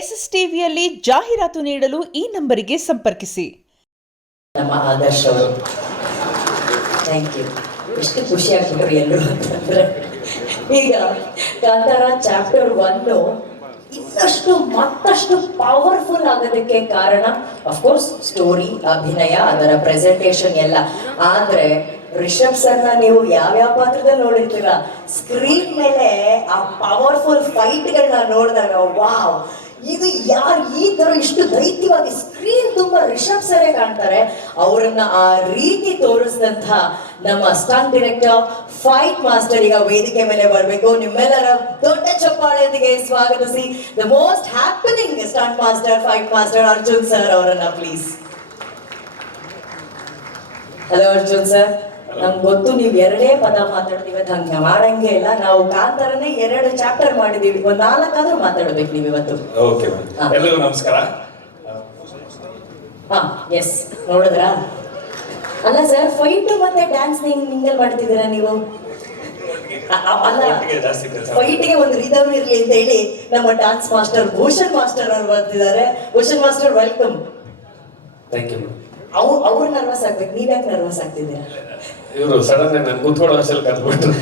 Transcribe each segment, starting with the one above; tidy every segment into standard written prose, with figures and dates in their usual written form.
SSTVಯಲ್ಲಿ ಜಾಹೀರಾತು ನೀಡಲು ಈ ನಂಬರಿಗೆ ಸಂಪರ್ಕಿಸಿ. ನಮ್ಮ ಆದರ್ಶ ಅವರು ಥ್ಯಾಂಕ್ ಯು. ಎಷ್ಟು ಖುಷಿ ಆಗ್ಬಿಟ್ರು ಎಲ್ಲರೂ ಅಂತಂದ್ರೆ ಈಗ ಕಾಂತಾರ ಚಾಪ್ಟರ್ 1 ಇನ್ನಷ್ಟು ಮತ್ತಷ್ಟು ಪವರ್ಫುಲ್ ಆಗೋದಕ್ಕೆ ಕಾರಣ ಅಫ್ಕೋರ್ಸ್ ಸ್ಟೋರಿ, ಅಭಿನಯ, ಅದರ ಪ್ರೆಸೆಂಟೇಷನ್ ಎಲ್ಲ. ಆದ್ರೆ ರಿಷಬ್ ಸರ್ನ ನೀವು ಯಾವ್ಯಾವ ಪಾತ್ರದಲ್ಲಿ ನೋಡಿರ್ತೀರ, ಸ್ಕ್ರೀನ್ ಮೇಲೆ ಆ ಪವರ್ಫುಲ್ ಫೈಟ್ಗಳನ್ನ ನೋಡಿದಾಗ ವಾವ್, ಇದು ಯಾರು ಈ ತರ ಇಷ್ಟು ದೈತ್ಯವಾಗಿ ಸ್ಕ್ರೀನ್ ತುಂಬಾ ರಿಷಬ್ ಸರೇ ಕಾಣ್ತಾರೆ. ಅವರನ್ನ ಆ ರೀತಿ ತೋರಿಸಿದಂತ ನಮ್ಮ ಸ್ಟಂಟ್ ಡೈರೆಕ್ಟರ್, ಫೈಟ್ ಮಾಸ್ಟರ್ ಈಗ ವೇದಿಕೆ ಮೇಲೆ ಬರಬೇಕು. ನಿಮ್ಮೆಲ್ಲರ ದೊಡ್ಡ ಚಪ್ಪಾಳೆಯೊಂದಿಗೆ ಸ್ವಾಗತಿಸಿ the most happening stunt master, fight master Arjun sir ಅವರನ್ನ ಪ್ಲೀಸ್. ಹಲೋ ಅರ್ಜುನ್ ಸರ್, ನಮ್ಗೆ ಗೊತ್ತು ನೀವು ಎರಡೇ ಪದ ಮಾತಾಡ್ತೀವಿ ಅಂತ ಹಂಗೆ ಮಾಡಂಗೆ ಇಲ್ಲ. ನಾವು ಕಾಂತಾರನೇ 2 ಚಾಪ್ಟರ್ ಮಾಡಿದೀವಿ, ಒಂದು 4 ಆದ್ರೂ ಮಾತಾಡ್ಬೇಕು ನೀವು ಇವತ್ತು. ಓಕೆ, ಎಲ್ಲರಿಗೂ ನಮಸ್ಕಾರ. ಎಸ್, ನೋಡಿದ್ರಾ? ಅಲ್ಲ ಸರ್, ಫೈಟ್ ಮತ್ತೆ ಡ್ಯಾನ್ಸ್ ಮಿಂಗಲ್ ಮಾಡ್ತಿದ್ದೀರಾ ನೀವು? ಅಲ್ಲ, ಫೈಟ್ಗೆ ಒಂದು ರಿದಮ್ ಇರ್ಲಿ ಅಂತ ಹೇಳಿ ನಮ್ಮ ಡ್ಯಾನ್ಸ್ ಮಾಸ್ಟರ್ ಭೂಷಣ್ ಮಾಸ್ಟರ್ ಅವ್ರು ಬರ್ತಿದ್ದಾರೆ. Bhushan master, welcome. Thank you. ಅವ್ರು ನರ್ವಸ್ ಆಗ್ಬೇಕು, ನೀವ್ಯಾಕೆ ನರ್ವಸ್ ಆಗ್ತಿದ್ದೀರಾ? ಇವರು ಸಡನ್ ನಾನು ಕೂತ್ಕೊಳ್ಳೋ ವರ್ಷದಲ್ಲಿ ಕಲ್ತ್ಬಿಟ್ರು.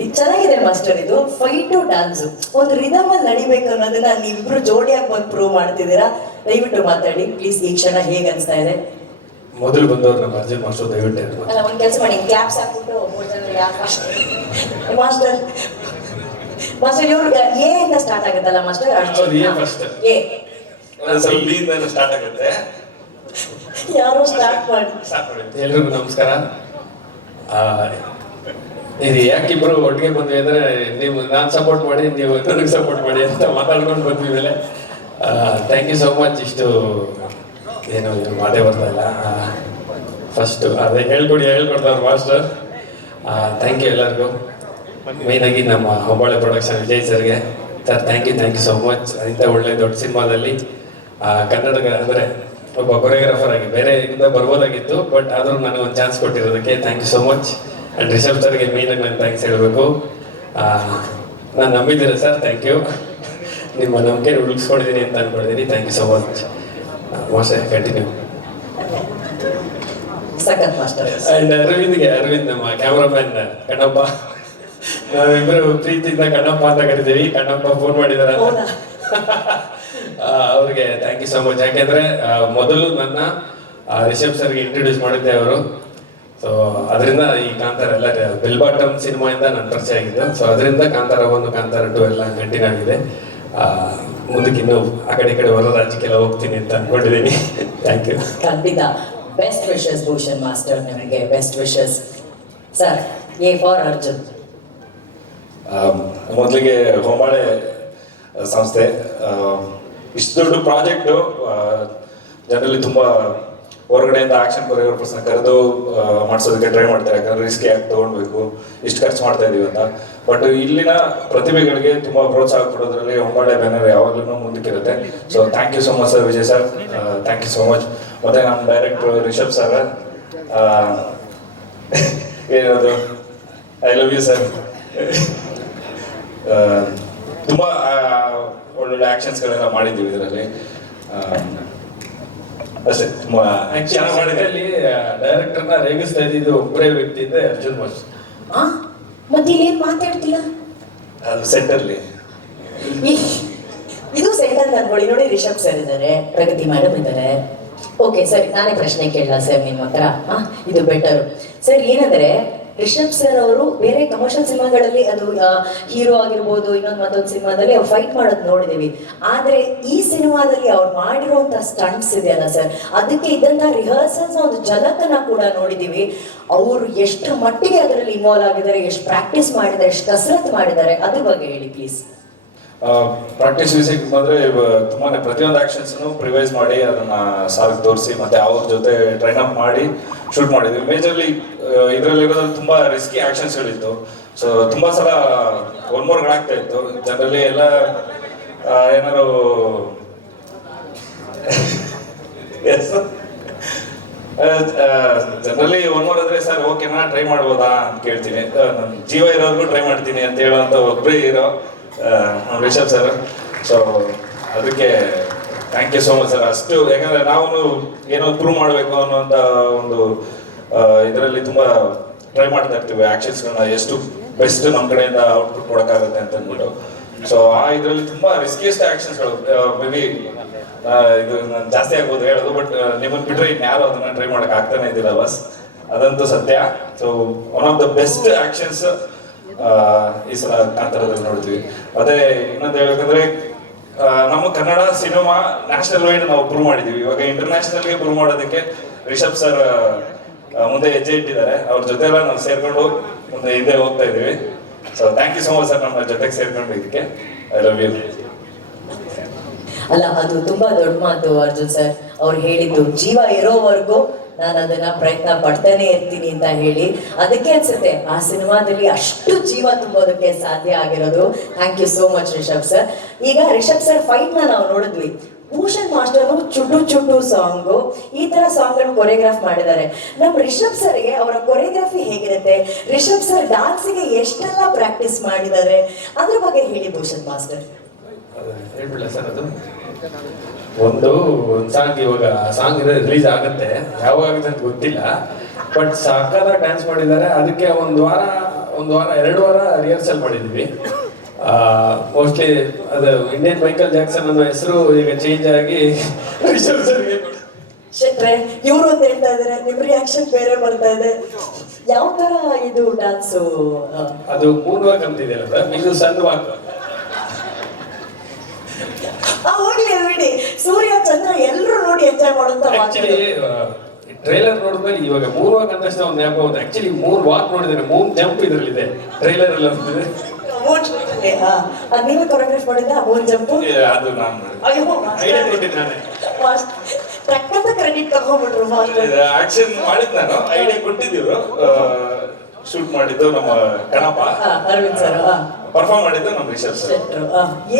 ಇದು ಚೆನ್ನಾಗಿದೆ ಮಾಸ್ಟರ್, ಇದು ಫೈಟು ಡ್ಯಾನ್ಸ್ ಒಂದು ರಿದಮ್ ಅಲ್ಲಿ ನಡಿಬೇಕು ಅನ್ನೋದನ್ನ ನೀವಿಬ್ರು ಜೋಡಿಯಾಗಿ ಬಂದು ಪ್ರೂವ್ ಮಾಡ್ತಿದ್ದೀರಾ. ದಯವಿಟ್ಟು ಮಾತಾಡಿ ಪ್ಲೀಸ್. ಈ ಕ್ಷಣ ಹೇಗೆ ಅನ್ಸ್ತಾ ಇದೆ? ಮೊದಲು ಬಂದವ್ರು ನಮ್ಮ ಅರ್ಜುನ್ ಮಾಸ್ಟರ್, ದಯವಿಟ್ಟು ಅಲ್ಲ, ಒಂದು ಕೆಲಸ ಮಾಡಿ, ಕ್ಲಾಪ್ಸ್ ಹಾಕ್ಬಿಟ್ಟು ಮಾಸ್ಟರ್ ಮಾಸ್ಟರ್ ಇವ್ರು ಎ ಇಂದ ಸ್ಟಾರ್ಟ್ ಆಗುತ್ತಲ್ಲ ಮಾಸ್ಟರ್? ಅರ್ಜುನ್ ಫಸ್ಟ್ ಎ ಸ್ವಲ್ಪ ಬಿ ಇಂದ ಸ್ಟಾರ್ಟ್ ಆಗುತ್ತೆ. ಯಾರು ಸ್ಟಾರ್ಟ್ ಮಾಡಿ? ಎಲ್ರಿಗೂ ನಮಸ್ಕಾರ. ಇದು ಯಾಕಿಬ್ರು ಒಟ್ಟಿಗೆ ಬಂದ್ವಿ ಅಂದ್ರೆ, ನೀವು ನಾನು ಸಪೋರ್ಟ್ ಮಾಡಿ, ನೀವು ನನಗೆ ಸಪೋರ್ಟ್ ಮಾಡಿ ಅಂತ ಮಾತಾಡ್ಕೊಂಡು ಬಂದ್ವಿ ಮೇಲೆ. Thank you so much. ಇಷ್ಟು ಏನು ಮಾತೇ ಬರ್ತಾ ಇಲ್ಲ. ಫಸ್ಟ್ ಅದೇ ಹೇಳ್ಕೊಡ್ತಾರೆ ಮಾಸ್ಟರ್. ಥ್ಯಾಂಕ್ ಯು ಎಲ್ಲರಿಗೂ. ಮೇಯ್ನಾಗಿ ನಮ್ಮ ಹೊಂಬಾಳೆ ಪ್ರೊಡಕ್ಷನ್ ವಿಜಯ್ ಸರ್ಗೆ sir thank you so much. ಇಂಥ ಒಳ್ಳೆ ದೊಡ್ಡ ಸಿನಿಮಾದಲ್ಲಿ ಕನ್ನಡ ಅಂದರೆ ಒಬ್ಬ ಕೊರಿಯೋಗ್ರಾಫರ್ ಆಗಿ ಬೇರೆ ಇಂದ ಬರ್ಬೋದಾಗಿತ್ತು, ಬಟ್ ಆದರೂ ನನಗೆ ಒಂದು ಚಾನ್ಸ್ ಕೊಟ್ಟಿರೋದಕ್ಕೆ thank you so much. And Rishab ಸರ್ಗೆ ಮೇಯ್ನಾಗಿ ನಾನು ಥ್ಯಾಂಕ್ಸ್ ಹೇಳಬೇಕು. ನಾನು ನಂಬಿದ್ದೀರ ಸರ್, ಥ್ಯಾಂಕ್ ಯು. ನಿಮ್ಮ ನಂಬಿಕೆ ಉಳಿಸ್ಕೊಂಡಿದ್ದೀನಿ ಅಂತ ಅಂದ್ಕೊಂಡಿದ್ದೀನಿ. Thank you so much master. Continue. And Aravind ನಮ್ಮ ಕ್ಯಾಮ್ರಾಮ್ಯಾನ್ ಕಣ್ಣಪ್ಪ, ನಾವಿಬ್ಬರು ಪ್ರೀತಿಯಿಂದ ಕಣ್ಣಪ್ಪ ಅಂತ ಕರಿತೀವಿ. ಕಣ್ಣಪ್ಪ ಫೋನ್ ಮಾಡಿದಾರ, ಅವ್ರಿಗೆ ಥ್ಯಾಂಕ್ ಯು ಸೋ ಮಚ್. ಯಾಕೆಂದ್ರೆ ಮೊದಲು ನನ್ನ ರಿಷಬ್ ಸರ್ಗೆ ಇಂಟ್ರೊಡ್ಯೂಸ್ ಮಾಡಿದ್ದೆ ಅವರು. ಸೊ ಅದರಿಂದ ಈ ಕಾಂತಾರ ಎಲ್ಲ ಬೆಲ್ ಬಾಟಮ್ ಸಿನಿಮಾಯಿಂದ ನಾನು ಪರಿಚಯ ಆಗಿದ್ದು. ಸೊ ಅದರಿಂದ ಕಾಂತಾರ 1, ಕಾಂತಾರ 2 ಎಲ್ಲ ಕಂಟಿನ್ಯೂ ಆಗಿದೆ. ಮುಂದಕ್ಕೆ ಇನ್ನೂ ಆ ಕಡೆ ಹೊರ ರಾಜ್ಯಕ್ಕೆಲ್ಲ ಹೋಗ್ತೀನಿ ಅಂತ ಅನ್ಕೊಂಡಿದ್ದೀನಿ. Thank you. ಖಂಡಿತ. ಬೆಸ್ಟ್ ವಿಶಸ್ ಭೂಷಣ್ ಮಾಸ್ಟರ್, ನಿಮಗೆ best wishes sir. A for Arjun. ಮೊದಲಿಗೆ ಹೊಂಬಾಳೆ ಸಂಸ್ಥೆ ಇಷ್ಟು ದೊಡ್ಡ ಪ್ರಾಜೆಕ್ಟು ಜನರಲ್ಲಿ ತುಂಬ ಹೊರಗಡೆಯಿಂದ ಆಕ್ಷನ್ ಕೊರಿಯೋಗ್ರಾಫರ್ಸ್ನ ಕರೆದು ಮಾಡಿಸೋದಕ್ಕೆ ಟ್ರೈ ಮಾಡ್ತಾರೆ. ಯಾಕಂದ್ರೆ ರಿಸ್ಕ್ ಯಾಕೆ ತೊಗೊಳ್ಬೇಕು, ಇಷ್ಟು ಖರ್ಚು ಮಾಡ್ತಾ ಇದೀವಿ ಅಂತ. ಬಟ್ ಇಲ್ಲಿನ ಪ್ರತಿಭೆಗಳಿಗೆ ತುಂಬ ಪ್ರೋತ್ಸಾಹ ಕೊಡೋದ್ರಲ್ಲಿ ಹೊಂಬಾಳೆ ಬ್ಯಾನರ್ ಯಾವಾಗಲೂ ಮುಂದಕ್ಕಿರುತ್ತೆ. So thank you so much sir. Vijay sir, thank you so much. ಮತ್ತು ನಮ್ಮ ಡೈರೆಕ್ಟರ್ ರಿಷಬ್ ಸರ್, ಏನದು ಐ ಲವ್ ಯು ಸರ್. ತುಂಬ ಒಳ್ಳೊಳ್ಳೆ ಆಕ್ಷನ್ಸ್ಗಳೆಲ್ಲ ಮಾಡಿದ್ದೀವಿ ಇದರಲ್ಲಿ. ಅಷ್ಟೇ, ತುಂಬ ಚೆನ್ನಾಗಿ ಮಾಡಿದ್ರಲ್ಲಿ. ಡೈರೆಕ್ಟರ್ನ ರೇಗಿಸ್ತಾ ಇದ್ದಿದ್ದು ಒಬ್ಬರೇ ವ್ಯಕ್ತಿ ಇದ್ದೆ, ಅರ್ಜುನ್ ಮಾಸ್ಟರ್. ಮತ್ತೆ ಏನ್ ಮಾತಾಡ್ತಿಲ್ಲ? ಅದು ಸೆಂಟರ್ಲಿ ಇದು ಸೆಂಟರ್ ಅನ್ಕೊಳ್ಳಿ. ನೋಡಿ, ರಿಷಬ್ ಸರ್ ಇದ್ದಾರೆ, ಪ್ರಗತಿ ಮೇಡಮ್ ಇದ್ದಾರೆ. ಓಕೆ ಸರಿ, ನಾನೇ ಪ್ರಶ್ನೆ ಕೇಳಲ್ಲ ಸರ್ ನಿಮ್ಮ ಹತ್ರ. ಇದು ಬೆಟರ್ ಸರ್. ಏನಂದ್ರೆ ರಿಷಬ್ ಸರ್ ಅವರು ಬೇರೆ ಕಮರ್ಷಿಯಲ್ ಸಿನಿಮಾಗಳಲ್ಲಿ ಅದು ಹೀರೋ ಆಗಿರ್ಬೋದು, ಮತ್ತೊಂದು ಸಿನಿಮಾದಲ್ಲಿ ಅವ್ರು ಫೈಟ್ ಮಾಡೋದು ನೋಡಿದೀವಿ. ಆದ್ರೆ ಈ ಸಿನಿಮಾದಲ್ಲಿ ಅವ್ರು ಮಾಡಿರುವಂತ ಸ್ಟಂಟ್ಸ್ ಇದೆಯಲ್ಲ ಸರ್, ಅದಕ್ಕೆ ಇದ್ದಂತ ರಿಹರ್ಸಲ್ಸ್ ಒಂದು ಝಲಕನ್ನ ಕೂಡ ನೋಡಿದೀವಿ. ಅವರು ಎಷ್ಟು ಮಟ್ಟಿಗೆ ಅದರಲ್ಲಿ ಇನ್ವಾಲ್ವ್ ಆಗಿದ್ದಾರೆ, ಎಷ್ಟು ಪ್ರಾಕ್ಟೀಸ್ ಮಾಡಿದ್ದಾರೆ, ಎಷ್ಟು ಕಸರತ್ತು ಮಾಡಿದ್ದಾರೆ, ಅದ್ರ ಬಗ್ಗೆ ಹೇಳಿ ಪ್ಲೀಸ್. ಪ್ರಾಕ್ಟೀಸ್ ವಿಷಯಕ್ಕೆ ಬಂದರೆ ತುಂಬಾ ಪ್ರತಿಯೊಂದು ಆ್ಯಕ್ಷನ್ಸ್ನು ಪ್ರಿವೈಸ್ ಮಾಡಿ ಅದನ್ನ ಸಾರಿಗೆ ತೋರಿಸಿ ಮತ್ತೆ ಅವ್ರ ಜೊತೆ ಟ್ರೈನ್ ಅಪ್ ಮಾಡಿ ಶೂಟ್ ಮಾಡಿದ್ವಿ. ಮೇಜರ್ಲಿ ಇದರಲ್ಲಿರೋದ್ರಲ್ಲಿ ತುಂಬ ರಿಸ್ಕಿ ಆ್ಯಕ್ಷನ್ಸ್ಗಳಿತ್ತು. ಸೊ ತುಂಬ ಸಲ ಒನ್ಮೋರ್ಗಳಾಗ್ತಾ ಇತ್ತು. ಜನರಲ್ಲಿ ಎಲ್ಲ ಏನಾದ್ರು ಜನರಲ್ಲಿ ಒನ್ಮೋರ್ ಅಂದರೆ ಸರ್ ಓಕೆನಾ ಟ್ರೈ ಮಾಡ್ಬೋದಾ ಅಂತ ಕೇಳ್ತೀನಿ. ನನ್ನ ಜೀವ ಇರೋರ್ಗೂ ಟ್ರೈ ಮಾಡ್ತೀನಿ ಅಂತ ಹೇಳೋಂಥ ಒಬ್ಬರೇ ಇರೋ ರಿಷಬ್ ಸರ್. ಸೊ ಅದಕ್ಕೆ thank you so much sir. ಅಷ್ಟು ಯಾಕಂದ್ರೆ ನಾವು ಏನೋ ಪ್ರೂವ್ ಮಾಡಬೇಕು ಅನ್ನೋಂಥ ಒಂದು ಇದರಲ್ಲಿ ತುಂಬ ಟ್ರೈ ಮಾಡ್ತಾ ಇರ್ತೀವಿ ಆ್ಯಕ್ಷನ್ಸ್ಗಳನ್ನ ಎಷ್ಟು ಬೆಸ್ಟ್ ನಮ್ಮ ಕಡೆಯಿಂದ ಔಟ್ಪುಟ್ ಕೊಡೋಕ್ಕಾಗುತ್ತೆ ಅಂತ ಅಂದ್ಬಿಟ್ಟು. ಸೊ ಆ ಇದರಲ್ಲಿ ತುಂಬ ರಿಸ್ಕಿಯಸ್ಟ್ ಆ್ಯಕ್ಷನ್ಸ್ಗಳು ಮೇ ಬಿ ಇದು ನಾನು ಜಾಸ್ತಿ ಆಗ್ಬೋದು ಹೇಳೋದು, ಬಟ್ ನಿಮ್ಮನ್ನು ಬಿಟ್ಟರೆ ಇನ್ಯಾರು ಅದನ್ನು ಟ್ರೈ ಮಾಡೋಕೆ ಆಗ್ತಾನೆ ಇದ್ದಿಲ್ಲ ಬಸ್, ಅದಂತೂ ಸತ್ಯ. So one of the best actions ಈ ಸಲ ಕಾಂತಾರದಲ್ಲಿ ನೋಡ್ತೀವಿ. ಮತ್ತೆ ಇನ್ನೊಂದು ಹೇಳ್ಬೇಕಂದ್ರೆ ನಮ್ಮ ಕನ್ನಡ ಸಿನಿಮಾ ನ್ಯಾಷನಲ್ ವೈಡ್ ನಾವು ಪ್ರೂವ್ ಮಾಡಿದ್ದೀವಿ. ಇವಾಗ ಇಂಟರ್ನ್ಯಾಷನಲ್ಗೆ ಪ್ರೂವ್ ಮಾಡೋದಕ್ಕೆ ರಿಷಬ್ ಸರ್ ಮುಂದೆ ಹೆಜ್ಜೆ ಇಟ್ಟಿದ್ದಾರೆ. ಅವ್ರ ಜೊತೆ ಎಲ್ಲ ನಾವು ಸೇರ್ಕೊಂಡು ಮುಂದೆ ಹಿಂದೆ ಹೋಗ್ತಾ ಇದ್ದೀವಿ. So thank you so much sir, ನಮ್ಮ ಜೊತೆಗೆ ಸೇರ್ಕೊಂಡು ಇದಕ್ಕೆ. I love you. ಅಲ್ಲ, ಅದು ತುಂಬಾ ದೊಡ್ಡ ಮಾತು ಅರ್ಜುನ್ ಸರ್. ಅವ್ರು ಹೇಳಿದ್ದು ಜೀವ ಇರೋವರೆಗೂ ನಾನು ಅದನ್ನ ಪ್ರಯತ್ನ ಪಡ್ತಾನೆ ಇರ್ತೀನಿ ಅಂತ ಹೇಳಿ. ಅದಕ್ಕೆ ಅನ್ಸುತ್ತೆ ಆ ಸಿನಿಮಾದಲ್ಲಿ ಅಷ್ಟು ಜೀವ ತುಂಬೋದಕ್ಕೆ ಸಾಧ್ಯ ಆಗಿರೋದು. Thank you so much Rishab sir. ಈಗ ರಿಷಬ್ ಸರ್ ಫೈಟ್ ನಾವು ನೋಡಿದ್ವಿ. ಭೂಷಣ್ ಮಾಸ್ಟರ್ ಚುಟು ಚುಟು ಸಾಂಗು, ಈ ತರ ಸಾಂಗ್ ಕೊರಿಯೋಗ್ರಾಫ್ ಮಾಡಿದ್ದಾರೆ. ನಮ್ಮ ರಿಷಬ್ ಸರ್ಗೆ ಅವರ ಕೊರಿಯೋಗ್ರಫಿ ಹೇಗಿರುತ್ತೆ, ರಿಷಬ್ ಸರ್ ಡಾನ್ಸಿಗೆ ಎಷ್ಟೆಲ್ಲ ಪ್ರಾಕ್ಟೀಸ್ ಮಾಡಿದ್ದಾರೆ, ಅದ್ರ ಬಗ್ಗೆ ಹೇಳಿ ಭೂಷಣ್ ಮಾಸ್ಟರ್. ಹೇಳ್ಬಿಡಲ್ಲ ಸರ್, ಅದು ಒಂದು ಸಾಂಗ್ ಇವಾಗ ಸಾಂಗ್ ರಿಲೀಸ್ ಆಗುತ್ತೆ, ಯಾವಾಗ ಆಗುತ್ತೆ ಅಂತ ಗೊತ್ತಿಲ್ಲ, ಬಟ್ ಸಾಕಾದ ಡ್ಯಾನ್ಸ್ ಮಾಡಿದ್ದಾರೆ. ಅದಕ್ಕೆ ಒಂದು ವಾರ 2 ವಾರ ರಿಹರ್ಸಲ್ ಮಾಡಿದ್ವಿ. ಮೋಸ್ಟ್ಲಿ ಅದು ಇಂಡಿಯನ್ ಮೈಕಲ್ ಜಾಕ್ಸನ್ ಅನ್ನೋ ಹೆಸರು ಈಗ ಚೇಂಜ್ ಆಗಿ ರಿಷಬ್ ಸರ್ಗೆ ಶೆಟ್ರೆ ಇವ್ರು ಅಂತ ಹೇಳ್ತಾ ಇದಾರೆ, ನಿಮ್ ರಿಯಾಕ್ಷನ್ ಬೇರೆ ಬರ್ತಾ ಇದೆ. ಯಾವ ತರ ಇದು ಡ್ಯಾನ್ಸು? ಅದು ಮೂನ್ ವಾಕ್ ಅಂತ ಇದೆಯಲ್ಲ ಸರ್, ಇದು ಸನ್ ವಾಕ್. ಹೋಗ್ಲಿ ಬಿಡಿ, ಸೂರ್ಯ ಚಂದ್ರ ಎಲ್ಲರೂ ನೋಡಿ ಎಂಜಾಯ್ ಮಾಡುವಂತ ಆಕ್ಚುಲಿ ಟ್ರೈಲರ್ ನೋಡಿದ್ಮೇಲೆ ಇವಾಗ ಮೂನ್ ವಾಕ್ ಅಂತ ತಕ್ಷಣ ಒಂದು ಜ್ಞಾಪ ಬಂತು. ಆಕ್ಚುಲಿ ಮೂನ್ ವಾಕ್ ನೋಡಿದ್ರೆ ಮೂನ್ ಜಂಪ್ ಇದ್ರಲ್ಲಿದೆ, ಟ್ರೈಲರ್ ಅಲ್ಲಿ ಅಂತಿದೆ. ಅದ್ ನೀವೇ ಕೊರಿಯೋಗ್ರಾಫ್ ಮಾಡಿದ್ದ ಮೂನ್ ಜಂಪ್? ಅದು ನಾನು ಐಡಿಯಾ ಕೊಟ್ಟಿದ್ದೆ ನಾನೇ. ತಕ್ಕಂತ ಕ್ರೆಡಿಟ್ ತಗೊಂಡ್ಬಿಟ್ರು. ಆಕ್ಷನ್ ಮಾಡಿದ್ ನಾನು, ಐಡಿಯಾ ಕೊಟ್ಟಿದ್ದೀವಿ. ಶೂಟ್ ಮಾಡಿದ್ದು ನಮ್ಮ ಕಣಪ್ಪ, ಅರವಿಂದ್ ಸರ್ ಪರ್ಫಾರ್ಮ್ ಮಾಡಿದ್ದು ನಮ್ಮ ರಿಷಬ್ ಸರ್.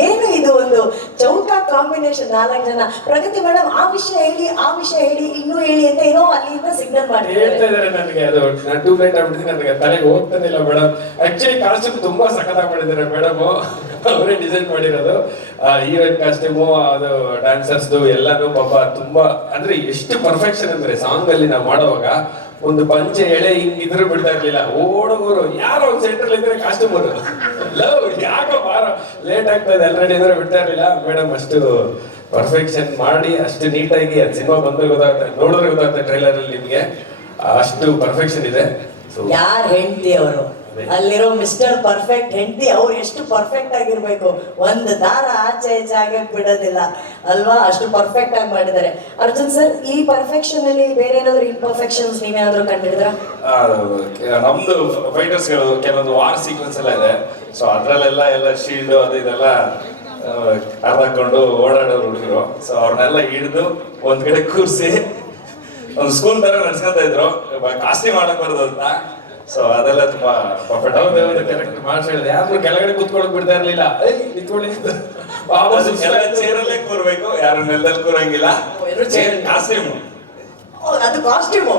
ಏನು ಇದು ಒಂದು ಚೌಕ ಕಾಂಬಿನೇಷನ್. 4 ಜನ ಪ್ರಗತಿ ಮೇಡಮ್ ಆ ವಿಷಯ ಹೇಳಿ ಇನ್ನೂ ಹೇಳಿ ಅಂತ ಏನೋ ಅಲ್ಲಿಂದ ಸಿಗ್ನಲ್ ಮಾಡಿ ಹೇಳ್ತಾ ಇದಾರೆ ನನಗೆ. ಅದು ನಾನು ಟೂ ಲೇಟ್ ಆಗ್ಬಿಡ್ತೀನಿ, ನನಗೆ ತಲೆಗೆ ಹೋಗ್ತಾನೆ ಇಲ್ಲ ಮೇಡಮ್. ಆಕ್ಚುಲಿ ಕಾಸ್ಟ್ಯೂಮ್ ತುಂಬಾ ಸಖತ್ತಾಗಿ ಮಾಡಿದ್ದಾರೆ ಮೇಡಮ್, ಅವರೇ ಡಿಸೈನ್ ಮಾಡಿರೋದು. ಹೀರೋಯಿನ್ ಕಾಸ್ಟ್ಯೂಮು, ಅದು ಡ್ಯಾನ್ಸರ್ಸ್ದು ಎಲ್ಲಾನು ಪಾಪ ತುಂಬಾ ಅಂದ್ರೆ ಎಷ್ಟು ಪರ್ಫೆಕ್ಷನ್ ಅಂದ್ರೆ ಸಾಂಗ್ ಅಲ್ಲಿ ನಾವು ಮಾಡುವಾಗ ಒಂದು ಪಂಚೆ ಎಳೆ ಹಿಂಗಿದ್ರು ಬಿಡ್ತಾ ಇರ್ಲಿಲ್ಲ. ಓಡೋರು ಯಾರೋ ಒಂದು ಸೆಂಟ್ರಲ್ ಇದ್ರೆ ಕಾಸ್ಟ್ಯೂಮ್ ಲವ್ ಯಾಕೋ ಬಾರ ಲೇಟ್ ಆಗ್ತಾ ಇದೆ ಆಲ್ರೆಡಿ ಅಂದ್ರೆ ಬಿಡ್ತಾ ಇರ್ಲಿಲ್ಲ. ಮೇಡಮ್ ಅಷ್ಟು ಪರ್ಫೆಕ್ಷನ್ ಮಾಡಿ ಅಷ್ಟು ನೀಟಾಗಿ ಅದು ಸಿನಿಮಾ ಬಂದ್ರೆ ಗೊತ್ತಾಗುತ್ತೆ, ನೋಡಿದ್ರೆ ಗೊತ್ತಾಗುತ್ತೆ ಟ್ರೈಲರ್ ಅಲ್ಲಿ ನಿಮ್ಗೆ ಅಷ್ಟು ಪರ್ಫೆಕ್ಷನ್ ಇದೆ. ಯಾರ್ ಹೆಂಡತಿ ಅವರು, ಅಲ್ಲಿರೋ ಮಿಸ್ಟರ್ ಪರ್ಫೆಕ್ಟ್ ಹೆಂಡತಿ ಅವ್ರು ಎಷ್ಟು ಪರ್ಫೆಕ್ಟ್ ಆಗಿರ್ಬೇಕು, ಒಂದು ದಾರ ಆಚೆ ಈಚೆ ಆಗಕ್ ಬಿಡೋದಿಲ್ಲ ಅಲ್ವಾ, ಅಷ್ಟು ಪರ್ಫೆಕ್ಟ್ ಆಗಿ ಮಾಡಿದ್ದಾರೆ. ಅರ್ಜುನ್ ಸರ್, ಈ ಪರ್ಫೆಕ್ಷನ್ ಅಲ್ಲಿ ಬೇರೆ ಏನಾದ್ರು ಇಂಪರ್ಫೆಕ್ಷನ್ಸ್ ನೀವೇನಾದ್ರು ಕಂಡಿದ್ರ? ನಮ್ದು ಫೈಟರ್ಸ್ಗಳು ಕೆಲವೊಂದು ವಾರ್ ಸೀಕ್ವೆನ್ಸ್ ಎಲ್ಲ ಇದೆ. ಸೊ ಅದ್ರಲ್ಲೆಲ್ಲ ಶೀಲ್ಡ್ ಅದು ಇದೆಲ್ಲ ಹಾಕೊಂಡು ಓಡಾಡೋರು ಹುಡುಗರು. ಸೊ ಅವ್ರನ್ನೆಲ್ಲ ಹಿಡಿದು ಒಂದ್ ಕಡೆ ಕೂರಿಸಿ ಒಂದು ಸ್ಕೂಲ್ ತರ ನಡ್ಸ್ಕೊಂತ ಇದ್ರು, ಕಾಸ್ಟ್ಯೂಮ್ ಮಾಡಕ್ ಬರೋದು ಅಂತ. ಸೊ ಅದೆಲ್ಲ ತುಂಬಾ ಪರ್ಫೆಕ್ಟ್. ಕರೆಕ್ಟ್ ಮಾರ್ಕ್ಸ್ ಹೇಳಿದೆ. ಯಾರು ಕೆಳಗಡೆ ಕುತ್ಕೊಳಕ್ ಬಿಡ್ತಾ ಇರ್ಲಿಲ್ಲ, ನಿಂತ್ಕೊಳ್ಳಿ ಚೇರಲ್ಲೇ ಕೂರ್ಬೇಕು, ಯಾರು ನೆಲದಲ್ಲಿ ಕೂರಂಗಿಲ್ಲ. ಕಾಸ್ಟ್ಯೂಮ್ ಅದು ಕಾಸ್ಟ್ಯೂಮು.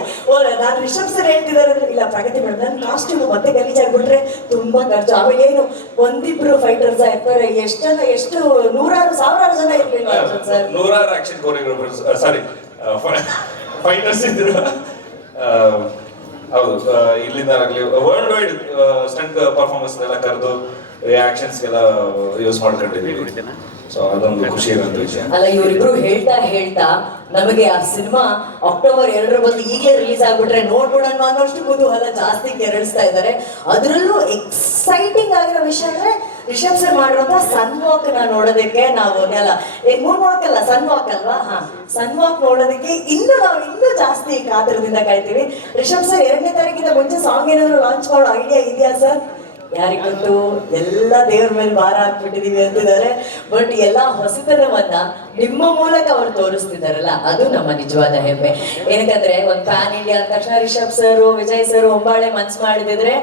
ನಾನು ರಿಷಬ್ ಸರ್ ಹೇಳ್ತಿದ್ದಾರೆ ಇಲ್ಲ ಪ್ರಗತಿ ಮೇಡಮ್, ನನ್ನ ಕಾಸ್ಟ್ಯೂಮು ಮತ್ತೆ ಗಲೀಜಾಗ್ಬಿಟ್ರೆ ತುಂಬಾ ಖರ್ಚು. ಆಮೇಲೆ ಏನು ಒಂದಿಬ್ರು ಫೈಟರ್ಸ್ ಇರ್ತಾರೆ, ಎಷ್ಟು ನೂರಾರು ಸಾವಿರಾರು ಜನ ಇರ್ಲಿಲ್ಲ ಸರ್. 100 ಆಕ್ಷನ್ ಕೊರಿಯೋಗ್ರಾಫರ್ಸ್, ಸಾರಿ ಫೈಟರ್ಸ್ ಇದ್ರು. ಹೌದು, ಇಲ್ಲಿಂದ ಆಗ್ಲಿ ವರ್ಲ್ಡ್ ವೈಡ್ ಸ್ಟಂಟ್ ಪರ್ಫಾರ್ಮೆನ್ಸ್ ಎಲ್ಲ ಕರೆದು ಆಕ್ಷನ್ಸ್ಗೆಲ್ಲ ಯೂಸ್ ಮಾಡ್ಕೊಂಡಿದ್ದೀವಿ. ಸೊ ಅದೊಂದು ಖುಷಿ ಇರುವಂತ ವಿಷಯ. ಅಲ್ಲ, ಇವರಿಬ್ರು ಹೇಳ್ತಾ ನಮಗೆ ಆ ಸಿನಿಮಾ ಅಕ್ಟೋಬರ್ 2 ಬಂದು ಈಗಲೇ ರಿಲೀಸ್ ಆಗ್ಬಿಟ್ರೆ ನೋಡ್ಬಿಡೋಣ ಅನ್ನೋಷ್ಟು ಕುತೂಹಲ ಜಾಸ್ತಿ ಕೆರಳಿಸ್ತಾ ಇದ್ದಾರೆ. ಅದರಲ್ಲೂ ಎಕ್ಸೈಟಿಂಗ್ ಆಗಿರೋ ವಿಷಯ ಅಂದ್ರೆ ರಿಷಬ್ ಸರ್ ಮಾಡಿರುವಂತ ಸನ್ ವಾಕ್ ನೋಡೋದಕ್ಕೆ ನಾವು ಮೂನ್ ವಾಕ್ ಅಲ್ಲ, ಸನ್ ವಾಕ್ ಅಲ್ವಾ? ಸನ್ ವಾಕ್ ನೋಡೋದಕ್ಕೆ ನಾವು ಇನ್ನೂ ಜಾಸ್ತಿ ಕಾತರದಿಂದ ಕಾಯ್ತೀವಿ. ರಿಷಬ್ ಸರ್ 2ನೇ ತಾರೀಕಿಂದ ಮುಂಚೆ ಸಾಂಗ್ ಏನಾದ್ರು ಲಾಂಚ್ ಮಾಡೋ ಐಡಿಯಾ ಇದೆಯಾ ಸರ್? ಯಾರಿಗೊತ್ತು, ಎಲ್ಲ ದೇವ್ರ ಮೇಲೆ ಭಾರ ಹಾಕ್ಬಿಟ್ಟಿದೀವಿ ಅಂತಿದ್ದಾರೆ. ಬಟ್ ಎಲ್ಲ ಹೊಸತನವನ್ನ ನಿಮ್ಮ ಮೂಲಕ ಅವ್ರು ತೋರಿಸ್ತಿದಾರಲ್ಲ, ಅದು ನಮ್ಮ ನಿಜವಾದ ಹೆಮ್ಮೆ. ಏನಕ್ಕಂದ್ರೆ ಒಂದು ಪ್ಯಾನ್ ಇಂಡಿಯಾ ಅಂದ ತಕ್ಷಣ ರಿಷಬ್ ಸರ್, ವಿಜಯ್ ಸರ್, ಹೊಂಬಾಳೆ ಮನ್ಸ್ ಮಾಡಿದಿದ್ರೆ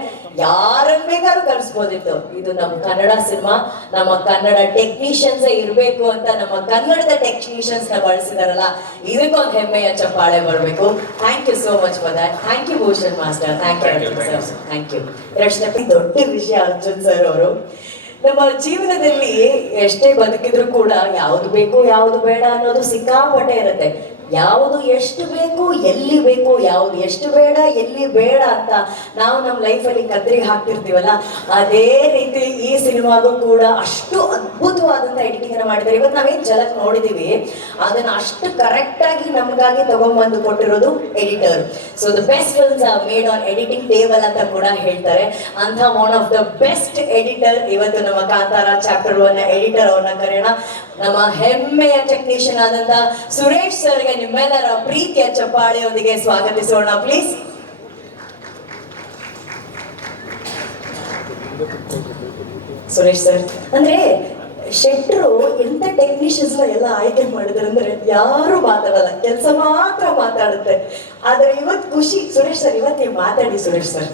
ಯಾರನ್ನ ಬೇಕಾದ್ರೂ ಕರ್ಸ್ಬೋದಿತ್ತು. ಇದು ನಮ್ಮ ಕನ್ನಡ ಸಿನಿಮಾ, ನಮ್ಮ ಕನ್ನಡ ಟೆಕ್ನಿಷಿಯನ್ಸ್ ಇರ್ಬೇಕು ಅಂತ ನಮ್ಮ ಕನ್ನಡದ ಟೆಕ್ನಿಷಿಯನ್ಸ್ ನ ಬಳಸಿದಾರಲ್ಲ, ಇದಕ್ಕೊಂದು ಹೆಮ್ಮೆಯ ಚಪ್ಪಾಳೆ ಬರ್ಬೇಕು. Thank you so much for that. Thank you Bhushan master, thank you Arjun sir, thank you. 2 step ದೊಡ್ಡ ವಿಷಯ ಅರ್ಜುನ್ ಸರ್ ಅವರು. ನಮ್ಮ ಜೀವನದಲ್ಲಿ ಎಷ್ಟೇ ಬದುಕಿದ್ರು ಕೂಡ ಯಾವುದು ಬೇಕು ಯಾವುದು ಬೇಡ ಅನ್ನೋದು ಸಿಕ್ಕಾಪಟ್ಟೆ ಇರುತ್ತೆ. ಯಾವುದು ಎಷ್ಟು ಬೇಕು ಎಲ್ಲಿ ಬೇಕು, ಯಾವುದು ಎಷ್ಟು ಬೇಡ ಎಲ್ಲಿ ಬೇಡ ಅಂತ ನಾವು ನಮ್ಮ ಲೈಫಲ್ಲಿ ಕತ್ರಿಗೆ ಹಾಕ್ತಿರ್ತೀವಲ್ಲ, ಅದೇ ರೀತಿ ಈ ಸಿನಿಮಾಗೂ ಕೂಡ ಅಷ್ಟು ಅದ್ಭುತವಾದಂಥ ಎಡಿಟಿಂಗ್ ಅನ್ನು ಮಾಡಿದ್ದಾರೆ. ಇವತ್ತು ನಾವೇನು ಝಲಕ್ ನೋಡಿದೀವಿ ಅದನ್ನ ಅಷ್ಟು ಕರೆಕ್ಟ್ ಆಗಿ ನಮಗಾಗಿ ತಗೊಂಡ್ಬಂದು ಕೊಟ್ಟಿರೋದು editor. So the best films are made on editing table ಅಂತ ಕೂಡ ಹೇಳ್ತಾರೆ. ಅಂತ one of the best editor ಇವತ್ತು ನಮ್ಮ ಕಾಂತಾರ ಚಾಪ್ಟರ್ 1 ಎಡಿಟರ್ ಅವ್ರನ್ನ ಕರೆಯೋಣ. ನಮ್ಮ ಹೆಮ್ಮೆಯ ಟೆಕ್ನಿಷಿಯನ್ ಆದಂತ ಸುರೇಶ್ ಸರ್ಗೆ ನಿಮ್ಮೆಲ್ಲರ ಪ್ರೀತಿಯ ಚಪ್ಪಾಳೆಯೊಂದಿಗೆ ಸ್ವಾಗತಿಸೋಣ ಪ್ಲೀಸ್. ಸುರೇಶ್ ಸರ್ ಅಂದ್ರೆ ಶೆಟ್ರು ಎಂತ ಟೆಕ್ನಿಷಿಯನ್ಸ್ ಎಲ್ಲ ಆಯ್ಕೆ ಮಾಡಿದ್ರು ಅಂದ್ರೆ ಯಾರು ಮಾತಾಡಲ್ಲ, ಕೆಲಸ ಮಾತ್ರ ಮಾತಾಡುತ್ತೆ. ಆದ್ರೆ ಇವತ್ತು ಖುಷಿ ಸುರೇಶ್ ಸರ್, ಇವತ್ತು ನೀವು ಮಾತಾಡಿ ಸುರೇಶ್ ಸರ್.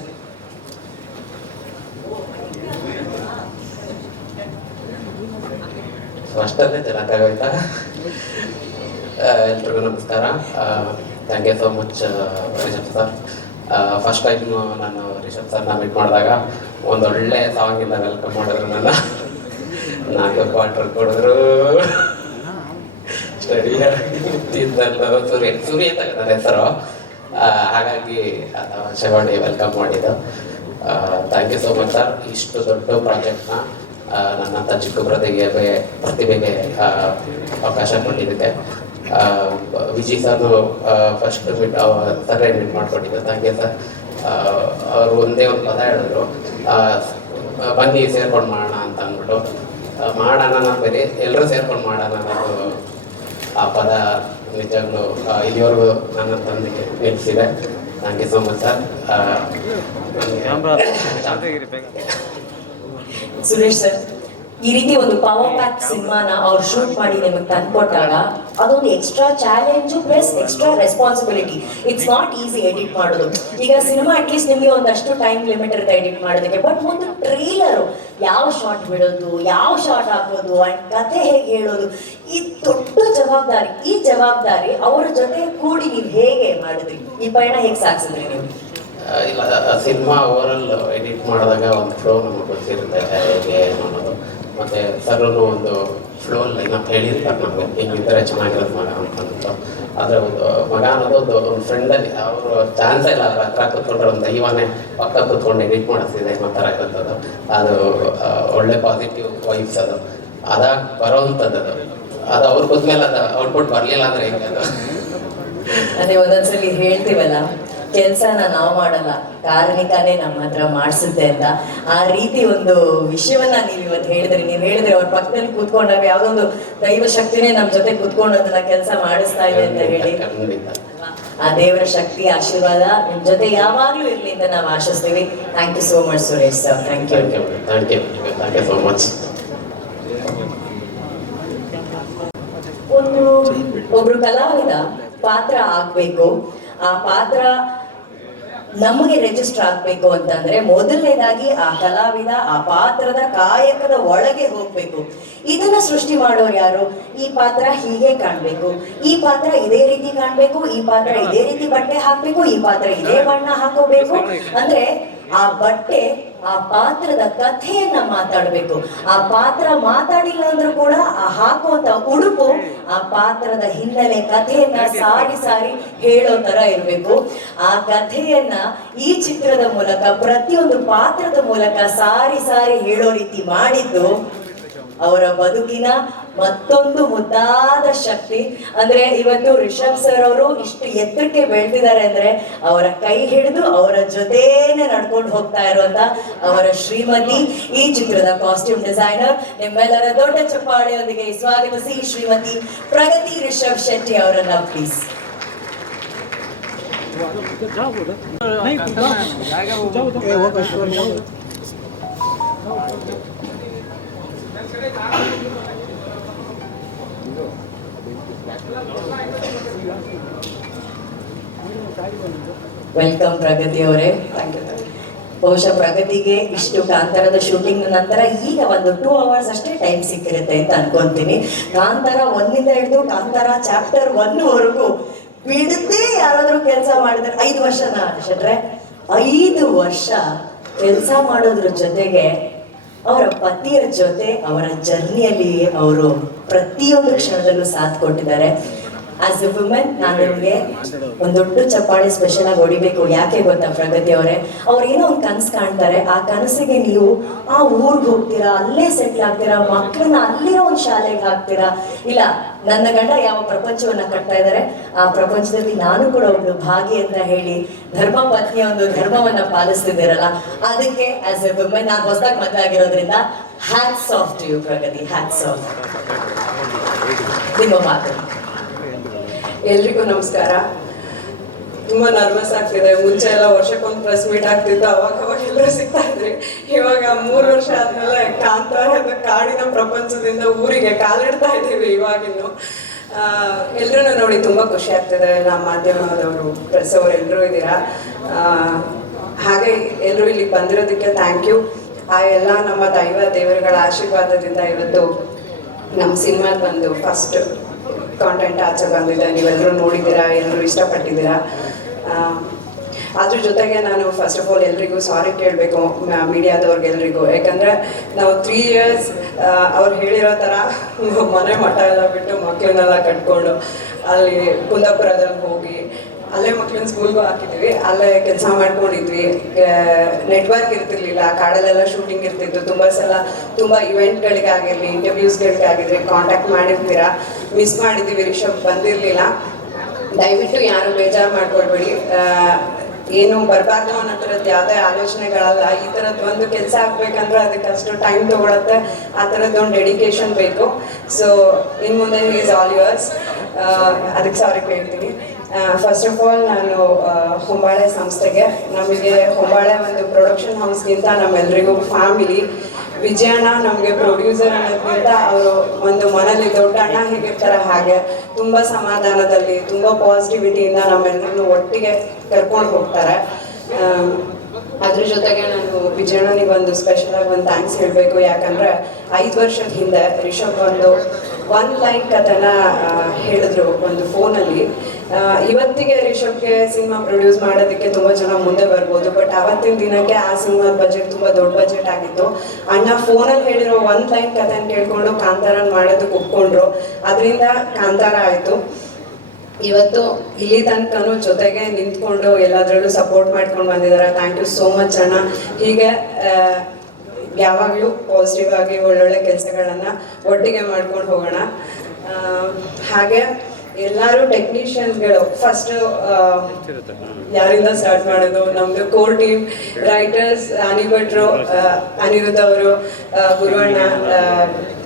ಅಷ್ಟಲ್ಲೇ ಚೆನ್ನಾಗಾಗೋಯ್ತಾ? ಎಲ್ರಿಗೂ ನಮಸ್ಕಾರ. Thank you so much Rishab sir. First time ನಾನು ರಿಷಬ್ ಸರ್ನ ಮೀಟ್ ಮಾಡಿದಾಗ ಒಂದೊಳ್ಳೆ ಸಾಂಗಿಂದ ವೆಲ್ಕಮ್ ಮಾಡಿದ್ರು. ನಾಲ್ಕು ಕ್ವಾರ್ಟರ್ ಕೊಡಿದ್ರು, ಸ್ಟಡಿ ಸೂರ್ಯ ಅಂತ ನನ್ನ ಹೆಸರು. ಹಾಗಾಗಿ ಶಿವಣ್ಣ ವೆಲ್ಕಮ್ ಮಾಡಿದ್ದು. Thank you so much sir. ಇಷ್ಟು ದೊಡ್ಡ ಪ್ರಾಜೆಕ್ಟ್ನ ನನ್ನಂಥ ಚಿಕ್ಕ ಪ್ರತಿಭೆಗೆ ಅವಕಾಶ ಕೊಟ್ಟಿದ್ದಕ್ಕೆ. ವಿಜಿ ಸರ್ನು ಫಸ್ಟ್ ಸರ್ರೇ ಮೀಟ್ ಮಾಡಿಕೊಟ್ಟಿದ್ದು. Thank you sir. ಅವರು ಒಂದೇ ಒಂದು ಪದ ಹೇಳಿದ್ರು, ಬನ್ನಿ ಸೇರ್ಕೊಂಡು ಮಾಡೋಣ ಅಂತ ಅಂದ್ಬಿಟ್ಟು. ಮಾಡೋಣ ಬೇರೆ ಎಲ್ಲರೂ ಸೇರ್ಕೊಂಡು ಮಾಡೋಣ ಅನ್ನೋದು ಆ ಪದ ನಿಜವಾಗ್ಲೂ ಇಲ್ಲಿವರೆಗೂ ನನ್ನ ತಂದೆಗೆ ನಿಲ್ಲಿಸಿದೆ. Thank you so much sir. Suresh sir, ಈ ರೀತಿ ಒಂದು ಪವರ್ ಪ್ಯಾಕ್ ಸಿನಿಮಾನ ಅವ್ರು ಶೂಟ್ ಮಾಡಿ ನಿಮಗೆ ತಂದ್ಕೊಟ್ಟಾಗ ಅದೊಂದು extra challenge plus extra responsibility. It's not easy edit ಮಾಡೋದು. ಈಗ ಸಿನಿಮಾ ಅಟ್ಲೀಸ್ಟ್ ನಿಮಗೆ ಒಂದಷ್ಟು ಟೈಮ್ ಲಿಮಿಟ್ ಇರುತ್ತೆ ಎಡಿಟ್ ಮಾಡೋದಕ್ಕೆ. ಬಟ್ ಒಂದು ಟ್ರೇಲರು ಯಾವ ಶಾರ್ಟ್ ಬಿಡೋದು, ಯಾವ ಶಾರ್ಟ್ ಹಾಕೋದು, ಅಂಡ್ ಕತೆ ಹೇಗೆ ಹೇಳೋದು, ಈ ದೊಡ್ಡ ಜವಾಬ್ದಾರಿ. ಈ ಜವಾಬ್ದಾರಿ ಅವ್ರ ಜೊತೆ ಕೂಡಿ ನೀವು ಹೇಗೆ ಮಾಡಿದ್ರಿ? ಈ ಪಯಣ ಹೇಗೆ ಸಾಗಿಸಿದ್ರಿ ನೀವು? ಇಲ್ಲ, ಸಿನಿಮಾ ಓವರಾಲ್ ಎಡಿಟ್ ಮಾಡಿದಾಗ ಒಂದು ಫ್ಲೋ ನಮಗೆ ಗೊತ್ತಿರುತ್ತೆ ಹೇಗೆ ಅನ್ನೋದು. ಮತ್ತು ಸರ್ರು ಒಂದು ಫ್ಲೋ ಲೈನಪ್ ಹೇಳಿರ್ತಾರೆ ನಮಗೆ, ಹಿಂಗಿದ್ದರೆ ಚೆನ್ನಾಗಿರೋದು ಮಗ ಅಂತಂದು. ಆದರೆ ಒಂದು ಮಗ ಅನ್ನೋದು ಒಂದು ಫ್ರೆಂಡಲ್ಲಿ ಅವರು ಚಾನ್ಸೇ ಇಲ್ಲ. ಅವ್ರ ಹತ್ರ ಕೂತ್ಕೊಂಡ್ರೆ ಒಂದು ದೈವನೇ ಪಕ್ಕ ಕೂತ್ಕೊಂಡು ಎಡಿಟ್ ಮಾಡಿಸ್ತಿದೆ ಥರ ಇರುತ್ತದು. ಅದು ಒಳ್ಳೆ ಪಾಸಿಟಿವ್ ವೈಬ್ಸ್ ಅದು ಅದಾಗಿ ಬರೋವಂಥದ್ದು. ಅದು ಅವ್ರು ಕೂತ್ಮೇಲೆ ಅದು ಔಟ್ಪುಟ್ ಬರಲಿಲ್ಲ ಅಂದರೆ ಹೆಂಗೆ ಅದು? ಅದೇ ಒಂದೊಂದ್ಸಲಿ ಹೇಳ್ತೀವಲ್ಲ, ಕೆಲಸನ ನಾವು ಮಾಡಲ್ಲ, ಕಾರ್ಮಿಕನೇ ನಮ್ಮ ಹತ್ರ ಮಾಡಿಸುತ್ತೆ ಅಂತ. ಆ ರೀತಿ ಒಂದು ವಿಷಯವನ್ನ ನೀವು ಇವತ್ತು ಹೇಳಿದ್ರಿ. ನೀವು ಹೇಳಿದ್ರೆ ಅವ್ರ ಪಕ್ಕದಲ್ಲಿ ಕೂತ್ಕೊಂಡಾಗ ಯಾವುದೊಂದು ದೈವ ಶಕ್ತಿನೇ ನಮ್ಮ ಜೊತೆ ಕೂತ್ಕೊಂಡು ಅದನ್ನ ಕೆಲಸ ಮಾಡಿಸ್ತಾ ಇದೆ ಅಂತ ಹೇಳಿ. ಆ ದೇವರ ಶಕ್ತಿ ಆಶೀರ್ವಾದ ನಿಮ್ ಜೊತೆ ಯಾವಾಗ್ಲೂ ಇರ್ಲಿ ಅಂತ ನಾವು ಆಶಿಸ್ತೀವಿ. Thank you so much Suresh sir. Thank you so much. ಒಬ್ರು ಕಲಾವಿದ ಪಾತ್ರ ಆಗ್ಬೇಕು, ಆ ಪಾತ್ರ ನಮಗೆ ರಿಜಿಸ್ಟರ್ ಆಗ್ಬೇಕು ಅಂತಂದ್ರೆ ಮೊದಲನೇದಾಗಿ ಆ ಕಲಾವಿದ ಆ ಪಾತ್ರದ ಕಾಯಕದ ಒಳಗೆ ಹೋಗ್ಬೇಕು. ಇದನ್ನ ಸೃಷ್ಟಿ ಮಾಡೋರು ಯಾರು? ಈ ಪಾತ್ರ ಹೀಗೆ ಕಾಣ್ಬೇಕು, ಈ ಪಾತ್ರ ಇದೇ ರೀತಿ ಕಾಣ್ಬೇಕು, ಈ ಪಾತ್ರ ಇದೇ ರೀತಿ ಬಟ್ಟೆ ಹಾಕ್ಬೇಕು, ಈ ಪಾತ್ರ ಇದೇ ಬಣ್ಣ ಹಾಕೋಬೇಕು ಅಂದ್ರೆ ಆ ಬಟ್ಟೆ ಆ ಪಾತ್ರದ ಕಥೆಯನ್ನ ಮಾತಾಡ್ಬೇಕು. ಆ ಪಾತ್ರ ಮಾತಾಡಿಲ್ಲ ಅಂದ್ರೂ ಕೂಡ ಆ ಹಾಕುವಂತ ಉಡುಪು ಆ ಪಾತ್ರದ ಹಿನ್ನೆಲೆ ಕಥೆಯನ್ನ ಸಾರಿ ಸಾರಿ ಹೇಳೋ ತರ ಇರ್ಬೇಕು. ಆ ಕಥೆಯನ್ನ ಈ ಚಿತ್ರದ ಮೂಲಕ ಪ್ರತಿಯೊಂದು ಪಾತ್ರದ ಮೂಲಕ ಸಾರಿ ಸಾರಿ ಹೇಳೋ ರೀತಿ ಮಾಡಿದ್ದು ಅವರ ಬದುಕಿನ ಮತ್ತೊಂದು ಮುದ್ದಾದ ಶಕ್ತಿ. ಅಂದ್ರೆ ಇವತ್ತು ರಿಷಬ್ ಸರ್ ಅವರು ಇಷ್ಟು ಎತ್ತರಕ್ಕೆ ಬೆಳೆದಿದ್ದಾರೆ ಅಂದ್ರೆ ಅವರ ಕೈ ಹಿಡಿದು ಅವರ ಜೊತೆನೆ ನಡ್ಕೊಂಡು ಹೋಗ್ತಾ ಇರುವಂತ ಅವರ ಶ್ರೀಮತಿ, ಈ ಚಿತ್ರದ ಕಾಸ್ಟ್ಯೂಮ್ ಡಿಸೈನರ್. ನಿಮ್ಮೆಲ್ಲರ ದೊಡ್ಡ ಚಪ್ಪಾಳೆಯೊಂದಿಗೆ ಸ್ವಾಗತಿಸಿ ಶ್ರೀಮತಿ ಪ್ರಗತಿ ರಿಷಬ್ ಶೆಟ್ಟಿ ಅವರನ್ನ ಪ್ಲೀಸ್. ವೆಲ್ಕಮ್ ಪ್ರಗತಿ ಅವರೇ. ಬಹುಶಃ ಪ್ರಗತಿಗೆ ಇಷ್ಟು ಕಾಂತಾರದ ಶೂಟಿಂಗ್ ನಂತರ ಈಗ ಒಂದು 2 hours ಅಷ್ಟೇ ಟೈಮ್ ಸಿಕ್ಕಿರುತ್ತೆ ಅಂತ ಅನ್ಕೊಂತೀನಿ. ಕಾಂತಾರ 1 ಹಿಡಿದು ಕಾಂತಾರ ಚಾಪ್ಟರ್ 1 ವರೆಗೂ ಬಿಡದೆ ಯಾರಾದ್ರೂ ಕೆಲಸ ಮಾಡಿದ್ರೆ 5 ವರ್ಷನ ಶೆಟ್ರೆ 5 ವರ್ಷ ಕೆಲಸ ಮಾಡೋದ್ರ ಜೊತೆಗೆ ಅವರ ಪತಿಯ ಜೊತೆ ಅವರ ಜರ್ನಿಯಲ್ಲಿ ಅವರು ಪ್ರತಿಯೊಂದು ಕ್ಷಣದಲ್ಲೂ ಸಾಥ್ ಕೊಟ್ಟಿದ್ದಾರೆ. ಆಸ್ ಎ ವುಮೆನ್ ನಾನು ನಿಮಗೆ ಒಂದು ದೊಡ್ಡ ಚಪ್ಪಾಳೆ ಸ್ಪೆಷಲ್ ಆಗಿ ಹೊಡಿಬೇಕು. ಯಾಕೆ ಗೊತ್ತಾ ಪ್ರಗತಿ ಅವರೇ, ಅವ್ರು ಏನೋ ಒಂದು ಕನಸು ಕಾಣ್ತಾರೆ. ಆ ಕನಸಿಗೆ ನೀವು ಆ ಊರಿಗೆ ಹೋಗ್ತೀರಾ, ಅಲ್ಲೇ ಸೆಟ್ಲ್ ಆಗ್ತೀರಾ, ಮಕ್ಕಳನ್ನ ಅಲ್ಲಿರೋ ಒಂದು ಶಾಲೆಗೆ ಹಾಕ್ತೀರಾ. ಇಲ್ಲ, ನನ್ನ ಗಂಡ ಯಾವ ಪ್ರಪಂಚವನ್ನ ಕಟ್ತಾ ಇದ್ದಾರೆ, ಆ ಪ್ರಪಂಚದಲ್ಲಿ ನಾನು ಕೂಡ ಒಂದು ಭಾಗಿ ಅಂತ ಹೇಳಿ ಧರ್ಮ ಪತ್ನಿಯ ಒಂದು ಧರ್ಮವನ್ನ ಪಾಲಿಸ್ತಿದ್ದೀರಲ್ಲ, ಅದಕ್ಕೆ ಆಸ್ ಎ ವುಮೆನ್ ನಾನು ಹೊಸದಾಗಿ ಮದುವೆ ಆಗಿರೋದ್ರಿಂದ hats off to you Pragathi, hats off. ನಿಮ್ಮ ಮಾತು. ಎಲ್ರಿಗೂ ನಮಸ್ಕಾರ. ತುಂಬ ನರ್ವಸ್ ಆಗ್ತಿದೆ. ಮುಂಚೆ ಎಲ್ಲ ವರ್ಷಕ್ಕೊಂದು ಪ್ರೆಸ್ ಮೀಟ್ ಆಗ್ತಿತ್ತು, ಅವಾಗ ಎಲ್ಲರೂ ಸಿಗ್ತಾ ಇದ್ರಿ. ಇವಾಗ 3 ವರ್ಷ ಆದ್ಮೇಲೆ ಕಾಂತಾರದ ಕಾಡಿನ ಪ್ರಪಂಚದಿಂದ ಊರಿಗೆ ಕಾಲಿಡ್ತಾ ಇದ್ದೀವಿ. ಇವಾಗಿನ್ನು ಎಲ್ಲರೂ ನೋಡಿ ತುಂಬ ಖುಷಿ ಆಗ್ತಿದೆ. ನಮ್ಮ ಮಾಧ್ಯಮದವರು, ಪ್ರೆಸ್ ಅವರು ಎಲ್ಲರೂ ಇದ್ದೀರಾ. ಹಾಗೆ ಎಲ್ಲರೂ ಇಲ್ಲಿಗೆ ಬಂದಿರೋದಕ್ಕೆ ಥ್ಯಾಂಕ್ ಯು. ಆ ಎಲ್ಲ ನಮ್ಮ ದೇವರುಗಳ ಆಶೀರ್ವಾದದಿಂದ ಇವತ್ತು ನಮ್ಮ ಸಿನಿಮಾದ ಬಂದು ಫಸ್ಟ್ ಕಾಂಟೆಂಟ್ ಆಚೆ ಬಂದಿದೆ. ನೀವೆಲ್ಲರೂ ನೋಡಿದ್ದೀರಾ, ಎಲ್ಲರೂ ಇಷ್ಟಪಟ್ಟಿದ್ದೀರಾ. ಅದ್ರ ಜೊತೆಗೆ ನಾನು ಫಸ್ಟ್ ಆಫ್ ಆಲ್ ಎಲ್ರಿಗೂ ಸಾರಿ ಕೇಳಬೇಕು, ಮೀಡಿಯಾದವ್ರಿಗೆಲ್ರಿಗೂ. ಯಾಕಂದರೆ ನಾವು 3 years ಅವ್ರು ಹೇಳಿರೋ ಥರ ಮನೆ ಮಠ ಎಲ್ಲ ಬಿಟ್ಟು ಮಕ್ಕಳನ್ನೆಲ್ಲ ಕಟ್ಕೊಂಡು ಅಲ್ಲಿ ಕುಂದಾಪುರದಲ್ಲಿ ಹೋಗಿ ಅಲ್ಲೇ ಮಕ್ಕಳನ್ನ ಸ್ಕೂಲ್ಗೂ ಹಾಕಿದ್ವಿ, ಅಲ್ಲೇ ಕೆಲಸ ಮಾಡ್ಕೊಂಡಿದ್ವಿ. ನೆಟ್ವರ್ಕ್ ಇರ್ತಿರ್ಲಿಲ್ಲ, ಕಾಡಲ್ಲೆಲ್ಲ ಶೂಟಿಂಗ್ ಇರ್ತಿತ್ತು. ತುಂಬ ಸಲ ತುಂಬ ಇವೆಂಟ್ಗಳಿಗಾಗಿರಲಿ, ಇಂಟರ್ವ್ಯೂಸ್ಗಳಿಗಾಗಿರಲಿ ಕಾಂಟ್ಯಾಕ್ಟ್ ಮಾಡಿರ್ತೀರಾ. ಮಿಸ್ ಮಾಡಿದ್ದೀವಿ, ರಿಷಬ್ ಬಂದಿರಲಿಲ್ಲ. ದಯವಿಟ್ಟು ಯಾರು ಬೇಜಾರು ಮಾಡ್ಕೊಳ್ಬೇಡಿ. ಏನು ಬರಬಾರ್ದು ಅನ್ನೋ ಥರದ್ದು ಯಾವುದೇ ಆಲೋಚನೆಗಳಲ್ಲ. ಈ ಥರದ್ದು ಒಂದು ಕೆಲಸ ಆಗ್ಬೇಕಂದ್ರೆ ಅದಕ್ಕೆ ಅಷ್ಟು ಟೈಮ್ ತೊಗೊಳತ್ತೆ. ಆ ಥರದ್ದು ಒಂದು ಡೆಡಿಕೇಶನ್ ಬೇಕು. ಸೊ ಇನ್ನು ಮುಂದೆ ಈಸ್ ಆಲ್ ಯುವರ್ಸ್. ಅದಕ್ಕೆ ಸಾರಿ ಕೇಳ್ತೀನಿ. ಫಸ್ಟ್ ಆಫ್ ಆಲ್ ನಾನು ಹೊಂಬಾಳೆ ಸಂಸ್ಥೆಗೆ, ನಮಗೆ ಹೊಂಬಾಳೆ ಒಂದು ಪ್ರೊಡಕ್ಷನ್ ಹೌಸ್ಗಿಂತ ನಮ್ಮೆಲ್ಲರಿಗೂ ಫ್ಯಾಮಿಲಿ. ವಿಜಯಣ್ಣ ನಮಗೆ ಪ್ರೊಡ್ಯೂಸರ್ ಅನ್ನೋದ್ಕಿಂತ ಅವರು ಒಂದು ಮನೇಲಿ ದೊಡ್ಡ ಅಣ್ಣ ಹೇಗಿರ್ತಾರೆ ಹಾಗೆ ತುಂಬ ಸಮಾಧಾನದಲ್ಲಿ, ತುಂಬ ಪಾಸಿಟಿವಿಟಿಯಿಂದ ನಮ್ಮೆಲ್ಲರನ್ನು ಒಟ್ಟಿಗೆ ಕರ್ಕೊಂಡು ಹೋಗ್ತಾರೆ. ಅದ್ರ ಜೊತೆಗೆ ನಾನು ವಿಜಯಣ್ಣನಿಗೆ ಒಂದು ಸ್ಪೆಷಲ್ ಆಗಿ ಒಂದು ಥ್ಯಾಂಕ್ಸ್ ಹೇಳಬೇಕು. ಯಾಕಂದರೆ 5 ವರ್ಷದ ಹಿಂದೆ ರಿಷಬ್ ಒಂದು ಲೈನ್ ಕಥೆನ ಹೇಳಿದ್ರು ಒಂದು ಫೋನಲ್ಲಿ. ಇವತ್ತಿಗೆ ರಿಷಬ್ಗೆ ಸಿನಿಮಾ ಪ್ರೊಡ್ಯೂಸ್ ಮಾಡೋದಕ್ಕೆ ತುಂಬ ಜನ ಮುಂದೆ ಬರ್ಬೋದು, ಬಟ್ ಅವತ್ತಿನ ದಿನಕ್ಕೆ ಆ ಸಿನಿಮಾದ ಬಜೆಟ್ ತುಂಬ ದೊಡ್ಡ ಬಜೆಟ್ ಆಗಿತ್ತು. ಅಣ್ಣ ಫೋನಲ್ಲಿ ಹೇಳಿರೋ ಒಂದು ಲೈನ್ ಕಥೆನ ಕೇಳ್ಕೊಂಡು ಕಾಂತಾರನ ಮಾಡೋದಕ್ಕೆ ಒಪ್ಕೊಂಡ್ರು. ಅದರಿಂದ ಕಾಂತಾರ ಆಯಿತು. ಇವತ್ತು ಇಲ್ಲಿ ತನಕನೂ ಜೊತೆಗೆ ನಿಂತ್ಕೊಂಡು ಎಲ್ಲದರಲ್ಲೂ ಸಪೋರ್ಟ್ ಮಾಡ್ಕೊಂಡು ಬಂದಿದ್ದಾರೆ. ಥ್ಯಾಂಕ್ ಯು ಸೋ ಮಚ್ ಅಣ್ಣ. ಹೀಗೆ ಯಾವಾಗಲೂ ಪಾಸಿಟಿವ್ ಆಗಿ ಒಳ್ಳೊಳ್ಳೆ ಕೆಲಸಗಳನ್ನು ಒಟ್ಟಿಗೆ ಮಾಡ್ಕೊಂಡು ಹೋಗೋಣ. ಹಾಗೆ ಎಲ್ಲರೂ ಟೆಕ್ನಿಷಿಯನ್ಸ್ಗಳು ಫಸ್ಟ್ ಯಾರಿಂದ ಸ್ಟಾರ್ಟ್ ಮಾಡೋದು? ನಮ್ಮದು ಕೋರ್ ಟೀಮ್ ರೈಟರ್ಸ್ ಅನಿಭಟ್ರು, ಅನಿರುದ್ಧ ಅವರು, ಗುರುವಣ್ಣ,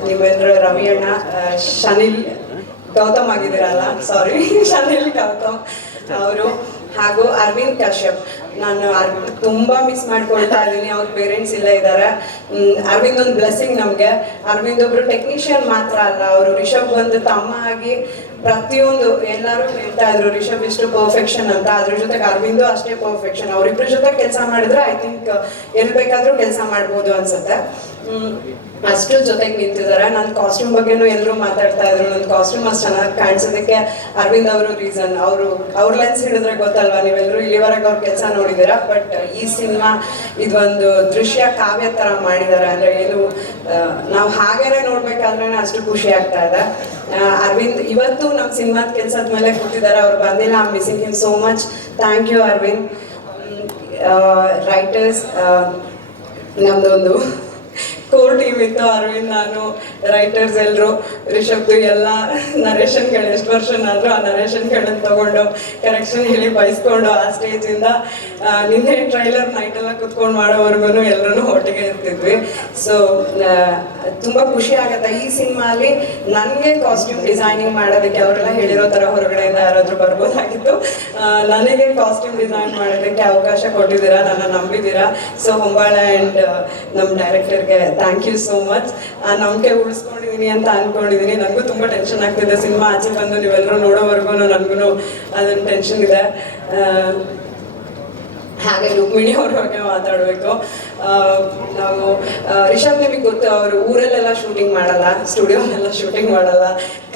ನಿಮ್ಮೆಲ್ಲರ ರವಿ ಅಣ್ಣ, ಶನಿಲ್ ಗೌತಮ್ ಆಗಿದ್ದೀರಲ್ಲ, ಸಾರಿ ಶನಿಲ್ ಗೌತಮ್ ಅವರು, ಹಾಗೂ ಅರವಿಂದ್ ಕಶ್ಯಪ್. ನಾನು ತುಂಬ ಮಿಸ್ ಮಾಡ್ಕೊಳ್ತಾ ಇದ್ದೀನಿ. ಅವ್ರ ಪೇರೆಂಟ್ಸ್ ಇಲ್ಲ ಇದ್ದಾರೆ. ಅರವಿಂದ್ ಒಂದು ಬ್ಲೆಸ್ಸಿಂಗ್ ನಮಗೆ. ಅರವಿಂದ್ ಒಬ್ರು ಟೆಕ್ನಿಷಿಯನ್ ಮಾತ್ರ ಅಲ್ಲ, ಅವರು ರಿಷಬ್ ಒಂದು ತಮ್ಮ ಆಗಿ ಪ್ರತಿಯೊಂದು ಎಲ್ಲರೂ ಹೇಳ್ತಾ ಇದ್ರು ರಿಷಬ್ ಇಷ್ಟು ಪರ್ಫೆಕ್ಷನ್ ಅಂತ. ಅದ್ರ ಜೊತೆಗೆ ಅರವಿಂದು ಅಷ್ಟೇ ಪರ್ಫೆಕ್ಷನ್. ಅವರಿಬ್ಬರ ಜೊತೆ ಕೆಲಸ ಮಾಡಿದ್ರೆ ಐ ಥಿಂಕ್ ಎಲ್ಲಿ ಬೇಕಾದರೂ ಕೆಲಸ ಮಾಡ್ಬೋದು ಅನ್ಸುತ್ತೆ. ಅಷ್ಟು ಜೊತೆಗೆ ನಿಂತಿದ್ದಾರೆ. ನನ್ನ ಕಾಸ್ಟ್ಯೂಮ್ ಬಗ್ಗೆನೂ ಎಲ್ಲರೂ ಮಾತಾಡ್ತಾ ಇದ್ರು. ನನ್ನ ಕಾಸ್ಟ್ಯೂಮ್ ಅಷ್ಟು ಚೆನ್ನಾಗಿ ಕಾಣಿಸೋದಕ್ಕೆ ಅರವಿಂದ್ ಅವರು ರೀಸನ್. ಅವ್ರ ಲೆನ್ಸ್ ಹಿಡಿದ್ರೆ ಗೊತ್ತಲ್ವಾ, ನೀವೆಲ್ಲರೂ ಇಲ್ಲಿವರೆಗೆ ಅವ್ರ ಕೆಲಸ ನೋಡಿದ್ದೀರಾ. ಬಟ್ ಈ ಸಿನಿಮಾ ಇದೊಂದು ದೃಶ್ಯ ಕಾವ್ಯ ಥರ ಮಾಡಿದ್ದಾರೆ. ಅಂದರೆ ಏನು ನಾವು ಹಾಗೇನೆ ನೋಡ್ಬೇಕಾದ್ರೆ ಅಷ್ಟು ಖುಷಿ ಆಗ್ತಾ ಇದೆ. ಅರವಿಂದ್ ಇವತ್ತು ನಮ್ಮ ಸಿನಿಮಾದ ಕೆಲಸದ ಮೇಲೆ ಕೂತಿದ್ದಾರೆ. ಅವ್ರು ಬಂದಿಲ್ಲ. I am missing him so much. Thank you Aravind. Writers ನಮ್ಮದೊಂದು ಕೋರ್ ಟೀಮ್ ಇತ್ತು. ಅರವಿಂದ್, ನಾನು, ರೈಟರ್ಸ್ ಎಲ್ಲರೂ, ರಿಷಬ್ದು ಎಲ್ಲ ನರೇಷನ್ಗಳು ಎಷ್ಟು ವರ್ಷನಾದರೂ ಆ ನರೇಷನ್ಗಳನ್ನು ತೊಗೊಂಡು ಕರೆಕ್ಷನ್ ಹೇಳಿ ಬಯಸ್ಕೊಂಡು ಆ ಸ್ಟೇಜಿಂದ ನಿನ್ನೆ ಟ್ರೈಲರ್ ನೈಟೆಲ್ಲ ಕುತ್ಕೊಂಡು ಮಾಡೋವರೆಗೂ ಎಲ್ಲರೂ ಒಟ್ಟಿಗೆ ಇರ್ತಿದ್ವಿ. ಸೊ ತುಂಬ ಖುಷಿ ಆಗುತ್ತೆ. ಈ ಸಿನಿಮಾಲಿ ನನಗೆ ಕಾಸ್ಟ್ಯೂಮ್ ಡಿಸೈನಿಂಗ್ ಮಾಡೋದಕ್ಕೆ ಅವರೆಲ್ಲ ಹೇಳಿರೋ ಥರ ಹೊರಗಡೆಯಿಂದ ಯಾರಾದರೂ ಬರ್ಬೋದಾಗಿತ್ತು. ನನಗೆ ಕಾಸ್ಟ್ಯೂಮ್ ಡಿಸೈನ್ ಮಾಡೋದಕ್ಕೆ ಅವಕಾಶ ಕೊಟ್ಟಿದ್ದೀರಾ, ನನ್ನ ನಂಬಿದ್ದೀರಾ. ಸೊ ಹೊಂಬಾಳೆ ಆ್ಯಂಡ್ ನಮ್ಮ ಡೈರೆಕ್ಟರ್ಗೆ ಥ್ಯಾಂಕ್ ಯು ಸೋ ಮಚ್. ಆ ನಂಬಿಕೆ ಉಳಿಸ್ಕೊಂಡಿದ್ದೀನಿ ಅಂತ ಅಂದ್ಕೊಂಡಿದ್ದೀನಿ. ನನಗೂ ತುಂಬ ಟೆನ್ಷನ್ ಆಗ್ತಿದೆ. ಸಿನಿಮಾ ಆಚೆ ಬಂದು ನೀವೆಲ್ಲರೂ ನೋಡೋವರೆಗೂ ನನಗೂ ಅದೊಂದು ಟೆನ್ಷನ್ ಇದೆ. ಹಾಗೆ ರುಕ್ಮಿಣಿ ಅವ್ರ ಬಗ್ಗೆ ಮಾತಾಡಬೇಕು. ನಾವು ರಿಷಬ್ ನಿಮಗೆ ಗೊತ್ತು, ಅವರು ಊರಲ್ಲೆಲ್ಲ ಶೂಟಿಂಗ್ ಮಾಡಲ್ಲ, ಸ್ಟುಡಿಯೋನೆಲ್ಲ ಶೂಟಿಂಗ್ ಮಾಡಲ್ಲ,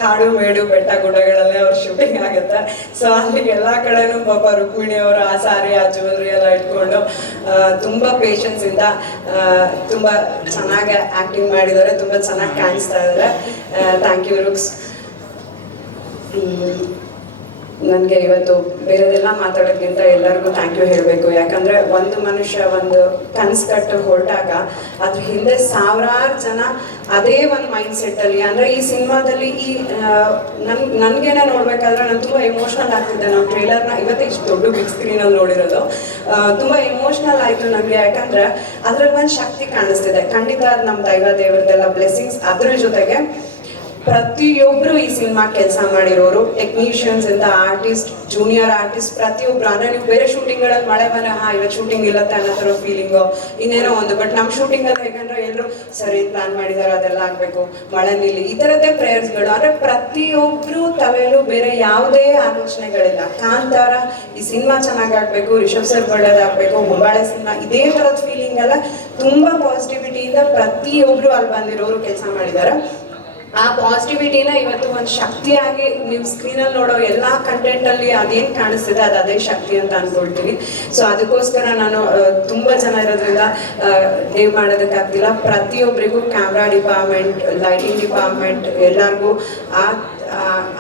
ಕಾಡು ಮೇಡು ಬೆಟ್ಟ ಗುಡ್ಡಗಳಲ್ಲೇ ಅವ್ರ ಶೂಟಿಂಗ್ ಆಗುತ್ತೆ. ಸೊ ಅಲ್ಲಿಗೆ ಎಲ್ಲ ಕಡೆನೂ ಪಾಪ ರುಕ್ಮಿಣಿ ಅವರು ಆ ಸಾರಿ ಆ ಜ್ಯುವೆಲ್ರಿ ಎಲ್ಲ ಇಟ್ಕೊಂಡು ತುಂಬ ಪೇಷನ್ಸಿಂದ ತುಂಬ ಚೆನ್ನಾಗಿ ಆ್ಯಕ್ಟಿಂಗ್ ಮಾಡಿದ್ದಾರೆ, ತುಂಬ ಚೆನ್ನಾಗಿ ಕಾಣಿಸ್ತಾ ಇದ್ದಾರೆ. Thank you Ruks. ನನಗೆ ಇವತ್ತು ಬೇರೆದೆಲ್ಲ ಮಾತಾಡೋದ್ಕಿಂತ ಎಲ್ಲರಿಗೂ ಥ್ಯಾಂಕ್ ಯು ಹೇಳಬೇಕು. ಯಾಕಂದರೆ ಒಂದು ಮನುಷ್ಯ ಒಂದು ಕನಸು ಕಟ್ಟು ಹೊರಟಾಗ ಅದ್ರ ಹಿಂದೆ ಸಾವಿರಾರು ಜನ ಅದೇ ಒಂದು ಮೈಂಡ್ ಸೆಟ್ಟಲ್ಲಿ, ಅಂದರೆ ಈ ಸಿನಿಮಾದಲ್ಲಿ ಈ ನನಗೇನೆ ನೋಡಬೇಕಾದ್ರೆ ನಾನು ತುಂಬ ಎಮೋಷ್ನಲ್ ಆಗ್ತಿದ್ದೆ. ನಾವು ಟ್ರೇಲರ್ನ ಇವತ್ತೇ ಇಷ್ಟು ದೊಡ್ಡ ಬಿಗ್ ಸ್ಕ್ರೀನಲ್ಲಿ ನೋಡಿರೋದು, ತುಂಬ ಎಮೋಷ್ನಲ್ ಆಯಿತು ನನಗೆ. ಯಾಕಂದರೆ ಅದ್ರಲ್ಲಿ ಒಂದು ಶಕ್ತಿ ಕಾಣಿಸ್ತಿದೆ. ಖಂಡಿತ ಅದು ನಮ್ಮ ದೇವರದೆಲ್ಲ ಬ್ಲೆಸ್ಸಿಂಗ್ಸ್. ಅದ್ರ ಜೊತೆಗೆ ಪ್ರತಿಯೊಬ್ಬರು ಈ ಸಿನಿಮಾ ಕೆಲಸ ಮಾಡಿರೋರು, ಟೆಕ್ನಿಷಿಯನ್ಸ್ ಇಂದ ಆರ್ಟಿಸ್ಟ್, ಜೂನಿಯರ್ ಆರ್ಟಿಸ್ಟ್, ಪ್ರತಿಯೊಬ್ಬರು. ಅಂದರೆ ನೀವು ಬೇರೆ ಶೂಟಿಂಗ್ಗಳಲ್ಲಿ ಮಳೆ ಬಂದರೆ ಇವತ್ತು ಶೂಟಿಂಗ್ ಇಲ್ಲತ್ತೆ ಅನ್ನೋ ಥರ ಫೀಲಿಂಗು, ಇನ್ನೇನೋ ಒಂದು. ಬಟ್ ನಮ್ಮ ಶೂಟಿಂಗಲ್ಲಿ ಹೇಗಂದ್ರೆ ಎಲ್ಲರೂ ಸರಿ ಪ್ಲಾನ್ ಮಾಡಿದ್ದಾರೆ, ಅದೆಲ್ಲ ಆಗಬೇಕು, ಮಳೆ ನಿಲ್ಲಿ, ಈ ಥರದ್ದೇ ಪ್ರೇಯರ್ಸ್ಗಳು. ಅಂದರೆ ಪ್ರತಿಯೊಬ್ಬರು ತಲೆಯಲ್ಲೂ ಬೇರೆ ಯಾವುದೇ ಆಲೋಚನೆಗಳಿಲ್ಲ. ಕಾಂತಾರ ಈ ಸಿನಿಮಾ ಚೆನ್ನಾಗಾಗಬೇಕು, ರಿಷಬ್ ಸರ್ ಒಳ್ಳೇದಾಗಬೇಕು, ಮುಂಬಾಳೆ ಸಿನಿಮಾ, ಇದೇ ಥರದ ಫೀಲಿಂಗ್ ಎಲ್ಲ ತುಂಬ ಪಾಸಿಟಿವಿಟಿಯಿಂದ ಪ್ರತಿಯೊಬ್ಬರು ಅಲ್ಲಿ ಬಂದಿರೋರು ಕೆಲಸ ಮಾಡಿದ್ದಾರೆ. ಆ ಪಾಸಿಟಿವಿಟಿನ ಇವತ್ತು ಒಂದು ಶಕ್ತಿಯಾಗಿ ನೀವು ಸ್ಕ್ರೀನಲ್ಲಿ ನೋಡೋ ಎಲ್ಲ ಕಂಟೆಂಟಲ್ಲಿ ಅದೇನು ಕಾಣಿಸ್ತಿದೆ ಅದು ಅದೇ ಶಕ್ತಿ ಅಂತ ಅಂದ್ಕೊಳ್ತೀನಿ. ಸೊ ಅದಕ್ಕೋಸ್ಕರ ನಾನು ತುಂಬ ಜನ ಇರೋದ್ರಿಂದ ಡೇವ್ ಮಾಡೋದಕ್ಕಾಗ್ತಿಲ್ಲ. ಪ್ರತಿಯೊಬ್ಬರಿಗೂ ಕ್ಯಾಮ್ರಾ ಡಿಪಾರ್ಟ್ಮೆಂಟ್, ಲೈಟಿಂಗ್ ಡಿಪಾರ್ಟ್ಮೆಂಟ್, ಎಲ್ಲರಿಗೂ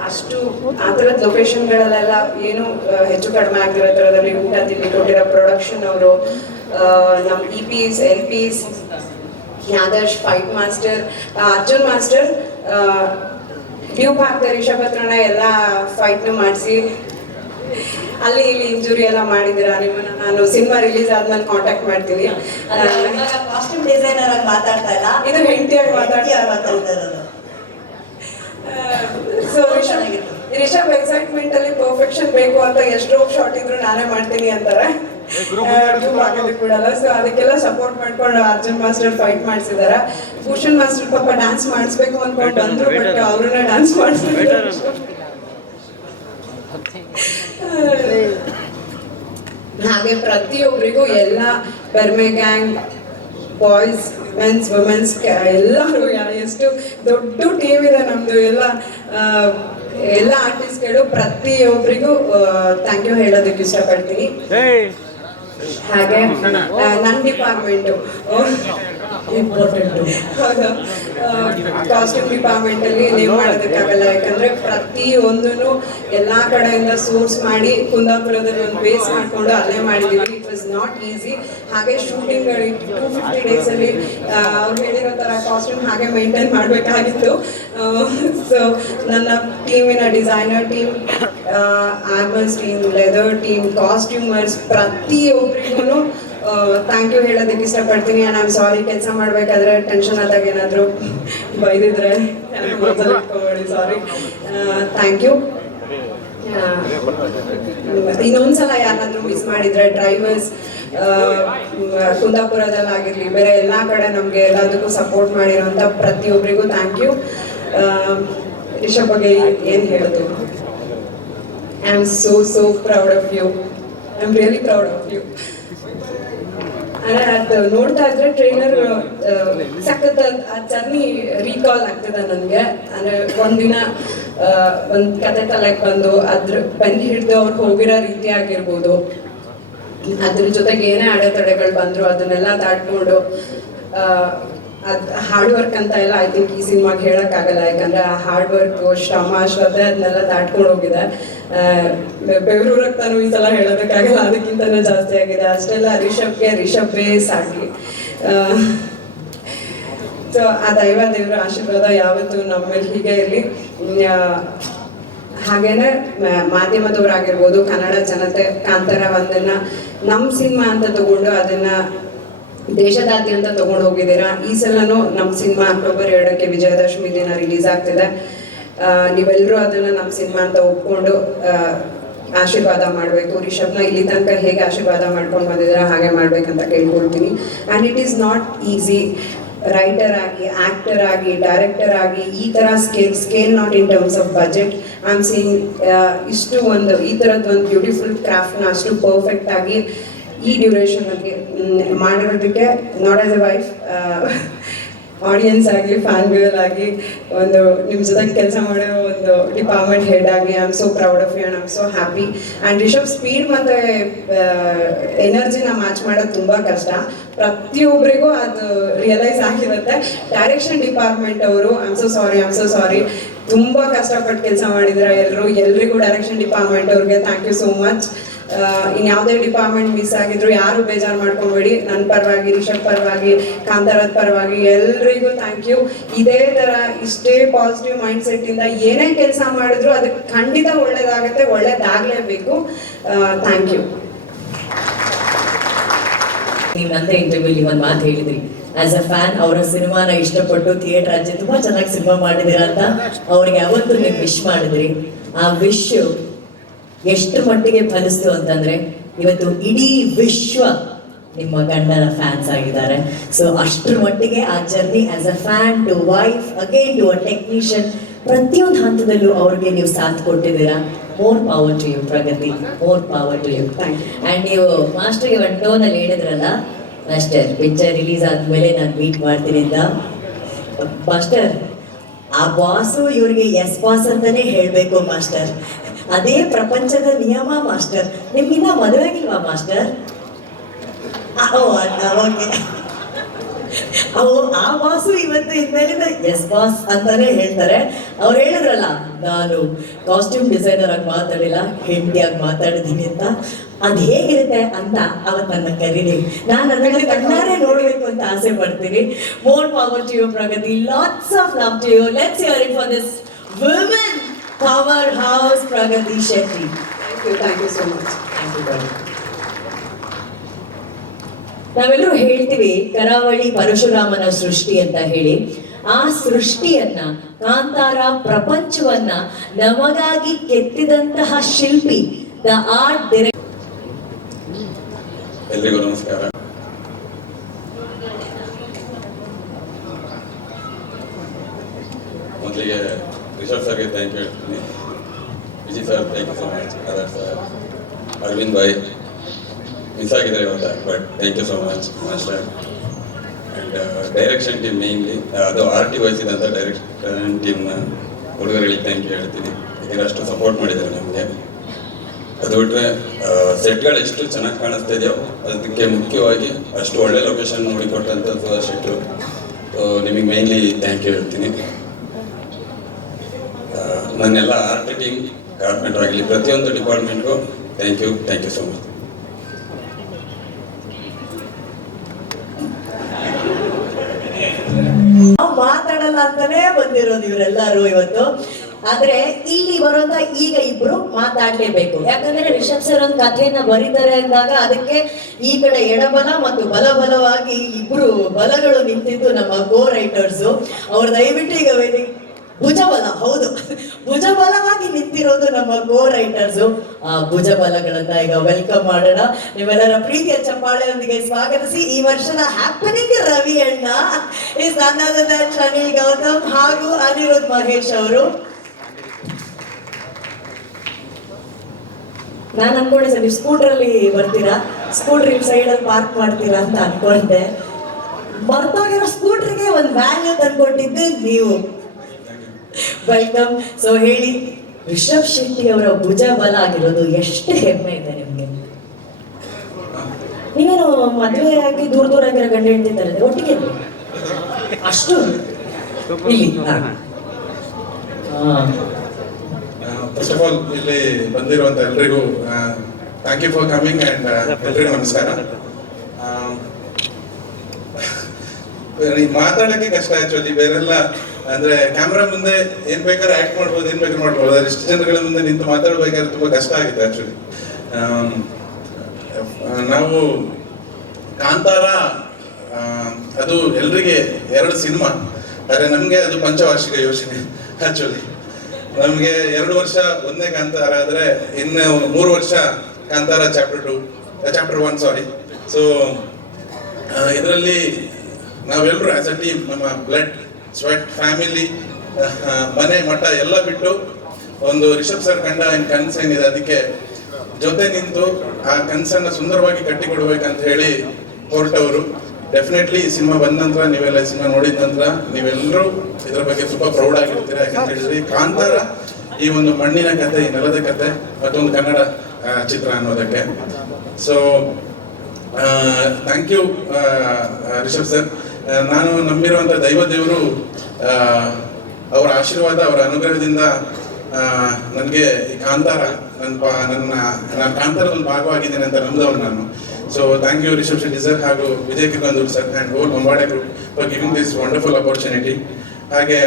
ಅಷ್ಟು ಆ ಥರದ ಲೊಕೇಶನ್ಗಳಲ್ಲೆಲ್ಲ ಏನು ಹೆಚ್ಚು ಕಡಿಮೆ ಆಗಿರೋ ಥರದಲ್ಲಿ ಊಟ ತಿಂಡಿ ಕೊಟ್ಟಿರೋ ಪ್ರೊಡಕ್ಷನ್ ಅವರು, ನಮ್ಮ EPs, LPs, Adarsh, fight master, Arjun master, dupe ಹಾಕ್ತಾರೆ ರಿಷಬ್ ಹತ್ರನ ಎಲ್ಲ ಫೈಟ್ನು ಮಾಡಿಸಿ ಅಲ್ಲಿ ಇಲ್ಲಿ ಇಂಜುರಿ ಎಲ್ಲ ಮಾಡಿದ್ದೀರಾ. ನಿಮ್ಮನ್ನ ನಾನು ಸಿನಿಮಾ ರಿಲೀಸ್ ಆದ್ಮೇಲೆ ಕಾಂಟ್ಯಾಕ್ಟ್ ಮಾಡ್ತೀನಿ. ಕಾಸ್ಟ್ಯೂಮ್ ಡಿಸೈನರ್ ಆಗಿ ಮಾತಾಡ್ತಾ ಇಲ್ಲ, ಇದು ಹೆಂಡತಿಯಾಗಿ ಮಾತಾಡ್ತಾ ಇರೋದು. ಸೊ ರಿಷಬ್ ಎಕ್ಸೈಟ್ಮೆಂಟ್ ಅಲ್ಲಿ ಪರ್ಫೆಕ್ಷನ್ ಬೇಕು ಅಂತ ಎಷ್ಟೋ ಶಾರ್ಟ್ ಇದ್ರು ನಾನೇ ಮಾಡ್ತೀನಿ ಅಂತಾರೆ, ಬಿಡಲ್ಲ. ಸೊ ಅದಕ್ಕೆಲ್ಲ ಸಪೋರ್ಟ್ ಮಾಡ್ಕೊಂಡು ಅರ್ಜುನ್ ಮಾಸ್ಟರ್ ಫೈಟ್ ಮಾಡಿಸಿದಾರೆ. ಭೂಷಣ್ ಮಾಸ್ಟರ್ ಪಾಪ ಡ್ಯಾನ್ಸ್ ಮಾಡಿಸ್ಬೇಕು ಅನ್ಕೊಂಡು ಬಂದ್ರು, ಬಟ್ ಅವ್ರನ್ನ ಡ್ಯಾನ್ಸ್ ಮಾಡಿಸ್ಬೇಕು. ಹಾಗೆ ಪ್ರತಿಯೊಬ್ಬರಿಗೂ ಎಲ್ಲ ಬೆರ್ಮೆ ಗ್ಯಾಂಗ್, ಬಾಯ್ಸ್, ಮೆನ್ಸ್, ವುಮೆನ್ಸ್ ಎಲ್ಲರೂ ಎಷ್ಟು ದೊಡ್ಡ ಟೀಮ್ ಇದೆ ನಮ್ದು. ಎಲ್ಲ ಆರ್ಟಿಸ್ಟ್ಗಳು ಪ್ರತಿಯೊಬ್ಬರಿಗೂ ಥ್ಯಾಂಕ್ ಯು ಹೇಳೋದಕ್ಕೆ ಇಷ್ಟಪಡ್ತೀನಿ. ಹಾಗೆ ನನ್ನ ಡಿಪಾರ್ಟ್ಮೆಂಟು ಇಂಪಾರ್ಟೆಂಟು, ಹೌದು, ಕಾಸ್ಟ್ಯೂಮ್ ಡಿಪಾರ್ಟ್ಮೆಂಟಲ್ಲಿ ನೇಮ್ ಮಾಡೋದಕ್ಕಾಗಲ್ಲ. ಯಾಕಂದರೆ ಪ್ರತಿಯೊಂದೂ ಎಲ್ಲ ಕಡೆಯಿಂದ ಸೋರ್ಸ್ ಮಾಡಿ ಕುಂದಾಪುರದಲ್ಲಿ ಒಂದು ಬೇಸ್ ಮಾಡಿಕೊಂಡು ಅಲ್ಲೇ ಮಾಡಿದ್ದೀವಿ. It was not easy. ಹಾಗೆ ಶೂಟಿಂಗ್ 250 ಡೇಸಲ್ಲಿ ಅವ್ರು ಹೇಳಿರೋ ಥರ ಕಾಸ್ಟ್ಯೂಮ್ ಹಾಗೆ ಮೇಂಟೈನ್ ಮಾಡಬೇಕಾಗಿತ್ತು. ಸೊ ನನ್ನ ಟೀಮಿನ designer team, armours team, leather team, costumers, ಪ್ರತಿಯೊಬ್ಬರಿಗೂ ಥ್ಯಾಂಕ್ ಯು ಹೇಳೋದಕ್ಕೆ ಇಷ್ಟಪಡ್ತೀನಿ. ಆ್ಯಂಡ್ ಐ ಆಮ್ ಸಾರಿ, ಕೆಲಸ ಮಾಡಬೇಕಾದ್ರೆ ಟೆನ್ಷನ್ ಆದಾಗ ಏನಾದರೂ ಬೈದಿದ್ರೆ ಇಟ್ಕೊಬೇಡಿ, ಸಾರಿ. Thank you. ಇನ್ನೊಂದ್ಸಲ ಯಾರನ್ನಾದ್ರೂ ಮಿಸ್ ಮಾಡಿದ್ರೆ ಡ್ರೈವರ್ಸ್, ಕುಂದಾಪುರದಲ್ಲಾಗಿರಲಿ, ಬೇರೆ ಎಲ್ಲ ಕಡೆ ನಮಗೆ ಎಲ್ಲದಕ್ಕೂ ಸಪೋರ್ಟ್ ಮಾಡಿರೋಂಥ ಪ್ರತಿಯೊಬ್ಬರಿಗೂ ಥ್ಯಾಂಕ್ ಯು. ರಿಷಬ್ ಬಗ್ಗೆ ಏನು ಹೇಳೋದು? I am so proud of you. I am really proud of you. ಅದು ನೋಡ್ತಾ ಇದ್ರೆ ಟ್ರೈಲರ್ ಸಖತ್ ಆ ಜರ್ನಿ ರೀಕಾಲ್ ಆಗ್ತದೆ ನನಗೆ. ಅಂದರೆ ಒಂದಿನ ಒಂದು ಕತೆ ತಲೆಗೆ ಬಂದು ಅದ್ರ ಪೆನ್ ಹಿಡಿದು ಅವ್ರು ಹೋಗಿರೋ ರೀತಿ ಆಗಿರ್ಬೋದು, ಅದ್ರ ಜೊತೆಗೆ ಏನೇ ಅಡೆತಡೆಗಳು ಬಂದರು ಅದನ್ನೆಲ್ಲ ದಾಟ್ಕೊಂಡು ಅದು ಹಾರ್ಡ್ ವರ್ಕ್ ಅಂತ ಎಲ್ಲ ಐ ಥಿಂಕ್ ಈ ಸಿನಿಮಾಗೆ ಹೇಳೋಕ್ಕಾಗಲ್ಲ. ಯಾಕಂದರೆ ಆ ಹಾರ್ಡ್ ವರ್ಕು, ಶ್ರಮ, ಶ್ರದ್ಧೆ ಅದನ್ನೆಲ್ಲ ದಾಟ್ಕೊಂಡು ಹೋಗಿದೆ. ಬೆವರು ರಕ್ತನೂ ಈ ಸಲ ಹೇಳೋದಕ್ಕಾಗಲ್ಲ, ಅದಕ್ಕಿಂತನೂ ಜಾಸ್ತಿ ಆಗಿದೆ. ಅಷ್ಟೆಲ್ಲ ರಿಷಬ್ಗೆ ಸಾಕಿ. ಸೊ ಆ ದೇವರ ಆಶೀರ್ವಾದ ಯಾವತ್ತೂ ನಮ್ಮ ಮೇಲೆ ಹೀಗೆ ಇರಲಿ. ಹಾಗೇನೆ ಮಾಧ್ಯಮದವರಾಗಿರ್ಬೋದು, ಕನ್ನಡ ಜನತೆ ಕಾಂತಾರ ಒಂದನ್ನು ನಮ್ಮ ಸಿನಿಮಾ ಅಂತ ತಗೊಂಡು ಅದನ್ನು ದೇಶದಾದ್ಯಂತ ತಗೊಂಡು ಹೋಗಿದ್ದೀರಾ. ಈ ಸಲನೂ ನಮ್ಮ ಸಿನಿಮಾ ಅಕ್ಟೋಬರ್ 2ಕ್ಕೆ ವಿಜಯದಶಮಿ ದಿನ ರಿಲೀಸ್ ಆಗ್ತಿದೆ. ನೀವೆಲ್ಲರೂ ಅದನ್ನು ನಮ್ಮ ಸಿನಿಮಾ ಅಂತ ಒಪ್ಕೊಂಡು ಆಶೀರ್ವಾದ ಮಾಡಬೇಕು. ರಿಷಬ್ನ ಇಲ್ಲಿ ತನಕ ಹೇಗೆ ಆಶೀರ್ವಾದ ಮಾಡ್ಕೊಂಡು ಬಂದಿದ್ದೀರಾ ಹಾಗೆ ಮಾಡ್ಬೇಕಂತ ಕೇಳ್ಕೊಳ್ತೀನಿ. And it is not easy. Writer ಆಗಿ, ಆ್ಯಕ್ಟರ್ ಆಗಿ, ಡೈರೆಕ್ಟರ್ ಆಗಿ ಈ ಥರ scale not in terms of budget, I am seeing ಇಷ್ಟು ಒಂದು ಈ ಥರದ್ದು ಒಂದು ಬ್ಯೂಟಿಫುಲ್ ಕ್ರಾಫ್ಟ್ನ ಅಷ್ಟು ಪರ್ಫೆಕ್ಟ್ ಆಗಿ ಈ ಡ್ಯೂರೇಷನಲ್ಲಿ ಮಾಡಿರೋದಕ್ಕೆ not as a wife, audience ಆಗಿ ಫ್ಯಾನ್ ಗರ್ಲ್ ಆಗಿ ಒಂದು ನಿಮ್ಮ ಜೊತೆ ಕೆಲಸ ಮಾಡಿರೋ ಒಂದು ಡಿಪಾರ್ಟ್ಮೆಂಟ್ ಹೆಡ್ ಆಗಿ I am so proud of you and I am so happy. And Rishab speed ಮತ್ತು ಎನರ್ಜಿನ ಮ್ಯಾಚ್ ಮಾಡೋದು ತುಂಬ ಕಷ್ಟ, ಪ್ರತಿಯೊಬ್ಬರಿಗೂ ಅದು ರಿಯಲೈಸ್ ಆಗಿರುತ್ತೆ. ಡೈರೆಕ್ಷನ್ ಡಿಪಾರ್ಟ್ಮೆಂಟ್ ಅವರು ಐ ಆಮ್ ಸೋ ಸಾರಿ ತುಂಬ ಕಷ್ಟಪಟ್ಟು ಕೆಲಸ ಮಾಡಿದ್ರೆ ಎಲ್ರಿಗೂ ಡೈರೆಕ್ಷನ್ ಡಿಪಾರ್ಟ್ಮೆಂಟ್ ಅವ್ರಿಗೆ ಥ್ಯಾಂಕ್ ಯು ಸೋ ಮಚ್. ಇನ್ಯಾವುದೇ ಡಿಪಾರ್ಟ್ಮೆಂಟ್ ಮಿಸ್ ಆಗಿದ್ರು ಯಾರು ಬೇಜಾರು ಮಾಡ್ಕೊಬೇಡಿ, ನನ್ನ ಪರವಾಗಿ, ರಿಷಬ್ ಪರವಾಗಿ, ಕಾಂತಾರದ ಪರವಾಗಿ ಎಲ್ರಿಗೂ ಥ್ಯಾಂಕ್ ಯು. ಇದೇ ಥರ ಇಷ್ಟೇ ಪಾಸಿಟಿವ್ ಮೈಂಡ್ ಸೆಟ್ಟಿಂದ ಏನೇ ಕೆಲಸ ಮಾಡಿದ್ರು ಅದಕ್ಕೆ ಖಂಡಿತ ಒಳ್ಳೇದಾಗುತ್ತೆ, ಒಳ್ಳೇದಾಗಲೇಬೇಕು. Thank you. ನೀವು ನಂದೇ ಇಂಟರ್ವ್ಯೂಲಿ ಒಂದು ಮಾತು ಹೇಳಿದ್ರಿ, ಆಸ್ ಅ ಫ್ಯಾನ್ ಅವರ ಸಿನಿಮಾನ ಇಷ್ಟಪಟ್ಟು ಥಿಯೇಟರ್ ಆಚೆ ತುಂಬಾ ಚೆನ್ನಾಗಿ ಸಿನಿಮಾ ಮಾಡಿದಿರ ಅಂತ ಅವ್ರಿಗೆ ಯಾವತ್ತೂ ನೀವು ವಿಶ್ ಮಾಡಿದ್ರಿ. ಆ ವಿಶ್ ಎಷ್ಟು ಮಟ್ಟಿಗೆ ಫಲಿಸ್ತು ಅಂತಂದ್ರೆ ಇವತ್ತು ಇಡೀ ವಿಶ್ವ ನಿಮ್ಮ ಗಂಡನ ಫ್ಯಾನ್ಸ್ ಆಗಿದ್ದಾರೆ. ಸೊ ಅಷ್ಟರ ಮಟ್ಟಿಗೆ ಆ journey as a fan to wife again to a technician, ಪ್ರತಿಯೊಂದು ಹಂತದಲ್ಲೂ ಅವ್ರಿಗೆ ನೀವು ಸಾಥ್ ಕೊಟ್ಟಿದ್ದೀರಾ. More power to you Pragathi, more power to you. And ನೀವು ಮಾಸ್ಟರ್ಗೆ ಒಂದು ಟೋನಲ್ಲಿ ಹೇಳಿದ್ರಲ್ಲ, ಮಾಸ್ಟರ್ ಪಿಕ್ಚರ್ ರಿಲೀಸ್ ಆದಮೇಲೆ ನಾನು ಮೀಟ್ ಮಾಡ್ತೀನಿ ಅಂತ. ಮಾಸ್ಟರ್ ಆ ಬಾಸು ಇವ್ರಿಗೆ ಎಸ್ ಬಾಸ್ ಅಂತಾನೆ ಹೇಳಬೇಕು ಮಾಸ್ಟರ್, ಅದೇ ಪ್ರಪಂಚದ ನಿಯಮ ಮಾಸ್ಟರ್. ನಿಮ್ಗಿನ್ನ ಮದುವೆ ಆಗಿಲ್ವಾ ಮಾಸ್ಟರ್? ಓಕೆ, ಆ ಬಾಸು ಇವತ್ತು ಇನ್ಮೇಲಿಂದ ಎಸ್ ಬಾಸ್ ಅಂತಾನೆ ಹೇಳ್ತಾರೆ. ಅವ್ರು ಹೇಳಿದ್ರಲ್ಲ, ನಾನು ಕಾಸ್ಟ್ಯೂಮ್ ಡಿಸೈನರ್ ಆಗಿ ಮಾತಾಡಿಲ್ಲ, ಹೆಂಡತಿಯಾಗಿ ಮಾತಾಡಿದ್ದೀನಿ ಅಂತ. ಅದು ಹೇಗಿರುತ್ತೆ ಅಂತ ಅವತ್ತು ನನ್ನ ಕರೀರಿ, ನಾನು ಅದನ್ನ ಕಣ್ಣಾರೆ ನೋಡಬೇಕು ಅಂತ ಆಸೆ ಪಡ್ತೀನಿ. More power to you Pragathi, lots of love to you. Let's hear it for this women powerhouse Pragathi Shetty. Thank you so much. ನಾವೆಲ್ಲರೂ ಹೇಳ್ತೀವಿ ಕರಾವಳಿ ಪರಶುರಾಮನ ಸೃಷ್ಟಿ ಅಂತ ಹೇಳಿ. ಆ ಸೃಷ್ಟಿಯನ್ನ, ಕಾಂತಾರ ಪ್ರಪಂಚವನ್ನ ನಮಗಾಗಿ ಕೆತ್ತಿದಂತಹ ಶಿಲ್ಪಿ, ದ ಆರ್ಟ್ ಡೈರೆಕ್ಟರ್. ಎಲ್ರಿಗೂ ನಮಸ್ಕಾರ. ಮೊದಲಿಗೆ ರಿಷಬ್ ಸರ್ಗೆ ಥ್ಯಾಂಕ್ ಯು ಹೇಳ್ತೀನಿ. Vijay sir thank you so much. ಆದರ್ ಸರ್, ಅರವಿಂದ್ ಭಾಯ್ ಮಿಸ್ ಆಗಿದ್ದಾರೆ ಇವತ್ತು, but thank you so much master. And direction team mainly, ಅದು ಆರ್ಟಿ ವಹಿಸಿದಂಥ ಡೈರೆಕ್ಷನ್ ಟೀಮ್ನ ಹುಡುಗರಿಗೆ ಥ್ಯಾಂಕ್ ಯು ಹೇಳ್ತೀನಿ, ಯಾಕಂದರೆ ಅಷ್ಟು ಸಪೋರ್ಟ್ ಮಾಡಿದ್ದಾರೆ ನಮಗೆ. ಅದು ಬಿಟ್ಟರೆ ಸೆಟ್ಗಳು ಎಷ್ಟು ಚೆನ್ನಾಗಿ ಕಾಣಿಸ್ತಾ ಇದೆಯೋ ಅದಕ್ಕೆ ಮುಖ್ಯವಾಗಿ ಅಷ್ಟು ಒಳ್ಳೆ ಲೊಕೇಶನ್ ನೋಡಿಕೊಟ್ಟಂಥದ್ದು ಶೆಟ್ರು. ನಿಮಗೆ ಮೇಯ್ನ್ಲಿ ಥ್ಯಾಂಕ್ ಯು ಹೇಳ್ತೀನಿ. ನನ್ನೆಲ್ಲ ಆರ್ಟ್ ಟೀಮ್, ಕಾರ್ಪೆಂಟರ್ ಆಗಲಿ, ಪ್ರತಿಯೊಂದು ಡಿಪಾರ್ಟ್ಮೆಂಟ್ಗೂ ಥ್ಯಾಂಕ್ ಯು ಸೊ ಮಚ್. ನಾವು ಮಾತಾಡಲ್ಲ ಅಂತಾನೆ ಬಂದಿರೋದು ಇವರೆಲ್ಲರೂ ಇವತ್ತು. ಆದ್ರೆ ಇಲ್ಲಿ ಬರುವಂತ ಈಗ ಇಬ್ರು ಮಾತಾಡ್ಲೇಬೇಕು, ಯಾಕಂದ್ರೆ ರಿಷಬ್ ಸರ್ ಒಂದು ಕಥೆಯನ್ನ ಬರೀತಾರೆ ಅಂದಾಗ ಅದಕ್ಕೆ ಈ ಕಡೆ ಎಡಬಲ ಮತ್ತು ಬಲಬಲವಾಗಿ ಇಬ್ರು ಬಲಗಳು ನಿಂತಿದ್ದು ನಮ್ಮ ಕೋ ರೈಟರ್ಸ್. ಅವ್ರು ದಯವಿಟ್ಟು ಈಗ ಭುಜಬಲ, ಹೌದು, ಭುಜಬಲವಾಗಿ ನಿಂತಿರೋದು ನಮ್ಮ ಕೋ ರೈಟರ್ಸ್. ಆ ಭುಜಬಲಗಳನ್ನ ಈಗ ವೆಲ್ಕಮ್ ಮಾಡೋಣ. ನಿಮ್ಮೆಲ್ಲರ ಪ್ರೀತಿಯ ಚಪ್ಪಾಳೆಯೊಂದಿಗೆ ಸ್ವಾಗತಿಸಿ ಈ ವರ್ಷದ ಹ್ಯಾಪನಿಂಗ್ ರವಿ ಅಣ್ಣ ಇಸ್ ನನ್ ಅದರ್ ದನ್ ಅನಿಲ್ ಗೌತಮ್ ಹಾಗೂ ಅನಿರುದ್ಧ್ ಮಹೇಶ್ ಅವರು. ನಾನು ಅನ್ಕೊಂಡೆ ಸರ್ ನೀವು ಸ್ಕೂಟ್ರಲ್ಲಿ ಬರ್ತೀರಾ, ಸ್ಕೂಟ್ರ್ ಇಲ್ಲಿ ಸೈಡಲ್ಲಿ ಪಾರ್ಕ್ ಮಾಡ್ತೀರಾ ಅಂತ ಅನ್ಕೊಂಡೆ. ಬರ್ತೋಗಿರೋ ಸ್ಕೂಟ್ರಿಗೆ ಒಂದು ವ್ಯಾಲ್ಯೂ ತಂದ್ಕೊಟ್ಟಿದ್ದು ನೀವು. ವೆಲ್ಕಮ್. ಸೊ ಹೇಳಿ, ರಿಷಬ್ ಶೆಟ್ಟಿ ಅವರ ಭುಜ ಬಲ ಆಗಿರೋದು ಎಷ್ಟು ಹೆಮ್ಮೆ ಇದೆ ನಿಮ್ಗೆ? ನೀವೇನು ಮದುವೆ ಆಗಿ ದೂರ ಆಗಿರೋ ಗಂಡ ಹೆಂಡತಿದ್ದಾರೆ ಒಟ್ಟಿಗೆ ಅಷ್ಟು ಇಲ್ಲಿ? ಫಸ್ಟ್ ಆಫ್ ಆಲ್ ಇಲ್ಲಿ ಬಂದಿರುವಂತ ಎಲ್ರಿಗೂ thank you for coming and ಎಲ್ರಿಗೂ ನಮಸ್ಕಾರ. ಮಾತಾಡಕ್ಕೆ ಕಷ್ಟ ಆಕ್ಚುಲಿ, ಬೇರೆಲ್ಲ ಅಂದ್ರೆ ಕ್ಯಾಮ್ರಾ ಮುಂದೆ ಏನ್ ಬೇಕಾದ್ರೆ ಆಕ್ಟ್ ಮಾಡ್ಬೋದು, ಏನ್ ಬೇಕಾದ್ರೆ ಮಾಡ್ಬೋದು, ಅದ್ರ ಇಷ್ಟು ಜನಗಳ ಮುಂದೆ ನಿಂತು ಮಾತಾಡ್ಬೇಕಾದ್ರೆ ತುಂಬಾ ಕಷ್ಟ ಆಗಿದೆ ಆಕ್ಚುಲಿ. ನಾವು ಕಾಂತಾರ ಅದು ಎಲ್ರಿಗೆ 2 ಸಿನಿಮಾ, ಆದ್ರೆ ನಮ್ಗೆ ಅದು ಪಂಚವಾರ್ಷಿಕ ಯೋಜನೆ. ಆಕ್ಚುಲಿ ನಮ್ಗೆ 2 ವರ್ಷ ಒಂದೇ ಕಾಂತಾರ ಆದ್ರೆ ಇನ್ನು 3 ವರ್ಷ ಕಾಂತಾರ ಚಾಪ್ಟರ್ 1 ಸಾರಿ. ಸೊ ಇದರಲ್ಲಿ ನಾವೆಲ್ಲರೂ ಆಸ್ ಅ ಟೀಮ್, ನಮ್ಮ ಬ್ಲಡ್ ಸ್ವೆಟ್ ಫ್ಯಾಮಿಲಿ, ಮನೆ ಮಠ ಎಲ್ಲ ಬಿಟ್ಟು ಒಂದು ರಿಷಬ್ ಸರ್ ಕಂಡ ಕನಸೇನಿದೆ ಅದಕ್ಕೆ ಜೊತೆ ನಿಂತು ಆ ಕನಸನ್ನ ಸುಂದರವಾಗಿ ಕಟ್ಟಿಕೊಡ್ಬೇಕಂತ ಹೇಳಿ ಹೊರಟವರು. ಡೆಫಿನೆಟ್ಲಿ ಈ ಸಿನಿಮಾ ಬಂದ ನಂತರ, ನೀವೆಲ್ಲ ಸಿನಿಮಾ ನೋಡಿದ ನಂತರ ನೀವೆಲ್ಲರೂ ಇದ್ರ ಬಗ್ಗೆ ತುಂಬಾ ಪ್ರೌಡ್ ಆಗಿರ್ತೀರಾ. ಯಾಕಂತ ಹೇಳಿದ್ರೆ ಕಾಂತಾರ ಈ ಒಂದು ಮಣ್ಣಿನ ಕತೆ, ಈ ನೆಲದ ಕತೆ ಮತ್ತೊಂದು ಕನ್ನಡ ಚಿತ್ರ ಅನ್ನೋದಕ್ಕೆ. So thank you Rishab sir. ನಾನು ನಂಬಿರುವಂಥ ದೈವ ದೇವರು ಅವರ ಆಶೀರ್ವಾದ, ಅವರ ಅನುಗ್ರಹದಿಂದ ನನಗೆ ಈ ಕಾಂತಾರ ನಾನು ಕಾಂತಾರದಲ್ಲಿ ಭಾಗವಾಗಿದ್ದೇನೆ ಅಂತ ನಂಬಿದವನು ನಾನು. So thank you Rishab Shetty sir ಹಾಗೂ Vijay Kiragandur sir and whole Hombale group for giving this wonderful opportunity. ಹಾಗೆ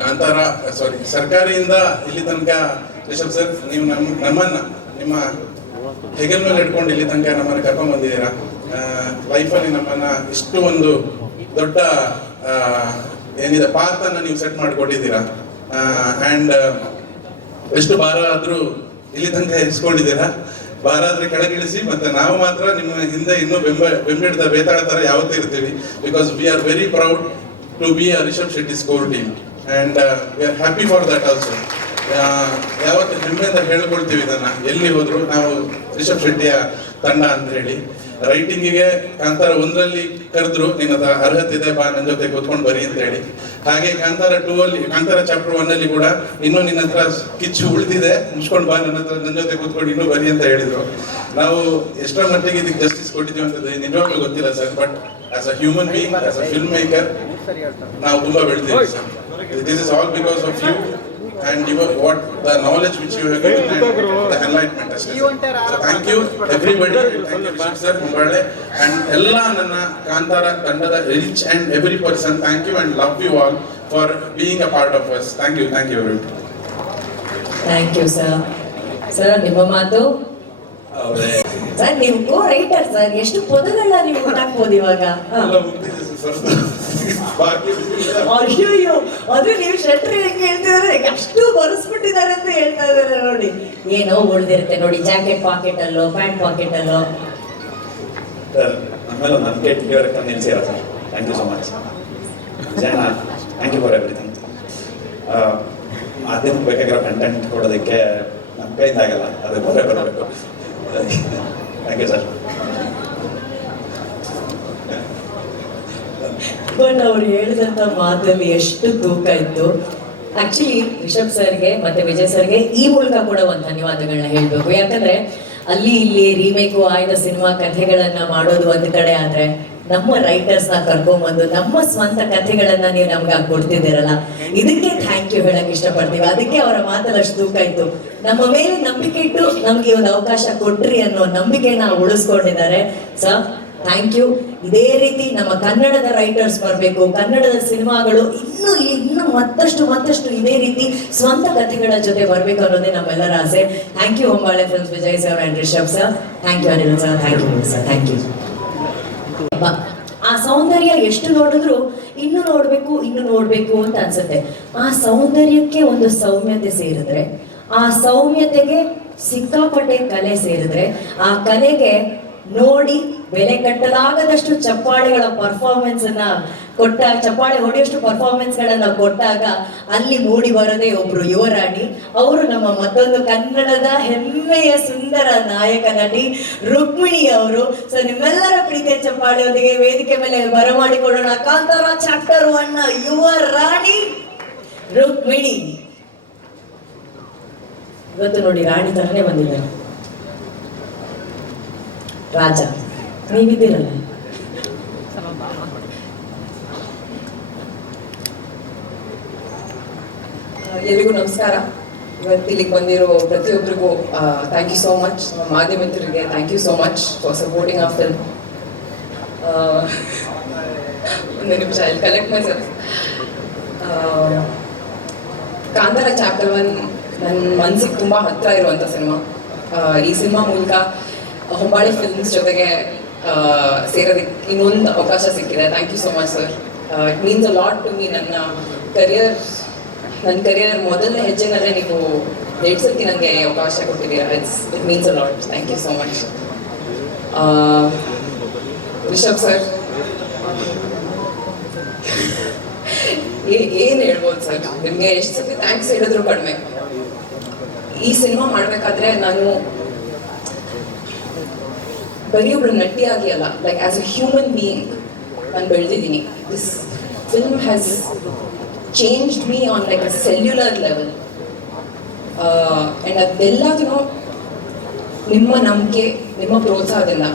ಕಾಂತಾರ ಸರ್ಕಾರಿಯಿಂದ ಇಲ್ಲಿ ತನಕ ರಿಷಬ್ ಸರ್ ನೀವು ನಮ್ಮನ್ನ ನಿಮ್ಮ ಹೆಗಲ ಮೇಲೆ ಇಟ್ಕೊಂಡು ಇಲ್ಲಿ ತನಕ ನಮ್ಮನ್ನು ಕರ್ಕೊಂಡು ಬಂದಿದ್ದೀರಾ. ಲೈಫಲ್ಲಿ ನಮ್ಮನ್ನ ಇಷ್ಟು ಒಂದು ದೊಡ್ಡ ಏನಿದೆ ಪಾತನ್ನ ನೀವು ಸೆಟ್ ಮಾಡಿಕೊಟ್ಟಿದ್ದೀರಾ. ಆ್ಯಂಡ್ ಎಷ್ಟು ಭಾರ ಆದರೂ ಇಲ್ಲಿ ತನಕ ಇರಿಸ್ಕೊಂಡಿದ್ದೀರಾ. ಭಾರ ಆದ್ರೆ ಕೆಳಗಿಳಿಸಿ, ಮತ್ತೆ ನಾವು ಮಾತ್ರ ನಿಮ್ಮ ಹಿಂದೆ ಇನ್ನೂ ಬೆಂಬಿಡಿದ ಬೇತಾಳ ಥರ ಯಾವತ್ತೂ ಇರ್ತೀವಿ. Because we are very proud to be a Rishab Shetty score team and we are happy for that also. ಯಾವತ್ತು ಹೆಮ್ಮೆಯಿಂದ ಹೇಳ್ಕೊಳ್ತೀವಿ ಇದನ್ನ, ಎಲ್ಲಿ ಹೋದ್ರು ನಾವು ರಿಷಬ್ ಶೆಟ್ಟಿಯ ತಂಡ ಅಂತ ಹೇಳಿ. ರೈಟಿಂಗಿಗೆ ಕಾಂತಾರ 1ರಲ್ಲಿ ಕರೆದ್ರು, ನಿನ್ನ ಅರ್ಹತೆ ಇದೆ, ಬಾ ನನ್ನ ಜೊತೆ ಕೂತ್ಕೊಂಡು ಬರಿ ಅಂತ ಹೇಳಿ. ಹಾಗೆ ಕಾಂತಾರ 2ಅಲ್ಲಿ, ಕಾಂತಾರ ಚಾಪ್ಟರ್ 1ಅಲ್ಲಿ ಕೂಡ ಇನ್ನೂ ನಿನ್ನ ಹತ್ರ ಕಿಚ್ಚು ಉಳಿದಿದೆ, ಮುಚ್ಕೊಂಡು ಬಾ ನನ್ನ ಜೊತೆ ಕೂತ್ಕೊಂಡು ಇನ್ನೂ ಬರಿ ಅಂತ ಹೇಳಿದ್ರು. ನಾವು ಎಷ್ಟರ ಮಟ್ಟಿಗೆ ಇದಕ್ಕೆ ಜಸ್ಟಿಸ್ ಕೊಟ್ಟಿದ್ದೀವಿ ಅಂತ ನಿಜವಾಗ್ಲೂ ಗೊತ್ತಿಲ್ಲ sir. But as a human being, as a film maker ನಾವು ತುಂಬಾ ಬೆಳೆದಿದ್ದೀವಿ sir. This is all because of you and what the knowledge which you have given and the enlightenment as well. So thank you everybody, thank you Vishnu sir, Humbale and ella nanna Kantara Kannada each and every person. Thank you and love you all for being a part of us. Thank you everybody. Thank you sir. Sir ನಿಮ್ಮ ಮಾತು sir, ನೀವು ಕೋ writer sir, ಎಷ್ಟು ಪದಗಳನ್ನ ನೀವು ಹುಟ್ಟಾಕ್ಬೋದು ಇವಾಗ. ಅಯ್ಯೋ, ಅದು ನೀವು ಶೆಟ್ರಿ ಹೆಂಗೆ ಹೇಳ್ತಿದ್ರೆ ಅಷ್ಟು ಬರೆಸ್ಬಿಟ್ಟಿದ್ದಾರೆ ಅಂತ ಹೇಳ್ತಾ ಇದಾರೆ ನೋಡಿ. ಏನೋ ಉಳಿದಿರುತ್ತೆ ನೋಡಿ, ಜಾಕೆಟ್ ಪಾಕೆಟ್ ಅಲ್ಲೋ, ಪ್ಯಾಂಟ್ ಪಾಕೆಟ್ ಅಲ್ಲೋ. ಆಮೇಲೆ ನನಗೆ ನಿಲ್ಸಿರ sir. Thank you so much ಜನ, ಥ್ಯಾಂಕ್ ಯು ಫಾರ್ ಎವ್ರಿಥಿಂಗ್. ಮಾಧ್ಯಮಕ್ಕೆ ಬೇಕಾಗಿರೋ ಕಂಟೆಂಟ್ ಕೊಡೋದಕ್ಕೆ ನಮ್ಮ ಕೈಯಿಂದ ಆಗಲ್ಲ, ಅದು ಬರಬೇಕು. Thank you sir. ಬಟ್ ಅವ್ರು ಹೇಳಿದಂತ ಮಾತಲ್ಲಿ ಎಷ್ಟು ತೂಕ ಇತ್ತು. ಆಕ್ಚುಲಿ ರಿಷಬ್ ಸರ್ಗೆ ಮತ್ತೆ ವಿಜಯ್ ಸರ್ಗೆ ಈ ಮೂಲಕ ಕೂಡ ಒಂದು ಧನ್ಯವಾದಗಳನ್ನ ಹೇಳ್ಬೇಕು. ಯಾಕಂದ್ರೆ ಅಲ್ಲಿ ಇಲ್ಲಿ ರೀಮೇಕು ಆಯ್ದ ಸಿನಿಮಾ ಕಥೆಗಳನ್ನ ಮಾಡೋದು ಒಂದ್ ಕಡೆ ಆದ್ರೆ, ನಮ್ಮ ರೈಟರ್ಸ್ ನ ಕರ್ಕೊಂಡ್ಬಂದು ನಮ್ಮ ಸ್ವಂತ ಕಥೆಗಳನ್ನ ನೀವು ನಮ್ಗೆ ಕೊಡ್ತಿದ್ದೀರಲ್ಲ, ಇದಕ್ಕೆ ಥ್ಯಾಂಕ್ ಯು ಹೇಳಕ್ ಇಷ್ಟಪಡ್ತೀವಿ. ಅದಕ್ಕೆ ಅವರ ಮಾತಲ್ಲಿ ಅಷ್ಟು ತೂಕ ಇತ್ತು. ನಮ್ಮ ಮೇಲೆ ನಂಬಿಕೆ ಇಟ್ಟು ನಮ್ಗೆ ಒಂದು ಅವಕಾಶ ಕೊಟ್ರಿ ಅನ್ನೋ ನಂಬಿಕೆನ ಉಳಿಸ್ಕೊಂಡಿದ್ದಾರೆ. Sir thank you. ಇದೇ ರೀತಿ ನಮ್ಮ ಕನ್ನಡದ ರೈಟರ್ಸ್ ಬರಬೇಕು, ಕನ್ನಡದ ಸಿನಿಮಾಗಳು ಇನ್ನು ಮತ್ತಷ್ಟು ಇದೇ ರೀತಿ ಸ್ವಂತ ಕಥೆಗಳ ಜೊತೆ ಬರಬೇಕು ಅನ್ನೋದೇ ನಮ್ಮೆಲ್ಲರ ಆಸೆ. Thank you Hombale films, Vijay sir and Rishab sir. Thank you Anil sir, thank you sir, thank you. ಆ ಸೌಂದರ್ಯ ಎಷ್ಟು ನೋಡಿದ್ರು ಇನ್ನು ನೋಡ್ಬೇಕು ಅಂತ ಅನ್ಸುತ್ತೆ. ಆ ಸೌಂದರ್ಯಕ್ಕೆ ಒಂದು ಸೌಮ್ಯತೆ ಸೇರಿದ್ರೆ, ಆ ಸೌಮ್ಯತೆಗೆ ಸಿಕ್ಕಾಪಟ್ಟೆ ಕಲೆ ಸೇರಿದ್ರೆ, ಆ ಕಲೆಗೆ ನೋಡಿ ಬೆಲೆ ಕಟ್ಟಲಾಗದಷ್ಟು ಚಪ್ಪಾಳೆಗಳ ಪರ್ಫಾರ್ಮೆನ್ಸ್ ಅನ್ನ ಚಪ್ಪಾಳೆ ಹೊಡೆಯಷ್ಟು ಪರ್ಫಾರ್ಮೆನ್ಸ್ ಗಳನ್ನ ಕೊಟ್ಟಾಗ ಅಲ್ಲಿ ಮೂಡಿ ಬರೋದೇ ಒಬ್ರು ಯುವರಾಣಿ. ಅವರು ನಮ್ಮ ಮತ್ತೊಂದು ಕನ್ನಡದ ಹೆಮ್ಮೆಯ ಸುಂದರ ನಾಯಕ ನಟಿ ರುಕ್ಮಿಣಿ ಅವರು. ಸೊ ನಿಮ್ಮೆಲ್ಲರ ಪ್ರೀತಿಯ ಚಪ್ಪಾಳೆಯೊಂದಿಗೆ ವೇದಿಕೆ ಮೇಲೆ ಬರಮಾಡಿಕೊಳ್ಳೋಣ ಕಾಂತಾರ ಚಾಪ್ಟರ್ 1 ಯುವರಾಣಿ ರುಕ್ಮಿಣಿ. ಇವತ್ತು ನೋಡಿ ರಾಣಿ ತರನೇ ಬಂದಿದ್ದಾರೆ. ರಾಜ ನೀವಿದ್ದೀರಲ್ಲ. ಎಲ್ರಿಗೂ ನಮಸ್ಕಾರ. ಇವತ್ತು ಇಲ್ಲಿಗೆ ಬಂದಿರೋ ಪ್ರತಿಯೊಬ್ಬರಿಗೂ ಥ್ಯಾಂಕ್ ಯು ಸೋ ಮಚ್. ಮಾಧ್ಯಮ ಮಿತ್ರರಿಗೆ thank you so much for supporting ಆ ಫಿಲ್ಮ್. ಒಂದು ನಿಮಿಷ I collect myself. Kantara chapter 1 ನನ್ನ ಮನಸ್ಸಿಗೆ ತುಂಬ ಹತ್ತಿರ ಇರುವಂಥ ಸಿನಿಮಾ. ಈ ಸಿನಿಮಾ ಮೂಲಕ ಹೊಂಬಾಳೆ ಫಿಲ್ಮ್ಸ್ ಜೊತೆಗೆ ಸೇರೋದಕ್ಕೆ ಇನ್ನೊಂದು ಅವಕಾಶ ಸಿಕ್ಕಿದೆ. Thank you so much sir. It means a lot to me. ನನ್ನ ಕರಿಯರ್ ಮೊದಲನೇ ಹೆಜ್ಜೆನಲ್ಲೇ ನೀವು 2 ಸರ್ತಿ ನನಗೆ ಅವಕಾಶ ಕೊಟ್ಟಿದ್ದೀರಾ. It means a lot. Thank you so much. Rishab sir, ಏನು ಹೇಳ್ಬೋದು ಸರ್, ನಿಮಗೆ ಎಷ್ಟು ಸರ್ತಿ ಥ್ಯಾಂಕ್ಸ್ ಹೇಳಿದ್ರು ಕಡಿಮೆ. ಈ ಸಿನಿಮಾ ಮಾಡಬೇಕಾದ್ರೆ ನಾನು ಬರೀ ಒಬ್ಳು ನಟಿಯಾಗಿ ಅಲ್ಲ, like as a human being ನಾನು ಬೆಳೆದಿದ್ದೀನಿ. This film has changed me on like a cellular level. And ಅದೆಲ್ಲದೂ ನಿಮ್ಮ ನಂಬಿಕೆ, ನಿಮ್ಮ ಪ್ರೋತ್ಸಾಹದಿಂದ.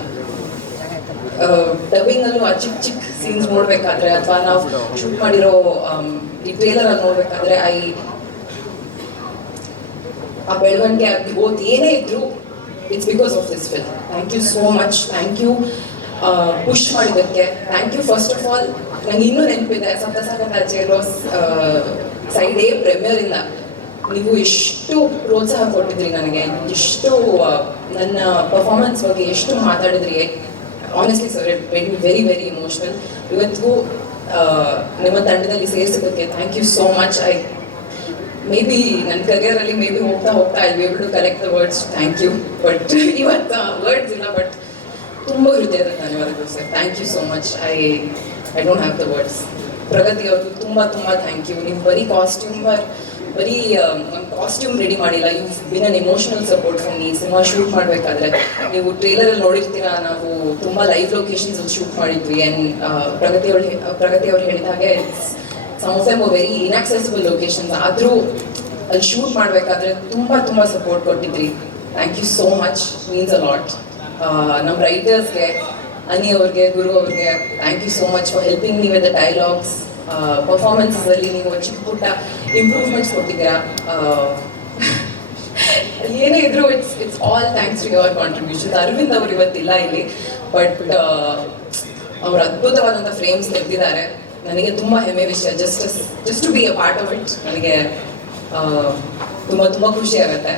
ಡಬ್ಬಿಂಗಲ್ಲೂ ಆ ಚಿಕ್ಕ ಚಿಕ್ಕ ಸೀನ್ಸ್ ನೋಡಬೇಕಾದ್ರೆ ಅಥವಾ ನಾವು ಶೂಟ್ ಮಾಡಿರೋ ಈ ಟ್ರೇಲರಲ್ಲಿ ನೋಡಬೇಕಾದ್ರೆ ಆ ಬೆಳವಣಿಗೆ ಆಗ್ಬೋದು ಏನೇ ಇದ್ರು, it's because of this film. Thank you so much. Thank you push ಮಾಡಿದ್ದಕ್ಕೆ. Thank you first of all. ನಂಗೆ ಇನ್ನೂ ನೆನಪಿದೆ, ಸಪ್ತಸಾಗರ ಸೈಡ್ ಎ ಪ್ರೀಮಿಯರಿಂದ ನೀವು ಎಷ್ಟು ಪ್ರೋತ್ಸಾಹ ಕೊಟ್ಟಿದ್ರಿ ನನಗೆ, ಎಷ್ಟು ನನ್ನ ಪರ್ಫಾರ್ಮೆನ್ಸ್ ಬಗ್ಗೆ ಎಷ್ಟು ಮಾತಾಡಿದ್ರಿ. Honestly sir, it made me very very emotional. ಇವತ್ತಿಗೂ ನಿಮ್ಮ ತಂಡದಲ್ಲಿ ಸೇರಿಸಿದ್ದಕ್ಕೆ thank you so much. Maybe ನನ್ನ ಕರಿಯರಲ್ಲಿ ಮೇ ಬಿ ಹೋಗ್ತಾ I will be able to collect the words thank you. But ಇವತ್ತು ವರ್ಡ್ಸ್ ಇಲ್ಲ, ಬಟ್ ತುಂಬ ಹೃದಯದ ಧನ್ಯವಾದಗಳು sir. Thank you so much. I don't have the words. Pragati ಅವ್ರಿಗೆ ತುಂಬ ತುಂಬ ಥ್ಯಾಂಕ್ ಯು. ನೀವು ಬರೀ ಕಾಸ್ಟ್ಯೂಮ್ ರೆಡಿ ಮಾಡಿಲ್ಲ, you been an emotional support from ಈ ಸಿನಿಮಾ ಶೂಟ್ ಮಾಡಬೇಕಾದ್ರೆ. ನೀವು ಟ್ರೇಲರಲ್ಲಿ ನೋಡಿರ್ತೀರಾ, ನಾವು ತುಂಬ ಲೈವ್ ಲೊಕೇಶನ್ಸ್ ಶೂಟ್ ಮಾಡಿದ್ವಿ. ಆ್ಯಂಡ್ ಪ್ರಗತಿ ಅವ್ರು ಹೇಳಿದ ಹಾಗೆ some of them very inaccessible locations, ಆದರೂ ಅಲ್ಲಿ ಶೂಟ್ ಮಾಡಬೇಕಾದ್ರೆ ತುಂಬ ಸಪೋರ್ಟ್ ಕೊಟ್ಟಿದ್ರಿ. Thank you so much, means a lot. ನಮ್ಮ ರೈಟರ್ಸ್ಗೆ, ಅನಿ ಅವ್ರಿಗೆ, ಗುರು ಅವ್ರಿಗೆ thank you so much for helping me with the dialogues. ಪರ್ಫಾರ್ಮೆನ್ಸಲ್ಲಿ ನೀವು ಚಿಕ್ಕ ಪುಟ್ಟ ಇಂಪ್ರೂವ್ಮೆಂಟ್ಸ್ ಕೊಟ್ಟಿದ್ದೀರಾ. ಏನೇ ಇದ್ರು it's all thanks to your contribution. Arvind ಅವರು ಇವತ್ತಿಲ್ಲ ಇಲ್ಲಿ, ಬಟ್ ಅವರು ಅದ್ಭುತವಾದಂಥ ಫ್ರೇಮ್ಸ್ ತೆಗೆದಿದ್ದಾರೆ. ನನಗೆ ತುಂಬ ಹೆಮ್ಮೆ ವಿಷಯ. Just to be a part of it ನನಗೆ ತುಂಬ ಖುಷಿ ಆಗುತ್ತೆ.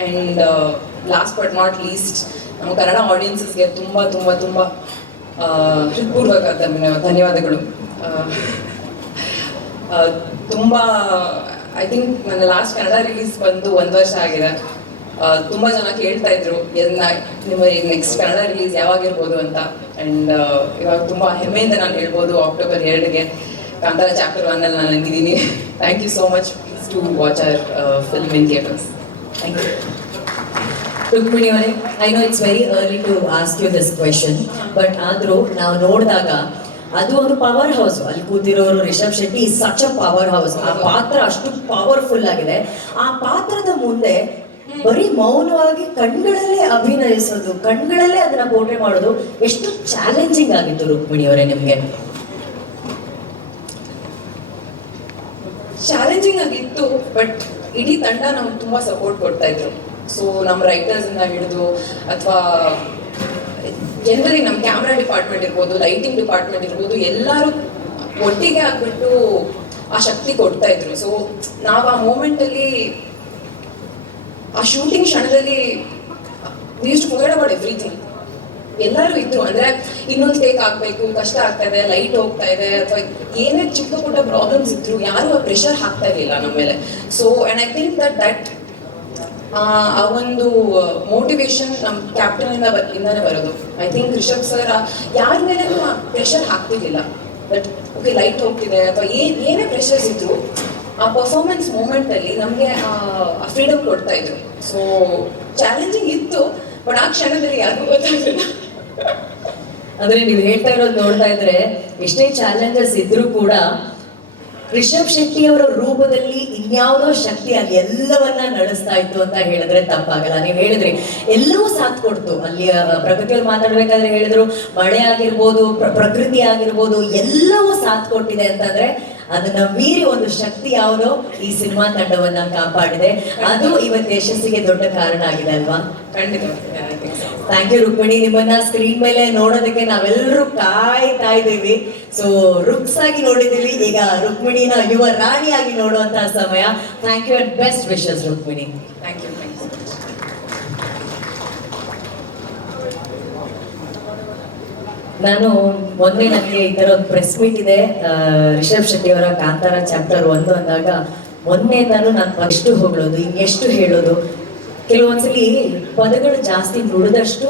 And last but not least, ನಮ್ಮ ಕನ್ನಡ ಆಡಿಯನ್ಸಸ್ಗೆ ತುಂಬ ಹೃತ್ಪೂರ್ವಕ ಧನ್ಯವಾದಗಳು. ತುಂಬ ಐ ಥಿಂಕ್ ನನ್ನ ಲಾಸ್ಟ್ ಕನ್ನಡ ರಿಲೀಸ್ ಬಂದು 1 ವರ್ಷ ಆಗಿದೆ. ತುಂಬ ಜನ ಕೇಳ್ತಾ ಇದ್ರು ನಿಮ್ಮ ನೆಕ್ಸ್ಟ್ ಕನ್ನಡ ರಿಲೀಸ್ ಯಾವಾಗಿರ್ಬೋದು ಅಂತ. ಆ್ಯಂಡ್ ಇವಾಗ ತುಂಬ ಹೆಮ್ಮೆಯಿಂದ ನಾನು ಹೇಳ್ಬೋದು, ಅಕ್ಟೋಬರ್ 2ಗೆ ಕಾಂತಾರ ಚಾಪ್ಟರ್ 1 ನಾನು ನಂಗಿದ್ದೀನಿ. Thank you so much. Please to watch our film in theatres. Thank you. Rukmini ಅವರೇ, I know it's very early to ask you this question, but ಆದರೂ ನಾವು ನೋಡಿದಾಗ ಅದು ಒಂದು ಪವರ್ ಹೌಸ್. ಅಲ್ಲಿ ಕೂತಿರೋರು Rishab Shetty such a powerhouse. ಆ ಪಾತ್ರ ಅಷ್ಟು ಪವರ್ಫುಲ್ ಆಗಿದೆ. ಆ ಪಾತ್ರದ ಮುಂದೆ ಬರೀ ಮೌನವಾಗಿ ಕಣ್ಗಳಲ್ಲೇ ಅಭಿನಯಿಸೋದು, ಕಣ್ಗಳಲ್ಲೇ ಅದನ್ನ ಪೋರ್ಟ್ರೇ ಮಾಡೋದು ಎಷ್ಟು ಚಾಲೆಂಜಿಂಗ್ ಆಗಿತ್ತು ರುಕ್ಮಿಣಿ ಅವರೇ ನಿಮಗೆ? ಚಾಲೆಂಜಿಂಗ್ ಆಗಿತ್ತು, ಬಟ್ ಇಡೀ ತಂಡ ನಮ್ಗೆ ತುಂಬ ಸಪೋರ್ಟ್ ಕೊಡ್ತಾ ಇದ್ರು. ಸೊ ನಮ್ಮ ರೈಟರ್ಸಿಂದ ಹಿಡಿದು ಅಥವಾ ಜನರಲಿ ನಮ್ಮ ಕ್ಯಾಮ್ರಾ ಡಿಪಾರ್ಟ್ಮೆಂಟ್ ಇರ್ಬೋದು, ಲೈಟಿಂಗ್ ಡಿಪಾರ್ಟ್ಮೆಂಟ್ ಇರ್ಬೋದು, ಎಲ್ಲರೂ ಒಟ್ಟಿಗೆ ಆಗ್ಬಿಟ್ಟು ಆ ಶಕ್ತಿ ಕೊಡ್ತಾ ಇದ್ರು. ಸೊ ನಾವು ಆ ಮೂಮೆಂಟಲ್ಲಿ, ಆ ಶೂಟಿಂಗ್ ಕ್ಷಣದಲ್ಲಿ we use to forget about everything. ಎಲ್ಲರೂ ಇದ್ರು. ಅಂದರೆ ಇನ್ನೊಂದು ಟೇಕ್ ಆಗಬೇಕು, ಕಷ್ಟ ಆಗ್ತಾ ಇದೆ, ಲೈಟ್ ಹೋಗ್ತಾ ಇದೆ, ಅಥವಾ ಏನೇ ಚಿಕ್ಕ ಪುಟ್ಟ ಪ್ರಾಬ್ಲಮ್ಸ್ ಇದ್ರು, ಯಾರೂ ಆ ಪ್ರೆಷರ್ ಹಾಕ್ತಾ ಇರಲಿಲ್ಲ ನಮ್ಮ ಮೇಲೆ. So and I think that ಆ ಒಂದು ಮೋಟಿವೇಶನ್ ನಮ್ಮ ಕ್ಯಾಪ್ಟನಿಂದನೇ ಬರೋದು. ಐ ಥಿಂಕ್ ರಿಷಬ್ ಸರ್ ಯಾರ ಮೇಲೇನೂ ಪ್ರೆಷರ್ ಹಾಕ್ತಿರ್ಲಿಲ್ಲ. ಬಟ್ ಓಕೆ ಲೈಟ್ ಹೋಗ್ತಿದೆ ಅಥವಾ ಏನೇ ಪ್ರೆಷರ್ಸ್ ಇದ್ರು, ಆ ಪರ್ಫಾರ್ಮೆನ್ಸ್ ಮೂಮೆಂಟಲ್ಲಿ ನಮಗೆ ಆ ಫ್ರೀಡಮ್ ಕೊಡ್ತಾ ಇದ್ರು. ಸೊ ಚಾಲೆಂಜಿಂಗ್ ಇತ್ತು, ಬಟ್ ಆ ಕ್ಷಣದಲ್ಲಿ ಯಾರಿಗೂ ಗೊತ್ತಾಗಲಿಲ್ಲ. ಅಂದ್ರೆ ನೀವು ಹೇಳ್ತಾ ಇರೋದು ನೋಡ್ತಾ ಇದ್ರೆ ಎಷ್ಟೇ ಚಾಲೆಂಜಸ್ ಇದ್ರೂ ಕೂಡ ರಿಷಬ್ ಶೆಟ್ಟಿ ಅವರ ರೂಪದಲ್ಲಿ ಇನ್ಯಾವುದೋ ಶಕ್ತಿ ಅಲ್ಲಿ ಎಲ್ಲವನ್ನ ನಡೆಸ್ತಾ ಇತ್ತು ಅಂತ ಹೇಳಿದ್ರೆ ತಪ್ಪಾಗಲ್ಲ. ನೀವು ಹೇಳಿದ್ರಿ ಎಲ್ಲವೂ ಸಾಥ್ ಕೊಡ್ತು. ಅಲ್ಲಿ ಪ್ರಕೃತಿಯಲ್ಲಿ ಮಾತಾಡ್ಬೇಕಾದ್ರೆ ಹೇಳಿದ್ರು, ಮಳೆ ಆಗಿರ್ಬೋದು, ಪ್ರಕೃತಿ ಆಗಿರ್ಬೋದು, ಎಲ್ಲವೂ ಸಾಥ್ ಕೊಟ್ಟಿದೆ ಅಂತಂದ್ರೆ ಅದನ್ನ ಮೀರಿ ಒಂದು ಶಕ್ತಿ ಯಾವುದೋ ಈ ಸಿನಿಮಾ ತಂಡವನ್ನ ಕಾಪಾಡಿದೆ. ಅದು ಇವತ್ತು ಯಶಸ್ಸಿಗೆ ದೊಡ್ಡ ಕಾರಣ ಆಗಿದೆ ಅಲ್ವಾ? ಖಂಡಿತ. Thank you Rukmini. ನಿಮ್ಮನ್ನ ಸ್ಕ್ರೀನ್ ಮೇಲೆ ನೋಡೋದಕ್ಕೆ ನಾವೆಲ್ಲರೂ ಕಾಯ್ತಾ ಇದ್ದೀವಿ. ಸೊ ರುಕ್ಸ್ ಆಗಿ ನೋಡಿದ್ದೀವಿ, ಈಗ ರುಕ್ಮಿಣಿನ ಯುವ ರಾಣಿಯಾಗಿ ನೋಡುವಂತಹ ಸಮಯ. Thank you and best wishes Rukmini. Thank you. ನಾನು ಮೊನ್ನೆ ನನಗೆ ಈ ಥರ ಒಂದು ಪ್ರೆಸ್ ಮೀಟ್ ಇದೆ, ರಿಷಬ್ ಶೆಟ್ಟಿ ಅವರ ಕಾಂತಾರ ಚಾಪ್ಟರ್ 1 ಅಂದಾಗ ಮೊನ್ನೆ ನಾನು ಎಷ್ಟು ಹೊಗಳೋದು, ಇನ್ನೆಷ್ಟು ಹೇಳೋದು, ಕೆಲವೊಂದ್ಸಲಿ ಪದಗಳು ಜಾಸ್ತಿ ನುಡಿದಷ್ಟು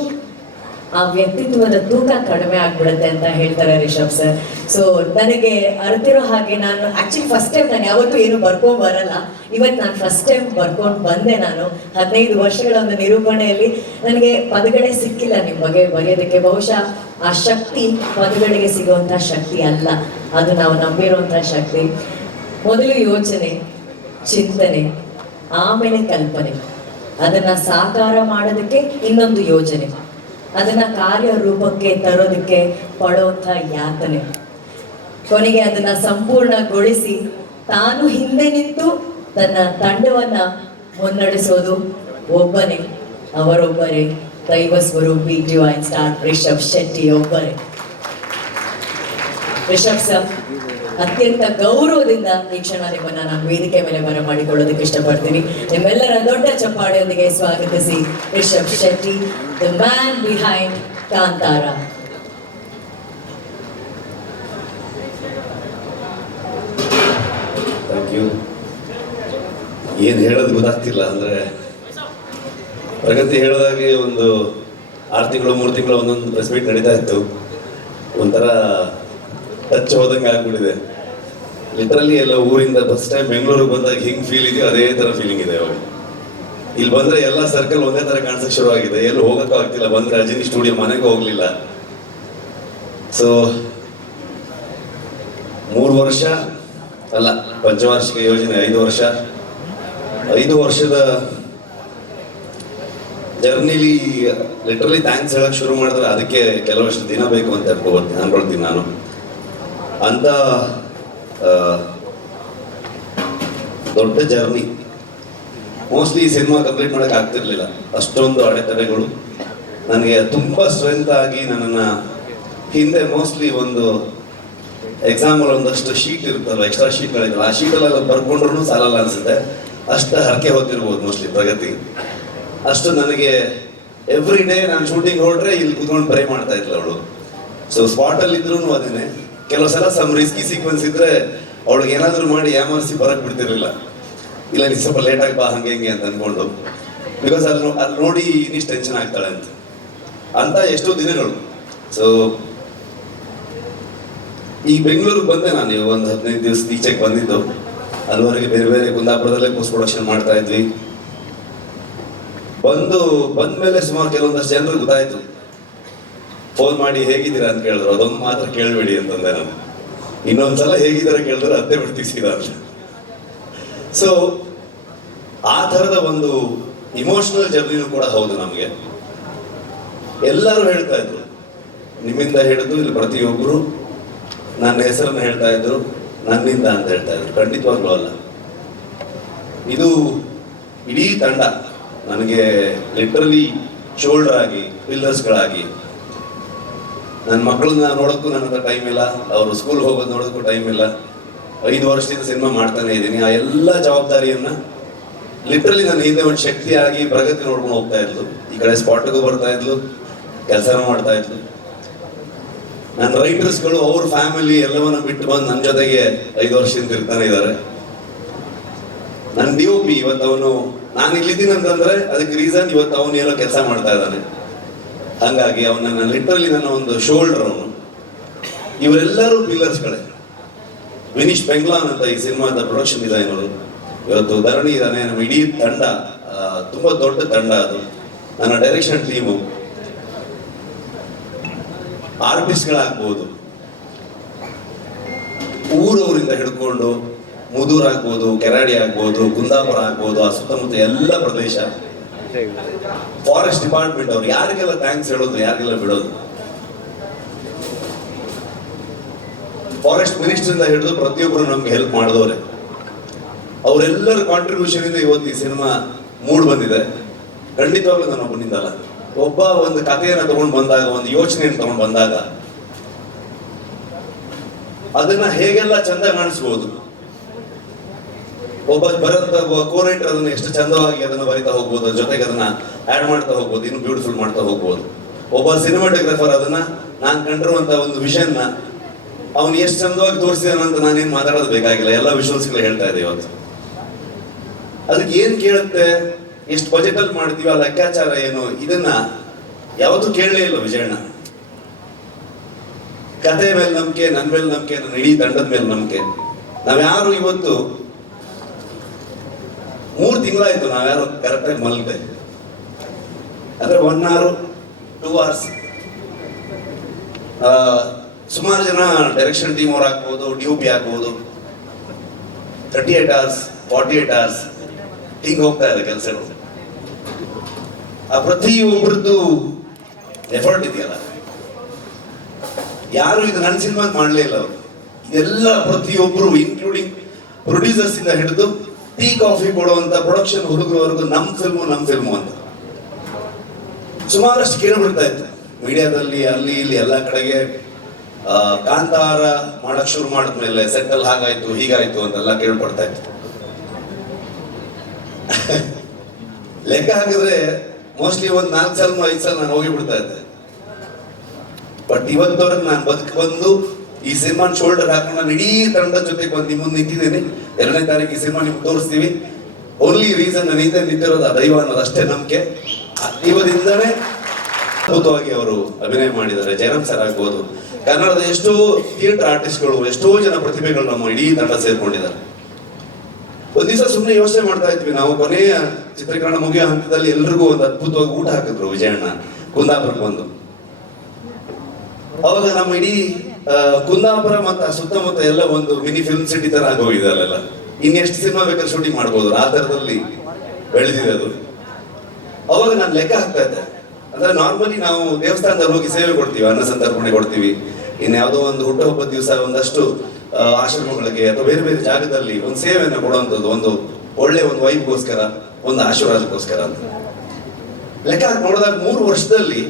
ಆ ವ್ಯಕ್ತಿತ್ವದ ತೂಕ ಕಡಿಮೆ ಆಗ್ಬಿಡುತ್ತೆ ಅಂತ ಹೇಳ್ತಾರೆ ರಿಷಬ್ ಸರ್. ಸೊ ನನಗೆ ಅರ್ತಿರೋ ಹಾಗೆ ನಾನು ಆಕ್ಚುಲಿ ಫಸ್ಟ್ ಟೈಮ್ ನಾನು ಯಾವತ್ತೂ ಏನು ಬರ್ಕೊಂಡ್ ಬರಲ್ಲ. ಇವತ್ತು ನಾನು ಫಸ್ಟ್ ಟೈಮ್ ಬರ್ಕೊಂಡು ಬಂದೆ. ನಾನು 15 ವರ್ಷಗಳ ಒಂದು ನಿರೂಪಣೆಯಲ್ಲಿ ನನಗೆ ಪದಗಳೇ ಸಿಕ್ಕಿಲ್ಲ ನಿಮ್ಮ ಬಗ್ಗೆ ಬರೆಯೋದಕ್ಕೆ. ಬಹುಶಃ ಆ ಶಕ್ತಿ ಪದಗಳಿಗೆ ಸಿಗುವಂಥ ಶಕ್ತಿ ಅಲ್ಲ, ಅದು ನಾವು ನಂಬಿರುವಂಥ ಶಕ್ತಿ. ಮೊದಲು ಯೋಚನೆ, ಚಿಂತನೆ, ಆಮೇಲೆ ಕಲ್ಪನೆ, ಅದನ್ನ ಸಾಕಾರ ಮಾಡೋದಕ್ಕೆ ಇನ್ನೊಂದು ಯೋಜನೆ, ಅದನ್ನ ಕಾರ್ಯರೂಪಕ್ಕೆ ತರೋದಕ್ಕೆ ಪಡುವಂಥ ಯಾತನೆ, ಕೊನೆಗೆ ಅದನ್ನ ಸಂಪೂರ್ಣಗೊಳಿಸಿ ತಾನು ಹಿಂದೆ ನಿಂತು ತನ್ನ ತಂಡವನ್ನ ಮುನ್ನಡೆಸೋದು ಒಬ್ಬನೇ, ಅವರೊಬ್ಬರೇ, ದೈವ ಸ್ವರೂಪಿ ಡಿವೈನ್ ಸ್ಟಾರ್ ರಿಷಬ್ ಶೆಟ್ಟಿ ಒಬ್ಬರೇ. ರಿಷಬ್ ಸರ್, ಅತ್ಯಂತ ಗೌರವದಿಂದ ಈ ಕ್ಷಣ ನಿಮ್ಮನ್ನ ನಾನು ವೇದಿಕೆ ಮೇಲೆ ಬರಮಾಡಿಕೊಳ್ಳೋದಕ್ಕೆ ಇಷ್ಟಪಡ್ತೀನಿ. ನಿಮ್ಮೆಲ್ಲರ ದೊಡ್ಡ ಚಪ್ಪಾಳೆಯೊಂದಿಗೆ ಸ್ವಾಗತಿಸಿ Rishab Shetty, the man behind Kantara. Thank you. ಏನು ಹೇಳೋದು ಗೊತ್ತಾಗ್ತಿಲ್ಲ. ಅಂದರೆ ಪ್ರಗತಿ ಹೇಳಿದಾಗೆ ಒಂದು 6 ತಿಂಗಳು 3 ತಿಂಗಳು ಒಂದೊಂದು ಪ್ರೆಸ್ ಮೀಟ್ ನಡೀತಾ ಇತ್ತು. ಒಂಥರ ಟಚ್ ಹೋದಂಗೆ ಆಗ್ಬಿಟ್ಟಿದೆ. ಲಿಟ್ರಲಿ ಎಲ್ಲ ಊರಿಂದ ಫಸ್ಟ್ ಟೈಮ್ ಬೆಂಗಳೂರಿಗೆ ಬಂದಾಗ ಹಿಂಗೆ ಫೀಲ್ ಇದೆಯೋ ಅದೇ ಥರ ಫೀಲಿಂಗ್ ಇದೆ ಇವಾಗ. ಇಲ್ಲಿ ಬಂದರೆ ಎಲ್ಲ ಸರ್ಕಲ್ ಒಂದೇ ಥರ ಕಾಣಿಸೋಕೆ ಶುರು ಆಗಿದೆ. ಎಲ್ಲೂ ಹೋಗೋಕ್ಕೂ ಆಗ್ತಿಲ್ಲ. ಬಂದರೆ ರಜನಿ ಸ್ಟುಡಿಯೋ ಮನೆಗೆ ಹೋಗಲಿಲ್ಲ. ಸೊ 3 ವರ್ಷ ಅಲ್ಲ, ಪಂಚವಾರ್ಷಿಕ ಯೋಜನೆ 5 ವರ್ಷ, 5 ವರ್ಷದ ಜರ್ನಿಲಿ ಲಿಟ್ರಲಿ ಥ್ಯಾಂಕ್ಸ್ ಹೇಳಕ್ ಶುರು ಮಾಡಿದ್ರೆ ಅದಕ್ಕೆ ಕೆಲವಷ್ಟು ದಿನ ಬೇಕು ಅಂತ ಅನ್ಕೊಳ್ತೀನಿ ನಾನು. ಅಂತ ದೊಡ್ಡ ಜರ್ನಿ. ಮೋಸ್ಟ್ಲಿ ಈ ಸಿನಿಮಾ ಕಂಪ್ಲೀಟ್ ಮಾಡಕ್ ಆಗ್ತಿರ್ಲಿಲ್ಲ, ಅಷ್ಟೊಂದು ಅಡೆತಡೆಗಳು. ನನಗೆ ತುಂಬ ಸ್ಟ್ರೆಂತ್ ಆಗಿ ನನ್ನನ್ನು ಹಿಂದೆ ಮೋಸ್ಟ್ಲಿ ಒಂದು ಎಕ್ಸಾಮಲ್ಲಿ ಒಂದಷ್ಟು ಶೀಟ್ ಇರುತ್ತಲ್ಲ, ಎಕ್ಸ್ಟ್ರಾ ಶೀಟ್ಗಳಿದ್ದಲ್ಲ, ಆ ಶೀಟಲ್ಲೆಲ್ಲ ಬರ್ಕೊಂಡ್ರು ಸಾಲಲ್ಲ ಅನ್ಸುತ್ತೆ. ಅಷ್ಟು ಹರಕೆ ಹೊತ್ತಿರ್ಬೋದು ಮೋಸ್ಟ್ಲಿ ಪ್ರಗತಿ. ಅಷ್ಟು ನನಗೆ ಎವ್ರಿ ಡೇ ನಾನು ಶೂಟಿಂಗ್ ಹೊರಟ್ರೆ ಇಲ್ಲಿ ಕೂತ್ಕೊಂಡು ಪ್ರೇ ಮಾಡ್ತಾ ಇದ್ಲು ಅವಳು. ಸೊ ಸ್ಪಾಟಲ್ಲಿ ಇದ್ರೂ ಅದೇನೆ. ಕೆಲವು ಸಲ ಸಮ್ ರಿಸ್ಕಿ ಸೀಕ್ವೆನ್ಸ್ ಇದ್ರೆ ಅವಳಿಗೆ ಏನಾದರೂ ಮಾಡಿ ಯಾಮರ್ಸಿ ಬರಕ್ ಬಿಡ್ತಿರ್ಲಿಲ್ಲ. ಇಲ್ಲ ನೀ ಸ್ವಲ್ಪ ಲೇಟಾಗಿ ಬಾ ಹಂಗೆ ಹಿಂಗೆ ಅಂತ ಅನ್ಕೊಂಡು, ಬಿಕಾಸ್ ಅಲ್ಲಿ ನೋಡಿ ಇನ್ನಿಷ್ಟು ಟೆನ್ಷನ್ ಆಗ್ತಾಳೆ ಅಂತ ಎಷ್ಟೋ ದಿನಗಳು. ಸೊ ಈ ಬೆಂಗಳೂರಿಗೆ ಬಂದೆ ನಾನು ಒಂದು 15 ದಿವಸ ಈಚೆಗೆ ಬಂದಿದ್ದು. ಅಲ್ಲಿವರೆಗೆ ಬೇರೆ ಬೇರೆ ಕುಂದಾಪುರದಲ್ಲೇ ಪೋಸ್ಟ್ ಪ್ರೊಡಕ್ಷನ್ ಮಾಡ್ತಾ ಇದ್ವಿ. ಬಂದ್ಮೇಲೆ ಸುಮಾರು ಕೆಲವೊಂದಷ್ಟು ಜನರು ಗೊತ್ತಾಯ್ತು. ಫೋನ್ ಮಾಡಿ ಹೇಗಿದ್ದೀರಾ ಅಂತ ಕೇಳಿದ್ರು. ಅದೊಂದು ಮಾತ್ರ ಕೇಳಬೇಡಿ ಅಂತಂದೆ ನಾನು. ಇನ್ನೊಂದ್ಸಲ ಹೇಗಿದ್ದಾರೆ ಕೇಳಿದ್ರೆ ಅದೇ ಬಿಡ್ತಿಸಿದ ಅಂತ. ಸೊ ಆ ಥರದ ಒಂದು ಇಮೋಷನಲ್ ಜರ್ನಿನೂ ಕೂಡ ಹೌದು ನಮಗೆ. ಎಲ್ಲರೂ ಹೇಳ್ತಾ ಇದ್ರು, ನಿಮ್ಮಿಂದ ಹಿಡಿದು ಇಲ್ಲಿ ಪ್ರತಿಯೊಬ್ಬರು ನನ್ನ ಹೆಸರನ್ನು ಹೇಳ್ತಾ ಇದ್ರು, ನನ್ನಿಂದ ಅಂತ ಹೇಳ್ತಾ ಇದ್ರು. ಖಂಡಿತವಾಗ್ಲೂ ಅಲ್ಲ. ಇದು ಇಡೀ ತಂಡ ನನಗೆ ಲಿಟ್ರಲಿ ಶೋಲ್ಡರ್ ಆಗಿ, ಪಿಲ್ಲರ್ಸ್ಗಳಾಗಿ. ನನ್ನ ಮಕ್ಕಳನ್ನ ನೋಡೋಕ್ಕೂ ನನ್ನ ಹತ್ರ ಟೈಮ್ ಇಲ್ಲ, ಅವರು ಸ್ಕೂಲ್ ಹೋಗೋದು ನೋಡೋಕ್ಕೂ ಟೈಮ್ ಇಲ್ಲ. 5 ವರ್ಷದಿಂದ ಸಿನಿಮಾ ಮಾಡ್ತಾನೆ ಇದ್ದೀನಿ. ಆ ಎಲ್ಲ ಜವಾಬ್ದಾರಿಯನ್ನ ಲಿಟ್ರಲಿ ನನ್ನ ಹಿಂದೆ ಒಂದು ಶಕ್ತಿಯಾಗಿ ಪ್ರಗತಿ ನೋಡ್ಕೊಂಡು ಹೋಗ್ತಾ ಇದ್ಲು. ಈ ಕಡೆ ಸ್ಪಾಟ್ಗೂ ಬರ್ತಾ ಇದ್ಲು, ಕೆಲಸನೂ ಮಾಡ್ತಾ ಇದ್ಲು. ನನ್ನ ರೈಟರ್ಸ್ಗಳು ಅವ್ರ ಫ್ಯಾಮಿಲಿ ಎಲ್ಲವನ್ನ ಬಿಟ್ಟು ಬಂದು ನನ್ನ ಜೊತೆಗೆ 5 ವರ್ಷದಿಂದ ಇರ್ತಾನೆ ಇದ್ದಾರೆ. ನನ್ನ DOP ಇವತ್ತು ಅವನು, ನಾನು ಇಲ್ಲಿದ್ದೀನಿ ಅಂತಂದ್ರೆ ಅದಕ್ಕೆ ರೀಸನ್ ಇವತ್ತು ಅವನು ಏನೋ ಕೆಲಸ ಮಾಡ್ತಾ ಇದ್ದಾನೆ. ಹಂಗಾಗಿ ಅವನ ಲಿಟ್ರಲಿ ನನ್ನ ಒಂದು ಶೋಲ್ಡರ್ ಅವನು. ಇವರೆಲ್ಲರೂ ಪಿಲ್ಲರ್ಸ್ಗಳೇ. ವಿನೀಶ್ ಪೆಂಗ್ಲಾನ್ ಅಂತ ಈ ಸಿನಿಮಾದ ಪ್ರೊಡಕ್ಷನ್ ಡಿಸೈನರು. ಇವತ್ತು ಧರಣಿ ಇದ್ದಾನೆ. ನಮ್ಮ ಇಡೀ ತಂಡ ತುಂಬಾ ದೊಡ್ಡ ತಂಡ ಅದು. ನನ್ನ ಡೈರೆಕ್ಷನ್ ಟೀಮು, ಆರ್ಟಿಸ್ಟ್ಗಳಾಗ್ಬೋದು, ಊರವರಿಂದ ಹಿಡ್ಕೊಂಡು ಮುದೂರ್ ಆಗ್ಬೋದು, ಕೆರಾಡಿ ಆಗ್ಬೋದು, ಕುಂದಾಪುರ ಆಗ್ಬೋದು, ಆ ಸುತ್ತಮುತ್ತ ಎಲ್ಲ ಪ್ರದೇಶ, ಫಾರೆಸ್ಟ್ ಡಿಪಾರ್ಟ್ಮೆಂಟ್ ಅವ್ರು, ಯಾರಿಗೆಲ್ಲ ಥ್ಯಾಂಕ್ಸ್ ಹೇಳೋದು, ಯಾರಿಗೆಲ್ಲ ಬಿಡೋದು. ಫಾರೆಸ್ಟ್ ಮಿನಿಸ್ಟರ್ ಇಂದ ಹಿಡಿದು ಪ್ರತಿಯೊಬ್ಬರು ನಮ್ಗೆ ಹೆಲ್ಪ್ ಮಾಡಿದವ್ರೆ. ಅವರೆಲ್ಲರ ಕಾಂಟ್ರಿಬ್ಯೂಷನ್ ಇಂದ ಇವತ್ತು ಈ ಸಿನಿಮಾ ಮೂಡ್ ಬಂದಿದೆ. ಖಂಡಿತವಾಗ್ಲೂ ನಾನು ಒಬ್ಬನಿಂದಲ್ಲ. ಒಬ್ಬ ಒಂದು ಕಥೆಯನ್ನು ತಗೊಂಡು ಬಂದಾಗ, ಒಂದು ಯೋಚನೆಯನ್ನು ತಗೊಂಡು ಬಂದಾಗ ಅದನ್ನ ಹೇಗೆಲ್ಲ ಚಂದ ಕಾಣಿಸ್ಬೋದು. ಒಬ್ಬ ಕೋರೈಟರ್ ಅದನ್ನ ಎಷ್ಟು ಚಂದವಾಗಿ ಅದನ್ನ ಬರಿತಾ ಹೋಗ್ಬೋದು, ಜೊತೆಗೆ ಅದನ್ನ ಆಡ್ ಮಾಡ್ತಾ ಹೋಗ್ಬೋದು, ಇನ್ನು ಬ್ಯೂಟಿಫುಲ್ ಮಾಡ್ತಾ ಹೋಗ್ಬೋದು. ಒಬ್ಬ ಸಿನಿಮಾಟೋಗ್ರಾಫರ್ ಅದನ್ನ ನಾನು ಕಂಡಿರುವಂತ ಒಂದು ವಿಷನ್ ನ ಅವನು ಎಷ್ಟು ಚಂದವಾಗಿ ತೋರಿಸಿದಾನ ಅಂತ ನಾನೇನು ಮಾತಾಡೋದು ಬೇಕಾಗಿಲ್ಲ. ಎಲ್ಲ ವಿಷುವಲ್ಸ್ಗಳು ಹೇಳ್ತಾ ಇದೆ ಇವತ್ತು. ಅದಕ್ಕೆ ಏನ್ ಕೇಳುತ್ತೆ, ಎಷ್ಟು ಬಜೆಟ್ ಅಲ್ಲಿ ಮಾಡ್ತೀವಿ, ಆ ಲೆಕ್ಕಾಚಾರ ಏನು, ಇದನ್ನ ಯಾವತ್ತೂ ಕೇಳಲೇ ಇಲ್ಲ ವಿಜಯಣ್ಣ. ಕತೆ ಮೇಲೆ ನಂಬಿಕೆ, ನನ್ನ ಮೇಲೆ ನಂಬಿಕೆ, ನನ್ನ ಇಡೀ ತಂಡದ ಮೇಲೆ ನಂಬಿಕೆ. ನಾವ್ಯಾರು ಇವತ್ತು 3 ತಿಂಗಳಾಯ್ತು ನಾವ್ಯಾರು ಕರೆಕ್ಟಾಗಿ ಮಲಗಿದೆ, ಅಂದ್ರೆ 1 hour 2 hours. ಸುಮಾರು ಜನ ಡೈರೆಕ್ಷನ್ ಟೀಮ್ ಅವ್ರು ಆಗ್ಬೋದು, DOP ಆಗ್ಬೋದು, 38 hours 48 hours ಹಿಂಗೆ ಹೋಗ್ತಾ ಇದೆ ಕೆಲಸಗಳು. ಆ ಪ್ರತಿಯೊಬ್ಬರದ್ದು ಎಫರ್ಟ್ ಇದೆಯಲ್ಲ, ಯಾರು ಇದು ನನ್ನ ಸಿನಿಮಾ ಮಾಡಲೇ ಇಲ್ಲ ಅವರು. ಇದೆಲ್ಲ ಪ್ರತಿಯೊಬ್ಬರು ಇನ್ಕ್ಲೂಡಿಂಗ್ ಪ್ರೊಡ್ಯೂಸರ್ಸ್ ಇಂದ ಹಿಡಿದು ಟೀ ಕಾಫಿ ಕೊಡುವಂತ ಪ್ರೊಡಕ್ಷನ್ ಹುಡುಗರವರೆಗೂ ನಮ್ಮ ಫಿಲ್ಮು ಅಂತ ಸುಮಾರಷ್ಟು ಕೇಳ್ಬಿಡ್ತಾ ಇತ್ತು ಮೀಡಿಯಾದಲ್ಲಿ, ಅಲ್ಲಿ ಇಲ್ಲಿ ಎಲ್ಲ ಕಡೆಗೆ. ಕಾಂತಾರ ಮಾಡಕ್ ಶುರು ಮಾಡಿದ್ಮೇಲೆ ಸೆಟ್ಟಲ್ ಹಾಗಾಯ್ತು ಹೀಗಾಯ್ತು ಅಂತೆಲ್ಲ ಕೇಳ್ಪಡ್ತಾ ಇತ್ತು. ಲೆಕ್ಕ ಹಾಕಿದ್ರೆ ಮೋಸ್ಟ್ಲಿ ಒಂದು 4 ಸಲ 5 ಸಲ ನಾನು ಹೋಗಿ ಬಿಡ್ತಾ ಇದ್ದೆ. ಬಟ್ ಇವತ್ತವರೆಗೆ ನಾನು ಬಂದು ಈ ಸಿನಿಮಾ ಶೋಲ್ಡರ್ ಹಾಕೊಂಡು ನಾನು ಇಡೀ ತಂಡದ ಜೊತೆಗೆ ಬಂದು ನಿಮ್ಮ ಮುಂದೆ ನಿಂತಿದ್ದೀನಿ. 2ನೇ ತಾರೀಕು ಈ ಸಿನಿಮಾ ನಿಮ್ಗೆ ತೋರಿಸ್ತೀವಿ. ಓನ್ಲಿ ರೀಸನ್ ನಾನು ಹಿಂದೆ ನಿಂತಿರೋದು ಆ ದೈವ ಅನ್ನೋದು ಅಷ್ಟೇ ನಂಬಿಕೆ. ದೈವದಿಂದನೇ ಅದ್ಭುತವಾಗಿ ಅವರು ಅಭಿನಯ ಮಾಡಿದ್ದಾರೆ. ಜಯರಾಮ್ ಸರ್ ಆಗ್ಬೋದು, ಕನ್ನಡದ ಎಷ್ಟೋ ಥಿಯೇಟರ್ ಆರ್ಟಿಸ್ಟ್ಗಳು, ಎಷ್ಟೋ ಜನ ಪ್ರತಿಭೆಗಳು ನಮ್ಮ ಇಡೀ ತಂಡ ಸೇರ್ಕೊಂಡಿದ್ದಾರೆ. ಒಂದ್ ದಿವಸ ಸುಮ್ಮನೆ ಯೋಚನೆ ಮಾಡ್ತಾ ಇದ್ವಿ ನಾವು, ಕೊನೆಯ ಚಿತ್ರೀಕರಣ ಮುಗಿಯೋ ಹಂತದಲ್ಲಿ ಎಲ್ರಿಗೂ ಒಂದು ಅದ್ಭುತವಾಗಿ ಊಟ ಹಾಕಿದ್ರು ವಿಜಯಣ್ಣ ಕುಂದಾಪುರಕ್ಕೆ ಬಂದು. ಅವಾಗ ನಮ್ಮ ಇಡೀ ಕುಂದಾಪುರ ಮತ್ತು ಸುತ್ತಮುತ್ತ ಎಲ್ಲ ಒಂದು ಮಿನಿ ಫಿಲ್ಮ್ ಸಿಟಿ ತರ ಆಗೋಗಿದೆ ಅಲ್ಲೆಲ್ಲ. ಇನ್ನೆಷ್ಟು ಸಿನಿಮಾ ಬೇಕಾದ್ರೆ ಶೂಟಿಂಗ್ ಮಾಡ್ಬೋದು, ಆ ತರದಲ್ಲಿ ಬೆಳೆದಿದೆ ಅದು. ಅವಾಗ ನಾನು ಲೆಕ್ಕ ಹಾಕ್ತಾ ಇದ್ದೆ, ಅಂದ್ರೆ ನಾರ್ಮಲಿ ನಾವು ದೇವಸ್ಥಾನದಲ್ಲಿ ಹೋಗಿ ಸೇವೆ ಕೊಡ್ತೀವಿ, ಅನ್ನ ಸಂತರ್ಪಣೆ ಕೊಡ್ತೀವಿ, ಇನ್ಯಾವುದೋ ಒಂದು ಹುಟ್ಟುಹಬ್ಬದ ದಿವಸ ಒಂದಷ್ಟು ಆಶ್ರಮಗಳಿಗೆ ಅಥವಾ ಬೇರೆ ಬೇರೆ ಜಾಗದಲ್ಲಿ ಒಂದು ಸೇವೆಯನ್ನು ಕೊಡುವಂಥದ್ದು, ಒಂದು ಒಳ್ಳೆ ಒಂದು ವೈಬ್ಗೋಸ್ಕರ, ಒಂದು ಆಶೀರ್ವಾದಕ್ಕೋಸ್ಕರ ಅಂತ. ಲೆಕ್ಕ ಹಾಕಿ ನೋಡಿದಾಗ 3 ವರ್ಷದಲ್ಲಿ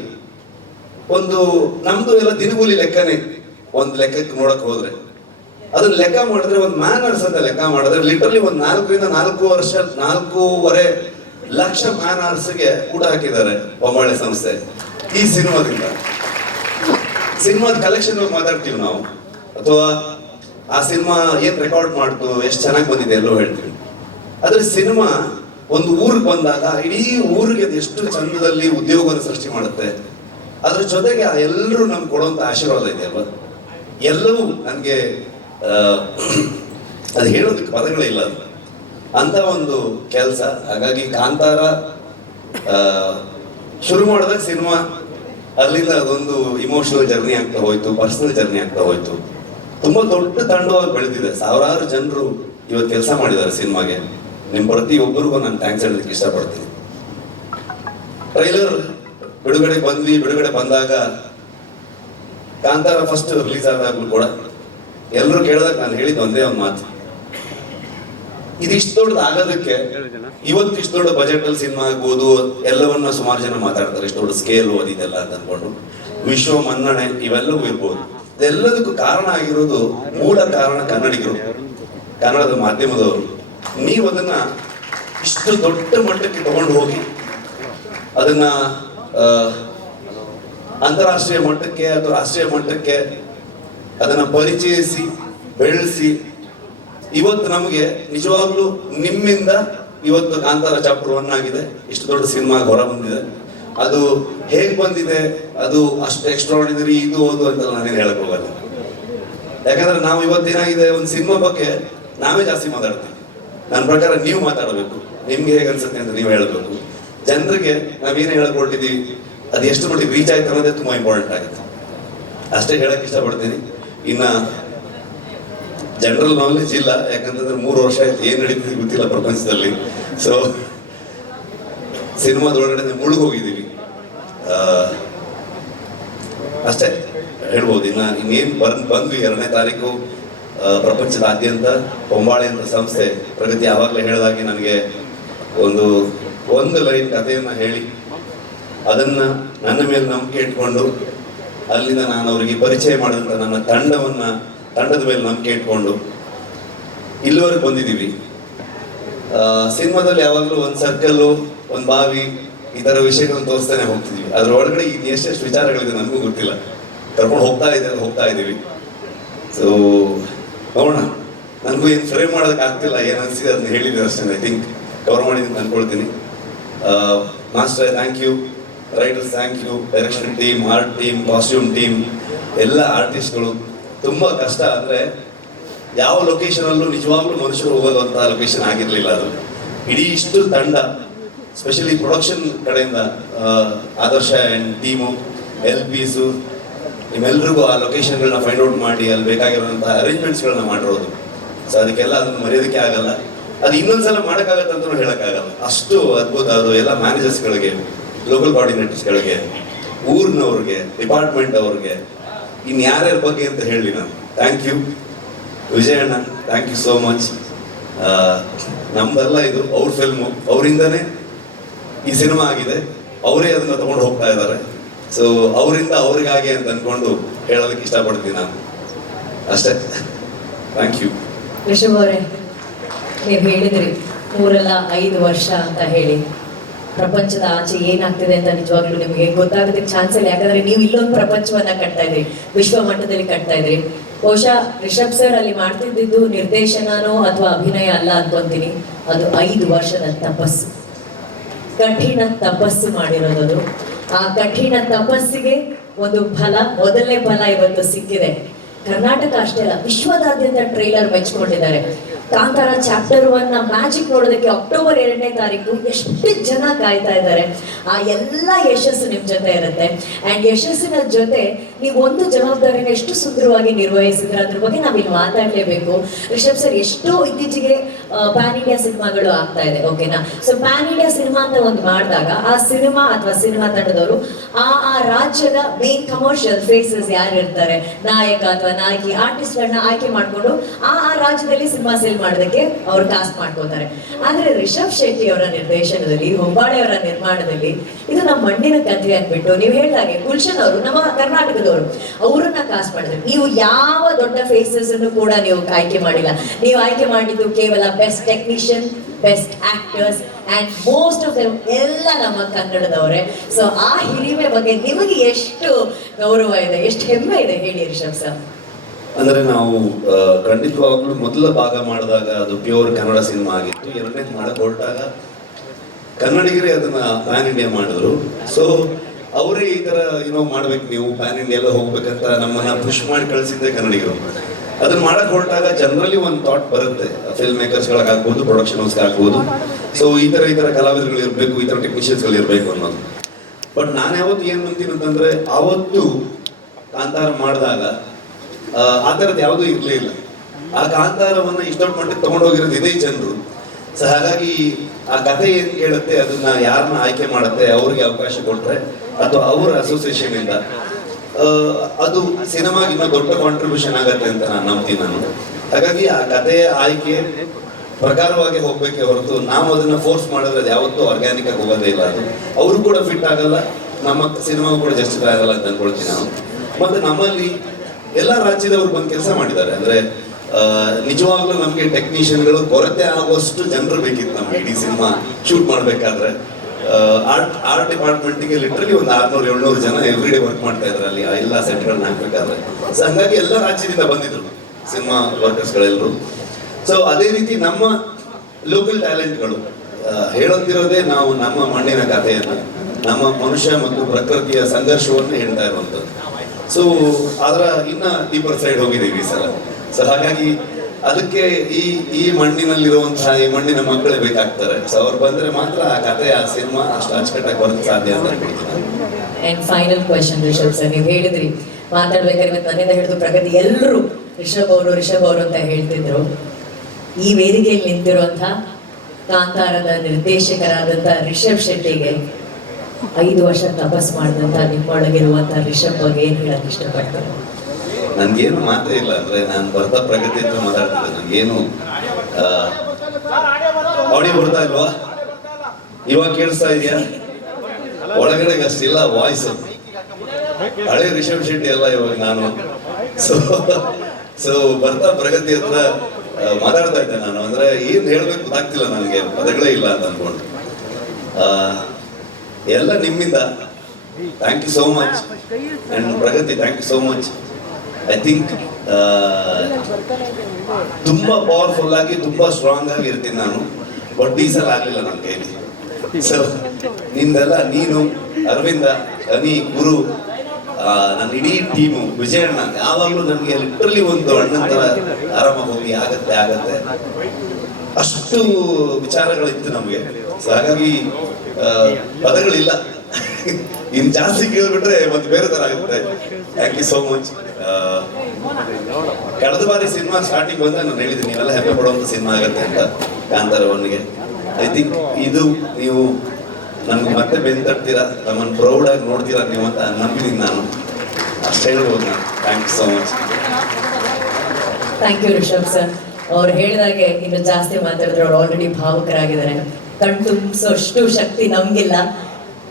ಒಂದು ನಮ್ದು ಎಲ್ಲ ದಿನಗೂಲಿ ಲೆಕ್ಕನೇ. ಒಂದು ಲೆಕ್ಕಕ್ಕೆ ನೋಡಕ್ ಹೋದ್ರೆ ಅದನ್ನ ಲೆಕ್ಕ ಮಾಡಿದ್ರೆ ಒಂದು ಮ್ಯಾನರ್ಸ್ ಅಂತ ಲೆಕ್ಕ ಮಾಡಿದ್ರೆ ಲಿಟರ್ಲಿ ಒಂದು 4ರಿಂದ 4.5 ಲಕ್ಷ ಮ್ಯಾನರ್ಸ್ಗೆ ಊಟ ಹಾಕಿದ್ದಾರೆ ಬೊಂಬಾಳೆ ಸಂಸ್ಥೆ ಈ ಸಿನಿಮಾದಿಂದ. ಸಿನಿಮಾದ ಕಲೆಕ್ಷನ್ ಮಾತಾಡ್ತೀವಿ ನಾವು, ಅಥವಾ ಆ ಸಿನಿಮಾ ಏನ್ ರೆಕಾರ್ಡ್ ಮಾಡ್ತು, ಎಷ್ಟು ಚೆನ್ನಾಗಿ ಬಂದಿದೆ ಎಲ್ಲೋ ಹೇಳ್ತೀವಿ. ಆದ್ರೆ ಸಿನಿಮಾ ಒಂದು ಊರಿಗೆ ಬಂದಾಗ ಇಡೀ ಊರಿಗೆ ಅದು ಎಷ್ಟು ಚಂದದಲ್ಲಿ ಉದ್ಯೋಗವನ್ನು ಸೃಷ್ಟಿ ಮಾಡುತ್ತೆ. ಅದ್ರ ಜೊತೆಗೆ ಎಲ್ಲರೂ ನಮ್ಗೆ ಕೊಡುವಂತ ಆಶೀರ್ವಾದ ಇದೆಯಲ್ವ, ಎಲ್ಲವೂ ನನಗೆ ಅದು ಹೇಳೋದಕ್ಕೆ ಪದಗಳೇ ಇಲ್ಲ ಅದು ಅಂತ ಒಂದು ಕೆಲಸ. ಹಾಗಾಗಿ ಕಾಂತಾರ ಶುರು ಮಾಡಿದಾಗ ಸಿನಿಮಾ ಅಲ್ಲಿಂದ ಅದೊಂದು ಇಮೋಷನಲ್ ಜರ್ನಿ ಆಗ್ತಾ ಹೋಯ್ತು, ಪರ್ಸನಲ್ ಜರ್ನಿ ಆಗ್ತಾ ಹೋಯ್ತು. ತುಂಬಾ ದೊಡ್ಡ ತಂಡವಾಗಿ ಬೆಳೆದಿದೆ, ಸಾವಿರಾರು ಜನರು ಇವತ್ತು ಕೆಲಸ ಮಾಡಿದ್ದಾರೆ ಸಿನಿಮಾಗೆ. ನಿಮ್ ಪ್ರತಿಯೊಬ್ಬರಿಗೂ ನಾನು ಥ್ಯಾಂಕ್ಸ್ ಹೇಳೋದಕ್ಕೆ ಇಷ್ಟಪಡ್ತೀನಿ. ಟ್ರೈಲರ್ ಬಿಡುಗಡೆ ಬಂದಾಗ ಕಾಂತಾರ ಫಸ್ಟ್ ರಿಲೀಸ್ ಆದಾಗ್ಲೂ ಕೂಡ ಎಲ್ಲರೂ ಕೇಳಿದಾಗ ನಾನು ಹೇಳಿದ್ದು ಒಂದೇ ಒಂದು ಮಾತು, ಇದು ಇಷ್ಟು ದೊಡ್ಡದು ಆಗೋದಕ್ಕೆ ಇವತ್ತು ಇಷ್ಟು ದೊಡ್ಡ ಬಜೆಟ್ ಅಲ್ಲಿ ಸಿನಿಮಾ ಆಗ್ಬೋದು, ಎಲ್ಲವನ್ನ ಸುಮಾರು ಜನ ಮಾತಾಡ್ತಾರೆ, ಇಷ್ಟು ದೊಡ್ಡ ಸ್ಕೇಲು ಅದಿದೆಲ್ಲ ಅಂತ ಅನ್ಕೊಂಡು, ವಿಶ್ವ ಮನ್ನಣೆ ಇವೆಲ್ಲವೂ ಇರ್ಬೋದು. ಇದೆಲ್ಲದಕ್ಕೂ ಕಾರಣ ಆಗಿರೋದು, ಮೂಲ ಕಾರಣ ಕನ್ನಡಿಗರು, ಕನ್ನಡದ ಮಾಧ್ಯಮದವರು. ನೀವು ಅದನ್ನ ಇಷ್ಟು ದೊಡ್ಡ ಮಟ್ಟಕ್ಕೆ ತಗೊಂಡು ಹೋಗಿ ಅದನ್ನ ಅಂತಾರಾಷ್ಟ್ರೀಯ ಮಟ್ಟಕ್ಕೆ ಅಥವಾ ರಾಷ್ಟ್ರೀಯ ಮಟ್ಟಕ್ಕೆ ಅದನ್ನ ಪರಿಚಯಿಸಿ ಬೆಳೆಸಿ ಇವತ್ತು ನಮಗೆ ನಿಜವಾಗ್ಲೂ ನಿಮ್ಮಿಂದ ಇವತ್ತು ಕಾಂತಾರ ಚಾಪ್ಟರ್ 1 ಆಗಿದೆ, ಇಷ್ಟು ದೊಡ್ಡ ಸಿನಿಮಾ ಹೊರ ಬಂದಿದೆ. ಅದು ಹೇಗ್ ಬಂದಿದೆ, ಅದು ಅಷ್ಟು ಎಕ್ಸ್ಟ್ರಾರ್ಡಿನರಿ ಇದು ಓದು ಅಂತ ನಾನೇನು ಹೇಳಕ್ ಹೋಗಲ್ಲ. ಯಾಕಂದ್ರೆ ನಾವು ಇವತ್ತೇನಾಗಿದೆ, ಒಂದು ಸಿನಿಮಾ ಬಗ್ಗೆ ನಾವೇ ಜಾಸ್ತಿ ಮಾತಾಡ್ತೀವಿ. ನನ್ನ ಪ್ರಕಾರ ನೀವು ಮಾತಾಡಬೇಕು, ನಿಮ್ಗೆ ಹೇಗೆ ಅನ್ಸುತ್ತೆ ಅಂತ ನೀವು ಹೇಳಬೇಕು. ಜನರಿಗೆ ನಾವೇನೇ ಹೇಳ್ಕೊಟ್ಟಿದ್ದೀವಿ ಅದು ಎಷ್ಟು ಮಟ್ಟಿಗೆ ರೀಚ್ ಆಯ್ತು ಅನ್ನೋದೇ ತುಂಬಾ ಇಂಪಾರ್ಟೆಂಟ್ ಆಗುತ್ತೆ. ಅಷ್ಟೇ ಹೇಳಕ್ ಇಷ್ಟಪಡ್ತೀನಿ. ಇನ್ನ ಜನರಲ್ ನಾಲೆಜ್ ಇಲ್ಲ, ಯಾಕಂತಂದ್ರೆ 3 ವರ್ಷ ಆಯ್ತು, ಏನ್ ನಡೀತಿದೆ ಗೊತ್ತಿಲ್ಲ ಪ್ರಪಂಚದಲ್ಲಿ. ಸೊ ಸಿನಿಮಾದೊಳಗಡೆ ಮುಳುಗೋಗಿದ್ದೀವಿ ಅಷ್ಟೇ ಹೇಳ್ಬೋದು. ಇನ್ನೇನು ಬಂದ್ವಿ 2ನೇ ತಾರೀಕು ಪ್ರಪಂಚದಾದ್ಯಂತ ಬೊಂಬಾಳೆ ಅಂತ ಸಂಸ್ಥೆ ಪ್ರಗತಿ ಆವಾಗಲೇ ಹೇಳಿದಾಗೆ ನನಗೆ ಒಂದು ಲೈನ್ ಕಥೆಯನ್ನ ಹೇಳಿ ಅದನ್ನ ನನ್ನ ಮೇಲೆ ನಂಬಿಕೆ ಇಟ್ಕೊಂಡು ಅಲ್ಲಿಂದ ನಾನು ಅವರಿಗೆ ಪರಿಚಯ ಮಾಡಿದಂತ ನನ್ನ ತಂಡದ ಮೇಲೆ ನಂಬಿಕೆ ಇಟ್ಕೊಂಡು ಇಲ್ಲಿವರೆಗೆ ಬಂದಿದ್ದೀವಿ. ಸಿನಿಮಾದಲ್ಲಿ ಯಾವಾಗಲೂ ಒಂದು ಸರ್ಕಲ್ಲು, ಒಂದು ಬಾವಿ, ಈ ತರ ವಿಷಯಗಳನ್ನು ತೋರಿಸ್ತಾನೆ ಹೋಗ್ತಿದ್ವಿ. ಅದ್ರ ಒಳಗಡೆ ಎಷ್ಟೆಷ್ಟು ವಿಚಾರಗಳಿದೆ ನನಗೂ ಗೊತ್ತಿಲ್ಲ, ಕರ್ಕೊಂಡು ಹೋಗ್ತಾ ಇದ್ದೀವಿ. ಸೊ ನೋಡೋಣ, ನನಗೂ ಏನು ಫ್ರೇಮ್ ಮಾಡೋದಕ್ಕೆ ಆಗ್ತಿಲ್ಲ, ಏನು ಅನಿಸಿದೆ ಅದನ್ನ ಹೇಳಿದ್ದೆ ಅಷ್ಟೇ. ಐ ಥಿಂಕ್ ಕವರ್ ಮಾಡಿದ್ದೀನಿ ಅನ್ಕೊಳ್ತೀನಿ. Master thank you. Writers thank you, direction team, art team, costume team, ಎಲ್ಲ ಆರ್ಟಿಸ್ಟ್ಗಳು. ತುಂಬ ಕಷ್ಟ ಅಂದರೆ ಯಾವ ಲೊಕೇಶನಲ್ಲೂ ನಿಜವಾಗ್ಲೂ ಮನುಷ್ಯರು ಹೋಗೋದಂಥ ಲೊಕೇಶನ್ ಆಗಿರಲಿಲ್ಲ ಅದು. ಇಡೀ ಇಷ್ಟು ತಂಡ, ಸ್ಪೆಷಲಿ ಪ್ರೊಡಕ್ಷನ್ ಕಡೆಯಿಂದ ಆದರ್ಶ ಆ್ಯಂಡ್ ಟೀಮು, LPಸು, ನಿಮ್ಮೆಲ್ರಿಗೂ ಆ ಲೊಕೇಶನ್ಗಳನ್ನ ಫೈಂಡ್ ಔಟ್ ಮಾಡಿ ಅಲ್ಲಿ ಬೇಕಾಗಿರುವಂಥ ಅರೇಂಜ್ಮೆಂಟ್ಸ್ಗಳನ್ನ ಮಾಡಿರೋದು. ಸೊ ಅದಕ್ಕೆಲ್ಲ ಅದನ್ನು ಮರೆಯೋದಕ್ಕೆ ಆಗಲ್ಲ. ಅದು ಇನ್ನೊಂದ್ಸಲ ಮಾಡೋಕ್ಕಾಗತ್ತೆ ಅಂತಲೂ ಹೇಳೋಕ್ಕಾಗಲ್ಲ, ಅಷ್ಟು ಅದ್ಭುತ ಅದು. ಎಲ್ಲ ಮ್ಯಾನೇಜರ್ಸ್ಗಳಿಗೆ, ಲೋಕಲ್ ಕೋಆರ್ಡಿನೇಟರ್ಸ್ಗಳಿಗೆ, ಊರಿನವ್ರಿಗೆ, ಡಿಪಾರ್ಟ್ಮೆಂಟ್ ಅವ್ರಿಗೆ, ಇನ್ಯಾರ್ಯಾರ ಬಗ್ಗೆ ಅಂತ ಹೇಳಿ ನಾನು. ಥ್ಯಾಂಕ್ ಯು ವಿಜಯಣ್ಣ, ಥ್ಯಾಂಕ್ ಯು ಸೋ ಮಚ್. ನಮ್ದಲ್ಲ ಇದು, ಅವ್ರ ಫಿಲ್ಮು, ಅವರಿಂದನೇ ಈ ಸಿನಿಮಾ ಆಗಿದೆ, ಅವರೇ ಅದನ್ನು ತಗೊಂಡು ಹೋಗ್ತಾ ಇದ್ದಾರೆ. ಸೊ ಅವರಿಂದ ಅವರಿಗಾಗಿ ಅಂತ ಅಂದ್ಕೊಂಡು ಹೇಳೋದಕ್ಕೆ ಇಷ್ಟಪಡ್ತೀನಿ ನಾನು, ಅಷ್ಟೇ. Thank you. ರಿಷಬ್ ಅವರೇ, ನೀವು ಹೇಳಿದ್ರಿ 3-5 ವರ್ಷ ಅಂತ ಹೇಳಿ. ಪ್ರಪಂಚದ ಆಚೆ ಏನಾಗ್ತಿದೆ ಅಂತ ನಿಜವಾಗ್ಲೂ ನಿಮಗೆ ಗೊತ್ತಾಗೋದಕ್ಕೆ ಚಾನ್ಸ್ ಇಲ್ಲ. ಯಾಕಂದ್ರೆ ನೀವು ಇಲ್ಲೊಂದು ಪ್ರಪಂಚವನ್ನ ಕಟ್ತಾ ಇದ್ರಿ, ವಿಶ್ವ ಮಟ್ಟದಲ್ಲಿ ಕಟ್ತಾ ಇದ್ರಿ. ಬಹುಶಃ ರಿಷಬ್ ಸರ್ ಅಲ್ಲಿ ಮಾಡ್ತಿದ್ದು ನಿರ್ದೇಶನನೋ ಅಥವಾ ಅಭಿನಯ ಅಲ್ಲ ಅನ್ಕೊಂತೀನಿ, ಅದು 5 ವರ್ಷದ ತಪಸ್ಸು, ಕಠಿಣ ತಪಸ್ಸು ಮಾಡಿರೋದು. ಆ ಕಠಿಣ ತಪಸ್ಸಿಗೆ ಒಂದು ಫಲ, ಮೊದಲನೇ ಫಲ ಇವತ್ತು ಸಿಕ್ಕಿದೆ. ಕರ್ನಾಟಕ ಅಷ್ಟೇ ಅಲ್ಲ, ವಿಶ್ವದಾದ್ಯಂತ ಟ್ರೈಲರ್ ಮೆಚ್ಕೊಂಡಿದ್ದಾರೆ. ಕಾಂತಾರ ಚಾಪ್ಟರ್ 1 ಮ್ಯಾಜಿಕ್ ನೋಡೋದಕ್ಕೆ ಅಕ್ಟೋಬರ್ 2ನೇ ತಾರೀಕು ಎಷ್ಟು ಜನ ಕಾಯ್ತಾ ಇದ್ದಾರೆ. ಆ ಎಲ್ಲ ಯಶಸ್ಸು ನಿಮ್ಮ ಜೊತೆ ಇರುತ್ತೆ. ಆ್ಯಂಡ್ ಯಶಸ್ಸಿನ ಜೊತೆ ನೀವು ಒಂದು ಜವಾಬ್ದಾರಿನ ಎಷ್ಟು ಸುಂದರವಾಗಿ ನಿರ್ವಹಿಸಿದ್ರೆ ಅದ್ರ ಬಗ್ಗೆ ನಾವಿಲ್ಲಿ ಮಾತಾಡಲೇಬೇಕು. ರಿಷಬ್ ಸರ್, ಎಷ್ಟೋ ಇತ್ತೀಚೆಗೆ ಪ್ಯಾನ್ ಇಂಡಿಯಾ ಸಿನಿಮಾಗಳು ಆಗ್ತಾ ಇದೆ, ಓಕೆನಾ? ಸೊ ಪ್ಯಾನ್ ಇಂಡಿಯಾ ಸಿನಿಮಾ ಅಂತ ಒಂದು ಮಾಡಿದಾಗ ಆ ಸಿನಿಮಾ ಅಥವಾ ಸಿನಿಮಾ ತಂಡದವರು ಆ ರಾಜ್ಯದ ಮೇನ್ ಕಮರ್ಷಿಯಲ್ ಫೇಸಸ್ ಯಾರು ಇರ್ತಾರೆ, ನಾಯಕ ಅಥವಾ ನಾಯಕಿ, ಆರ್ಟಿಸ್ಟ್ಗಳನ್ನ ಆಯ್ಕೆ ಮಾಡಿಕೊಂಡು ಆ ರಾಜ್ಯದಲ್ಲಿ ಸಿನಿಮಾ ಸೇಲ್ ಮಾಡೋದಕ್ಕೆ ಅವ್ರು ಕಾಸ್ಟ್ ಮಾಡ್ಕೋತಾರೆ. ಆದ್ರೆ ರಿಷಬ್ ಶೆಟ್ಟಿ ಅವರ ನಿರ್ದೇಶನದಲ್ಲಿ, ಹೊಂಬಾಳೆ ಅವರ ನಿರ್ಮಾಣದಲ್ಲಿ ಇದು ನಮ್ಮ ಮಣ್ಣಿನ ಕಥೆ ಅಂದ್ಬಿಟ್ಟು ನೀವು ಹೇಳಿದಾಗೆ ಗುಲ್ಶನ್ ಅವರು ನಮ್ಮ ಕರ್ನಾಟಕದವರು, ಅವರನ್ನ ಕಾಸ್ಟ್ ಮಾಡಿದ್ರು. ನೀವು ಯಾವ ದೊಡ್ಡ ಫೇಸಸ್ ಅನ್ನು ಕೂಡ ನೀವು ಆಯ್ಕೆ ಮಾಡಿಲ್ಲ. ನೀವು ಆಯ್ಕೆ ಮಾಡಿದ್ದು ಕೇವಲ best technician, best actors and most of them ಎಲ್ಲ ನಮ್ಮ ಕನ್ನಡದವರೇ. ಸೊ ಆ ಹಿರಿಮೆ ಬಗ್ಗೆ ನಿಮಗೆ ಎಷ್ಟು ಗೌರವ ಇದೆ, ಎಷ್ಟು ಹೆಮ್ಮೆ ಇದೆ ಹೇಳಿ ರಿಷಬ್ ಸರ್. ಅಂದರೆ ನಾವು ಖಂಡಿತವಾಗ್ಲೂ ಮೊದಲ ಭಾಗ ಮಾಡಿದಾಗ ಅದು ಪ್ಯೂರ್ ಕನ್ನಡ ಸಿನಿಮಾ ಆಗಿತ್ತು. ಎರಡನೇದು ಮಾಡಕ್ಕೆ ಹೊರಟಾಗ ಕನ್ನಡಿಗರೇ ಅದನ್ನ ಪ್ಯಾನ್ ಇಂಡಿಯಾ ಮಾಡಿದ್ರು. ಸೊ ಅವರೇ ಈ ಥರ ಮಾಡ್ಬೇಕು, ನೀವು ಪ್ಯಾನ್ ಇಂಡಿಯಾ ಎಲ್ಲ ಹೋಗ್ಬೇಕಂತ ನಮ್ಮನ್ನ ಪುಷ್ ಮಾಡಿ ಕಳಿಸಿದ್ದೆ ಕನ್ನಡಿಗರು. ಅದನ್ನ ಮಾಡಕ್ಕೆ ಹೊರಟಾಗ ಜನರಲಿ ಒಂದು ಥಾಟ್ ಬರುತ್ತೆ, ಫಿಲ್ಮ್ ಮೇಕರ್ಸ್ಗಳಾಗ್ಬೋದು, ಪ್ರೊಡಕ್ಷನ್ ಹೌಸ್ಗಾಗ್ಬೋದು. ಸೊ ಈ ಥರ ಕಲಾವಿದರುಗಳು ಇರಬೇಕು, ಈ ಥರ ಟೆಕ್ನಿಷಿಯನ್ಸ್ಗಳು ಇರಬೇಕು ಅನ್ನೋದು. ಬಟ್ ನಾನು ಯಾವತ್ತು ಏನು ಅಂತೀನಿ ಅಂತಂದರೆ, ಆವತ್ತು ಕಾಂತಾರ ಮಾಡಿದಾಗ ಆ ಥರದ್ದು ಯಾವುದೂ ಇರಲೇ ಇಲ್ಲ. ಆ ಕಾಂತಾರವನ್ನು ಇಷ್ಟೊಂದು ಮಟ್ಟಿಗೆ ತೊಗೊಂಡೋಗಿರೋದು ಇದೇ ಜನರು. ಸೊ ಹಾಗಾಗಿ ಆ ಕಥೆ ಏನು ಕೇಳುತ್ತೆ, ಅದನ್ನ ಯಾರನ್ನ ಆಯ್ಕೆ ಮಾಡುತ್ತೆ, ಅವ್ರಿಗೆ ಅವಕಾಶ ಕೊಟ್ಟರೆ ಅಥವಾ ಅವರ ಅಸೋಸಿಯೇಷನ್ ಇಂದ ಅದು ಸಿನಿಮಾಗೆ ಇನ್ನೂ ದೊಡ್ಡ ಕಾಂಟ್ರಿಬ್ಯೂಷನ್ ಆಗತ್ತೆ ಅಂತ ನಾನು ನಂಬ್ತೀನಿ ನಾನು. ಹಾಗಾಗಿ ಆ ಕಥೆಯ ಆಯ್ಕೆ ಪ್ರಕಾರವಾಗಿ ಹೋಗ್ಬೇಕೆ ಹೊರತು ನಾವು ಅದನ್ನ ಫೋರ್ಸ್ ಮಾಡಿದ್ರೆ ಅದು ಯಾವತ್ತೂ ಆರ್ಗ್ಯಾನಿಕ್ ಆಗಿ ಹೋಗೋದೇ ಇಲ್ಲ. ಅದು ಅವರು ಕೂಡ ಫಿಟ್ ಆಗಲ್ಲ, ನಮ್ಮ ಸಿನಿಮಾಗೂ ಕೂಡ ಜಸ್ಟಿಫೈ ಆಗಲ್ಲ ಅಂತ ಅನ್ಕೊಳ್ತೀನಿ ನಾನು. ಮತ್ತೆ ನಮ್ಮಲ್ಲಿ ಎಲ್ಲ ರಾಜ್ಯದವರು ಬಂದು ಕೆಲಸ ಮಾಡಿದ್ದಾರೆ. ಅಂದ್ರೆ ನಿಜವಾಗ್ಲೂ ನಮಗೆ ಟೆಕ್ನಿಷಿಯನ್ಗಳು ಕೊರತೆ ಆಗುವಷ್ಟು ಜನರು ಬೇಕಿತ್ತು ನಮ್ಗೆ ಇಡೀ ಸಿನಿಮಾ ಶೂಟ್ ಮಾಡಬೇಕಾದ್ರೆ. ಆರ್ಟ್ ಡಿಪಾರ್ಟ್ಮೆಂಟ್ಗೆ ಲಿಟ್ರಲಿ ಒಂದು 600-700 ಜನ ಎವ್ರಿ ಡೇ ವರ್ಕ್ ಮಾಡ್ತಾ ಇದ್ರು ಅಲ್ಲಿ ಆ ಎಲ್ಲ ಸೆಟ್ಗಳನ್ನ ಹಾಕ್ಬೇಕಾದ್ರೆ. ಸೊ ಹಂಗಾಗಿ ಎಲ್ಲ ರಾಜ್ಯದಿಂದ ಬಂದಿದ್ರು ಸಿನಿಮಾ ವರ್ಕರ್ಸ್ಗಳೆಲ್ಲರೂ. ಸೊ ಅದೇ ರೀತಿ ನಮ್ಮ ಲೋಕಲ್ ಟ್ಯಾಲೆಂಟ್ಗಳು ಹೇಳುತ್ತಿರೋದೇ ನಾವು ನಮ್ಮ ಮಣ್ಣಿನ ಕಥೆಯನ್ನು, ನಮ್ಮ ಮನುಷ್ಯ ಮತ್ತು ಪ್ರಕೃತಿಯ ಸಂಘರ್ಷವನ್ನು ಹೇಳ್ತಾ ಇರುವಂಥದ್ದು. ಸೊ ಅದರ ಇನ್ನ ಡೀಪರ್ ಸೈಡ್ ಹೋಗಿದ್ದೀವಿ ಈ ಸಲ. ಸೊ ಹಾಗಾಗಿ ಅದಕ್ಕೆ ಈ ಮಣ್ಣಿನಲ್ಲಿರುವಂತಹ ಈ ಮಣ್ಣಿನ ಮಕ್ಕಳೇ ಬೇಕಾಗ್ತಾರೆ. ಸೊ ಅವ್ರು ಬಂದ್ರೆ ಮಾತ್ರ ಆ ಕಥೆ, ಆ ಸಿನಿಮಾ ಅಷ್ಟು ಅಚ್ಚುಕಟ್ಟಾಗಿ ಬರೋಕ್ಕೆ ಸಾಧ್ಯ ಅಂತ ಹೇಳ್ತೀನಿ. And final question Rishab sir, ನೀವು ಹೇಳಿದ್ರಿ ಮಾತಾಡ್ಬೇಕಾದ್ರೆ ಇವತ್ತು ನನ್ನಿಂದ ಹಿಡಿದು ಪ್ರಗತಿ ಎಲ್ಲರೂ ರಿಷಬ್ ಅವರು ಅಂತ ಹೇಳ್ತಿದ್ರು. ಈ ವೇದಿಕೆಯಲ್ಲಿ ನಿಂತಿರುವಂಥ ಕಾಂತಾರದ ನಿರ್ದೇಶಕರಾದಂಥ ರಿಷಬ್ ಶೆಟ್ಟಿಗೆ 5 ವರ್ಷ ತಪಸ್ ಮಾಡಿದಂಥ ನಿಮ್ಮೊಳಗಿರುವಂಥ ರಿಷಬ್ ಬಗ್ಗೆ ಏನು ಹೇಳಕ್ ಇಷ್ಟಪಡ್ತಾರೆ? ನನ್ಗೇನು ಮಾತೇ ಇಲ್ಲ. ಅಂದ್ರೆ ನಾನು ಬರ್ತಾ ಪ್ರಗತಿ ಅಂತ ಮಾತಾಡ್ತಿದ್ದೆ. ನನ್ಗೇನು ಆಡಿಯೋ ಬರ್ತಾ ಇಲ್ವಾ? ಇವಾಗ ಕೇಳಿಸ್ತಾ ಇದೆಯಾ? ಒಳಗಡೆ ಅಷ್ಟಿಲ್ಲ ವಾಯ್ಸ್. ಹಳೆ ರಿಷಬ್ ಶೆಟ್ಟಿ ಅಲ್ಲ ಇವಾಗ ನಾನು. ಸೊ ಬರ್ತಾ ಪ್ರಗತಿ ಹತ್ರ ಮಾತಾಡ್ತಾ ಇದ್ದೆ ನಾನು. ಅಂದ್ರೆ ಏನ್ ಹೇಳ್ಬೇಕು ಗೊತ್ತಾಗ್ತಿಲ್ಲ ನನಗೆ, ಪದಗಳೇ ಇಲ್ಲ ಅಂತ ಅನ್ಕೊಂಡು. ಎಲ್ಲ ನಿಮ್ಮಿಂದ. Thank you so much. And Pragathi, thank you so much. I think ತುಂಬಾ ಪವರ್ಫುಲ್ ಆಗಿ, ತುಂಬಾ ಸ್ಟ್ರಾಂಗ್ ಆಗಿ ಇರ್ತೀನಿ ನಾನು. ಬಟ್ ಈ ಸಲ ಆಗ್ಲಿಲ್ಲ ನನ್ನ ಕೈಲಿ. ಸೊ ನಿಂದೆಲ್ಲ ನೀನು, ಅರವಿಂದ, ಅನಿ, ಗುರು, ನನ್ನ ಇಡೀ ಟೀಮು, ವಿಜಯಣ್ಣ ಯಾವಾಗಲೂ ನನಗೆ ಲಿಟ್ರಲಿ ಒಂದು ಅಣ್ಣನ ಥರ ಆರಾಮಾಗಿ ಹೋಗಿ ಆಗತ್ತೆ ಅಷ್ಟು ವಿಚಾರಗಳಿತ್ತು ನಮಗೆ. ಸೊ ಹಾಗಾಗಿ ಪದಗಳಿಲ್ಲ. ಇನ್ನು ಜಾಸ್ತಿ ಕೇಳಿಬಿಟ್ರೆ ಮತ್ತೆ ಬೇರೆ ಥರ ಆಗುತ್ತೆ. Thank you so much. ಕಳೆದ ಬಾರಿ ಸಿನಿಮಾ ಸ್ಟಾರ್ಟಿಂಗ್ ಬಂದಾಗ ನಾನು ಹೇಳಿದ್ದೀನಿ ನೀವೆಲ್ಲ ಹೆಮ್ಮೆ ಪಡುವಂಥ ಸಿನಿಮಾ ಆಗುತ್ತೆ ಅಂತ, ಕಾಂತಾರ ಒನ್ಗೆ. ಐ ಥಿಂಕ್ ಇದು ನೀವು ನಮ್ಗೆ ಮತ್ತೆ ಬೆಂತಡ್ತೀರಾ, ನಮ್ಮನ್ನು ಪ್ರೌಡಾಗಿ ನೋಡ್ತೀರಾ ನೀವು ಅಂತ ನಂಬಿದ್ದೀನಿ ನಾನು. ಅಷ್ಟೇ ಹೇಳ್ಬೋದು ನಾನು. Thank you so much. Thank you Rishab sir. ಅವ್ರು ಹೇಳಿದಾಗೆ ಇನ್ನು ಜಾಸ್ತಿ ಮಾತಾಡಿದ್ರೆ ಅವ್ರು ಆಲ್ರೆಡಿ ಭಾವುಕರಾಗಿದ್ದಾರೆ. ಕಣ್ ತುಂಬಿಸೋಷ್ಟು ಶಕ್ತಿ ನಮ್ಗಿಲ್ಲ,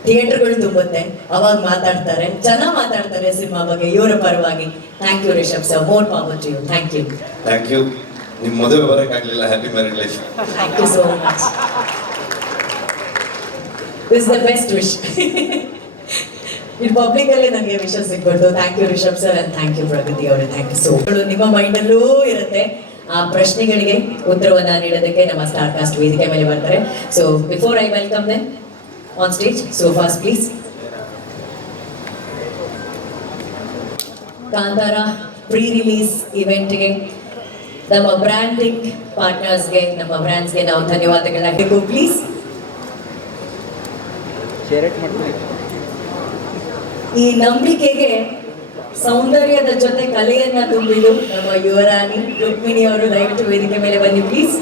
ಥಿಯೇಟರ್ಗಳು ತುಂಬುತ್ತೆ, ಅವಾಗ ಮಾತಾಡ್ತಾರೆ, ಚೆನ್ನಾಗಿ ಮಾತಾಡ್ತಾರೆ ಸಿನಿಮಾ ಬಗ್ಗೆ ಇವರ ಪರವಾಗಿ. Thank you Rishab sir, more power to you. Thank you. Thank you. ನಿಮ್ಮ ಮದುವೆ ಬರೋಕ್ಕಾಗಲಿಲ್ಲ, happy married life. Thank you so much. This the best wish. ಇದು ಪಬ್ಲಿಕ್ ಅಲ್ಲಿ ನನಗೆ ವಿಷಯ ಸಿಗ್ಬಾರ್ದು. Thank you Rishab sir and thank you Pragati ಅವರೇ. Thank you so much. ನಿಮ್ಮ ಮೈಂಡಲ್ಲೂ ಇರುತ್ತೆ. ಆ ಪ್ರಶ್ನೆಗಳಿಗೆ ಉತ್ತರವನ್ನ ನೀಡೋದಕ್ಕೆ ನಮ್ಮ ಸ್ಟಾರ್ ಕಾಸ್ಟ್ ವೇದಿಕೆ ಮೇಲೆ ಬರ್ತಾರೆ. So before I welcome them on stage, so fast please. Kantara pre release ಇವೆಂಟ್ಗೆ ನಮ್ಮ ಬ್ರ್ಯಾಂಡಿಂಗ್ ಪಾರ್ಟ್ನರ್ಸ್ಗೆ, ನಮ್ಮ ಬ್ರ್ಯಾಂಡ್ಸ್ಗೆ ನಾವು ಧನ್ಯವಾದಗಳನ್ನ ಹೇಳಬೇಕು. ಪ್ಲೀಸ್ ಈ ನಂಬಿಕೆಗೆ ಸೌಂದರ್ಯದ ಜೊತೆ ಕಲೆಯನ್ನ ತುಂಬಿದ್ದು ನಮ್ಮ ಯುವರಾಣಿ ರುಕ್ಮಿಣಿ ಅವರು. ದಯವಿಟ್ಟು ವೇದಿಕೆ ಮೇಲೆ ಬನ್ನಿ please.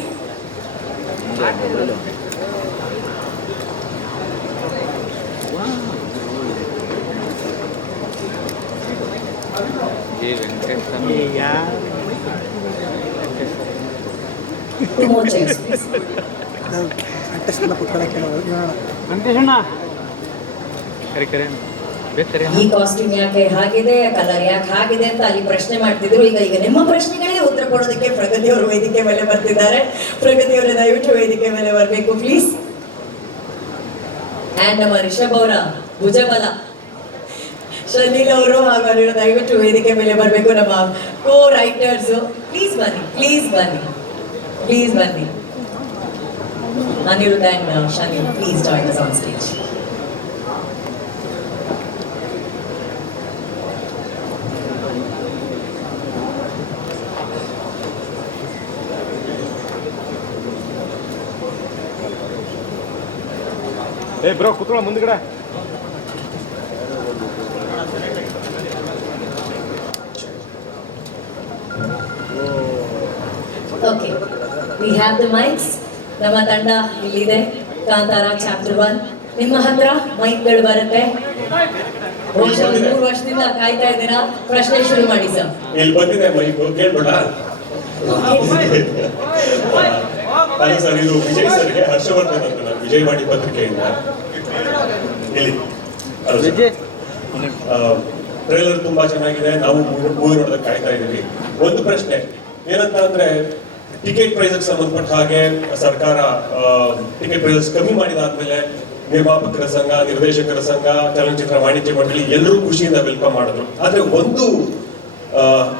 Two more chairs, please. ಈ ಕಾಸ್ಟ್ಯೂಮ್ ಯಾಕೆ ಹಾಗಿದೆ, ಕಲರ್ ಯಾಕೆ ಹಾಗಿದೆ ಅಂತ ಅಲ್ಲಿ ಪ್ರಶ್ನೆ ಮಾಡ್ತಿದ್ರು. ಈಗ ನಿಮ್ಮ ಪ್ರಶ್ನೆಗಳಿಗೆ ಉತ್ತರ ಕೊಡೋದಕ್ಕೆ ಪ್ರಗತಿ ಅವರು ವೇದಿಕೆ ಮೇಲೆ ಬರ್ತಿದ್ದಾರೆ. ಪ್ರಗತಿ ಅವರೇ ದಯವಿಟ್ಟು ವೇದಿಕೆ ಮೇಲೆ ಬರಬೇಕು ಪ್ಲೀಸ್. ಅಂಡ್ ನಮ್ಮ ರಿಷಬ್ ಅವರ ಭುಜಬಲ ಶನಿಲ್ ಅವರು ಹಾಗೂ ಅನಿರುದ್ಧ ದಯವಿಟ್ಟು ವೇದಿಕೆ ಮೇಲೆ ಬರಬೇಕು. ನಮ್ಮ ಕೋ ರೈಟರ್ಸ್ ಪ್ಲೀಸ್ ಬನ್ನಿ, ಪ್ಲೀಸ್ ಬನ್ನಿ, ಪ್ಲೀಸ್ ಬನ್ನಿ. Aniruddha and Shanil please join us on stage. Bro ಕೂತ್ಕೊಳ್ಳೋ ಮುಂದ್ಗಡೆ. Okay, we have the mics. ನಮ್ಮ ತಂಡ ಇಲ್ಲಿದೆ. ಕಾಂತಾರ ಚಾಪ್ಟರ್ 1 ನಿಮ್ಮ ಹತ್ರ ಮೈಕ್ಗಳು ಬರುತ್ತೆ. 3 ವರ್ಷದಿಂದ ಕಾಯ್ತಾ ಇದ್ದೀರಾ, ಪ್ರಶ್ನೆ ಶುರು ಮಾಡಿ ಸರ್. ಇಲ್ಲಿ ಬಂದಿದೆ ಮೈಕ್, ಕೇಳ್ಬೇಡ. ಅಲ್ಲ ಸರ್, ಇದು ವಿಜಯ್ ಸರ್ಗೆ ಹರ್ಷವರ್ಧನ್ ಅಂತ, ನಾನು ವಿಜಯವಾಣಿ ಪತ್ರಿಕೆಯಿಂದ. ಇಲ್ಲಿ ಟ್ರೈಲರ್ ತುಂಬಾ ಚೆನ್ನಾಗಿದೆ, ನಾವು ಮೂವಿ ನೋಡೋದಕ್ಕೆ ಕಾಯ್ತಾ ಇದ್ದೀವಿ. ಒಂದು ಪ್ರಶ್ನೆ ಏನಂತ ಅಂದ್ರೆ, ಟಿಕೆಟ್ ಪ್ರೈಸಸ್ ಸಂಬಂಧಪಟ್ಟ ಹಾಗೆ ಸರ್ಕಾರ ಟಿಕೆಟ್ ಪ್ರೈಸಸ್ ಕಮ್ಮಿ ಮಾಡಿದಾದ್ಮೇಲೆ ನಿರ್ಮಾಪಕರ ಸಂಘ, ನಿರ್ದೇಶಕರ ಸಂಘ, ಚಲನಚಿತ್ರ ವಾಣಿಜ್ಯ ಮಂಡಳಿ ಎಲ್ಲರೂ ಖುಷಿಯಿಂದ ವೆಲ್ಕಮ್ ಮಾಡಿದ್ರು. ಆದ್ರೆ ಒಂದು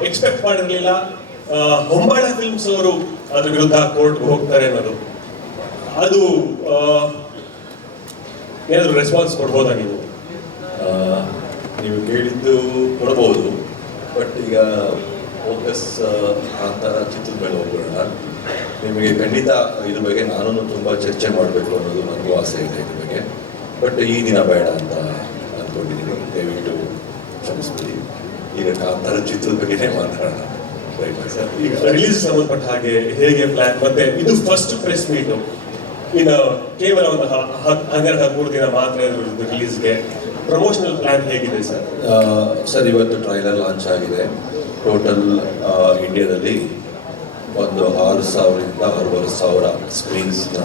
ಎಕ್ಸ್ಪೆಕ್ಟ್ ಮಾಡಿರ್ಲಿಲ್ಲ, ಹೊಂಬಾಳ ಫಿಲ್ಮ್ಸ್ ಅವರು ಅದ್ರ ವಿರುದ್ಧ ಕೋರ್ಟ್ಗೆ ಹೋಗ್ತಾರೆ ಅನ್ನೋದು. ಅದು ಏನಾದ್ರು ರೆಸ್ಪಾನ್ಸ್ ಕೊಡ್ಬೋದಾ ನೀವು? ನೀವು ಕೇಳಿದ್ದು ಕೊಡಬಹುದು, ಬಟ್ ಈಗ ಫೋಕಸ್ ಕಾಂತಾರ ಚಿತ್ರದ ಮೇಲೆ ಹೋಗೋಣ. ನಿಮಗೆ ಖಂಡಿತ ಇದ್ರ ಬಗ್ಗೆ ನಾನು ತುಂಬ ಚರ್ಚೆ ಮಾಡಬೇಕು ಅನ್ನೋದು ನನಗೂ ಆಸೆ ಇದೆ ಇದ್ರ ಬಗ್ಗೆ. ಬಟ್ ಈ ದಿನ ಬೇಡ ಅಂತ ಅಂದ್ಕೊಂಡಿದ್ದೀನಿ, ದಯವಿಟ್ಟು ಕ್ಷಮಿಸ್ಬಿಡಿ. ಈಗ ಕಾಂತಾರ ಚಿತ್ರದ ಬಗ್ಗೆನೇ ಮಾತಾಡೋಣ. ಈಗ ರಿಲೀಸ್ ಸಂಬಂಧಪಟ್ಟ ಹಾಗೆ ಹೇಗೆ ಪ್ಲಾನ್, ಮತ್ತೆ ಇದು ಫಸ್ಟ್ ಪ್ರೆಸ್ ಮೀಟ್, ಇನ್ನು ಕೇವಲ ಒಂದು 12-13 ದಿನ ಮಾತ್ರ ರಿಲೀಸ್ಗೆ. ಪ್ರಮೋಷನಲ್ ಪ್ಲಾನ್ ಹೇಗಿದೆ ಸರ್? ಸರ್, ಇವತ್ತು ಟ್ರೈಲರ್ ಲಾಂಚ್ ಆಗಿದೆ. ಟೋಟಲ್ ಇಂಡಿಯಾದಲ್ಲಿ ಒಂದು 6,000ರಿಂದ 6,500 ಸ್ಕ್ರೀನ್ಸ್ನ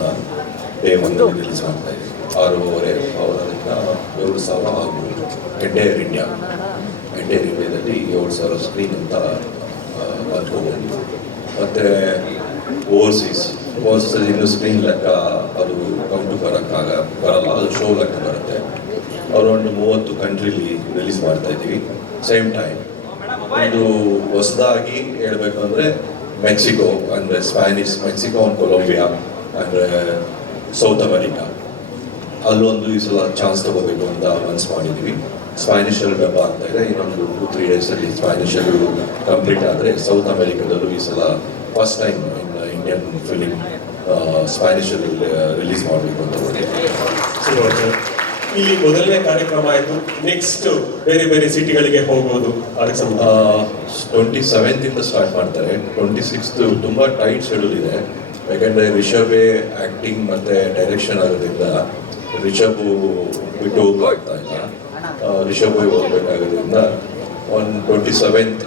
ಡೇ ಒಂದು ರಿಲೀಸ್ ಮಾಡ್ತಾ ಇದ್ದೀವಿ. 6,500ರಿಂದ 7,000 ಆಗ್ಬೋದು. ಎಂಟೈರ್ ಇಂಡಿಯಾದಲ್ಲಿ 7,000 ಸ್ಕ್ರೀನ್ ಅಂತ ಅಂದ್ಕೋಬೋದು. ಮತ್ತು ಓವರ್ಸೀಸಲ್ಲಿ ಇನ್ನೂ ಸ್ಕ್ರೀನ್ ಲೆಕ್ಕ ಅದು ಕೌಂಟು ಬರಲ್ಲ, ಅದು ಶೋ ಲೆಕ್ಕ ಬರುತ್ತೆ. ಅರೌಂಡ್ 30 ಕಂಟ್ರಿಲಿ ರಿಲೀಸ್ ಮಾಡ್ತಾ ಇದ್ದೀವಿ ಸೇಮ್ ಟೈಮ್. ಒಂದು ಹೊಸದಾಗಿ ಹೇಳಬೇಕು ಅಂದರೆ ಮೆಕ್ಸಿಕೋ ಅಂದರೆ ಸ್ಪ್ಯಾನಿಷ್, ಮೆಕ್ಸಿಕೋ ಆ್ಯಂಡ್ ಕೊಲಂಬಿಯಾ ಅಂದರೆ ಸೌತ್ ಅಮೆರಿಕಾ, ಅಲ್ಲೊಂದು ಈ ಸಲ ಚಾನ್ಸ್ ತಗೋಬೇಕು ಅಂತ ಮನ್ಸು ಮಾಡಿದ್ವಿ. ಸ್ಪ್ಯಾನಿಷಲ್ ಡಬ್ಬ ಅಂತ ಇದೆ, ಇನ್ನೊಂದು 2-3 ಡೇಸಲ್ಲಿ ಸ್ಪ್ಯಾನಿಷಲ್ ಕಂಪ್ಲೀಟ್ ಆದರೆ ಸೌತ್ ಅಮೆರಿಕಾದಲ್ಲೂ ಈ ಸಲ ಫಸ್ಟ್ ಟೈಮ್ ಇಂಡಿಯನ್ ಫಿಲಿಮ್ ಸ್ಪ್ಯಾನಿಷಲ್ಲಿ ರಿಲೀಸ್ ಮಾಡಬೇಕು ಅಂತ ಹೊರಟಿದೆ. ಇಲ್ಲಿ ಮೊದಲನೇ ಕಾರ್ಯಕ್ರಮ ಆಯಿತು, ನೆಕ್ಸ್ಟ್ ಬೇರೆ ಬೇರೆ ಸಿಟಿಗಳಿಗೆ ಹೋಗೋದು ಅದಕ್ಕೆ 27th ಸ್ಟಾರ್ಟ್ ಮಾಡ್ತಾರೆ. 26th ತುಂಬ ಟೈಟ್ ಶೆಡ್ಯೂಲ್ ಇದೆ, ಯಾಕಂದರೆ ರಿಷಭೇ ಆ್ಯಕ್ಟಿಂಗ್ ಮತ್ತು ಡೈರೆಕ್ಷನ್ ಆಗೋದ್ರಿಂದ ರಿಷಭು ಬಿಟ್ಟು ಹೋಗ್ತಾ ಇಲ್ಲ. ರಿಷಭ್ ಹೋಗ್ಬೇಕಾಗೋದ್ರಿಂದ 27th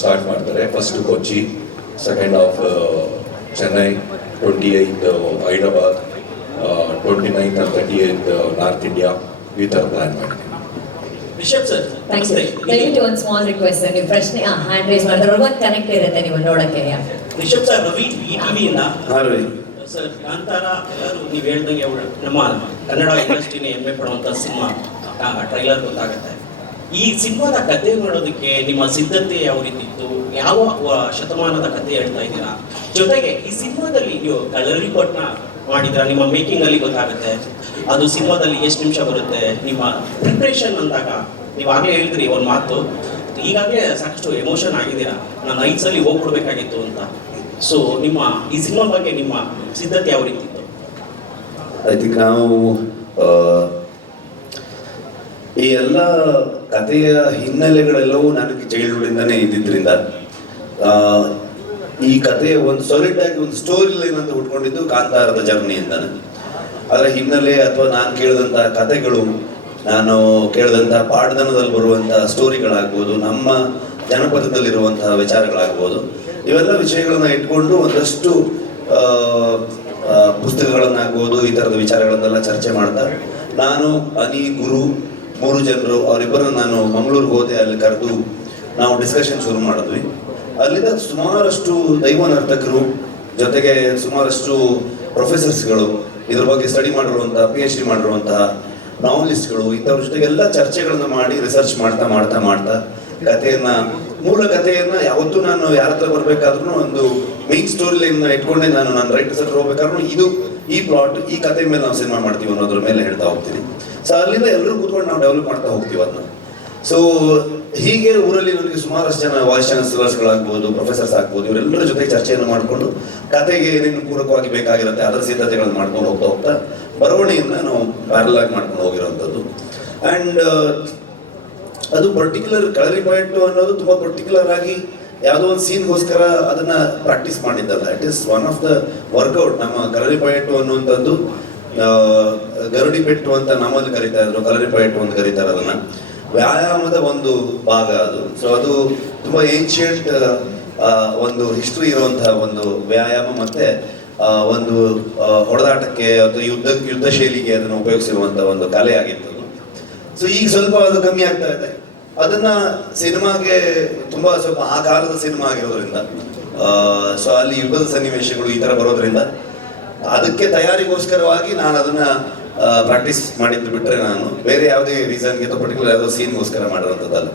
ಸ್ಟಾರ್ಟ್ ಮಾಡ್ತಾರೆ. First Kochi, second of Chennai, 28th Hyderabad, 29th and 30th north India, ಈ ಥರ ಪ್ಲ್ಯಾನ್ ಮಾಡಿದ್ದೀವಿ. Rishab sir, thank you. ದಯವಿಟ್ಟು ಒಂದು ಸ್ಮಾಲ್ ರಿಕ್ವೆಸ್ಟ್, ನೀವು ಪ್ರಶ್ನೆ ಹ್ಯಾಂಡ್ ರೈಸ್ ಮಾಡಿದ್ರೆ ಒಂದು ಕನೆಕ್ಟ್ ಇರುತ್ತೆ ನೀವು ನೋಡಕ್ಕೆ. ರಿಷಬ್ ಸರ್, ರವಿ ಈ ಟಿವಿಯಿಂದ ರವಿ ಸರ್, ಕಾಂತಾರ ಎಲ್ಲರೂ ನೀವು ಹೇಳ್ದಂಗೆ ನಮ್ಮ ಕನ್ನಡ ಇಂಡಸ್ಟ್ರಿನೇ ಹೆಮ್ಮೆ ಪಡುವಂಥ ಸಿನಿಮಾ. ಟ್ರೈಲರ್ ಗೊತ್ತಾಗುತ್ತೆ. ಈ ಸಿನಿಮಾದ ಕಥೆ ನೋಡೋದಕ್ಕೆ ನಿಮ್ಮ ಸಿದ್ಧತೆ ಯಾವ ರೀತಿ ಇತ್ತು? ಯಾವ ಶತಮಾನದ ಕಥೆ ಹೇಳ್ತಾ ಇದ್ದೀರಾ? ಜೊತೆಗೆ ಈ ಸಿನಿಮಾದಲ್ಲಿ ನೀವು ಕಲರಿ ಕೊಟ್ನ ಮಾಡಿದ್ರ, ನಿಮ್ಮ ಮೇಕಿಂಗ್ ಅಲ್ಲಿ ಗೊತ್ತಾಗುತ್ತೆ. ಅದು ಸಿನಿಮಾದಲ್ಲಿ ಎಷ್ಟು ನಿಮಿಷ ಬರುತ್ತೆ, ನಿಮ್ಮ ಪ್ರಿಪ್ರೇಷನ್ ಅಂದಾಗ ನೀವು ಆಗಲೇ ಹೇಳಿದ್ರಿ ಒಂದು ಮಾತು, ಈಗಾಗಲೇ ಸಾಕಷ್ಟು ಎಮೋಷನ್ ಆಗಿದ್ದೀರಾ, ನಾನು 5 ಸಲ ಹೋಗ್ಬಿಡ್ಬೇಕಾಗಿತ್ತು ಅಂತ. ಸೊ ನಿಮ್ಮ ಈ ಸಿನಿಮಾ ಬಗ್ಗೆ ನಿಮ್ಮ ಸಿದ್ಧತೆ ಯಾವ ರೀತಿ ಇತ್ತು? ಐ ಥಿಂಕ್ ನಾವು ಈ ಎಲ್ಲ ಕಥೆಯ ಹಿನ್ನೆಲೆಗಳೆಲ್ಲವೂ ನನಗೆ ಚೈಲ್ಡ್ಹುಡ್ಡಿಂದನೇ ಇದ್ದಿದ್ದರಿಂದ ಈ ಕಥೆಯ ಒಂದು ಸಾಲಿಡ್ ಆಗಿ ಒಂದು ಸ್ಟೋರಿ ಲೈನ್ ಅಂತ ಹುಟ್ಕೊಂಡಿದ್ದು ಕಾಂತಾರದ ಜರ್ನಿಯಿಂದಾನೆ. ಅದರ ಹಿನ್ನೆಲೆ ಅಥವಾ ನಾನು ಕೇಳಿದಂಥ ಕಥೆಗಳು, ನಾನು ಕೇಳಿದಂಥ ಪಾಠದನದಲ್ಲಿ ಬರುವಂತಹ ಸ್ಟೋರಿಗಳಾಗ್ಬೋದು, ನಮ್ಮ ಜನಪದದಲ್ಲಿರುವಂತಹ ವಿಚಾರಗಳಾಗ್ಬೋದು, ಇವೆಲ್ಲ ವಿಷಯಗಳನ್ನ ಇಟ್ಕೊಂಡು ಒಂದಷ್ಟು ಪುಸ್ತಕಗಳನ್ನಾಗ್ಬೋದು, ಈ ಥರದ ವಿಚಾರಗಳನ್ನೆಲ್ಲ ಚರ್ಚೆ ಮಾಡ್ತಾ ನಾನು, ಅನಿ, ಗುರು 3 ಜನರು ಅವರಿಬ್ಬರನ್ನು ನಾನು ಮಂಗಳೂರಿಗೆ ಹೋದೆ. ಅಲ್ಲಿ ಕರೆದು ನಾವು ಡಿಸ್ಕಷನ್ ಶುರು ಮಾಡಿದ್ವಿ. ಅಲ್ಲಿಂದ ಸುಮಾರಷ್ಟು ದೈವ ನರ್ತಕರು ಜೊತೆಗೆ ಸುಮಾರಷ್ಟು ಪ್ರೊಫೆಸರ್ಸ್ಗಳು, ಇದ್ರ ಬಗ್ಗೆ ಸ್ಟಡಿ ಮಾಡಿರುವಂತಹ PhD ಮಾಡಿರುವಂತಹ ನಾವಲಿಸ್ಟ್ಗಳು, ಇಂಥವ್ರ ಜೊತೆಗೆಲ್ಲ ಚರ್ಚೆಗಳನ್ನ ಮಾಡಿ ರಿಸರ್ಚ್ ಮಾಡ್ತಾ ಮಾಡ್ತಾ ಮಾಡ್ತಾ ಕಥೆಯನ್ನ, ಮೂಲ ಕಥೆಯನ್ನ ಯಾವತ್ತೂ ನಾನು ಯಾರ ಹತ್ರ ಬರ್ಬೇಕಾದ್ರೂ ಒಂದು ಮೇನ್ ಸ್ಟೋರಿ ಲೈನ್ ಇಟ್ಕೊಂಡೆ ನಾನು ರೈಟರ್ಸ್ ಹತ್ರ ಹೋಗ್ಬೇಕಾದ್ರೂ ಈ ಪ್ಲಾಟ್, ಈ ಕಥೆ ಮೇಲೆ ನಾವು ಸಿನಿಮಾ ಮಾಡ್ತೀವಿ ಅನ್ನೋದ್ರ ಮೇಲೆ ಹೇಳ್ತಾ ಹೋಗ್ತೀನಿ. ಸೊ ಅಲ್ಲಿಂದ ಎಲ್ಲರೂ ಕೂತ್ಕೊಂಡು ನಾವು ಡೆವಲಪ್ ಮಾಡ್ತಾ ಹೋಗ್ತೀವಿ ಅದನ್ನ. ಸೊ ಹೀಗೆ ಊರಲ್ಲಿ ನನಗೆ ಸುಮಾರಷ್ಟು ಜನ ವಾಯ್ಸ್ ಚಾನ್ಸಲರ್ಸ್ಗಳಾಗ್ಬೋದು, ಪ್ರೊಫೆಸರ್ಸ್ ಆಗ್ಬೋದು, ಇವರೆಲ್ಲರ ಜೊತೆ ಚರ್ಚೆಯನ್ನು ಮಾಡಿಕೊಂಡು ಕತೆಗೆ ಏನೇನು ಪೂರಕವಾಗಿ ಬೇಕಾಗಿರುತ್ತೆ ಅದರ ಸಿದ್ಧತೆಗಳನ್ನು ಮಾಡ್ಕೊಂಡು ಹೋಗ್ತಾ ಹೋಗ್ತಾ ಬರವಣಿಗೆಯನ್ನು ನಾವು ಪ್ಯಾರಲ್ ಆಗಿ ಮಾಡ್ಕೊಂಡು ಹೋಗಿರೋವಂಥದ್ದು. ಆ್ಯಂಡ್ ಅದು ಪರ್ಟಿಕ್ಯುಲರ್ ಕಳರಿ ಪಾಯಿಂಟ್ ಅನ್ನೋದು ತುಂಬ ಪರ್ಟಿಕ್ಯುಲರ್ ಆಗಿ ಯಾವುದೋ ಒಂದು ಸೀನ್ಗೋಸ್ಕರ ಅದನ್ನ ಪ್ರಾಕ್ಟೀಸ್ ಮಾಡಿದ್ದಲ್ಲ. It is one of the workout. ನಮ್ಮ ಕಳರಿ ಪಾಯಿಂಟ್ ಅನ್ನುವಂಥದ್ದು ಗರುಡಿ ಪೆಟ್ಟು ಅಂತ ನಮ್ಮಲ್ಲಿ ಕರೀತಾ ಇದ್ರು, ಕಲರಿ ಪಾಯಿಂಟ್ ಅಂತ ಕರೀತಾರೆ ಅದನ್ನ. ವ್ಯಾಯಾಮದ ಒಂದು ಭಾಗ ಅದು. ಸೊ ಅದು ತುಂಬ ಏನ್ಷಿಯಂಟ್ ಒಂದು ಹಿಸ್ಟ್ರಿ ಇರುವಂತಹ ಒಂದು ವ್ಯಾಯಾಮ, ಮತ್ತೆ ಒಂದು ಹೊಡೆದಾಟಕ್ಕೆ ಅಥವಾ ಯುದ್ಧ ಶೈಲಿಗೆ ಅದನ್ನು ಉಪಯೋಗಿಸಿರುವಂತಹ ಒಂದು ಕಲೆ ಆಗಿತ್ತು. ಸೊ ಈಗ ಸ್ವಲ್ಪ ಅದು ಕಮ್ಮಿ ಆಗ್ತಾ ಇದೆ. ಅದನ್ನ ಸಿನಿಮಾಗೆ ತುಂಬಾ ಸ್ವಲ್ಪ ಆ ಕಾಲದ ಸಿನಿಮಾ ಆಗಿರೋದ್ರಿಂದ, ಸೊ ಅಲ್ಲಿ ಯುದ್ಧದ ಸನ್ನಿವೇಶಗಳು ಈ ತರ ಬರೋದ್ರಿಂದ ಅದಕ್ಕೆ ತಯಾರಿಗೋಸ್ಕರವಾಗಿ ನಾನು ಅದನ್ನ ಪ್ರಾಕ್ಟೀಸ್ ಮಾಡಿದ್ದು ಬಿಟ್ಟರೆ ನಾನು ಬೇರೆ ಯಾವುದೇ ರೀಸನ್ಗೆ ಅಥವಾ ಪರ್ಟಿಕ್ಯುಲರ್ ಯಾವುದೋ ಸೀನ್ಗೋಸ್ಕರ ಮಾಡಿರೋಂಥದ್ದಲ್ಲ.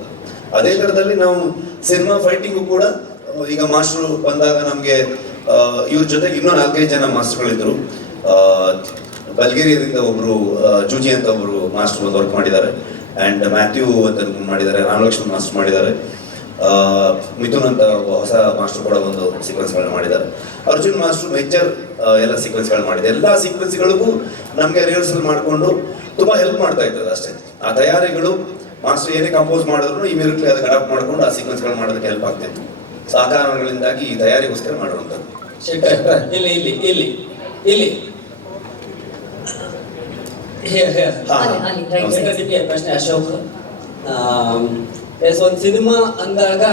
ಅದೇ ಥರದಲ್ಲಿ ನಾವು ಸಿನಿಮಾ ಫೈಟಿಂಗು ಕೂಡ ಈಗ ಮಾಸ್ಟ್ರು ಬಂದಾಗ ನಮಗೆ ಇವ್ರ ಜೊತೆಗೆ ಇನ್ನೂ 4-5 ಜನ ಮಾಸ್ಟರ್ಗಳಿದ್ರು. ಬಲ್ಗೇರಿಯಾದಿಂದ ಒಬ್ರು ಜೂಜಿ ಅಂತ ಒಬ್ರು ಮಾಸ್ಟರ್ ಒಂದು ವರ್ಕ್ ಮಾಡಿದ್ದಾರೆ, ಆ್ಯಂಡ್ ಮ್ಯಾಥ್ಯೂ ಅಂತ ಮಾಡಿದ್ದಾರೆ, ರಾಮಲಕ್ಷ್ಮಣ್ ಮಾಸ್ಟರ್ ಮಾಡಿದ್ದಾರೆ, ಮಿಥುನ್ ಅಂತ ಹೊಸ ಮಾಸ್ಟರ್ ಕೂಡ ಒಂದು ಸೀಕ್ವೆನ್ಸ್ಗಳನ್ನ ಮಾಡಿದ್ದಾರೆ, ಅರ್ಜುನ್ ಮಾಸ್ಟರ್ ಮೇಜರ್ ಎಲ್ಲ ಸೀಕ್ವೆನ್ಸ್ಗಳು ಮಾಡಿದೆ. ಎಲ್ಲ ಸೀಕ್ವೆನ್ಸ್ಗಳಿಗೂ ನಮಗೆ ರಿಹರ್ಸಲ್ ಮಾಡಿಕೊಂಡು ತುಂಬ ಹೆಲ್ಪ್ ಮಾಡ್ತಾ ಇರ್ತದೆ ಅಷ್ಟೇ. ಆ ತಯಾರಿಗಳು ಮಾಸ್ಟರ್ ಏನೇ ಕಂಪೋಸ್ ಮಾಡಿದ್ರು ಇಮಿಡಿಯೇಟ್ಲಿ ಅದಕ್ಕೆ ಅಡಾಪ್ಟ್ ಮಾಡಿಕೊಂಡು ಆ ಸೀಕ್ವೆನ್ಸ್ಗಳು ಮಾಡೋದಕ್ಕೆ ಹೆಲ್ಪ್ ಆಗ್ತಿತ್ತು. ಸೊ ಆ ಕಾರಣಗಳಿಂದಾಗಿ ಈ ತಯಾರಿಗೋಸ್ಕರ ಮಾಡಿರುವಂಥದ್ದು. ಇಲ್ಲಿ ಇಲ್ಲಿ ಇಲ್ಲಿ ಇಲ್ಲಿ ಪ್ರಶ್ನೆ ಅಶೋಕ್. ಒಂದು ಸಿನಿಮಾ ಅಂದಾಗ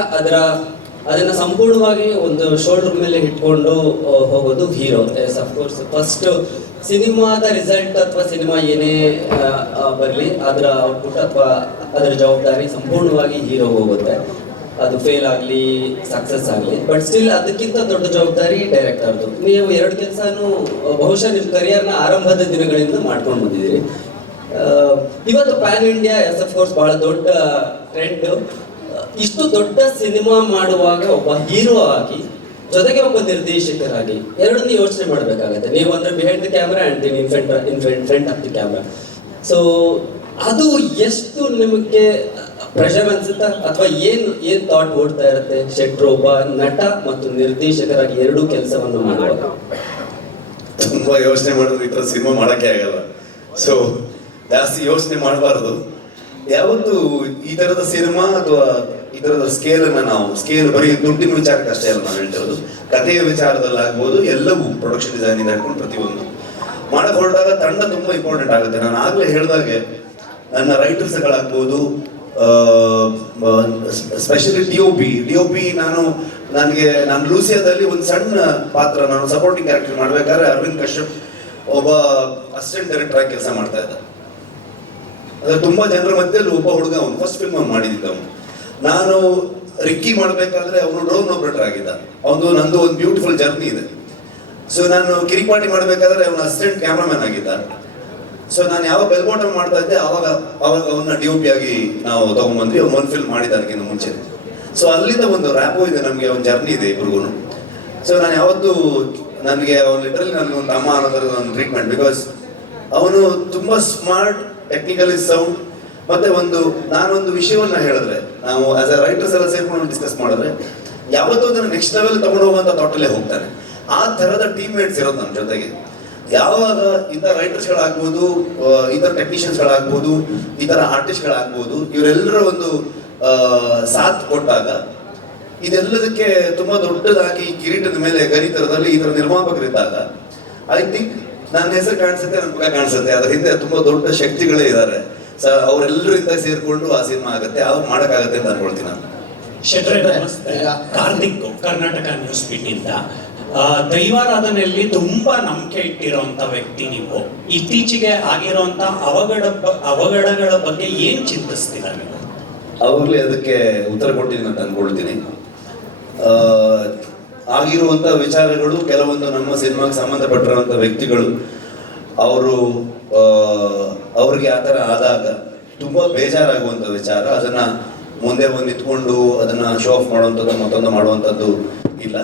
ಅದನ್ನ ಸಂಪೂರ್ಣವಾಗಿ ಒಂದು ಶೋಲ್ಡರ್ ಮೇಲೆ ಇಟ್ಕೊಂಡು ಹೋಗೋದು ಹೀರೋ. ಅಫ್ಕೋರ್ಸ್ ಫಸ್ಟ್ ಸಿನಿಮಾದ ರಿಸಲ್ಟ್ ಅಥವಾ ಸಿನಿಮಾ ಏನೇ ಬರಲಿ ಅದರ ಔಟ್ಪುಟ್ ಅಥವಾ ಅದರ ಜವಾಬ್ದಾರಿ ಸಂಪೂರ್ಣವಾಗಿ ಹೀರೋ ಹೋಗುತ್ತೆ. ಅದು ಫೇಲ್ ಆಗಲಿ ಸಕ್ಸಸ್ ಆಗಲಿ, ಬಟ್ ಸ್ಟಿಲ್ ಅದಕ್ಕಿಂತ ದೊಡ್ಡ ಜವಾಬ್ದಾರಿ ಡೈರೆಕ್ಟರ್ದು. ನೀವು 2 ಕೆಲಸನೂ ಬಹುಶಃ ನಿಮ್ಮ ಕರಿಯರ್ನ ಆರಂಭದ ದಿನಗಳಿಂದ ಮಾಡ್ಕೊಂಡು ಬಂದಿದ್ದೀರಿ. ಇವತ್ತು ಪ್ಯಾನ್ ಇಂಡಿಯಾ ಅಫ್ಕೋರ್ಸ್ ಬಹಳ ದೊಡ್ಡ ಟ್ರೆಂಡ್. ಇಷ್ಟು ದೊಡ್ಡ ಸಿನಿಮಾ ಮಾಡುವಾಗ ಒಬ್ಬ ಹೀರೋ ಆಗಿ ಜೊತೆಗೆ ಒಬ್ಬ ನಿರ್ದೇಶಕರಾಗಿ ಎರಡನ್ನೂ ಯೋಚನೆ ಮಾಡಬೇಕಾಗತ್ತೆ. ನೀವು ಅಂದ್ರೆ behind the camera and in front of the camera. So ಅದು ಎಷ್ಟು ನಿಮಗೆ ಪ್ರೆಷರ್ ಅನ್ಸುತ್ತಾ, ಅಥವಾ ಏನ್ ಥಾಟ್ ಓಡ್ತಾ ಇರುತ್ತೆ ಶೆಟ್ರು ಒಬ್ಬ ನಟ ಮತ್ತು ನಿರ್ದೇಶಕರಾಗಿ ಎರಡೂ ಕೆಲಸವನ್ನು ಮಾಡುವಾಗ? ತುಂಬಾ ಯೋಚನೆ ಮಾಡಿದ್ರೆ ಈ ಥರ ಸಿನಿಮಾ ಮಾಡೋಕ್ಕೆ ಆಗಲ್ಲ. ಸೊ ಜಾಸ್ತಿ ಯೋಚನೆ ಮಾಡಬಾರ್ದು. ಯಾವತ್ತು ಈ ಥರದ ಸಿನಿಮಾ ಅಥವಾ ಈ ಥರದ ಸ್ಕೇಲ್ ಬರೀ ದುಡ್ಡಿನ ವಿಚಾರಕ್ಕೆ ಅಷ್ಟೇ ಅಲ್ಲ ನಾವು ಹೇಳ್ತಿರೋದು, ಕಥೆಯ ವಿಚಾರದಲ್ಲಿ ಆಗ್ಬೋದು, ಎಲ್ಲವೂ ಪ್ರೊಡಕ್ಷನ್ ಡಿಸೈನಿಂದ ಹಿಡ್ಕೊಂಡು ಪ್ರತಿಯೊಂದು ಮಾಡಕ್ ಹೊರಟಾಗ ತಂಡ ತುಂಬಾ ಇಂಪಾರ್ಟೆಂಟ್ ಆಗುತ್ತೆ. ನಾನು ಆಗ್ಲೇ ಹೇಳಿದಾಗೆ ನನ್ನ ರೈಟರ್ಸ್ಗಳಾಗ್ಬೋದು, ಸ್ಪೆಷಲಿ ಡಿ.ಒ.ಪಿ ನಾನು ಲೂಸಿಯಾದಲ್ಲಿ ಒಂದು ಸಣ್ಣ ಪಾತ್ರ, ನಾನು ಸಪೋರ್ಟಿಂಗ್ ಕ್ಯಾರೆಕ್ಟರ್ ಮಾಡ್ಬೇಕಾದ್ರೆ ಅರವಿಂದ್ ಕಶ್ಯಪ್ ಒಬ್ಬ ಅಸಿಸ್ಟೆಂಟ್ ಡೈರೆಕ್ಟರ್ ಆಗಿ ಕೆಲಸ ಮಾಡ್ತಾ ಇದ್ದ. ಅದ್ರ ತುಂಬಾ ಜನರ ಮಧ್ಯದಲ್ಲಿ ಒಬ್ಬ ಹುಡುಗ, ಅವನು ಫಸ್ಟ್ ಫಿಲ್ಮ್ ಅವ್ನು ಮಾಡಿದ್ದ. ಅವನು ನಾನು ರಿಕ್ಕಿ ಮಾಡ್ಬೇಕಾದ್ರೆ ಅವನು ಡ್ರೋನ್ ಆಪರೇಟರ್ ಆಗಿದ್ದ. ನಂದು ಒಂದು ಬ್ಯೂಟಿಫುಲ್ ಜರ್ನಿ ಇದೆ. ಸೊ ನಾನು ಕಿರಿಪಾಟಿ ಮಾಡ್ಬೇಕಾದ್ರೆ ಅವನ ಅಸಿಸ್ಟೆಂಟ್ ಕ್ಯಾಮ್ರಾಮನ್ ಆಗಿದ್ದ. ಸೊ ನಾನು ಯಾವಾಗ ಬೆಲ್ಬೋಟಮ್ ಮಾಡ್ತಾ ಇದ್ದೆ ಅವಾಗ ಅವನ್ನ ಡಿ.ಒ.ಪಿ ಆಗಿ ನಾವು ತಗೊಂಡ್ಬಂದ್ವಿ. ಅವ್ನು ಒಂದು ಫಿಲ್ಮ್ ಮಾಡಿದ್ದ ಅದಕ್ಕಿಂತ ಮುಂಚೆ. ಸೊ ಅಲ್ಲಿಂದ ಒಂದು ರ್ಯಾಪೋ ಇದೆ ನಮಗೆ, ಒಂದು ಜರ್ನಿ ಇದೆ ಇಬ್ರಿಗೂ. ಸೊ ನಾನು ಯಾವತ್ತೂ ನನಗೆ ಅವನು ಲಿಟ್ರಲಿ ನನಗೊಂದು ತಮ್ಮ ಅನ್ನೋದ್ರ ಒಂದು ಟ್ರೀಟ್ಮೆಂಟ್. ಬಿಕಾಸ್ ಅವನು ತುಂಬಾ ಸ್ಮಾರ್ಟ್, ಟೆಕ್ನಿಕಲಿ ಸೌಂಡ್, ಮತ್ತೆ ನಾನೊಂದು ವಿಷಯವನ್ನ ಹೇಳಿದ್ರೆ, ನಾವು ಆಸ್ ಎ ರೈಟರ್ಸ್ ಎಲ್ಲ ಸೇರ್ಕೊಂಡು ಡಿಸ್ಕಸ್ ಮಾಡಿದ್ರೆ ಯಾವತ್ತೂ ಅದನ್ನು ನೆಕ್ಸ್ಟ್ ಲೆವೆಲ್ ತಗೊಂಡು ಹೋಗುವಂತ ಥಾಟಲ್ಲೇ ಹೋಗ್ತಾನೆ. ಆ ಥರದ ಟೀಮ್ ಮೇಟ್ಸ್ ಇರೋದು ನಮ್ಮ ಜೊತೆಗೆ. ಯಾವಾಗ ಈ ಥರ ರೈಟರ್ಸ್ಗಳಾಗ್ಬೋದು, ಈ ಥರ ಟೆಕ್ನಿಷಿಯನ್ಸ್ಗಳಾಗ್ಬೋದು, ಈ ಥರ ಆರ್ಟಿಸ್ಟ್ಗಳಾಗ್ಬೋದು, ಇವರೆಲ್ಲರ ಒಂದು ಸಾಥ್ ಕೊಟ್ಟಾಗ ಇದೆಲ್ಲದಕ್ಕೆ ತುಂಬಾ ದೊಡ್ಡದಾಗಿ ಕಿರೀಟದ ಮೇಲೆ ಗರಿತರದಲ್ಲಿ ಈ ಥರ ನಿರ್ಮಾಪಕರಿದ್ದಾಗ ಐ ಥಿಂಕ್ ನನ್ನ ಹೆಸರು ಕಾಣಿಸುತ್ತೆ, ನನ್ನ ಮುಖ ಕಾಣಿಸುತ್ತೆ, ಅದ್ರ ಹಿಂದೆ ತುಂಬಾ ದೊಡ್ಡ ಶಕ್ತಿಗಳೇ ಇದ್ದಾರೆ. ಅವರೆಲ್ಲರಿಂದ ಸೇರ್ಕೊಂಡು ಆ ಸಿನಿಮಾ ಆಗುತ್ತೆ, ಅವಾಗ ಮಾಡೋಕ್ಕಾಗತ್ತೆ ಅಂತ ಅನ್ಕೊಳ್ತೀನಿ ನಾನು. ಶೆಟ್ರೆ ನಮಸ್ತೆ. ಕಾರ್ತಿಕ್, ಕರ್ನಾಟಕ ನ್ಯೂಸ್ ಬಿಟ್ಟಿಂದ. ದೈವಾರಾಧನೆಯಲ್ಲಿ ತುಂಬಾ ನಂಬಿಕೆ ಇಟ್ಟಿರುವಂತ ವ್ಯಕ್ತಿ ನೀವು. ಇತ್ತೀಚೆಗೆ ಆಗಿರುವಂತ ಅವಘಡಗಳ ಬಗ್ಗೆ ಏನ್ ಚಿಂತಿಸ್ತೀರಾ ನೀವು? ಅವಾಗಲೇ ಅದಕ್ಕೆ ಉತ್ತರ ಕೊಟ್ಟಿದ್ದೀನಿ ಅಂತ ಅನ್ಕೊಳ್ತೀನಿ. ಆಗಿರುವಂತ ವಿಚಾರಗಳು, ಕೆಲವೊಂದು ನಮ್ಮ ಸಿನಿಮಾಗೆ ಸಂಬಂಧಪಟ್ಟಿರುವಂತ ವ್ಯಕ್ತಿಗಳು ಅವ್ರಿಗೆ ಆ ಥರ ಆದಾಗ ತುಂಬಾ ಬೇಜಾರಾಗುವಂಥ ವಿಚಾರ. ಅದನ್ನ ಮುಂದೆ ಬಂದು ನಿಂತ್ಕೊಂಡು ಅದನ್ನ ಶೋ ಆಫ್ ಮಾಡುವಂಥದ್ದು, ಮತ್ತೊಂದು ಮಾಡುವಂಥದ್ದು ಇಲ್ಲ.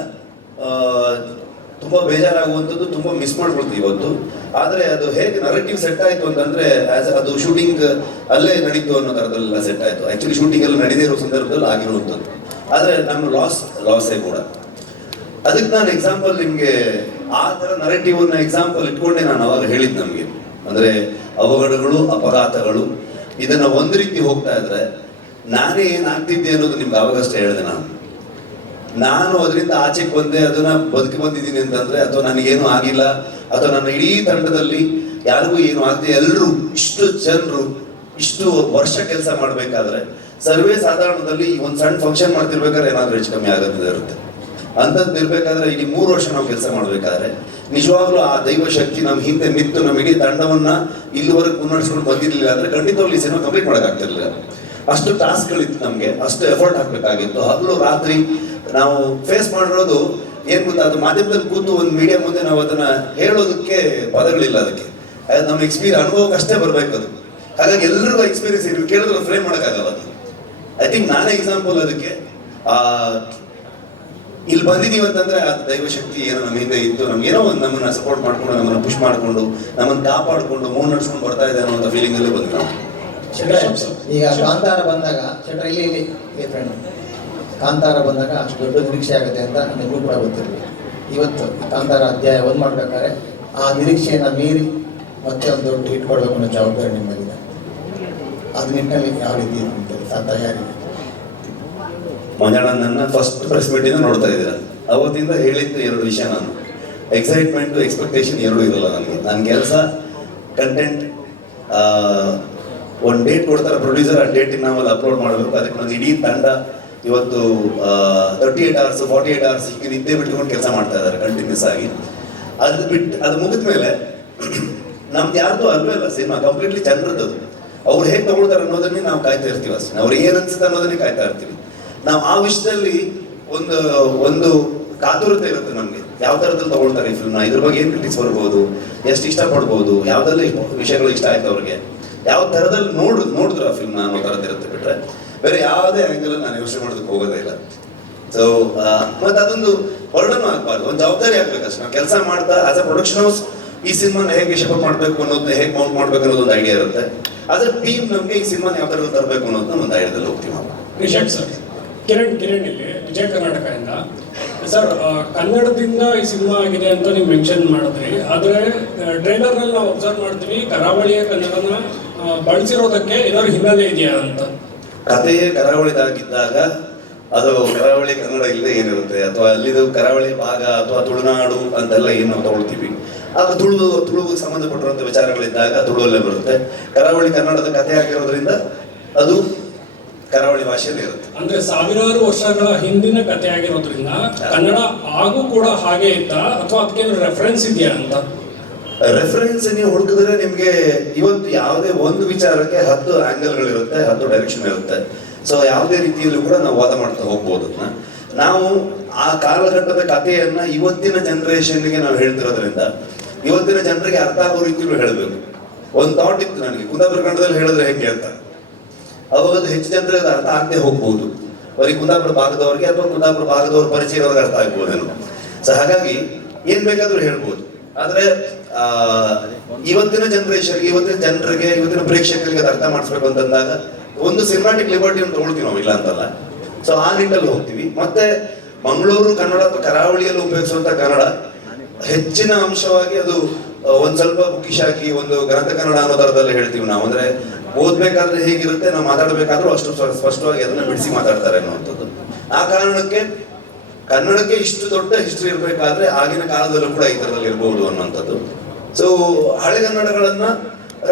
ತುಂಬಾ ಬೇಜಾರಾಗುವಂಥದ್ದು, ತುಂಬಾ ಮಿಸ್ ಮಾಡ್ಕೊಳ್ತೀವಿ ಇವತ್ತು. ಆದರೆ ಅದು ಹೇಗೆ ನರೇಟಿವ್ ಸೆಟ್ ಆಯ್ತು ಅಂತಂದ್ರೆ, ಅದು ಶೂಟಿಂಗ್ ಅಲ್ಲೇ ನಡೀತು ಅನ್ನೋ ಥರದಲ್ಲೆಲ್ಲ ಸೆಟ್ ಆಯ್ತು. ಆಕ್ಚುಲಿ ಶೂಟಿಂಗ್ ಎಲ್ಲ ನಡೀದೇ ಇರೋ ಸಂದರ್ಭದಲ್ಲಿ ಆಗಿರುವಂಥದ್ದು. ಆದರೆ ನಮ್ಮ ಲಾಸೇ ಕೂಡ. ಅದಕ್ಕೆ ನಾನು ಎಕ್ಸಾಂಪಲ್ ನಿಮಗೆ ಆ ಥರ ನರೇಟಿವ್ ಅನ್ನ ಎಕ್ಸಾಂಪಲ್ ಇಟ್ಕೊಂಡೆ ನಾನು ಅವಾಗ ಹೇಳಿದ್ದು. ನಮಗೆ ಅಂದ್ರೆ ಅವಘಡಗಳು, ಅಪಘಾತಗಳು, ಇದನ್ನ ಒಂದು ರೀತಿ ಹೋಗ್ತಾ ಇದ್ರೆ ನಾನೇ ಏನಾಗ್ತಿದ್ದೆ ಅನ್ನೋದು ನಿಮ್ಗೆ ಅವಾಗಷ್ಟೇ ಹೇಳಿದೆ. ನಾನು ಅದರಿಂದ ಆಚೆಗೆ ಬಂದೆ, ಅದನ್ನ ಬದುಕಿ ಬಂದಿದ್ದೀನಿ ಅಂತಂದ್ರೆ, ಅಥವಾ ನನಗೇನು ಆಗಿಲ್ಲ, ಅಥವಾ ನನ್ನ ಇಡೀ ತಂಡದಲ್ಲಿ ಯಾರಿಗೂ ಏನು ಆಗದೆ ಎಲ್ಲರೂ ಇಷ್ಟು ಜನರು ಇಷ್ಟು ವರ್ಷ ಕೆಲಸ ಮಾಡ್ಬೇಕಾದ್ರೆ, ಸರ್ವೇ ಸಾಧಾರಣದಲ್ಲಿ ಒಂದು ಸಣ್ಣ ಫಂಕ್ಷನ್ ಮಾಡ್ತಿರ್ಬೇಕಾದ್ರೆ ಏನಾದ್ರೂ ಹೆಚ್ಚು ಕಮ್ಮಿ ಆಗೋದಿದೆ ಇರುತ್ತೆ. ಅಂಥದ್ದು ಇರ್ಬೇಕಾದ್ರೆ ಇಡೀ 3 ವರ್ಷ ನಾವು ಕೆಲಸ ಮಾಡ್ಬೇಕಾದ್ರೆ ನಿಜವಾಗ್ಲೂ ಆ ದೈವ ಶಕ್ತಿ ನಮ್ಮ ಹಿಂದೆ ನಿಂತು ನಮ್ಮ ಇಡೀ ತಂಡವನ್ನ ಇಲ್ಲಿವರೆಗೂ ಮುನ್ನಡೆಸ್ಕೊಂಡು ಬಂದಿರಲಿಲ್ಲ ಅಂದ್ರೆ ಖಂಡಿತವಾಗ್ಲೂ ಈ ಸಿನಿಮಾ ಕಂಪ್ಲೀಟ್ ಮಾಡೋಕ್ಕಾಗ್ತಿರ್ಲಿಲ್ಲ. ಅಷ್ಟು ಟಾಸ್ಕ್ಗಳಿತ್ತು ನಮಗೆ, ಅಷ್ಟು ಎಫರ್ಟ್ ಹಾಕ್ಬೇಕಾಗಿತ್ತು. ಹಗಲು ರಾತ್ರಿ ನಾವು ಫೇಸ್ ಮಾಡಿರೋದು ಏನ್ ಗೊತ್ತಾ, ಅದು ಮಾಧ್ಯಮದಲ್ಲಿ ಕೂತು ಒಂದು ಮೀಡಿಯಾ ಮುಂದೆ ನಾವು ಅದನ್ನ ಹೇಳೋದಕ್ಕೆ ಪದಗಳಿಲ್ಲ. ಅದಕ್ಕೆ ನಮ್ಮ ಅನುಭವಕ್ಕೆ ಅಷ್ಟೇ ಬರ್ಬೇಕು ಅದು. ಹಾಗಾಗಿ ಎಲ್ರಿಗೂ ಎಕ್ಸ್ಪೀರಿಯನ್ಸ್ ಇರಬೇಕು, ಕೇಳಿದ್ರೆ ಫ್ರೇಮ್ ಮಾಡೋಕ್ಕಾಗಲ್ಲ. ಐ ಥಿಂಕ್ ನಾನೇ ಎಕ್ಸಾಂಪಲ್ ಅದಕ್ಕೆ. ಇಲ್ಲಿ ಬಂದಿದ್ದೀವಿ ಅಂತಂದ್ರೆ ಆ ದೈವ ಶಕ್ತಿ ಏನೋ ನಮ್ಮ ಹಿಂದೆ ಇತ್ತು, ನಮ್ಗೇನೋ ಒಂದು ನಮ್ಮನ್ನ ಸಪೋರ್ಟ್ ಮಾಡ್ಕೊಂಡು, ನಮ್ಮನ್ನ ಪುಷ್ ಮಾಡ್ಕೊಂಡು, ನಮ್ಮನ್ನ ಕಾಪಾಡ್ಕೊಂಡು ನಡೆಸ್ಕೊಂಡು ಬರ್ತಾ ಇದೆ ಅನ್ನೋ ಫೀಲಿಂಗ್ ಅಲ್ಲೇ ಬಂದ್ವಿ ನಾವು. ಈಗ ಕಾಂತಾರ ಬಂದಾಗ ಇಲ್ಲಿ ಫ್ರೆಂಡ್, ಕಾಂತಾರ ಬಂದಾಗ ಅಷ್ಟು ದೊಡ್ಡ ನಿರೀಕ್ಷೆ ಆಗುತ್ತೆ ಅಂತ ನಿಮಗೂ ಕೂಡ ಗೊತ್ತಿರಲಿ. ಇವತ್ತು ಕಾಂತಾರ ಅಧ್ಯಾಯ 1 ಮಾಡ್ಬೇಕಾದ್ರೆ ಆ ನಿರೀಕ್ಷೆಯನ್ನು ಮೀರಿ ಮತ್ತೆ ಒಂದು ದೊಡ್ಡ ಹಿಟ್ ಕೊಡಬೇಕು ಅನ್ನೋ ಜವಾಬ್ದಾರಿ ನಿಮ್ಮಲ್ಲಿದೆ. ಅದು ನಿಟ್ಟಿನಲ್ಲಿ ಯಾವ ರೀತಿ ಆ ತಯಾರಿ? ಮಂಜಾಣ ನನ್ನ ಫಸ್ಟ್ ಪ್ರೆಸ್ ಮೀಟಿಂದ ನೋಡ್ತಾ ಇದ್ದೀರಾ, ಅವತ್ತಿಂದ ಹೇಳಿದ್ದು 2 ವಿಷಯ. ನಾನು ಎಕ್ಸೈಟ್ಮೆಂಟು, ಎಕ್ಸ್ಪೆಕ್ಟೇಷನ್ ಎರಡೂ ಇರಲ್ಲ ನನಗೆ. ನನ್ನ ಕೆಲಸ, ಕಂಟೆಂಟ್, ಒಂದು ಡೇಟ್ ಕೊಡ್ತಾರೆ ಪ್ರೊಡ್ಯೂಸರ್, ಆ ಡೇಟಿಗೆ ನಾವಲ್ಲಿ ಅಪ್ಲೋಡ್ ಮಾಡಬೇಕು. ಅದಕ್ಕೆ ನನ್ನ ಇಡೀ ತಂಡ ಇವತ್ತು 38 hours 48 hours ಈಗ ನಿದ್ದೆ ಬಿಟ್ಕೊಂಡು ಕೆಲಸ ಮಾಡ್ತಾ ಇದ್ದಾರೆ ಕಂಟಿನ್ಯೂಸ್ ಆಗಿ. ಅದು ಮುಗಿದ ಮೇಲೆ ನಮ್ದು ಯಾರ್ದು ಅಲ್ವೇ ಇಲ್ಲ ಸಿನಿಮಾ, ಕಂಪ್ಲೀಟ್ಲಿ ಜನರದ್ದು. ಅವ್ರು ಹೇಗೆ ತಗೊಳ್ತಾರೆ ಅನ್ನೋದನ್ನೇ ನಾವು ಕಾಯ್ತಾ ಇರ್ತೀವಿ ಅಷ್ಟೇ. ಅವ್ರು ಏನು ಅನ್ಸುತ್ತೆ ಅನ್ನೋದನ್ನೇ ಕಾಯ್ತಾ ಇರ್ತೀವಿ ನಾವು. ಆ ವಿಷಯದಲ್ಲಿ ಒಂದು ಕಾತುರತೆ ಇರುತ್ತೆ ನಮಗೆ, ಯಾವ ಥರದಲ್ಲಿ ತಗೊಳ್ತಾರೆ ಈ ಫಿಲ್ಮ್ನ, ಇದ್ರ ಬಗ್ಗೆ ಏನು ಕ್ರಿಟಿಕ್ಸ್ ಬರ್ಬೋದು, ಎಷ್ಟು ಇಷ್ಟಪಡ್ಬೋದು, ಯಾವುದೆಲ್ಲ ವಿಷಯಗಳು ಇಷ್ಟ ಆಯ್ತು ಅವ್ರಿಗೆ, ಯಾವ ಥರದಲ್ಲಿ ನೋಡಿದ್ರು ಆ ಫಿಲ್ಮ್ನ ಅನ್ನೋ ಥರದ್ದು ಇರುತ್ತೆ. ಬಿಟ್ಟರೆ ಬೇರೆ ಯಾವುದೇ ಆ್ಯಂಗಲ್ ನಾನು ಯೋಚನೆ ಮಾಡೋದಕ್ಕೆ ಹೋಗೋದೇ ಇಲ್ಲ. ಸೊ ಮತ್ತು ಅದೊಂದು ಬರ್ಡನ್ ಆಗಬಾರ್ದು, ಒಂದು ಜವಾಬ್ದಾರಿ ಆಗ್ಬೇಕಷ್ಟೇ. ನಾವು ಕೆಲಸ ಮಾಡ್ತಾ ಆಸ್ ಅ ಪ್ರೊಡಕ್ಷನ್ ಹೌಸ್ ಈ ಸಿನಿಮಾನ ಹೇಗೆ ಶೇಪ್ ಮಾಡಬೇಕು ಅನ್ನೋದನ್ನ ಹೇಗೆ ಮೌಂಟ್ ಮಾಡಬೇಕು ಅನ್ನೋದು ಒಂದು ಐಡಿಯಾ ಇರುತ್ತೆ. ಆಸ್ ಅ ಟೀಮ್ ನಮಗೆ ಈ ಸಿನಿಮಾನ ಯಾವ ಥರ ತರಬೇಕು ಅನ್ನೋದನ್ನ ಒಂದು ಐಡಿಯಾದಲ್ಲಿ ಹೋಗ್ತೀವಿ ನಾವು. ರಿಷಬ್ ಸರ್, ಕಿರಣ್ ಇಲ್ಲಿ ವಿಜಯ ಕರ್ನಾಟಕದಿಂದ ಸರ್, ಕನ್ನಡದಿಂದ ಈ ಸಿನಿಮಾ ಆಗಿದೆ ಅಂತ ನೀವು ಮೆನ್ಷನ್ ಮಾಡಿದ್ರಿ. ಆದರೆ ಟ್ರೈಲರ್ನಲ್ಲಿ ನಾವು ಅಬ್ಸರ್ವ್ ಮಾಡ್ತೀವಿ ಕರಾವಳಿಯ ಕನ್ನಡನ ಬಳಸಿರೋದಕ್ಕೆ ಏನಾದ್ರು ಹಿನ್ನೆಲೆ ಇದೆಯಾ ಅಂತ. ಕಥೆಯೇ ಕರಾವಳಿದಾಗಿದ್ದಾಗ ಅದು ಕರಾವಳಿ ಕನ್ನಡ ಇಲ್ಲದೆ ಏನಿರುತ್ತೆ, ಅಥವಾ ಅಲ್ಲಿದು ಕರಾವಳಿ ಭಾಗ ಅಥವಾ ತುಳುನಾಡು ಅಂತೆಲ್ಲ ಏನು ನಾವು ತಗೊಳ್ತೀವಿ. ಆಗ ತುಳುವಿಗೆ ಸಂಬಂಧಪಟ್ಟಿರುವಂಥ ವಿಚಾರಗಳಿದ್ದಾಗ ತುಳುವಲ್ಲೇ ಬರುತ್ತೆ. ಕರಾವಳಿ ಕನ್ನಡದ ಕಥೆ ಆಗಿರೋದ್ರಿಂದ ಅದು ಕರಾವಳಿ ಭಾಷೆಯಲ್ಲಿ ಇರುತ್ತೆ. ಅಂದ್ರೆ ಸಾವಿರಾರು ವರ್ಷಗಳ ಹಿಂದಿನ ಕಥೆ ಆಗಿರೋದ್ರಿಂದ ಕನ್ನಡ ಆಗು ಕೂಡ ಹಾಗೆ ಇತ್ತಾ ಅಥವಾ ಅದಕ್ಕೆ ರೆಫರೆನ್ಸ್ ಇದೆಯಾ ಅಂತ? ರೆಫರೆನ್ಸ್ ನೀವು ಹುಡುಕಿದ್ರೆ ನಿಮಗೆ ಇವತ್ತು ಯಾವುದೇ ಒಂದು ವಿಚಾರಕ್ಕೆ 10 ಆಂಗಲ್ಗಳಿರುತ್ತೆ, 10 ಡೈರೆಕ್ಷನ್ ಇರುತ್ತೆ. ಸೊ ಯಾವುದೇ ರೀತಿಯಲ್ಲೂ ಕೂಡ ನಾವು ವಾದ ಮಾಡ್ತಾ ಹೋಗ್ಬೋದು. ನಾವು ಆ ಕಾಲಘಟ್ಟದ ಕಥೆಯನ್ನ ಇವತ್ತಿನ ಜನರೇಷನ್ಗೆ ನಾವು ಹೇಳ್ತಿರೋದ್ರಿಂದ ಇವತ್ತಿನ ಜನರಿಗೆ ಅರ್ಥ ಆಗೋ ರೀತಿಯಲ್ಲೂ ಹೇಳಬೇಕು. ಒಂದು ಥಾಟ್ ಇತ್ತು ನನಗೆ, ಕುಂದಾಪುರ ಕನ್ನಡದಲ್ಲಿ ಹೇಳಿದ್ರೆ ಹೆಂಗೆ ಅಂತ. ಅವಾಗ ಅದು ಹೆಚ್ಚು ಜನರಿಗೆ ಅದು ಅರ್ಥ ಆಗದೆ ಹೋಗ್ಬೋದು, ಬರೀ ಕುಂದಾಪುರ ಭಾಗದವ್ರಿಗೆ ಅಥವಾ ಕುಂದಾಪುರ ಭಾಗದವ್ರ ಪರಿಚಯ ಇರೋರಿಗೆ ಅರ್ಥ ಆಗ್ಬೋದೇನೋ. ಸೊ ಹಾಗಾಗಿ ಏನ್ ಬೇಕಾದ್ರೂ ಹೇಳ್ಬೋದು. ಆದ್ರೆ ಇವತ್ತಿನ ಜನರೇಷನ್ಗೆ, ಇವತ್ತಿನ ಜನರಿಗೆ, ಇವತ್ತಿನ ಪ್ರೇಕ್ಷಕರಿಗೆ ಅದು ಅರ್ಥ ಮಾಡಿಸ್ಬೇಕು ಅಂತಂದಾಗ ಒಂದು ಸಿನಿಮಾಟಿಕ್ ಲಿಬರ್ಟಿಯನ್ನು ತಗೊಳ್ತೀವಿ ನಾವು, ಇಲ್ಲ ಅಂತಲ್ಲ. ಸೊ ಆ ನಿಟ್ಟಲ್ಲಿ ಹೋಗ್ತೀವಿ. ಮತ್ತೆ ಮಂಗಳೂರು ಕನ್ನಡ ಅಥವಾ ಕರಾವಳಿಯಲ್ಲಿ ಉಪಯೋಗಿಸುವಂತ ಕನ್ನಡ ಹೆಚ್ಚಿನ ಅಂಶವಾಗಿ ಅದು ಒಂದ್ ಸ್ವಲ್ಪ ಬುಕ್ಕಿಶ್ ಆಗಿ ಒಂದು ಗ್ರಂಥ ಕನ್ನಡ ಅನ್ನೋ ತರದಲ್ಲಿ ಹೇಳ್ತೀವಿ ನಾವು. ಅಂದ್ರೆ ಓದ್ಬೇಕಾದ್ರೆ ಹೇಗಿರುತ್ತೆ, ನಾವು ಮಾತಾಡ್ಬೇಕಾದ್ರೂ ಅಷ್ಟು ಸ್ಪಷ್ಟವಾಗಿ ಅದನ್ನ ಬಿಡಿಸಿ ಮಾತಾಡ್ತಾರೆ ಅನ್ನುವಂಥದ್ದು. ಆ ಕಾರಣಕ್ಕೆ ಕನ್ನಡಕ್ಕೆ ಇಷ್ಟು ದೊಡ್ಡ ಹಿಸ್ಟ್ರಿ ಇರಬೇಕಾದ್ರೆ ಆಗಿನ ಕಾಲದಲ್ಲೂ ಕೂಡ ಈ ತರದಲ್ಲಿ ಇರಬಹುದು ಅನ್ನುವಂಥದ್ದು. ಸೊ ಹಳೆಗನ್ನಡಗಳನ್ನ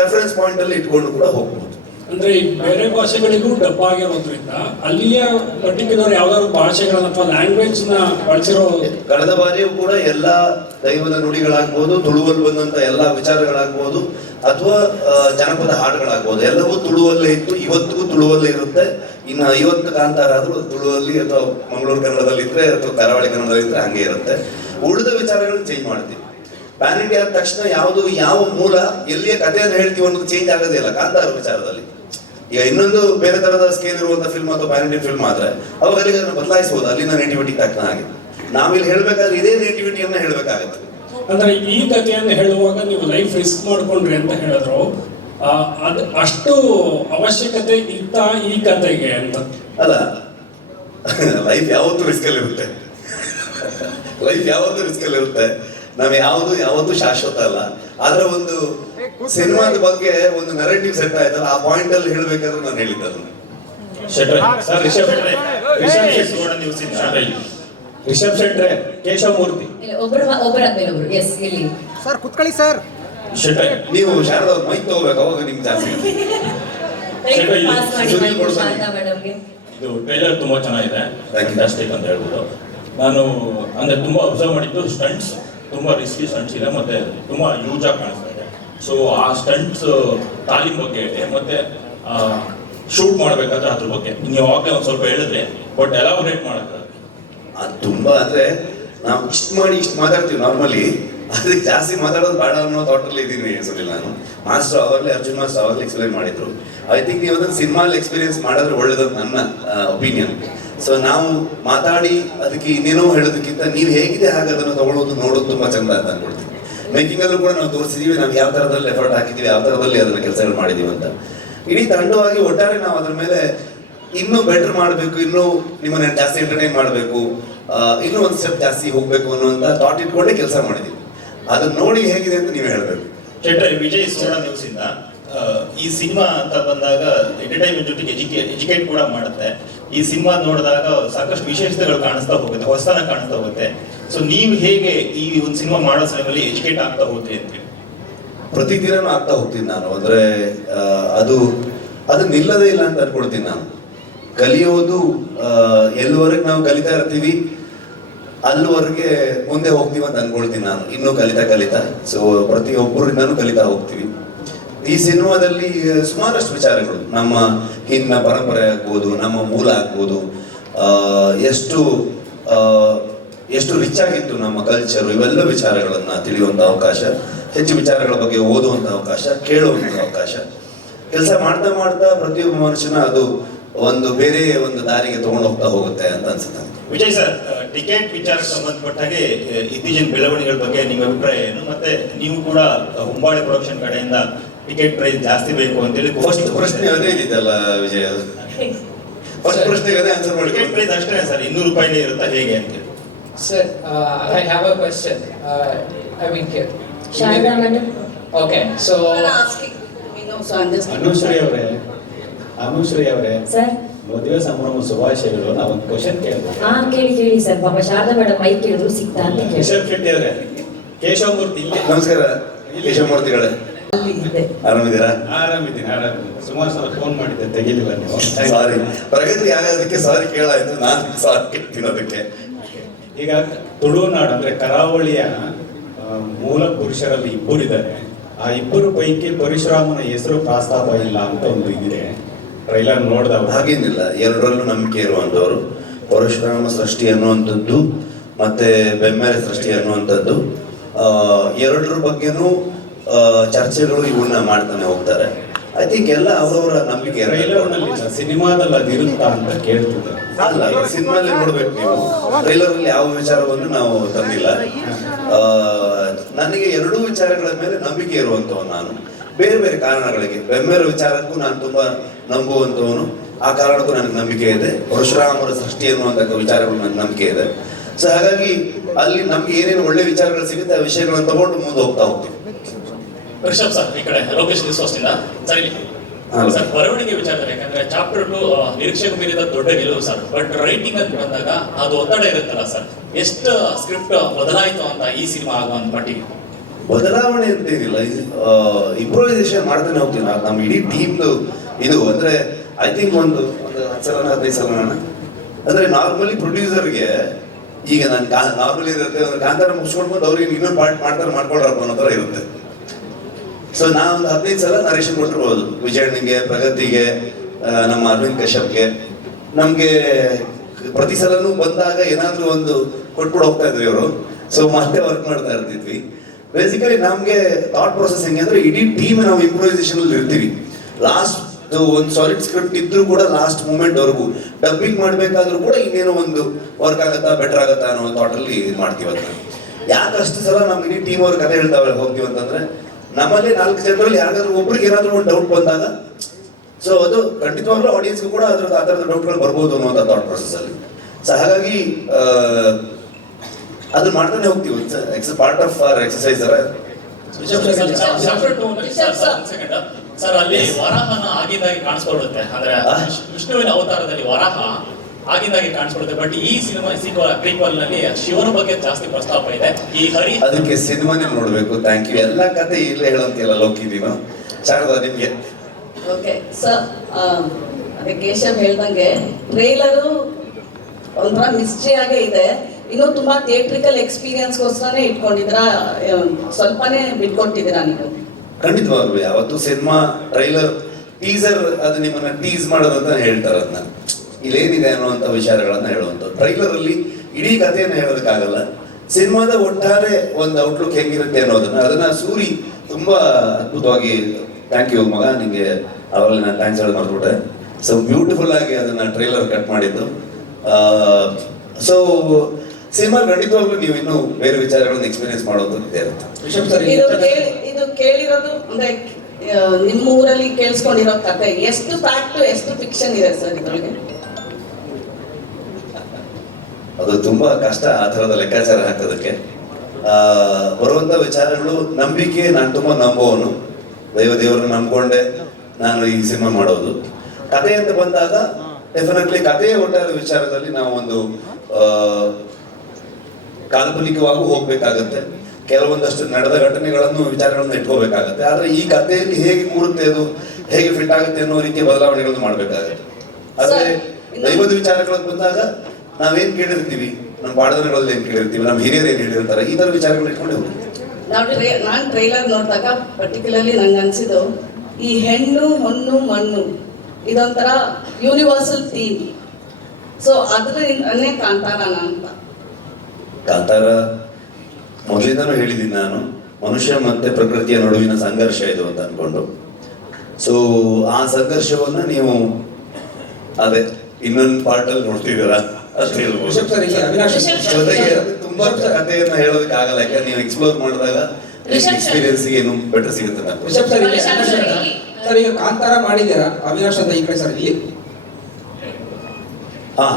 ರೆಫರೆನ್ಸ್ ಪಾಯಿಂಟ್ ಅಲ್ಲಿ ಇಟ್ಕೊಂಡು ಕೂಡ ಹೋಗ್ಬೋದು. ಅಂದ್ರೆ ಈ ಬೇರೆ ಭಾಷೆಗಳಿಗೂ ಡಬ್ಬ ಆಗಿರೋದ್ರಿಂದ ಅಲ್ಲಿಯ ಪರ್ಟಿಕ್ಯುಲರ್ ಯಾವ್ದಾದ್ರು ಭಾಷೆಗಳನ್ನ ಅಥವಾ ಲ್ಯಾಂಗ್ವೇಜ್ ನ ಬಳಸಿರೋ. ಕಳೆದ ಬಾರಿಯೂ ಕೂಡ ಎಲ್ಲಾ ದೈವದ ನುಡಿಗಳಾಗ್ಬೋದು, ತುಳುವಲ್ಲಿ ಬಂದಂತ ಎಲ್ಲಾ ವಿಚಾರಗಳಾಗ್ಬೋದು, ಅಥವಾ ಜನಪದ ಹಾಡುಗಳಾಗ್ಬೋದು, ಎಲ್ಲವೂ ತುಳುವಲ್ಲೇ ಇತ್ತು, ಇವತ್ತಿಗೂ ತುಳುವಲ್ಲೇ ಇರುತ್ತೆ. ಇನ್ನು 50 ಕಾಂತಾರ ಆದ್ರೂ ತುಳುವಲ್ಲಿ ಅಥವಾ ಮಂಗಳೂರು ಕನ್ನಡದಲ್ಲಿ ಇದ್ರೆ ಅಥವಾ ಕರಾವಳಿ ಕನ್ನಡದಲ್ಲಿ ಇದ್ರೆ ಹಂಗೆ ಇರುತ್ತೆ. ಉಳಿದ ವಿಚಾರಗಳನ್ನ ಚೇಂಜ್ ಮಾಡ್ತೀವಿ. ಪ್ಯಾನ್ ಇಂಡಿಯಾ ಆದ ತಕ್ಷಣ ಯಾವುದು ಯಾವ ಮೂಲ ಎಲ್ಲಿಯ ಕಥೆಯನ್ನು ಹೇಳ್ತೀವಿ ಅನ್ನೋದು ಚೇಂಜ್ ಆಗೋದೇ ಇಲ್ಲ ಕಾಂತಾರ ವಿಚಾರದಲ್ಲಿ. ಈಗ ಇನ್ನೊಂದು ಬೇರೆ ತರದ ಸ್ಕೇಲ್ ಇರುವಂತ ಫಿಲ್ಮ್ ಅಥವಾ ಪ್ಯಾನ್ ಇಂಡಿಯನ್ ಫಿಲ್ಮ್ ಆದ್ರೆ ಅವಾಗ ಅಲ್ಲಿಗೆ ಅದನ್ನು ಬದಲಾಯಿಸಬಹುದು, ಅಲ್ಲಿನ ನೇಟಿವಿಟಿ ತಕ್ಕನ ಹಾಗೆ. ನಾವಿಲ್ಲಿ ಹೇಳ್ಬೇಕಾದ್ರೆ ಇದೇ ನೇಟಿವಿಟಿಯನ್ನ ಹೇಳ್ಬೇಕಾಗತ್ತೆ. ಅಂದ್ರೆ ಈ ಕಥೆಯನ್ನು ಹೇಳುವಾಗ ನೀವು ಲೈಫ್ ರಿಸ್ಕ್ ಮಾಡ್ಕೊಂಡ್ರಿ ಅಂತ ಹೇಳಿದ್ರು, ಅದು ಅಷ್ಟು ಅವಶ್ಯಕತೆ ಇತ್ತ ಈ ಕಥೆಗೆ ಅಂತ? ಅಲ್ಲ, ಲೈಫ್ ಯಾವತ್ತೂ ರಿಸ್ಕ್ ಅಲ್ಲಿ ಇರುತ್ತೆ. ಲೈಫ್ ಯಾವತ್ತೂ ರಿಸ್ಕ್ ಅಲ್ಲಿ ಇರುತ್ತೆ. ನಾವ್ ಯಾವತ್ತೂ ಶಾಶ್ವತ ಅಲ್ಲ. ಆದ್ರೆ ಒಂದು ಸಿನಿಮಾದ ಬಗ್ಗೆ ಒಂದು ನರೇಟಿವ್ ಸೆಟ್ ಆಯ್ತಲ್ಲ, ಆ ಪಾಯಿಂಟ್ ಅಲ್ಲಿ ಹೇಳ್ಬೇಕಾದ್ರೆ ನಾನು ಹೇಳಿದ್ದೆ ರಿಷಬ್ ಶೆಟ್ರೆ, ಕೇಶವ ಮೂರ್ತಿ, ಒಬ್ಬರಾದ್ಮೇಲೆ ಎಸ್ ಇಲ್ಲಿ ಸರ್ ಕುತ್ಕೊಳ್ಳಿ ಸರ್. ನೀವು ಶಾರದಾ ಮೈಕ್ ತಗೋಬೇಕು, ಅವಾಗ ನಿಮ್ಗೆ ಜಾಸ್ತಿ. ಇದು ಟ್ರೈಲರ್ ತುಂಬಾ ಚೆನ್ನಾಗಿದೆ, ಫ್ಯಾಂಟಾಸ್ಟಿಕ್ ಅಂತ ಹೇಳ್ಬೋದು. ನಾನು ಅಂದ್ರೆ ತುಂಬಾ ಅಬ್ಸರ್ವ್ ಮಾಡಿದ್ದು ಸ್ಟಂಟ್ಸ್ ತುಂಬಾ ರಿಸ್ಕಿ ಸ್ಟಂಟ್ಸ್ ಇದೆ, ಮತ್ತೆ ತುಂಬಾ ಯೂಸ್ ಆಗಿ ಕಾಣಿಸ್ತಾ ಇದೆ. ಸೊ ಆ ಸ್ಟಂಟ್ಸ್ ತಾಲೀಮ್ ಬಗ್ಗೆ ಹೇಳಿ, ಮತ್ತೆ ಶೂಟ್ ಮಾಡ್ಬೇಕಾದ್ರೆ ಅದ್ರ ಬಗ್ಗೆ ನೀವು ಯಾವಾಗಲೇ ಒಂದು ಸ್ವಲ್ಪ ಹೇಳಿದ್ರೆ, ಬಟ್ ಎಲಾಬ್ರೇಟ್ ಮಾಡೋದು ಅದು ತುಂಬಾ ಅಂದ್ರೆ ನಾವು ಇಷ್ಟು ಮಾತಾಡ್ತೀವಿ ನಾರ್ಮಲಿ, ಅದಕ್ಕೆ ಜಾಸ್ತಿ ಮಾತಾಡೋದು ಬೇಡ ಅನ್ನೋ ಥಾಟಲ್ಲಿ ಇದ್ದೀನಿ ಸುನಿಲ್. ನಾನು ಮಾಸ್ಟರ್ ಅವಾಗಲೇ ಅರ್ಜುನ್ ಮಾಸ್ಟರ್ ಅವಾಗಲೇ ಎಕ್ಸ್ಪ್ಲೈನ್ ಮಾಡಿದ್ರು. ಐ ಥಿಂಕ್ ನೀವು ಅದನ್ನು ಸಿನಿಮಾಲಿ ಎಕ್ಸ್ಪೀರಿಯನ್ಸ್ ಮಾಡಿದ್ರೆ ಒಳ್ಳೇದಂತ ನನ್ನ ಒಪಿನಿಯನ್. ಸೊ ನಾವು ಮಾತಾಡಿ ಅದಕ್ಕೆ ಇನ್ನೇನೋ ಹೇಳೋದಕ್ಕಿಂತ ನೀವು ಹೇಗಿದೆ ಹಾಗೆ ಅದನ್ನು ತಗೊಳ್ಳೋದು ನೋಡೋದು ತುಂಬಾ ಚಂದ ಅಂತ ಅನ್ಕೊಳ್ತೀವಿ. ಮೇಕಿಂಗ್ ಅಲ್ಲೂ ಕೂಡ ನಾವು ತೋರಿಸಿದೀವಿ, ನಾವು ಯಾವ ಥರದಲ್ಲಿ ಎಫರ್ಟ್ ಹಾಕಿದ್ದೀವಿ, ಯಾವ ಥರದಲ್ಲಿ ಅದನ್ನ ಕೆಲಸಗಳು ಮಾಡಿದೀವಿ ಅಂತ. ಇಡೀ ತಂಡವಾಗಿ ಒಟ್ಟಾರೆ ನಾವು ಅದ್ರ ಮೇಲೆ ಇನ್ನೂ ಬೆಟರ್ ಮಾಡಬೇಕು, ಇನ್ನೂ ನಿಮ್ಮನ್ನ ಜಾಸ್ತಿ ಎಂಟರ್ಟೈನ್ ಮಾಡಬೇಕು, ಇನ್ನೂ ಒಂದು ಸ್ಟೆಪ್ ಜಾಸ್ತಿ ಹೋಗ್ಬೇಕು ಅನ್ನುವಂಥ ಥಾಟ್ ಇಟ್ಕೊಂಡೇ ಕೆಲಸ ಮಾಡಿದೀವಿ. ಅದನ್ನ ನೋಡಿ ಹೇಗಿದೆ ಅಂತ ನೀವು ಹೇಳ್ಬೇಕು. ಶೆಟ್ರೆ, ವಿಜಯ್ ಸೋಡಾ ನ್ಯೂಸ್ ಇಂದ ಈ ಸಿನಿಮಾ ಅಂತ ಬಂದಾಗ ಎಂಟರ್ಟೈನ್ಮೆಂಟ್ ಜೊತೆಗೆ ಎಜುಕೇಟ್ ಕೂಡ ಮಾಡುತ್ತೆ. ಈ ಸಿನಿಮಾ ನೋಡಿದಾಗ ಸಾಕಷ್ಟು ವಿಶೇಷತೆಗಳು ಕಾಣಿಸ್ತಾ ಹೋಗುತ್ತೆ, ಹೊಸತನ ಕಾಣಿಸ್ತಾ ಹೋಗುತ್ತೆ. ಸೊ ನೀವು ಹೇಗೆ ಈ ಒಂದು ಸಿನಿಮಾ ಮಾಡೋ ಸಮಯದಲ್ಲಿ ಎಜುಕೇಟ್ ಆಗ್ತಾ ಹೋಗ್ತೀರಿ ಅಂತ ಹೇಳಿ? ಪ್ರತಿದಿನನೂ ಆಗ್ತಾ ಹೋಗ್ತೀನಿ ನಾನು. ಅಂದ್ರೆ ಅದು ನಿಲ್ಲದೇ ಇಲ್ಲ ಅಂತ ಅನ್ಕೊಳ್ತೀನಿ ನಾನು. ಕಲಿಯೋದು ಎಲ್ಲಿವರೆಗೆ ನಾವು ಕಲಿತಾ ಇರ್ತೀವಿ ಅಲ್ಲಿವರೆಗೆ ಮುಂದೆ ಹೋಗ್ತೀವಿ ಅಂತ ಅನ್ಕೊಳ್ತೀನಿ ನಾನು. ಇನ್ನೂ ಕಲಿತಾ ಸೊ ಪ್ರತಿಯೊಬ್ಬರಿಂದನೂ ಕಲಿತಾ ಹೋಗ್ತೀವಿ. ಈ ಸಿನಿಮಾದಲ್ಲಿ ಸುಮಾರಷ್ಟು ವಿಚಾರಗಳು, ನಮ್ಮ ಹಿಂದಿನ ಪರಂಪರೆ ಆಗ್ಬೋದು, ನಮ್ಮ ಮೂಲ ಆಗ್ಬೋದು, ಎಷ್ಟು ರಿಚ್ ಆಗಿತ್ತು ನಮ್ಮ ಕಲ್ಚರ್, ಇವೆಲ್ಲ ವಿಚಾರಗಳನ್ನ ತಿಳಿಯುವಂತ ಅವಕಾಶ, ಹೆಚ್ಚು ವಿಚಾರಗಳ ಬಗ್ಗೆ ಓದುವಂತ ಅವಕಾಶ, ಕೇಳುವಂತ ಅವಕಾಶ. ಕೆಲಸ ಮಾಡ್ತಾ ಪ್ರತಿಯೊಬ್ಬ ಮನುಷ್ಯನ ಅದು ಒಂದು ಬೇರೆ ಒಂದು ದಾರಿಗೆ ತಗೊಂಡು ಹೋಗ್ತಾ ಹೋಗುತ್ತೆ ಅಂತ ಅನ್ಸುತ್ತೆ. ವಿಜಯ್ ಸರ್, ಟಿಕೆಟ್ ವಿಚಾರಕ್ಕೆ ಸಂಬಂಧಪಟ್ಟ ಹಾಗೆ ಇತ್ತೀಚಿನ ಬೆಳವಣಿಗೆಗಳ ಬಗ್ಗೆ ನಿಮ್ಮ ಅಭಿಪ್ರಾಯ ಏನು? ಮತ್ತೆ ನೀವು ಕೂಡ ಹೊಂಬಾಳೆ ಪ್ರೊಡಕ್ಷನ್ ಕಡೆಯಿಂದ ಟಿಕೆಟ್ ಪ್ರೈಸ್ ಜಾಸ್ತಿ ಬೇಕು ಅಂತೇಳಿ ಫಸ್ಟ್ ಪ್ರಶ್ನೆ ಅದೇ ಇದ್ದಿದ್ದಲ್ಲ ವಿಜಯ್? ಫಸ್ಟ್ ಪ್ರಶ್ನೆಗೆ ಅದೇ ಆನ್ಸರ್ ಮಾಡಿ. ಟಿಕೆಟ್ ಪ್ರೈಸ್ ಅಷ್ಟೇ ಸರ್, 200 ರೂಪಾಯಿನೇ ಇರುತ್ತಾ ಹೇಗೆ ಅಂತೇಳಿ? Sir, I have a question. I mean here. Sharda madam. Okay, so. Anushree ಅವರೇ, ಸರ್ ಮದುವೆ ಸಂಭ್ರಮ ಶುಭಾಶಯಗಳು. ನಾವು ಒಂದು ಕ್ವಶನ್ ಕೇಳ್ಬೋದು? ಕೇಳಿ ಸರ್. ಪಾಪ ಶಾರದಾ ಮೇಡಮ್ ಮೈಕ್ ಕೇಳಿದ್ರು ಸಿಗ್ತಾ ಅಂತ ಕೇಳಿ. ರಿಷಬ್ ಶೆಟ್ಟಿ ಅವರೇ, ಕೇಶವಮೂರ್ತಿ ಇಲ್ಲಿ. ನಮಸ್ಕಾರ ಕೇಶವಮೂರ್ತಿಗಳೇ, ಆರಾಮಿದ್ದೀರಾ? ಆರಾಮಿದ್ದೀನಿ. ಸುಮಾರು ಸಲ ಫೋನ್ ಮಾಡಿದ್ದೆ, ತೆಗಿಲಿಲ್ಲ ನೀವು. ಸಾರಿ, ಪ್ರಗತಿ ಆಗೋದಕ್ಕೆ ಸಾರಿ ಕೇಳಾಯ್ತು, ನಾನು ಸಾರಿ ಕೇಳ್ತೀನಿ ಅದಕ್ಕೆ. ಈಗ ತುಳುನಾಡು ಅಂದ್ರೆ ಕರಾವಳಿಯ ಮೂಲ ಪುರುಷರಲ್ಲಿ ಇಬ್ಬರು ಇದ್ದಾರೆ. ಆ ಇಬ್ಬರು ಪೈಕಿ ಪರಶುರಾಮನ ಹೆಸರು ಪ್ರಸ್ತಾಪ ಇಲ್ಲ ಅಂತ ಒಂದು ಇದಿದೆ, ಟ್ರೈಲರ್ ನೋಡಿದವರು. ಹಾಗೇನಿಲ್ಲ, ಎರಡರಲ್ಲೂ ನಂಬಿಕೆ ಇರುವಂಥವ್ರು. ಪರಶುರಾಮ ಸೃಷ್ಟಿ ಅನ್ನುವಂಥದ್ದು ಮತ್ತೆ ಬೆಮ್ಮೆರೆ ಸೃಷ್ಟಿ ಅನ್ನುವಂಥದ್ದು, ಎರಡರ ಬಗ್ಗೆನೂ ಚರ್ಚೆಗಳು ಇವನ್ನ ಮಾಡ್ತಾನೆ ಹೋಗ್ತಾರೆ. ಐ ಥಿಂಕ್ ಎಲ್ಲ ಅವರವರ ನಂಬಿಕೆ. ಟ್ರೈಲರ್ನಲ್ಲಿ ಸಿನಿಮಾದಲ್ಲಿ ಅದು ಇರುತ್ತಾ ಅಂತ ಕೇಳ್ತಿದ್ದಾರೆ. ಅಲ್ಲ, ಸಿನಿಮಾದಲ್ಲಿ ನೋಡ್ಬೇಕು ನೀವು. ಟ್ರೈಲರ್ ಅಲ್ಲಿ ಯಾವ ವಿಚಾರವನ್ನು ನಾವು ತಂದಿಲ್ಲ. ನನಗೆ ಎರಡೂ ವಿಚಾರಗಳ ಮೇಲೆ ನಂಬಿಕೆ ಇರುವಂತವನು ನಾನು. ಬೇರೆ ಬೇರೆ ಕಾರಣಗಳಿಗೆ ಬೆಮ್ಮೆರ ವಿಚಾರಕ್ಕೂ ನಾನು ತುಂಬಾ ನಂಬುವಂತವನು, ಆ ಕಾರಣಕ್ಕೂ ನನಗೆ ನಂಬಿಕೆ ಇದೆ. ಪರಶುರಾಮರ ಸೃಷ್ಟಿ ಅನ್ನುವಂಥ ವಿಚಾರಗಳು ನನಗೆ ನಂಬಿಕೆ ಇದೆ. ಸೊ ಹಾಗಾಗಿ ಅಲ್ಲಿ ನಮ್ಗೆ ಏನೇನು ಒಳ್ಳೆ ವಿಚಾರಗಳು ಸಿಗುತ್ತೆ ಆ ವಿಷಯಗಳನ್ನು ತಗೊಂಡು ಮುಂದೆ ಹೋಗ್ತಾ ಹೋಗ್ತೀವಿ. ರಿಷಬ್ ಸರ್, ಈ ಕಡೆ ಲೋಕೇಶ್ ದಿಸ್ವಾಸ್ತಿಂದ ಸರ್. ಇಲ್ಲಿ ಸರ್, ಬರವಣಿಗೆ ವಿಚಾರದಲ್ಲಿ ಯಾಕಂದ್ರೆ ಚಾಪ್ಟರ್ 2 ನಿರೀಕ್ಷೆಗೂ ಮೀರಿದ ದೊಡ್ಡ ಗೆಲುವು ಸರ್. ಬಟ್ ರೈಟಿಂಗ್ ಅಂತ ಬಂದಾಗ ಅದು ಒತ್ತಡ ಇರುತ್ತಲ್ಲ ಸರ್, ಎಷ್ಟು ಸ್ಕ್ರಿಪ್ಟ್ ಬದಲಾಯಿತು ಅಂತ ಈ ಸಿನಿಮಾ ಆಗುವಂತ ಮಟ್ಟಿಗೆ? ಬದಲಾವಣೆ ಅಂತೇನಿಲ್ಲ, ಇಂಪ್ರೂವೈಸೇಷನ್ ಮಾಡ್ತಾನೆ ಹೋಗ್ತೀವಿ ನಾವು. ನಮ್ಮ ಇಡೀ ಟೀಮ್ದು ಇದು ಅಂದ್ರೆ ಐ ಥಿಂಕ್ ಒಂದು 10 ಸಲ 15 ಸಲ ಅಂದ್ರೆ ನಾರ್ಮಲಿ ಪ್ರೊಡ್ಯೂಸರ್ಗೆ ಈಗ ನಾನು ನಾರ್ಮಲಿ ಇರುತ್ತೆ ಅಂದ್ರೆ ಕಾಂತಾರ ಮುಗಿಸ್ಕೊಂಡು ಬಂದು ಅವ್ರಿಗೆ ಇನ್ನೊಂದು ಪಾರ್ಟ್ ಮಾಡ್ಕೊಳ್ರಪ್ಪ ಅನ್ನೋ ಥರ ಇರುತ್ತೆ. ಸೊ ನಾವೊಂದು 15 ಸಲ ನರೇಶನ್ ಕೊಟ್ಟಿರ್ಬೋದು, ವಿಜಯಣ್ಣಗೆ, ಪ್ರಗತಿಗೆ, ನಮ್ಮ ಅರವಿಂದ್ ಕಶ್ಯಪ್ಗೆ. ನಮ್ಗೆ ಪ್ರತಿ ಸಲನೂ ಬಂದಾಗ ಏನಾದ್ರೂ ಒಂದು ಕೊಟ್ಬಿಟ್ಟು ಹೋಗ್ತಾ ಇದ್ವಿ ಅವರು. ಸೊ ಮತ್ತೆ ವರ್ಕ್ ಮಾಡ್ತಾ ಇರ್ತಿದ್ವಿ. ಬೇಸಿಕಲಿ ನಮ್ಗೆ ಥಾಟ್ ಪ್ರೊಸೆಸ್ ಹೆಂಗೆ ಅಂದ್ರೆ ಇಡೀ ಟೀಮ್ ನಾವು ಇಂಪ್ರೂವೈಸೇಷನ್ ಅಲ್ಲಿ ಇರ್ತೀವಿ. ಲಾಸ್ಟ್ ಒಂದು ಸಾಲಿಡ್ ಸ್ಕ್ರಿಪ್ಟ್ ಇದ್ರೂ ಕೂಡ ಲಾಸ್ಟ್ ಮೂಮೆಂಟ್ ವರೆಗೂ ಡಬ್ಬಿಂಗ್ ಮಾಡ್ಬೇಕಾದ್ರೂ ಕೂಡ ಇನ್ನೇನೋ ಒಂದು ವರ್ಕ್ ಆಗತ್ತಾ, ಬೆಟರ್ ಆಗತ್ತಾ ಅನ್ನೋ ಥಾಟ್ ಅಲ್ಲಿ ಮಾಡ್ತೀವಿ. ಅದನ್ನ ಯಾಕೆ ಅಷ್ಟು ಸಲ ನಮ್ಮ ಇಡೀ ಟೀಮ್ ಅವ್ರ ಕಥೆ ಹೇಳ್ತಾವೆ ಹೋಗ್ತೀವಿ ಅಂತಂದ್ರೆ, ನಮ್ಮಲ್ಲಿ 4 ಜನರಲ್ಲಿ ಯಾರಾದ್ರೂ ಒಬ್ರಿಗೆ ಏನಾದ್ರೂ ಒಂದು ಡೌಟ್ ಬಂದಾಗ ಸೊ ಅದು ಖಂಡಿತವಾಗ್ಲೂ ಆಡಿಯನ್ಸ್ಗೂ ಕೂಡ ಆ ಥರದ ಡೌಟ್ಗಳು ಬರ್ಬೋದು ಅನ್ನುವಂಥ ಥಾಟ್ ಪ್ರೊಸೆಸ್ ಅಲ್ಲಿ. ಸೊ ಹಾಗಾಗಿ ಅದನ್ನ ಮಾಡ್ತಾನೆ ಹೋಗ್ತೀವಿ. It's part of our exercise. Sir, ಅಲ್ಲಿ ವರಾಹನ ಆಗಿದ್ದಾಗಿ ಕಾಣಿಸ್ಕೊಳ್ಳುತ್ತೆ, ಅಂದ್ರೆ ವಿಷ್ಣುವಿನ ಅವತಾರದಲ್ಲಿ ವರಾಹ ಆಗಿದ್ದಾಗೆ ಕಾಣಿಸ್ಕೊಳ್ಳುತ್ತೆ. ಬಟ್ ಈ ಸಿನಿಮಾ ಪ್ರೀಕ್ವಲ್ ನಲ್ಲಿ ಶಿವನ ಬಗ್ಗೆ ಜಾಸ್ತಿ ಪ್ರಸ್ತಾಪ ಇದೆ. ಈ ಹರಿ ಅದಕ್ಕೆ ಸಿನಿಮಾನೇ ನೋಡ್ಬೇಕು. Thank you. ಎಲ್ಲ ಕತೆ ಇಲ್ಲೇ ಹೇಳಂತಿಲ್ಲ ಲೋಕಿದೀನು. ಶಾರದಾ ನಿಮ್ಗೆ? ಓಕೆ ಸರ್, ಅದೇ ಕೇಶವ್ ಹೇಳ್ದಂಗೆ ಟ್ರೇಲರು ಒಂಥರ ಮಿಸ್ಟ್ರಿ ಆಗೇ ಇದೆ. ಇನ್ನೂ ತುಂಬಾ ಥಿಯೇಟ್ರಿಕಲ್ ಎಕ್ಸ್ಪೀರಿಯನ್ಸ್ಗೋಸ್ಕರನೇ ಇಟ್ಕೊಂಡಿದ್ದೀರಾ, ಸ್ವಲ್ಪನೇ ಬಿಟ್ಕೊಟ್ಟಿದ್ದೀರಾ ನೀವು? ಖಂಡಿತವಾಗ್ಲು ಯಾವತ್ತು ಸಿನಿಮಾ ಟ್ರೈಲರ್ ಟೀಸರ್ ಅದು ನಿಮ್ಮನ್ನ ಟೀಸ್ ಮಾಡೋದಂತ ಹೇಳ್ತಾರೆ. ಅದನ್ನ ಇಲ್ಲೇನಿದೆ ಅನ್ನುವಂಥ ವಿಚಾರಗಳನ್ನ ಹೇಳುವಂಥ ಟ್ರೈಲರ್ ಅಲ್ಲಿ ಇಡೀ ಕಥೆಯನ್ನು ಹೇಳೋದಕ್ಕಾಗಲ್ಲ. ಸಿನಿಮಾದ ಒಟ್ಟಾರೆ ಒಂದು ಔಟ್ಲುಕ್ ಹೆಂಗಿರುತ್ತೆ ಅದನ್ನ ಸೂರಿ ತುಂಬಾ ಅದ್ಭುತವಾಗಿ, ಥ್ಯಾಂಕ್ ಯು ಮಗ, ನಿಂಗೆ ಅವಾಗ ನಾನು ಥ್ಯಾಂಕ್ಸ್ ಹೇಳೋದು ಮರ್ತ್ಬಿಟ್ಟೆ. ಸೊ ಬ್ಯೂಟಿಫುಲ್ ಆಗಿ ಅದನ್ನ ಟ್ರೈಲರ್ ಕಟ್ ಮಾಡಿದ್ದು. ಸೊ ಸಿನಿಮಾ ಖಂಡಿತವಾಗ್ಲೂ ನೀವು ಇನ್ನೂ ಬೇರೆ ವಿಚಾರಗಳನ್ನ ಎಕ್ಸ್ಪೀರಿಯನ್ಸ್ ಮಾಡೋದು ಇರುತ್ತೆ. ಇದು ಕೇಳಿರೋದು ಅಂದ್ರೆ ನಿಮ್ಮ ಊರಲ್ಲಿ ಕೇಳಿಸ್ಕೊಂಡಿರೋ ಕತೆ ಎಷ್ಟು ಫ್ಯಾಕ್ಟ್ ಎಷ್ಟು ಫಿಕ್ಷನ್ ಇದೆ ಸರ್ ಇದ್ರೊಳಗೆ? ಅದು ತುಂಬಾ ಕಷ್ಟ ಆ ಥರದ ಲೆಕ್ಕಾಚಾರ ಹಾಕೋದಕ್ಕೆ. ಬರುವಂತ ವಿಚಾರಗಳು ನಂಬಿಕೆ, ನಾನು ತುಂಬಾ ನಂಬುವವನು. ದೇವರನ್ನ ನಂಬ್ಕೊಂಡೆ ನಾನು ಈ ಸಿನಿಮಾ ಮಾಡೋದು. ಕತೆ ಅಂತ ಬಂದಾಗ ಡೆಫಿನೆಟ್ಲಿ ಕಥೆಯ ಒಟ್ಟಾರೆ ವಿಚಾರದಲ್ಲಿ ನಾವು ಒಂದು ಕಾಲ್ಪನಿಕವಾಗೂ ಹೋಗ್ಬೇಕಾಗತ್ತೆ. ಕೆಲವೊಂದಷ್ಟು ನಡೆದ ಘಟನೆಗಳನ್ನು ವಿಚಾರಗಳನ್ನು ಇಟ್ಕೋಬೇಕಾಗತ್ತೆ. ಆದ್ರೆ ಈ ಕಥೆಯಲ್ಲಿ ಹೇಗೆ ಕೂರುತ್ತೆ, ಅದು ಹೇಗೆ ಫಿಟ್ ಆಗುತ್ತೆ ಅನ್ನೋ ರೀತಿಯ ಬದಲಾವಣೆಗಳನ್ನು ಮಾಡ್ಬೇಕಾಗತ್ತೆ. ಆದ್ರೆ ದೈವದ ವಿಚಾರಗಳಿಗೆ ಬಂದಾಗ ನಾವೇನ್ ಕೇಳಿರ್ತೀವಿ, ನಮ್ಮ ಪಾಠದಲ್ಲಿ ಏನ್ ಕೇಳಿರ್ತೀವಿ, ನಮ್ಮ ಹಿರಿಯರು ಏನ್ ಹೇಳಿರ್ತಾರೆ, ಈ ತರ ವಿಚಾರಗಳು ಇಟ್ಕೊಂಡೆ ಹೋಗ್ತೀವಿ. ನಾನು ಟ್ರೈಲರ್ ನೋಡಿದಾಗ ಪರ್ಟಿಕ್ಯುಲರ್ಲಿ ನಂಗೆ ಅನ್ಸಿದ್ದು ಈ ಹೆಣ್ಣು ಹೊನ್ನು ಮಣ್ಣು ಇದೊಂಥರ ಯೂನಿವರ್ಸಲ್ ಥೀಮ್. ಸೊ ಅದನ್ನೇ ಕಾಂತಾರನ ಅಂತ. ಕಾಂತಾರ ಮೊದಲಿಂದನೂ ಹೇಳಿದ್ದೀನಿ ನಾನು, ಮನುಷ್ಯ ಮತ್ತೆ ಪ್ರಕೃತಿಯ ನಡುವಿನ ಸಂಘರ್ಷ ಇದು ಅಂತ ಅನ್ಕೊಂಡು. ಸೊ ಆ ಸಂಘರ್ಷವನ್ನ ನೀವು ಅದೇ ಇನ್ನೊಂದು ಪಾರ್ಟ್ ಅಲ್ಲಿ ನೋಡ್ತಿದ್ದೀರಾ ಅಷ್ಟು ಹೇಳ್ಬೋದು. ಜೊತೆಗೆ ತುಂಬಾ ಕಥೆಯನ್ನ ಹೇಳೋದಕ್ಕೆ ಆಗಲ್ಲ, ಯಾಕಂದ್ರೆ ನೀವು ಎಕ್ಸ್ಪ್ಲೋರ್ ಮಾಡಿದಾಗ ಎಕ್ಸ್ಪೀರಿಯನ್ಸ್ ಏನು ಬೆಟರ್ ಸಿಗುತ್ತೆ. ರಿಷಬ್ ಸರ್ ಈಗ ಕಾಂತಾರ ಮಾಡಿದ್ದೀರಾ, ಅವಿನಾಶ್ ಅಂತ ಈ ಕಡೆ ಸರ್ ಇಲ್ಲಿ. ಹಾ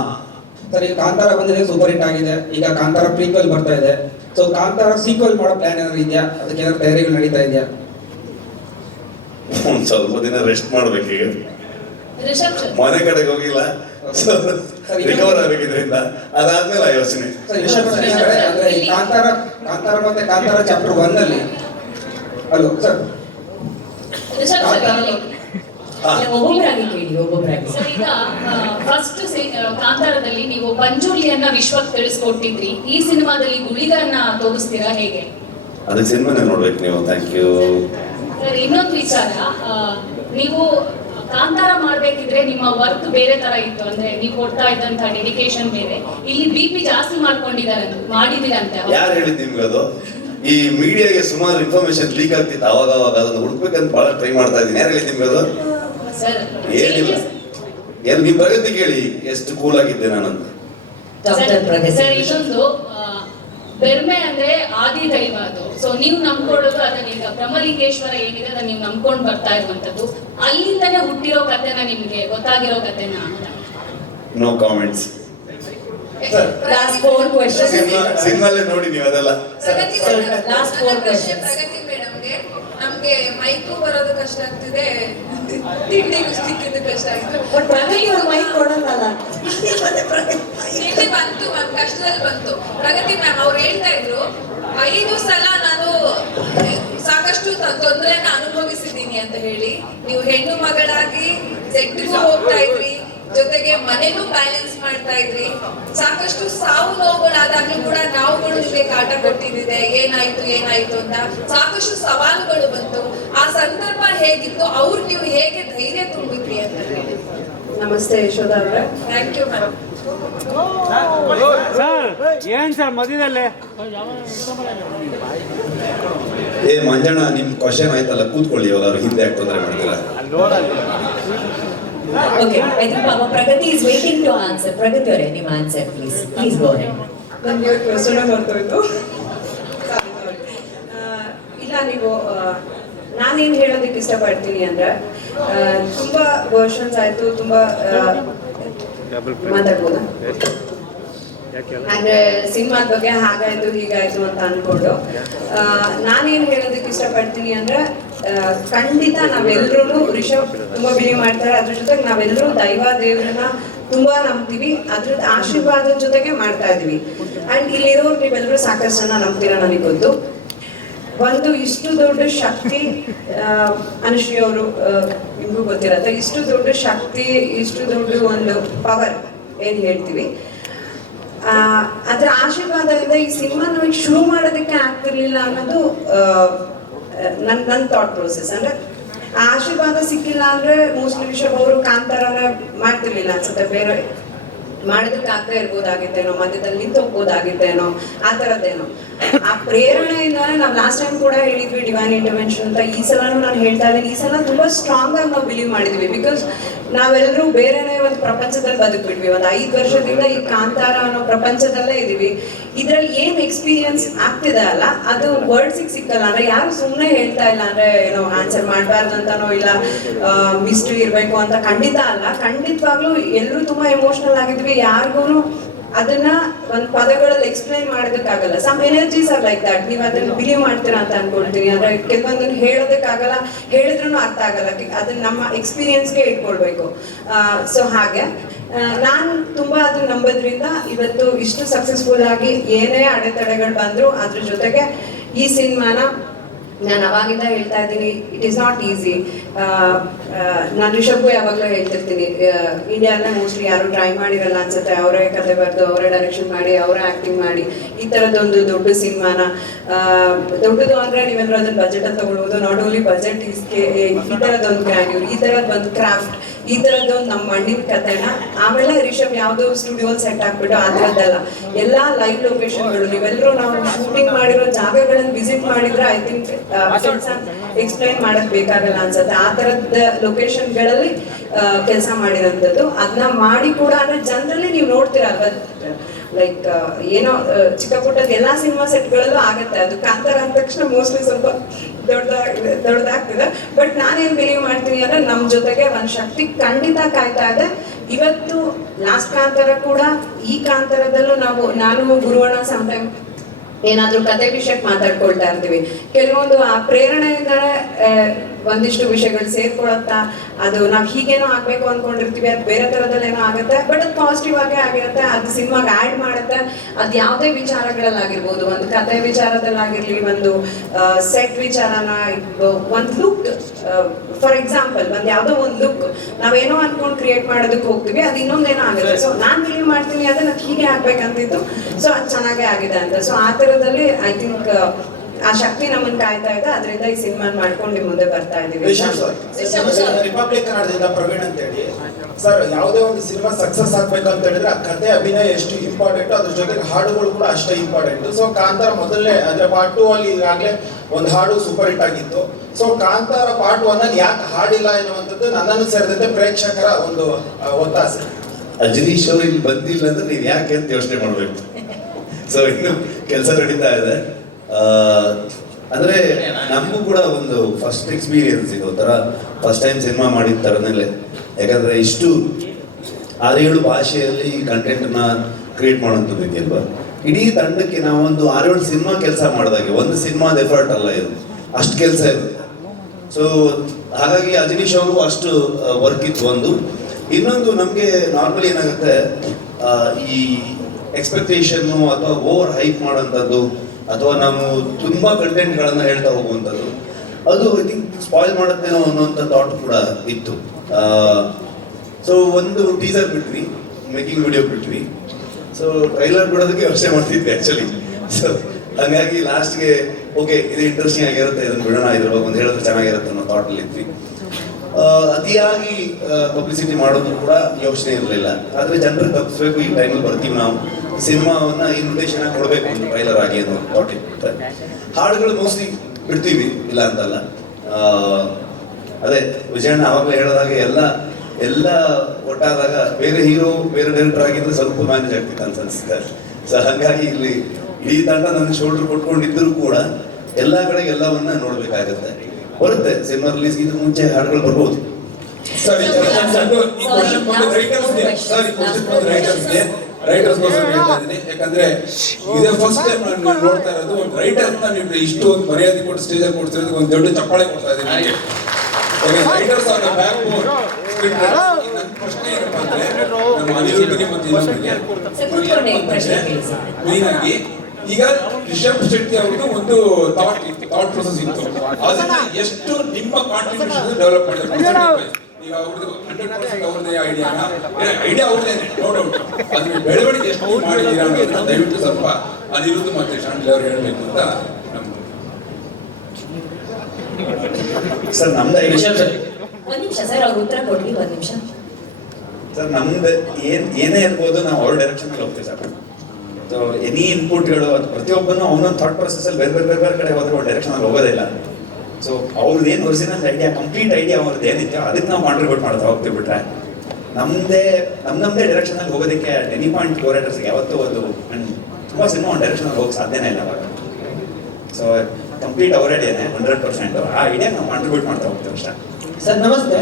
ಸರ್ ಈಗ ಕಾಂತಾರ ಬಂದಿದೆ, ಸೂಪರ್ ಹಿಟ್ ಆಗಿದೆ. ಈಗ ಕಾಂತಾರ ಪ್ರೀಕ್ವೆಲ್ ಬರ್ತಾ ಇದೆ. ಸೊ ಕಾಂತಾರ ಸೀಕ್ವೆಲ್ ಮಾಡೋ ಪ್ಲಾನ್ ಏನಾದ್ರು ಇದೆಯಾ? ಅದಕ್ಕೆ ಏನಾದ್ರು ತಯಾರಿಗಳು ನಡೀತಾ ಇದೆಯಾ? ಒಂದ್ ಸ್ವಲ್ಪ ದಿನ ರೆಸ್ಟ್ ಮಾಡ್ಬೇಕೀಗ, ಮನೆ ಕಡೆಗೆ ಹೋಗಿಲ್ಲ, ರಿಕವರ್ ಆಗಬೇಕಿದ್ರಿಂದ ಅದಾದ್ಮೇಲೆ ಯೋಚನೆ. ಅಂದ್ರೆ ಈ ಕಾಂತಾರ ಮತ್ತೆ ಕಾಂತಾರ ಚಾಪ್ಟರ್ 1 ಅಲ್ಲಿ ಹಲೋ ಸರ್ ಒಬ್ಬೊಬ್ಬರಾಗಿ ಕೇಳಿ, ಒಬ್ಬೊಬ್ಬರಾಗಿ. ಸರ್ ಈಗ ಫಸ್ಟ್ ಕಾಂತಾರದಲ್ಲಿ ನೀವು ಪಂಜುರ್ಲಿಯನ್ನ ವಿಶ್ವಕ್ಕೆ ತಿಳಿಸ್ಕೊಟ್ಟಿದ್ರಿ, ಈ ಸಿನಿಮಾದಲ್ಲಿ ಗುಳಿಗನ್ನ ತೋರಿಸ್ತೀರಾ ಹೇಗೆ? ಅದಕ್ಕೆ ಸಿನಿಮಾನೇ ನೋಡ್ಬೇಕು ನೀವು. ಥ್ಯಾಂಕ್ ಯು ಸರ್ ಇನ್ನೊಂದು ವಿಚಾರ, ನೀವು ಕಾಂತಾರ ಮಾಡ್ಬೇಕಿದ್ರೆ ನಿಮ್ಮ ವರ್ಕ್ ಬೇರೆ ತರ ಇತ್ತು, ಅಂದ್ರೆ ನೀವು ಕೊಡ್ತಾ ಇದ್ದಂತ ಡೆಡಿಕೇಶನ್ ಬೇರೆ. ಇಲ್ಲಿ BP ಜಾಸ್ತಿ ಮಾಡಿದಿರಂತೆ. ಯಾರು ಹೇಳಿದ್ ನಿಮ್ಗೆ ಅದು? ಈ ಮೀಡಿಯಾಗೆ ಸುಮಾರು ಇನ್ಫಾರ್ಮೇಶನ್ ಲೀಕ್ ಆಗ್ತಿತ್ತು, ಅವಾಗ ಅದನ್ನು ಹುಡುಕ್ಬೇಕಂತ ಬಹಳ ಟ್ರೈ ಮಾಡ್ತಾ ಇದ್ದೀನಿ. ಯಾರು ಹೇಳಿದ್ ನಿಮ್ಗೆ ಅದು? ಏನಿಲ್ಲ, ಏನ್ ನಿಮ್ ಪ್ರಗತಿ ಕೇಳಿ ಎಷ್ಟು ಕೂಲ್ ಆಗಿದ್ದೆ ನಾನಂತ. ಸರ್ ಇನ್ನೊಂದು ಬೆರ್ಮೆ ಅಂದ್ರೆ ಆದಿ ದೈವ ಅದು. ಸೊ ನೀವು ನಂಬ್ಕೊಳ್ಳೋದು ಅದನ್ನ, ಈಗ ಬ್ರಹ್ಮಲಿಂಗೇಶ್ವರ ಏನಿದೆ ಅದನ್ನ ನೀವು ನಂಬ್ಕೊಂಡು ಬರ್ತಾ ಇರುವಂತದ್ದು, ಅಲ್ಲಿಂದನೇ ಹುಟ್ಟಿರೋ ಕಥೆನ, ನಿಮ್ಗೆ ಗೊತ್ತಾಗಿರೋ ಕಥೆನ ಅಂತ. No comments. ಲಾಸ್ಟ್ 4 ಕ್ವೆಶ್ಚನ್ಸ್ ಸಿನಿಮಾಲೇ ನೋಡಿ ನೀವು ಅದೆಲ್ಲ. Last 4 questions. ಪ್ರಗತಿ ಮೇಡಮ್ಗೆ ನಮ್ಗೆ ಮೈಕು ಬರೋದು ಕಷ್ಟ ಆಗ್ತಿದೆ, ತಿಂಡಿ ಸಿಕ್ಕಿದ್ದು ಕಷ್ಟ ಆಗ್ತಿದೆ. ಪ್ರಗತಿ ಅವ್ರು ಮೈಕ್ ಕೊಡಲ್ಲ. ತಿಂಡಿ ಬಂತು ಮ್ಯಾಮ್, ಕಷ್ಟದಲ್ಲಿ ಬಂತು. ಪ್ರಗತಿ ಮ್ಯಾಮ್ ಅವ್ರು ಹೇಳ್ತಾ ಇದ್ರು 5 ಸಲ ನಾನು ಸಾಕಷ್ಟು ತೊಂದರೆನ ಅನುಭವಿಸಿದ್ದೀನಿ ಅಂತ ಹೇಳಿ. ನೀವು ಹೆಣ್ಣು ಮಗಳಾಗಿ ಸೆಟ್ಗೂ ಹೋಗ್ತಾ ಇದ್ರಿ, ಜೊತೆಗೆ ಮನೆನೂ ಬ್ಯಾಲೆನ್ಸ್ ಮಾಡ್ತಾ ಇದ್ರಿ. ಸಾಕಷ್ಟು ಸಾವು ನೋವುಗಳಾದಾಗ್ಲೂ ಕೂಡ ನಾವುಗಳು ನಿಮಗೆ ಕಾಟ ಕೊಟ್ಟಿದ್ದಿದೆ, ಏನಾಯ್ತು ಅಂತ ಸಾಕಷ್ಟು ಸವಾಲುಗಳು ಬಂತು. ಆ ಸಂದರ್ಭ ಹೇಗಿತ್ತು, ಅವ್ರು ನೀವು ಹೇಗೆ ಧೈರ್ಯ ತುಂಬಿದ್ರಿ ಅಂತ ಹೇಳಿ. ನಮಸ್ತೆ ಯಶೋಧ ಅವ್ರೆ. Thank you ma'am. ಏನ್ ಸರ್ ಮಧ್ಯದಲ್ಲೇ ಮಂಜಣ್ಣ, ನಿಮ್ ಕ್ವಶನ್ ಆಯ್ತಲ್ಲ, ಕೂತ್ಕೊಳ್ಳಿ. ಇವಾಗ ಅವ್ರು ಹಿಂದೆ ಯಾಕೆ ತೊಂದರೆ ಮಾಡ್ತೀರಾ? Okay, I think Mama Pragati is waiting to answer. Pragati ಅವರೇ, ನಿಮ್ಮ answer please. Please go ahead. ನನಗೆ ಕ್ವೆಶ್ಚನ್ ಮರ್ತೋಯ್ತು. ಇಲ್ಲ, ನೀವು ನಾನೇನು ಹೇಳೋದಕ್ಕೆ ಇಷ್ಟಪಡ್ತೀನಿ ಅಂದ್ರೆ, ತುಂಬ ವರ್ಷನ್ಸ್ ಆಯಿತು, ತುಂಬ ಮಾತಾಡ್ಬೋದಾ? ಅಂದ್ರೆ ಸಿನಿಮಾದ ಬಗ್ಗೆ ಹಾಗಾಯ್ತು ಹೀಗಾಯ್ತು ಅಂತ ಅನ್ಕೊಂಡು ನಾನೇನು ಹೇಳೋದಕ್ಕೆ ಇಷ್ಟಪಡ್ತೀನಿ ಅಂದ್ರೆ, ಖಂಡಿತ ನಾವೆಲ್ಲರೂ ರಿಷಬ್ ತುಂಬಾ ಬಿಲೀವ್ ಮಾಡ್ತಾರೆ, ಅದ್ರ ಜೊತೆಗೆ ನಾವೆಲ್ಲರೂ ದೈವ ದೇವ್ರನ್ನ ತುಂಬಾ ನಂಬ್ತೀವಿ, ಅದ್ರ ಆಶೀರ್ವಾದದ ಜೊತೆಗೆ ಮಾಡ್ತಾ ಇದೀವಿ. ಅಂಡ್ ಇಲ್ಲಿರೋರು ನೀವೆಲ್ಲರೂ ಸಾಕಷ್ಟು ಜನ ನಂಬ್ತೀರಾ, ನನಗೆ ಗೊತ್ತು. ಒಂದು ಇಷ್ಟು ದೊಡ್ಡ ಶಕ್ತಿ, ಅನುಶ್ರೀ ಅವರು ನಿಮಗೂ ಗೊತ್ತಿರತ್ತೆ, ಇಷ್ಟು ದೊಡ್ಡ ಶಕ್ತಿ, ಇಷ್ಟು ದೊಡ್ಡ ಒಂದು ಪವರ್ ಏನ್ ಹೇಳ್ತೀವಿ, ಅದ್ರ ಆಶೀರ್ವಾದದಿಂದ ಈ ಸಿನಿಮಾ ನಮಗೆ ಶುರು ಮಾಡೋದಕ್ಕೆ ಆಗ್ತಿರ್ಲಿಲ್ಲ ಅನ್ನೋದು ನನ್ನ ಥಾಟ್ ಪ್ರೋಸೆಸ್. ಅಂದ್ರೆ ಆಶೀರ್ವಾದ ಸಿಕ್ಕಿಲ್ಲ ಅಂದ್ರೆ ಮೋಸ್ಟ್ಲಿ ರಿಷಬ್ ಅವರು ಕಾಂತಾರನ ಮಾಡ್ತಿರ್ಲಿಲ್ಲ ಅನ್ಸುತ್ತೆ, ಬೇರೆ ಮಾಡೋದಕ್ಕೆ ಆಗ್ತಾ ಇರ್ಬೋದಾಗಿತ್ತೇನೋ, ಮಧ್ಯದಲ್ಲಿ ನಿಂತು ಹೋಗ್ಬೋದಾಗಿತ್ತೇನೋ, ಆ ಥರದ್ದೇನೋ. ಆ ಪ್ರೇರಣೆಯಿಂದಾನೆ ನಾವು ಲಾಸ್ಟ್ ಟೈಮ್ ಕೂಡ ಹೇಳಿದ್ವಿ ಡಿವೈನ್ ಇಂಟರ್ವೆನ್ಷನ್ ಅಂತ. ಈ ಸಲನೂ ನಾನು ಹೇಳ್ತಾ ಇದ್ದೀನಿ, ಈ ಸಲ ತುಂಬಾ ಸ್ಟ್ರಾಂಗ್ ಆಗಿ ನಾವು ಬಿಲೀವ್ ಮಾಡಿದ್ವಿ. ಬಿಕಾಸ್ ನಾವೆಲ್ಲರೂ ಬೇರೆನೇ ಒಂದು ಪ್ರಪಂಚದಲ್ಲಿ ಬದುಕ್ಬಿಟ್ವಿ. ಒಂದು 5 ವರ್ಷದಿಂದ ಈ ಕಾಂತಾರ ಅನ್ನೋ ಪ್ರಪಂಚದಲ್ಲೇ ಇದೀವಿ. ಇದ್ರಲ್ಲಿ ಏನ್ ಎಕ್ಸ್ಪೀರಿಯನ್ಸ್ ಆಗ್ತಿದೆ ಅಲ್ಲ, ಅದು ವರ್ಡ್ಸಿಗೆ ಸಿಕ್ಕಲ್ಲ. ಅಂದ್ರೆ ಯಾರು ಸುಮ್ಮನೆ ಹೇಳ್ತಾ ಇಲ್ಲ, ಅಂದ್ರೆ ಏನೋ ಆನ್ಸರ್ ಮಾಡಬಾರ್ದು ಅಂತಾನೋ, ಇಲ್ಲ ಮಿಸ್ಟ್ರಿ ಇರಬೇಕು ಅಂತ ಖಂಡಿತ ಅಲ್ಲ. ಖಂಡಿತವಾಗ್ಲೂ ಎಲ್ಲರೂ ತುಂಬಾ ಎಮೋಷನಲ್ ಆಗಿದ್ವಿ. ಯಾರಿಗೂ ಅದನ್ನ ಒಂದು ಪದಗಳಲ್ಲಿ ಎಕ್ಸ್ಪ್ಲೈನ್ ಮಾಡೋದಕ್ಕಾಗಲ್ಲ. Some energies are like that. ನೀವು ಅದನ್ನ ಬಿಲೀವ್ ಮಾಡ್ತೀರಾ ಅಂತ ಅನ್ಕೊಳ್ತೀನಿ. ಅಂದ್ರೆ ಕೆಲವೊಂದನ್ನು ಹೇಳೋದಕ್ಕಾಗಲ್ಲ, ಹೇಳಿದ್ರೂ ಅರ್ಥ ಆಗಲ್ಲ. ಅದನ್ನ ನಮ್ಮ ಎಕ್ಸ್ಪೀರಿಯನ್ಸ್ಗೆ ಇಟ್ಕೊಳ್ಬೇಕು. ಸೊ ಹಾಗೆ ನಾನು ತುಂಬಾ ಅದನ್ನ ನಂಬೋದ್ರಿಂದ ಇವತ್ತು ಇಷ್ಟು ಸಕ್ಸಸ್ಫುಲ್ ಆಗಿ ಏನೇ ಅಡೆತಡೆಗಳು ಬಂದ್ರು ಅದ್ರ ಜೊತೆಗೆ ಈ ಸಿನಿಮಾನ ನಾನು ಅವಾಗಿಂದ ಹೇಳ್ತಾ ಇದ್ದೀನಿ, ಇಟ್ ಈಸ್ ನಾಟ್ ಈಸಿ. ನಾನು ರಿಷಬ್ಗೂ ಯಾವಾಗಲೂ ಹೇಳ್ತಿರ್ತೀನಿ, ಇಂಡಿಯಾನ ಮೋಸ್ಟ್ಲಿ ಯಾರು ಟ್ರೈ ಮಾಡಿರಲ್ಲ ಅನ್ಸುತ್ತೆ. ಅವರೇ ಕತೆ ಬರೆದು, ಅವರೇ ಡೈರೆಕ್ಷನ್ ಮಾಡಿ, ಅವರೇ ಆ್ಯಕ್ಟಿಂಗ್ ಮಾಡಿ ಈ ಥರದ್ದೊಂದು ದೊಡ್ಡ ಸಿನಿಮಾನ, ದೊಡ್ಡದು ಅಂದರೆ ನೀವೆಲ್ಲರೂ ಅದನ್ನ ಬಜೆಟ್ ಅಂತ ತಗೊಳ್ಬೋದು. ನಾಟ್ ಓನ್ಲಿ ಬಜೆಟ್ ಈ ಥರದ್ದೊಂದು ಗ್ರ್ಯಾಂಡ್ಯೂರ್, ಈ ಥರದ್ದು ಒಂದು ಕ್ರಾಫ್ಟ್, ಈ ಥರದ್ದೊಂದು ನಮ್ಮ ಮಣ್ಣಿನ ಕಥೆನ. ಆಮೇಲೆ ರಿಷಬ್ ಯಾವುದೋ ಸ್ಟುಡಿಯೋಲ್ ಸೆಟ್ ಹಾಕ್ಬಿಟ್ಟು ಆ ಥರದ್ದಲ್ಲ, ಎಲ್ಲ ಲೈವ್ ಲೊಕೇಶನ್ಗಳು. ನೀವೆಲ್ಲರೂ ನಾವು ಶೂಟಿಂಗ್ ಮಾಡಿರೋ ಜಾಗಗಳನ್ನು ವಿಸಿಟ್ ಮಾಡಿದ್ರೆ ಐ ಥಿಂಕ್ ಎಕ್ಸ್ಪ್ಲೈನ್ ಮಾಡಕ್ ಬೇಕಾಗಲ್ಲ ಅನ್ಸುತ್ತೆ. ಆ ಥರದ ಲೊಕೇಶನ್ಗಳಲ್ಲಿ ಕೆಲಸ ಮಾಡಿರೋಂಥದ್ದು. ಅದನ್ನ ಮಾಡಿ ಕೂಡ ಅಂದ್ರೆ ಜನರಲ್ಲಿ ನೀವು ನೋಡ್ತೀರಾ ಲೈಕ್ ಏನೋ ಚಿಕ್ಕ ಪುಟ್ಟದ ಎಲ್ಲಾ ಸಿನಿಮಾ ಸೆಟ್ಗಳಲ್ಲೂ ಆಗತ್ತೆ. ಅದು ಕಾಂತಾರ ಅಂದ ತಕ್ಷಣ ಮೋಸ್ಟ್ಲಿ ಸ್ವಲ್ಪ ದೊಡ್ಡದಾಗ್ತದೆ. ಬಟ್ ನಾನೇನ್ ಬಿಲೀವ್ ಮಾಡ್ತೀನಿ ಅಂದ್ರೆ ನಮ್ ಜೊತೆಗೆ ಒಂದ್ ಶಕ್ತಿ ಖಂಡಿತ ಕಾಯ್ತಾ ಇದೆ. ಇವತ್ತು ಲಾಸ್ಟ್ ಕಾಂತಾರ ಕೂಡ ಈ ಕಾಂತಾರದಲ್ಲೂ ನಾನು ಗುರುವಣ್ಣ ಸಮಟೈಮ್ ಏನಾದ್ರೂ ಕತೆ ವಿಷಯಕ್ಕೆ ಮಾತಾಡ್ಕೊಳ್ತಾ ಇರ್ತೀವಿ. ಕೆಲವೊಂದು ಆ ಪ್ರೇರಣೆಯಿಂದಲೇ ಒಂದಿಷ್ಟು ವಿಷಯಗಳು ಸೇರ್ಕೊಳತ್ತಾ, ಅದು ನಾವು ಹೀಗೇನೋ ಆಗ್ಬೇಕು ಅನ್ಕೊಂಡಿರ್ತೀವಿ, ಅದು ಬೇರೆ ತರದಲ್ಲೇನೋ ಆಗುತ್ತೆ. ಬಟ್ ಅದು ಪಾಸಿಟಿವ್ ಆಗೇ ಆಗಿರುತ್ತೆ. ಅದು ಸಿನಿಮಾಗೆ ಆ್ಯಡ್ ಮಾಡುತ್ತೆ. ಅದು ಯಾವುದೇ ವಿಚಾರಗಳಲ್ಲಾಗಿರ್ಬೋದು, ಒಂದು ಕತೆ ವಿಚಾರದಲ್ಲಾಗಿರ್ಲಿ, ಒಂದು ಸೆಟ್ ವಿಚಾರನ, ಒಂದು ಲುಕ್, ಫಾರ್ ಎಕ್ಸಾಂಪಲ್ ಒಂದು ಯಾವುದೋ ಒಂದು ಲುಕ್ ನಾವೇನೋ ಅನ್ಕೊಂಡು ಕ್ರಿಯೇಟ್ ಮಾಡೋದಕ್ಕೆ ಹೋಗ್ತೀವಿ, ಅದು ಇನ್ನೊಂದೇನೋ ಆಗುತ್ತೆ. ಸೊ ನಾನು ಬಿಲೀವ್ ಮಾಡ್ತೀನಿ ಅದನ್ನ ಹೀಗೆ ಆಗ್ಬೇಕಂತಿತ್ತು. ಸೊ ಅದು ಚೆನ್ನಾಗೇ ಆಗಿದೆ ಅಂತ. ಸೊ ಆ ಥರದಲ್ಲಿ ಐ ಥಿಂಕ್ ಆ ಶಕ್ತಿ ನಮ್ಮನ್ನು ಕಾಯ್ತಾ ಇದೆ. ಅದರಿಂದ ಈ ಸಿನಿಮಾ ಮಾಡ್ಕೊಂಡು ಮುಂದೆ ಬರ್ತಾ ಇದೀವಿ. ರಿಪಬ್ಲಿಕ್ ಕನ್ನಡದಿಂದ ಪ್ರವೀಣ್ ಅಂತ ಹೇಳಿ. ಸರ್, ಯಾವುದೇ ಒಂದು ಸಿನಿಮಾ ಸಕ್ಸಸ್ ಆಗ್ಬೇಕು ಅಂತ ಹೇಳಿದ್ರೆ ಆ ಕತೆ ಅಭಿನಯ ಎಷ್ಟು ಇಂಪಾರ್ಟೆಂಟ್, ಅದ್ರ ಜೊತೆಗೆ ಹಾಡುಗಳು ಕೂಡ ಅಷ್ಟೇ ಇಂಪಾರ್ಟೆಂಟ್. ಸೊ ಕಾಂತಾರ ಮೊದಲನೇ ಅಂದ್ರೆ ಪಾರ್ಟ್ 2 ಅಲ್ಲಿ ಈಗಾಗಲೇ ಒಂದು ಹಾಡು ಸೂಪರ್ ಹಿಟ್ ಆಗಿತ್ತು. ಸೊ ಕಾಂತಾರ ಪಾರ್ಟ್ 1 ಅಲ್ಲಿ ಯಾಕೆ ಹಾಡಿಲ್ಲ ಎನ್ನುವಂಥದ್ದು ನನ್ನನ್ನು ಸೇರಿದಂತೆ ಪ್ರೇಕ್ಷಕರ ಒಂದು ಒತ್ತಾಸೆ. ಅಜನೀಶ್ ಅವರು ಇಲ್ಲಿ ಬಂದಿಲ್ಲ ಅಂದ್ರೆ ನೀವು ಯಾಕೆ ಅಂತ ಯೋಚನೆ ಮಾಡ್ಬೇಕು. ಸೊ ಇನ್ನು ಕೆಲಸ ನಡೀತಾ ಇದೆ. ಅಂದ್ರೆ ನಮಗೂ ಕೂಡ ಒಂದು ಫಸ್ಟ್ ಎಕ್ಸ್ಪೀರಿಯನ್ಸ್ ಇದು, ಒಂಥರ ಫಸ್ಟ್ ಟೈಮ್ ಸಿನಿಮಾ ಮಾಡಿದ ಥರನಲ್ಲೇ. ಯಾಕಂದ್ರೆ ಇಷ್ಟು 6-7 ಭಾಷೆಯಲ್ಲಿ ಕಂಟೆಂಟ್ನ ಕ್ರಿಯೇಟ್ ಮಾಡೋಂಥದ್ದು ಇದೆಯಲ್ವಾ. ಇಡೀ ತಂಡಕ್ಕೆ ನಾವೊಂದು 6-7 ಸಿನಿಮಾ ಕೆಲಸ ಮಾಡಿದಾಗೆ, ಒಂದು ಸಿನಿಮಾದ ಎಫರ್ಟ್ ಅಲ್ಲ ಇದು, ಅಷ್ಟು ಕೆಲಸ ಇರುತ್ತೆ. ಸೊ ಹಾಗಾಗಿ ಅಜನೀಶ್ ಅವರು ಅಷ್ಟು ವರ್ಕ್ ಇತ್ತು ಒಂದು. ಇನ್ನೊಂದು ನಮಗೆ ನಾರ್ಮಲಿ ಏನಾಗುತ್ತೆ, ಈ ಎಕ್ಸ್ಪೆಕ್ಟೇಷನ್ನು ಅಥವಾ ಓವರ್ ಹೈಪ್ ಮಾಡೋಂಥದ್ದು ಅಥವಾ ನಾವು ತುಂಬ ಕಂಟೆಂಟ್ಗಳನ್ನು ಹೇಳ್ತಾ ಹೋಗುವಂಥದ್ದು, ಅದು ಐ ಥಿಂಕ್ ಸ್ಪಾಯ್ಲ್ ಮಾಡುತ್ತೇನೋ ಅನ್ನೋಂಥ ಥಾಟ್ ಕೂಡ ಇತ್ತು. ಸೊ ಒಂದು ಟೀಸರ್ ಬಿಟ್ವಿ, ಮೇಕಿಂಗ್ ವಿಡಿಯೋ ಬಿಟ್ವಿ. ಸೊ ಟ್ರೈಲರ್ ಬಿಡೋದಕ್ಕೆ ಯೋಚನೆ ಮಾಡ್ತಿದ್ವಿ ಆ್ಯಕ್ಚುಲಿ. ಸೊ ಹಾಗಾಗಿ ಲಾಸ್ಟ್ಗೆ ಓಕೆ ಇದು ಇಂಟ್ರೆಸ್ಟಿಂಗ್ ಆಗಿರುತ್ತೆ, ಇದನ್ನು ಬಿಡೋಣ, ಇದ್ರ ಬಗ್ಗೆ ಒಂದು ಹೇಳಿದ್ರೆ ಚೆನ್ನಾಗಿರುತ್ತೆ ಅನ್ನೋ ಥಾಟಲ್ಲಿ ಇದ್ವಿ. ಅತಿಯಾಗಿ ಪಬ್ಲಿಸಿಟಿ ಮಾಡೋದು ಕೂಡ ಯೋಚನೆ ಇರಲಿಲ್ಲ. ಆದರೆ ಜನರಿಗೆ ತಪ್ಪಿಸ್ಬೇಕು, ಈ ಟೈಮಲ್ಲಿ ಬರ್ತೀವಿ ನಾವು, ಸಿನಿಮಾವನ್ನ ಇನ್ವಿಟೇಷನ್ ಕೊಡಬೇಕು ಒಂದು ಟ್ರೈಲರ್ ಆಗಿ ಅನ್ನೋ ಥಾಟ್ ಇರುತ್ತೆ. ಹಾಡುಗಳು ಮೋಸ್ಟ್ಲಿ ಬಿಡ್ತೀವಿ, ಇಲ್ಲ ಅಂತಲ್ಲ. ಅದೇ ವಿಜಯಣ್ಣ ಆವಾಗಲೇ ಹೇಳಿದಾಗೆ ಎಲ್ಲ ಒಟ್ಟಾದಾಗ ಬೇರೆ ಹೀರೋ ಬೇರೆ ಡೈರೆಕ್ಟರ್ ಆಗಿದ್ರೆ ಸ್ವಲ್ಪ ಮ್ಯಾನೇಜ್ ಆಗ್ತಿತ್ತು ಅಂತ ಅನ್ಸುತ್ತೆ. ಸೊ ಹಾಗಾಗಿ ಇಲ್ಲಿ ಇಡೀ ತಂಡ ನನ್ನ ಶೋಲ್ಡರ್ ಕೊಟ್ಕೊಂಡಿದ್ರು ಕೂಡ ಎಲ್ಲ ಕಡೆಗೆ ಎಲ್ಲವನ್ನ ನೋಡ್ಬೇಕಾಗತ್ತೆ. ಬರುತ್ತೆ ಸಿನಿಮಾ ರಿಲೀಸ್ ಇದು ಮುಂಚೆ ಹಾಡುಗಳು ಬರ್ಬೋದು. ರೈಟರ್ಸ್ಗೋಸ್ಕರ ಹೇಳ್ತಾ ಇದ್ದೀನಿ. ಯಾಕಂದ್ರೆ ಇದೇ ಫಸ್ಟ್ ಟೈಮ್ ನಾನು ನೋಡ್ತಾ ಇರೋದು ಒಂದು ರೈಟರ್ಸ್ನ ನೀವು ಇಷ್ಟು ಒಂದು ಮರ್ಯಾದೆ ಕೊಟ್ಟು ಸ್ಟೇಜಲ್ಲಿ ಕೊಡ್ತಿರೋದು ಒಂದು ದೊಡ್ಡ ಚಪ್ಪಾಳೆ ಕೊಡ್ತಾ ಇದ್ದೀನಿ. ರೈಟರ್ಸ್ ಆರ್ ದ ಬ್ಯಾಕ್ ಬೋನ್. ನನ್ನ ಪ್ರಶ್ನೆ ಏನಪ್ಪಾ ಅಂದ್ರೆ, ನಮ್ಮ ಅನಿರುದ್ಧಿಗೆ ಮತ್ತು ಮೇನ್ ಆಗಿ ಈಗ ರಿಷಬ್ ಶೆಟ್ಟಿ ಅವ್ರದ್ದು ಒಂದು ಥಾಟ್ ಪ್ರೊಸೆಸ್ ಇತ್ತು. ಅದನ್ನ ಎಷ್ಟು ನಿಮ್ಮ ಕಾಂಟ್ರಿಬ್ಯೂಷನ್ ಡೆವಲಪ್ ಮಾಡಿದ್ರೆ, ಈಗ ಅವ್ರದ್ದು 100% ಅವ್ರದ್ದೇ ಐಡಿಯಾ ಅವ್ರದ್ದೇನೆ, ನೋ ಡೌಟ್. ಅದ್ರ ಬೆಳವಣಿಗೆ ಎಷ್ಟು ಮಾಡಿದ್ದೀರಾ ಅನ್ನೋದನ್ನ ದಯವಿಟ್ಟು ಸ್ವಲ್ಪ ಅನಿರುದ್ಧ ಮತ್ತೆ ಶಾಂಡ್ಲಿ ಅವ್ರು ಹೇಳ್ಬೇಕು ಅಂತ ಸರ್ ನಮ್ದು ಒಂದ್ ನಿಮಿಷ ಸರ್, ಅವ್ರು ಉತ್ತರ ಕೊಡ್ಲಿ ಒಂದ್ ನಿಮಿಷ. ಸರ್ ನಮ್ದು ಏನೇ ಇರ್ಬೋದು, ನಾವು ಅವ್ರ ಡೈರೆಕ್ಷನ್ ಅಲ್ಲಿ ಹೋಗ್ತೀವಿ ಸರ್. ಸೊ ಎನಿ ಇನ್ಪುಟ್ಗಳು ಅದು ಪ್ರತಿಯೊಬ್ಬನು ಅವನೊಂದು ಥಾಟ್ ಪ್ರೊಸೆಸಲ್ಲಿ ಬೇರೆ ಕಡೆ ಹೋದ್ರೆ ಒಂದು ಡೈರೆಕ್ಷನ್ ಅಲ್ಲಿ ಹೋಗೋದಿಲ್ಲ. ಸೊ ಅವ್ರದ್ದು ಏನು ಒರಿಜಿನಲ್ ಐಡಿಯಾ, ಕಂಪ್ಲೀಟ್ ಐಡಿಯಾ ಅವ್ರದ್ದು ಏನಿತ್ತು ಅದಕ್ಕೆ ನಾವು ಕಾಂಟ್ರಿಬ್ಯೂಟ್ ಮಾಡ್ತಾ ಹೋಗ್ತೀವಿ. ಬಿಟ್ರೆ ನಮ್ಮದೇ ಡೈರೆಕ್ಷನ್ ಅಲ್ಲಿ ಹೋಗೋದಕ್ಕೆ ಎನಿ ಪಾಯಿಂಟ್ ಕೋರೇಟರ್ಸ್ಗೆ ಯಾವತ್ತೂ ಅದು ತುಂಬ ಸಿನಿಮಾ ಒಂದು ಡೈರೆಕ್ಷನ್ ಅಲ್ಲಿ ಹೋಗಕ್ಕೆ ಸಾಧ್ಯನೇ ಇಲ್ಲ ಅವಾಗ. ಸೊ ಕಂಪ್ಲೀಟ್ ಅವರ ಐಡಿಯಾನೇ 100%. ಆ ಐಡಿಯಾ ನಾವು ಕಾಂಟ್ರಿಬ್ಯೂಟ್ ಮಾಡ್ತಾ ಹೋಗ್ತೀವಿ ಅಷ್ಟೇ. ಸರ್ ನಮಸ್ತೆ.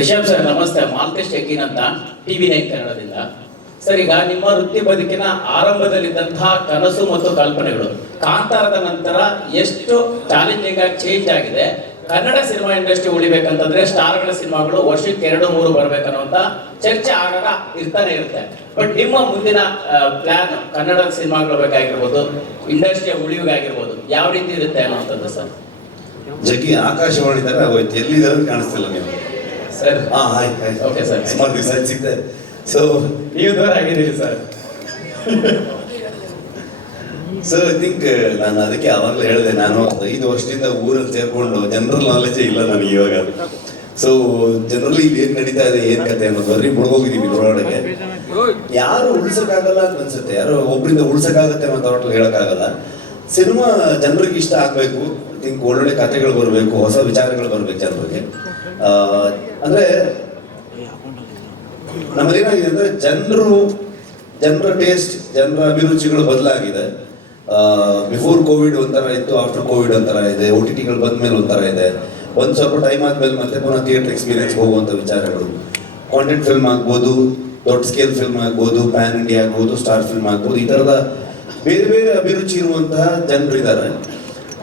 ರಿಷಬ್ ಸರ್ ನಮಸ್ತೆ. ಮಾಲ್ತೇಶ್ ಟೆಕ್ಕಿನ್ ಅಂತ, TV9 ಕನ್ನಡದಿಂದ. ಸರ್, ಈಗ ನಿಮ್ಮ ವೃತ್ತಿ ಬದುಕಿನ ಆರಂಭದಲ್ಲಿದ್ದಂತಹ ಕನಸು ಮತ್ತು ಕಲ್ಪನೆಗಳು ಕಾಂತಾರದ ನಂತರ ಎಷ್ಟು ಚಾಲೆಂಜಿಂಗ್ ಆಗಿ ಚೇಂಜ್ ಆಗಿದೆ. ಕನ್ನಡ ಸಿನಿಮಾ ಇಂಡಸ್ಟ್ರಿ ಉಳಿಬೇಕಂತಂದ್ರೆ ಸ್ಟಾರ್ಗಳ ಸಿನಿಮಾಗಳು ವರ್ಷಕ್ಕೆ 2-3 ಬರ್ಬೇಕನ್ನುವಂತ ಚರ್ಚೆ ಆಗಾಗ ಇರ್ತಾನೆ ಇರುತ್ತೆ. ಬಟ್ ನಿಮ್ಮ ಮುಂದಿನ ಪ್ಲಾನ್ ಕನ್ನಡ ಸಿನಿಮಾಗಳು ಬೇಕಾಗಿರ್ಬೋದು, ಇಂಡಸ್ಟ್ರಿಯ ಉಳಿವಿಗಾಗಿರ್ಬೋದು, ಯಾವ ರೀತಿ ಇರುತ್ತೆ ಅನ್ನುವಂಥದ್ದು ಸರ್? ಜಗ್ಗಿ ಆಕಾಶವಾಣಿ ತರ ಹೋಯ್ತು, ಎಲ್ಲಿದ್ದಾರೆ ಕಾಣಿಸ್ತಿಲ್ಲ ನೀವು ಸರ್. ಆಯ್ತು ಓಕೆ ಸರ್, ಸುಮಾರು ದಿವಸ ಸಿಗ್ತೆ. ಸೊ ನೀವು ದೂರ ಆಗಿದ್ದೀರಿ ಸರ್. ಸೊ ಐ ಥಿಂಕ್ ನಾನು ಅದಕ್ಕೆ ಆವಾಗಲೇ ಹೇಳಿದೆ, ನಾನು 5 ವರ್ಷದಿಂದ ಊರಲ್ಲಿ ಸೇರ್ಕೊಂಡು ಜನರಲ್ ನಾಲೆಜೇ ಇಲ್ಲ ನನಗೆ ಇವಾಗ. ಸೊ ಜನರಲಿ ಏನ್ ನಡೀತಾ ಇದೆ, ಏನ್ ಕತೆ ಅನ್ನೋದು ಬರೀ ಮುಳುಗೋಗಿದೀವಿ ಇದ್ರೊಳಗೆ. ಯಾರು ಉಳ್ಸಕ್ಕಾಗಲ್ಲ ಅಂತ ಅನ್ಸುತ್ತೆ, ಯಾರು ಒಬ್ಬರಿಂದ ಉಳ್ಸಕ್ಕಾಗತ್ತೆ ಅನ್ನೋ ಥಾಟಲ್ಲಿ ಹೇಳಕ್ಕಾಗಲ್ಲ. ಸಿನಿಮಾ ಜನರಿಗೆ ಇಷ್ಟ ಆಗ್ಬೇಕು, ಐ ಥಿಂಕ್ ಒಳ್ಳೊಳ್ಳೆ ಕಥೆಗಳು ಬರಬೇಕು, ಹೊಸ ವಿಚಾರಗಳು ಬರ್ಬೇಕು ಜನರಿಗೆ. ಅಂದ್ರೆ ನಮ್ಮಲ್ಲಿ ಏನಾಗಿದೆ ಅಂದ್ರೆ ಜನರ ಟೇಸ್ಟ್, ಜನರ ಅಭಿರುಚಿಗಳು ಬದಲಾಗಿದೆ. ಬಿಫೋರ್ ಕೋವಿಡ್ ಒಂಥರ ಇತ್ತು, ಆಫ್ಟರ್ ಕೋವಿಡ್ ಒಂಥರ ಇದೆ, OTTಗಳು ಬಂದ ಮೇಲೆ ಒಂಥರ ಇದೆ. ಒಂದು ಸ್ವಲ್ಪ ಟೈಮ್ ಆದ್ಮೇಲೆ ಮತ್ತೆ ಪುನಃ ಥಿಯೇಟರ್ ಎಕ್ಸ್ಪೀರಿಯನ್ಸ್ ಹೋಗುವಂಥ ವಿಚಾರಗಳು. ಕಾಂಟೆಂಟ್ ಫಿಲ್ಮ್ ಆಗ್ಬೋದು, ದೊಡ್ಡ ಸ್ಕೇಲ್ ಫಿಲ್ಮ್ ಆಗ್ಬೋದು, ಪ್ಯಾನ್ ಇಂಡಿಯಾ ಆಗ್ಬೋದು, ಸ್ಟಾರ್ ಫಿಲ್ಮ್ ಆಗ್ಬೋದು, ಈ ಥರದ ಬೇರೆ ಬೇರೆ ಅಭಿರುಚಿ ಇರುವಂತಹ ಜನರು ಇದ್ದಾರೆ.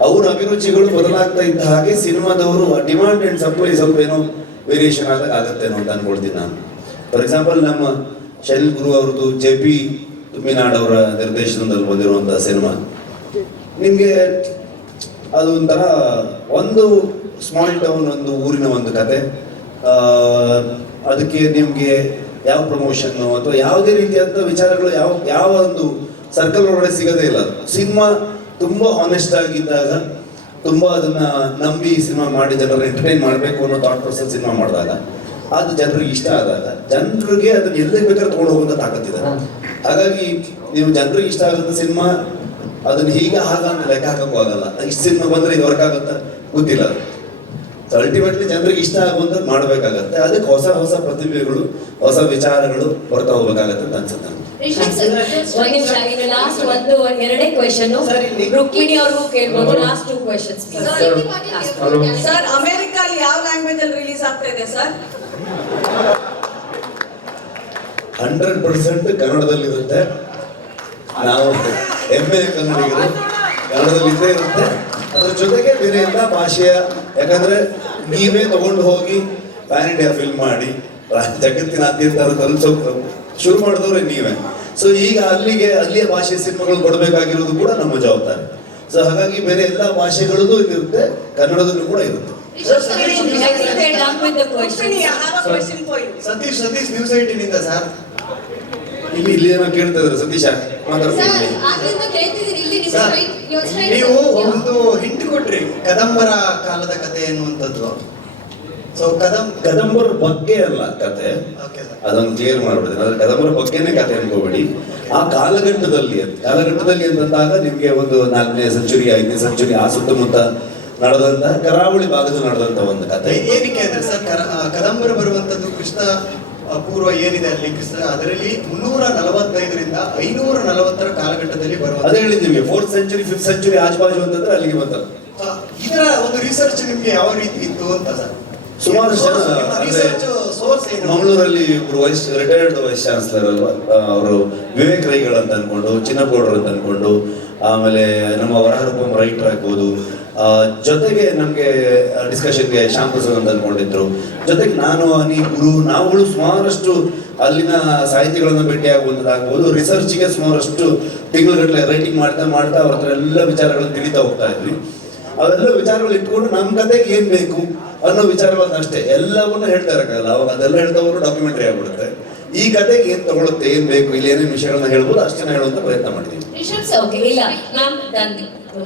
ಅವ್ರ ಅಭಿರುಚಿಗಳು ಬದಲಾಗ್ತಾ ಇದ್ದ ಹಾಗೆ ಸಿನಿಮಾದವರು ಡಿಮಾಂಡ್ ಆ್ಯಂಡ್ ಸಪ್ಲೈ ಸ್ವಲ್ಪ ಏನೋ ವೇರಿಯೇಷನ್ ಆಗುತ್ತೆ ಅಂತ ಅನ್ಕೊಳ್ತೀನಿ ನಾನು. ಫಾರ್ ಎಕ್ಸಾಂಪಲ್, ನಮ್ಮ ಶೈಲ್ ಗುರು ಅವ್ರದ್ದು JP ತುಮ್ಮಿನಾಡ್ ಅವರ ನಿರ್ದೇಶನದಲ್ಲಿ ಬಂದಿರುವಂಥ ಸಿನಿಮಾ, ನಿಮಗೆ ಅದು ಒಂಥರ ಒಂದು ಸ್ಮಾಲ್ ಟೌನ್, ಒಂದು ಊರಿನ ಒಂದು ಕತೆ. ಅದಕ್ಕೆ ನಿಮಗೆ ಯಾವ ಪ್ರಮೋಷನ್ನು ಅಥವಾ ಯಾವುದೇ ರೀತಿಯಾದ ವಿಚಾರಗಳು ಯಾವ ಒಂದು ಸರ್ಕಲ್ ಒಳಗಡೆ ಸಿಗೋದೇ ಇಲ್ಲ. ಸಿನಿಮಾ ತುಂಬ ಹಾನೆಸ್ಟ್ ಆಗಿದ್ದಾಗ, ತುಂಬ ಅದನ್ನ ನಂಬಿ ಸಿನಿಮಾ ಮಾಡಿ ಜನರನ್ನು ಎಂಟರ್ಟೈನ್ ಮಾಡಬೇಕು ಅನ್ನೋ ಥಾಟ್ ಪ್ರೊಸೆಸ್ ಸಿನಿಮಾ ಮಾಡಿದಾಗ, ಅದು ಜನರಿಗೆ ಇಷ್ಟ ಆದಾಗ ಜನರಿಗೆ ಅದನ್ನ ಎಲ್ಲಿಗೆ ಬೇಕಾದ್ರೆ ತೊಗೊಂಡು ಹೋಗುವಂಥ ತಾಕತ್ತಿದೆ. ಹಾಗಾಗಿ ನೀವು ಜನರಿಗೆ ಇಷ್ಟ ಆಗುವಂಥ ಸಿನಿಮಾ ಅದನ್ನ ಹಾಗ ಅಂತ ಲೆಕ್ಕ ಹಾಕಕ್ಕೂ ಆಗಲ್ಲ. ಇಷ್ಟು ಸಿನಿಮಾ ಬಂದ್ರೆ ಇದು ವರ್ಕ್ ಆಗುತ್ತಾ ಗೊತ್ತಿಲ್ಲ. ಅಲ್ಟಿಮೇಟ್ಲಿ ಜನರಿಗೆ ಇಷ್ಟ ಆಗುವಂಥದ್ದು ಮಾಡಬೇಕಾಗತ್ತೆ. ಅದಕ್ಕೆ ಹೊಸ ಹೊಸ ಪ್ರತಿಭೆಗಳು, ಹೊಸ ವಿಚಾರಗಳು ಬರ್ತಾ ಹೋಗ್ಬೇಕಾಗತ್ತೆ ಅಂತ ಅನ್ಸುತ್ತೆ. ಲಾಸ್ಟ್ ಒಂದು ಎರಡೇ ಕ್ವೆಶನ್ ರುಕ್ಮಿಣಿ ಅವ್ರಿಗೂ ಕೇಳ್ಬೋದು. Last 2 questions. ಸರ್, ಅಮೆರಿಕಲ್ಲಿ ಯಾವ ಲ್ಯಾಂಗ್ವೇಜ್ ಅಲ್ಲಿ ರಿಲೀಸ್ ಆಗ್ತಾ ಇದೆ ಸರ್? 100% ಕನ್ನಡದಲ್ಲಿರುತ್ತೆ. ನಾವು ಹೆಮ್ಮೆಯ ಕನ್ನಡಿಗರು, ಕನ್ನಡದಲ್ಲಿ ಇದ್ದೇ ಇರುತ್ತೆ. ಅದ್ರ ಜೊತೆಗೆ ಬೇರೆ ಎಲ್ಲ ಭಾಷೆಯ, ಯಾಕಂದ್ರೆ ನೀವೇ ತಗೊಂಡು ಹೋಗಿ ಪ್ಯಾನ್ ಇಂಡಿಯಾ ಫಿಲ್ಮ್ ಮಾಡಿ ಜಗತ್ತಿನಾದ್ಯಂತ ತಲುಪಿಸೋಕೆ ಶುರು ಮಾಡಿದವ್ರೆ ನೀವೇ. ಸೊ ಈಗ ಅಲ್ಲಿಯ ಭಾಷೆಯ ಸಿನಿಮಾಗಳು ಕೊಡಬೇಕಾಗಿರೋದು ಕೂಡ ನಮ್ಮ ಜವಾಬ್ದಾರಿ. ಸೊ ಹಾಗಾಗಿ ಬೇರೆ ಎಲ್ಲ ಭಾಷೆಗಳದ್ದು ಇರುತ್ತೆ, ಕನ್ನಡದಲ್ಲೂ ಕೂಡ ಇರುತ್ತೆ. ಸತೀಶ್ ನ್ಯೂಸ್ 18 ಇಂದ ಸರ್. ಇಲ್ಲಿ ಏನೋ ಕೇಳ್ತಾ ಇದ್ದಾರೆ. ಸತೀಶ ಮಾತಾಡ್ತೀನಿ. ನೀವು ಒಂದು ಹಿಂಟ್ ಕೊಟ್ರಿ, ಕದಂಬರ ಕಾಲದ ಕತೆ ಎನ್ನುವಂಥದ್ದು. ಸೊ ಕದಂಬರ ಬಗ್ಗೆ ಅಲ್ಲ ಕತೆ, ಅದನ್ನು ಕ್ಲಿಯರ್ ಮಾಡ್ಬಿಡ್ತೀನಿ. ಅದ್ರ ಕದಂಬರ ಬಗ್ಗೆನೇ ಕತೆ ಅನ್ಕೋಬೇಡಿ. ಆ ಕಾಲಘಟ್ಟದಲ್ಲಿ ಅಂತಂದಾಗ ನಿಮ್ಗೆ ಒಂದು 4ನೇ ಸೆಂಚುರಿ 5ನೇ ಸೆಂಚುರಿ ಆ ಸುತ್ತಮುತ್ತ ನಡೆದಂತ, ಕರಾವಳಿ ಭಾಗದಲ್ಲಿ ನಡೆದಂತ ಒಂದು ಕತೆ. ಏನಕ್ಕೆ ಅಂದ್ರೆ ಸರ್, ಕದಂಬರ ಬರುವಂತದ್ದು ಕ್ರಿಸ್ತ ಪೂರ್ವ ಏನಿದೆ ಅಲ್ಲಿ ಅದರಲ್ಲಿ 345ರಿಂದ 540 ಕಾಲಘಟ್ಟದಲ್ಲಿ ಬರುವ. ಅದೇ ಹೇಳಿದ್ದೀವಿ, 4th ಸೆಂಚುರಿ 5th ಸೆಂಚುರಿ ಆಜುಬಾಜು ಅಂತಂದ್ರೆ ಅಲ್ಲಿಗೆ ಬಂತಾರೆ. ಇದರ ಒಂದು ರಿಸರ್ಚ್ ನಿಮ್ಗೆ ಯಾವ ರೀತಿ ಇತ್ತು ಅಂತ ಸರ್? ಸುಮಾರು ಮಂಗಳೂರಲ್ಲಿ ಒಬ್ರು ರಿಟೈರ್ಡ್ ವೈಸ್ ಚಾನ್ಸಲರ್ ಅಲ್ವಾ ಅವರು, ವಿವೇಕ್ ರೈಗಳು ಅಂತ ಅನ್ಕೊಂಡು, ಚಿನ್ನಗೌಡರು ಅಂತ ಅನ್ಕೊಂಡು, ಆಮೇಲೆ ನಮ್ಮ ವರಹರೂಪಂ ರೈಟರ್ ಆಗ್ಬೋದು, ಜೊತೆಗೆ ನಮಗೆ ಡಿಸ್ಕಷನ್ಗೆ ಶ್ಯಾಮ್ ಪ್ರಸಾದ್ ಅಂತ ಅನ್ಕೊಂಡಿದ್ರು, ಜೊತೆಗೆ ನಾನು ಅನಿ ಗುರು ನಾವುಗಳು ಸುಮಾರಷ್ಟು ಅಲ್ಲಿನ ಸಾಹಿತಿಗಳನ್ನ ಭೇಟಿ ಆಗುವಂಥದ್ದಾಗ್ಬೋದು, ರಿಸರ್ಚ್ಗೆ ಸುಮಾರಷ್ಟು ತಿಂಗಳುಗಟ್ಟಲೆ ರೈಟಿಂಗ್ ಮಾಡ್ತಾ ಅವ್ರ ಹತ್ರ ಎಲ್ಲ ವಿಚಾರಗಳನ್ನ ತಿಳಿತಾ ಹೋಗ್ತಾ ಇದ್ವಿ. ಅವೆಲ್ಲ ವಿಚಾರಗಳು ಇಟ್ಕೊಂಡು ನಮ್ಮ ಕತೆಗೆ ಏನ್ ಬೇಕು ಅನ್ನೋ ವಿಚಾರಗಳನ್ನ ಅಷ್ಟೇ ಎಲ್ಲವನ್ನ ಹೇಳ್ತಾ ಇರಕ್ಕಾಗಲ್ಲ. ಅವಾಗ ಅದೆಲ್ಲ ಹೇಳ್ದವರು ಡಾಕ್ಯುಮೆಂಟರಿ ಆಗ್ಬಿಡುತ್ತೆ. ಈ ಕತೆಗೆ ಏನ್ ತಗೊಳುತ್ತೆ, ಏನ್ ಬೇಕು, ಇಲ್ಲಿ ಏನೇನು ವಿಷಯಗಳನ್ನ ಹೇಳ್ಬೋದು ಅಷ್ಟನ್ನ ಹೇಳುವಂತ ಪ್ರಯತ್ನ ಮಾಡ್ತೀವಿ. ಇಲ್ಲ ಮ್ಯಾಮ್,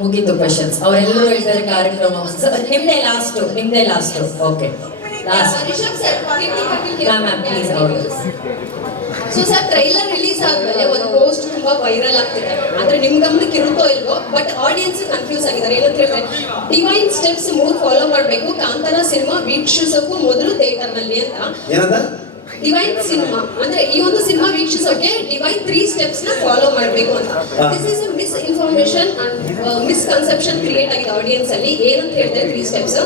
ಮುಗೀತು ಕ್ವೆಶನ್ಸ್. ಅವರೆಲ್ಲರೂ ಹೇಳ್ತಾರೆ ಕಾರ್ಯಕ್ರಮ ನಿಮ್ದೇ last. Okay, so sir, trailer release ಆದ್ಮೇಲೆ ಒಂದು ಪೋಸ್ಟ್ ತುಂಬಾ ವೈರಲ್ ಆಗ್ತಿದೆ. ಆದ್ರೆ ನಿಮ್ ಗಮನಕ್ಕೆ ಇರುತ್ತೋ ಇಲ್ವೋ, ಬಟ್ ಆಡಿಯನ್ಸ್ ಕನ್ಫ್ಯೂಸ್ ಆಗಿದ್ದಾರೆ. ಏನಂತ ಹೇಳಿದ್ರೆ, ಡಿವೈನ್ ಸ್ಟೆಪ್ಸ್ 3 ಫಾಲೋ ಮಾಡ್ಬೇಕು ಕಾಂತಾರ ಸಿನಿಮಾ ವೀಕ್ಷಿಸೋಕ್ಕೂ ಮೊದಲು ಥಿಯೇಟರ್ ನಲ್ಲಿ ಅಂತ. ಡಿವೈನ್ ಸಿನಿಮಾ ಅಂದ್ರೆ ಈ ಒಂದು ಸಿನಿಮಾ ವೀಕ್ಷಿಸೋಕೆ ಡಿವೈನ್ 3 ಸ್ಟೆಪ್ಸ್ ನ ಫಾಲೋ ಮಾಡಬೇಕು ಅಂತ. This is miss information and misconception create ಆಗಿದೆ ಆಡಿಯನ್ಸ್ ಅಲ್ಲಿ. ಏನಂತ ಹೇಳಿದ್ರೆ 3 ಸ್ಟೆಪ್ಸ್: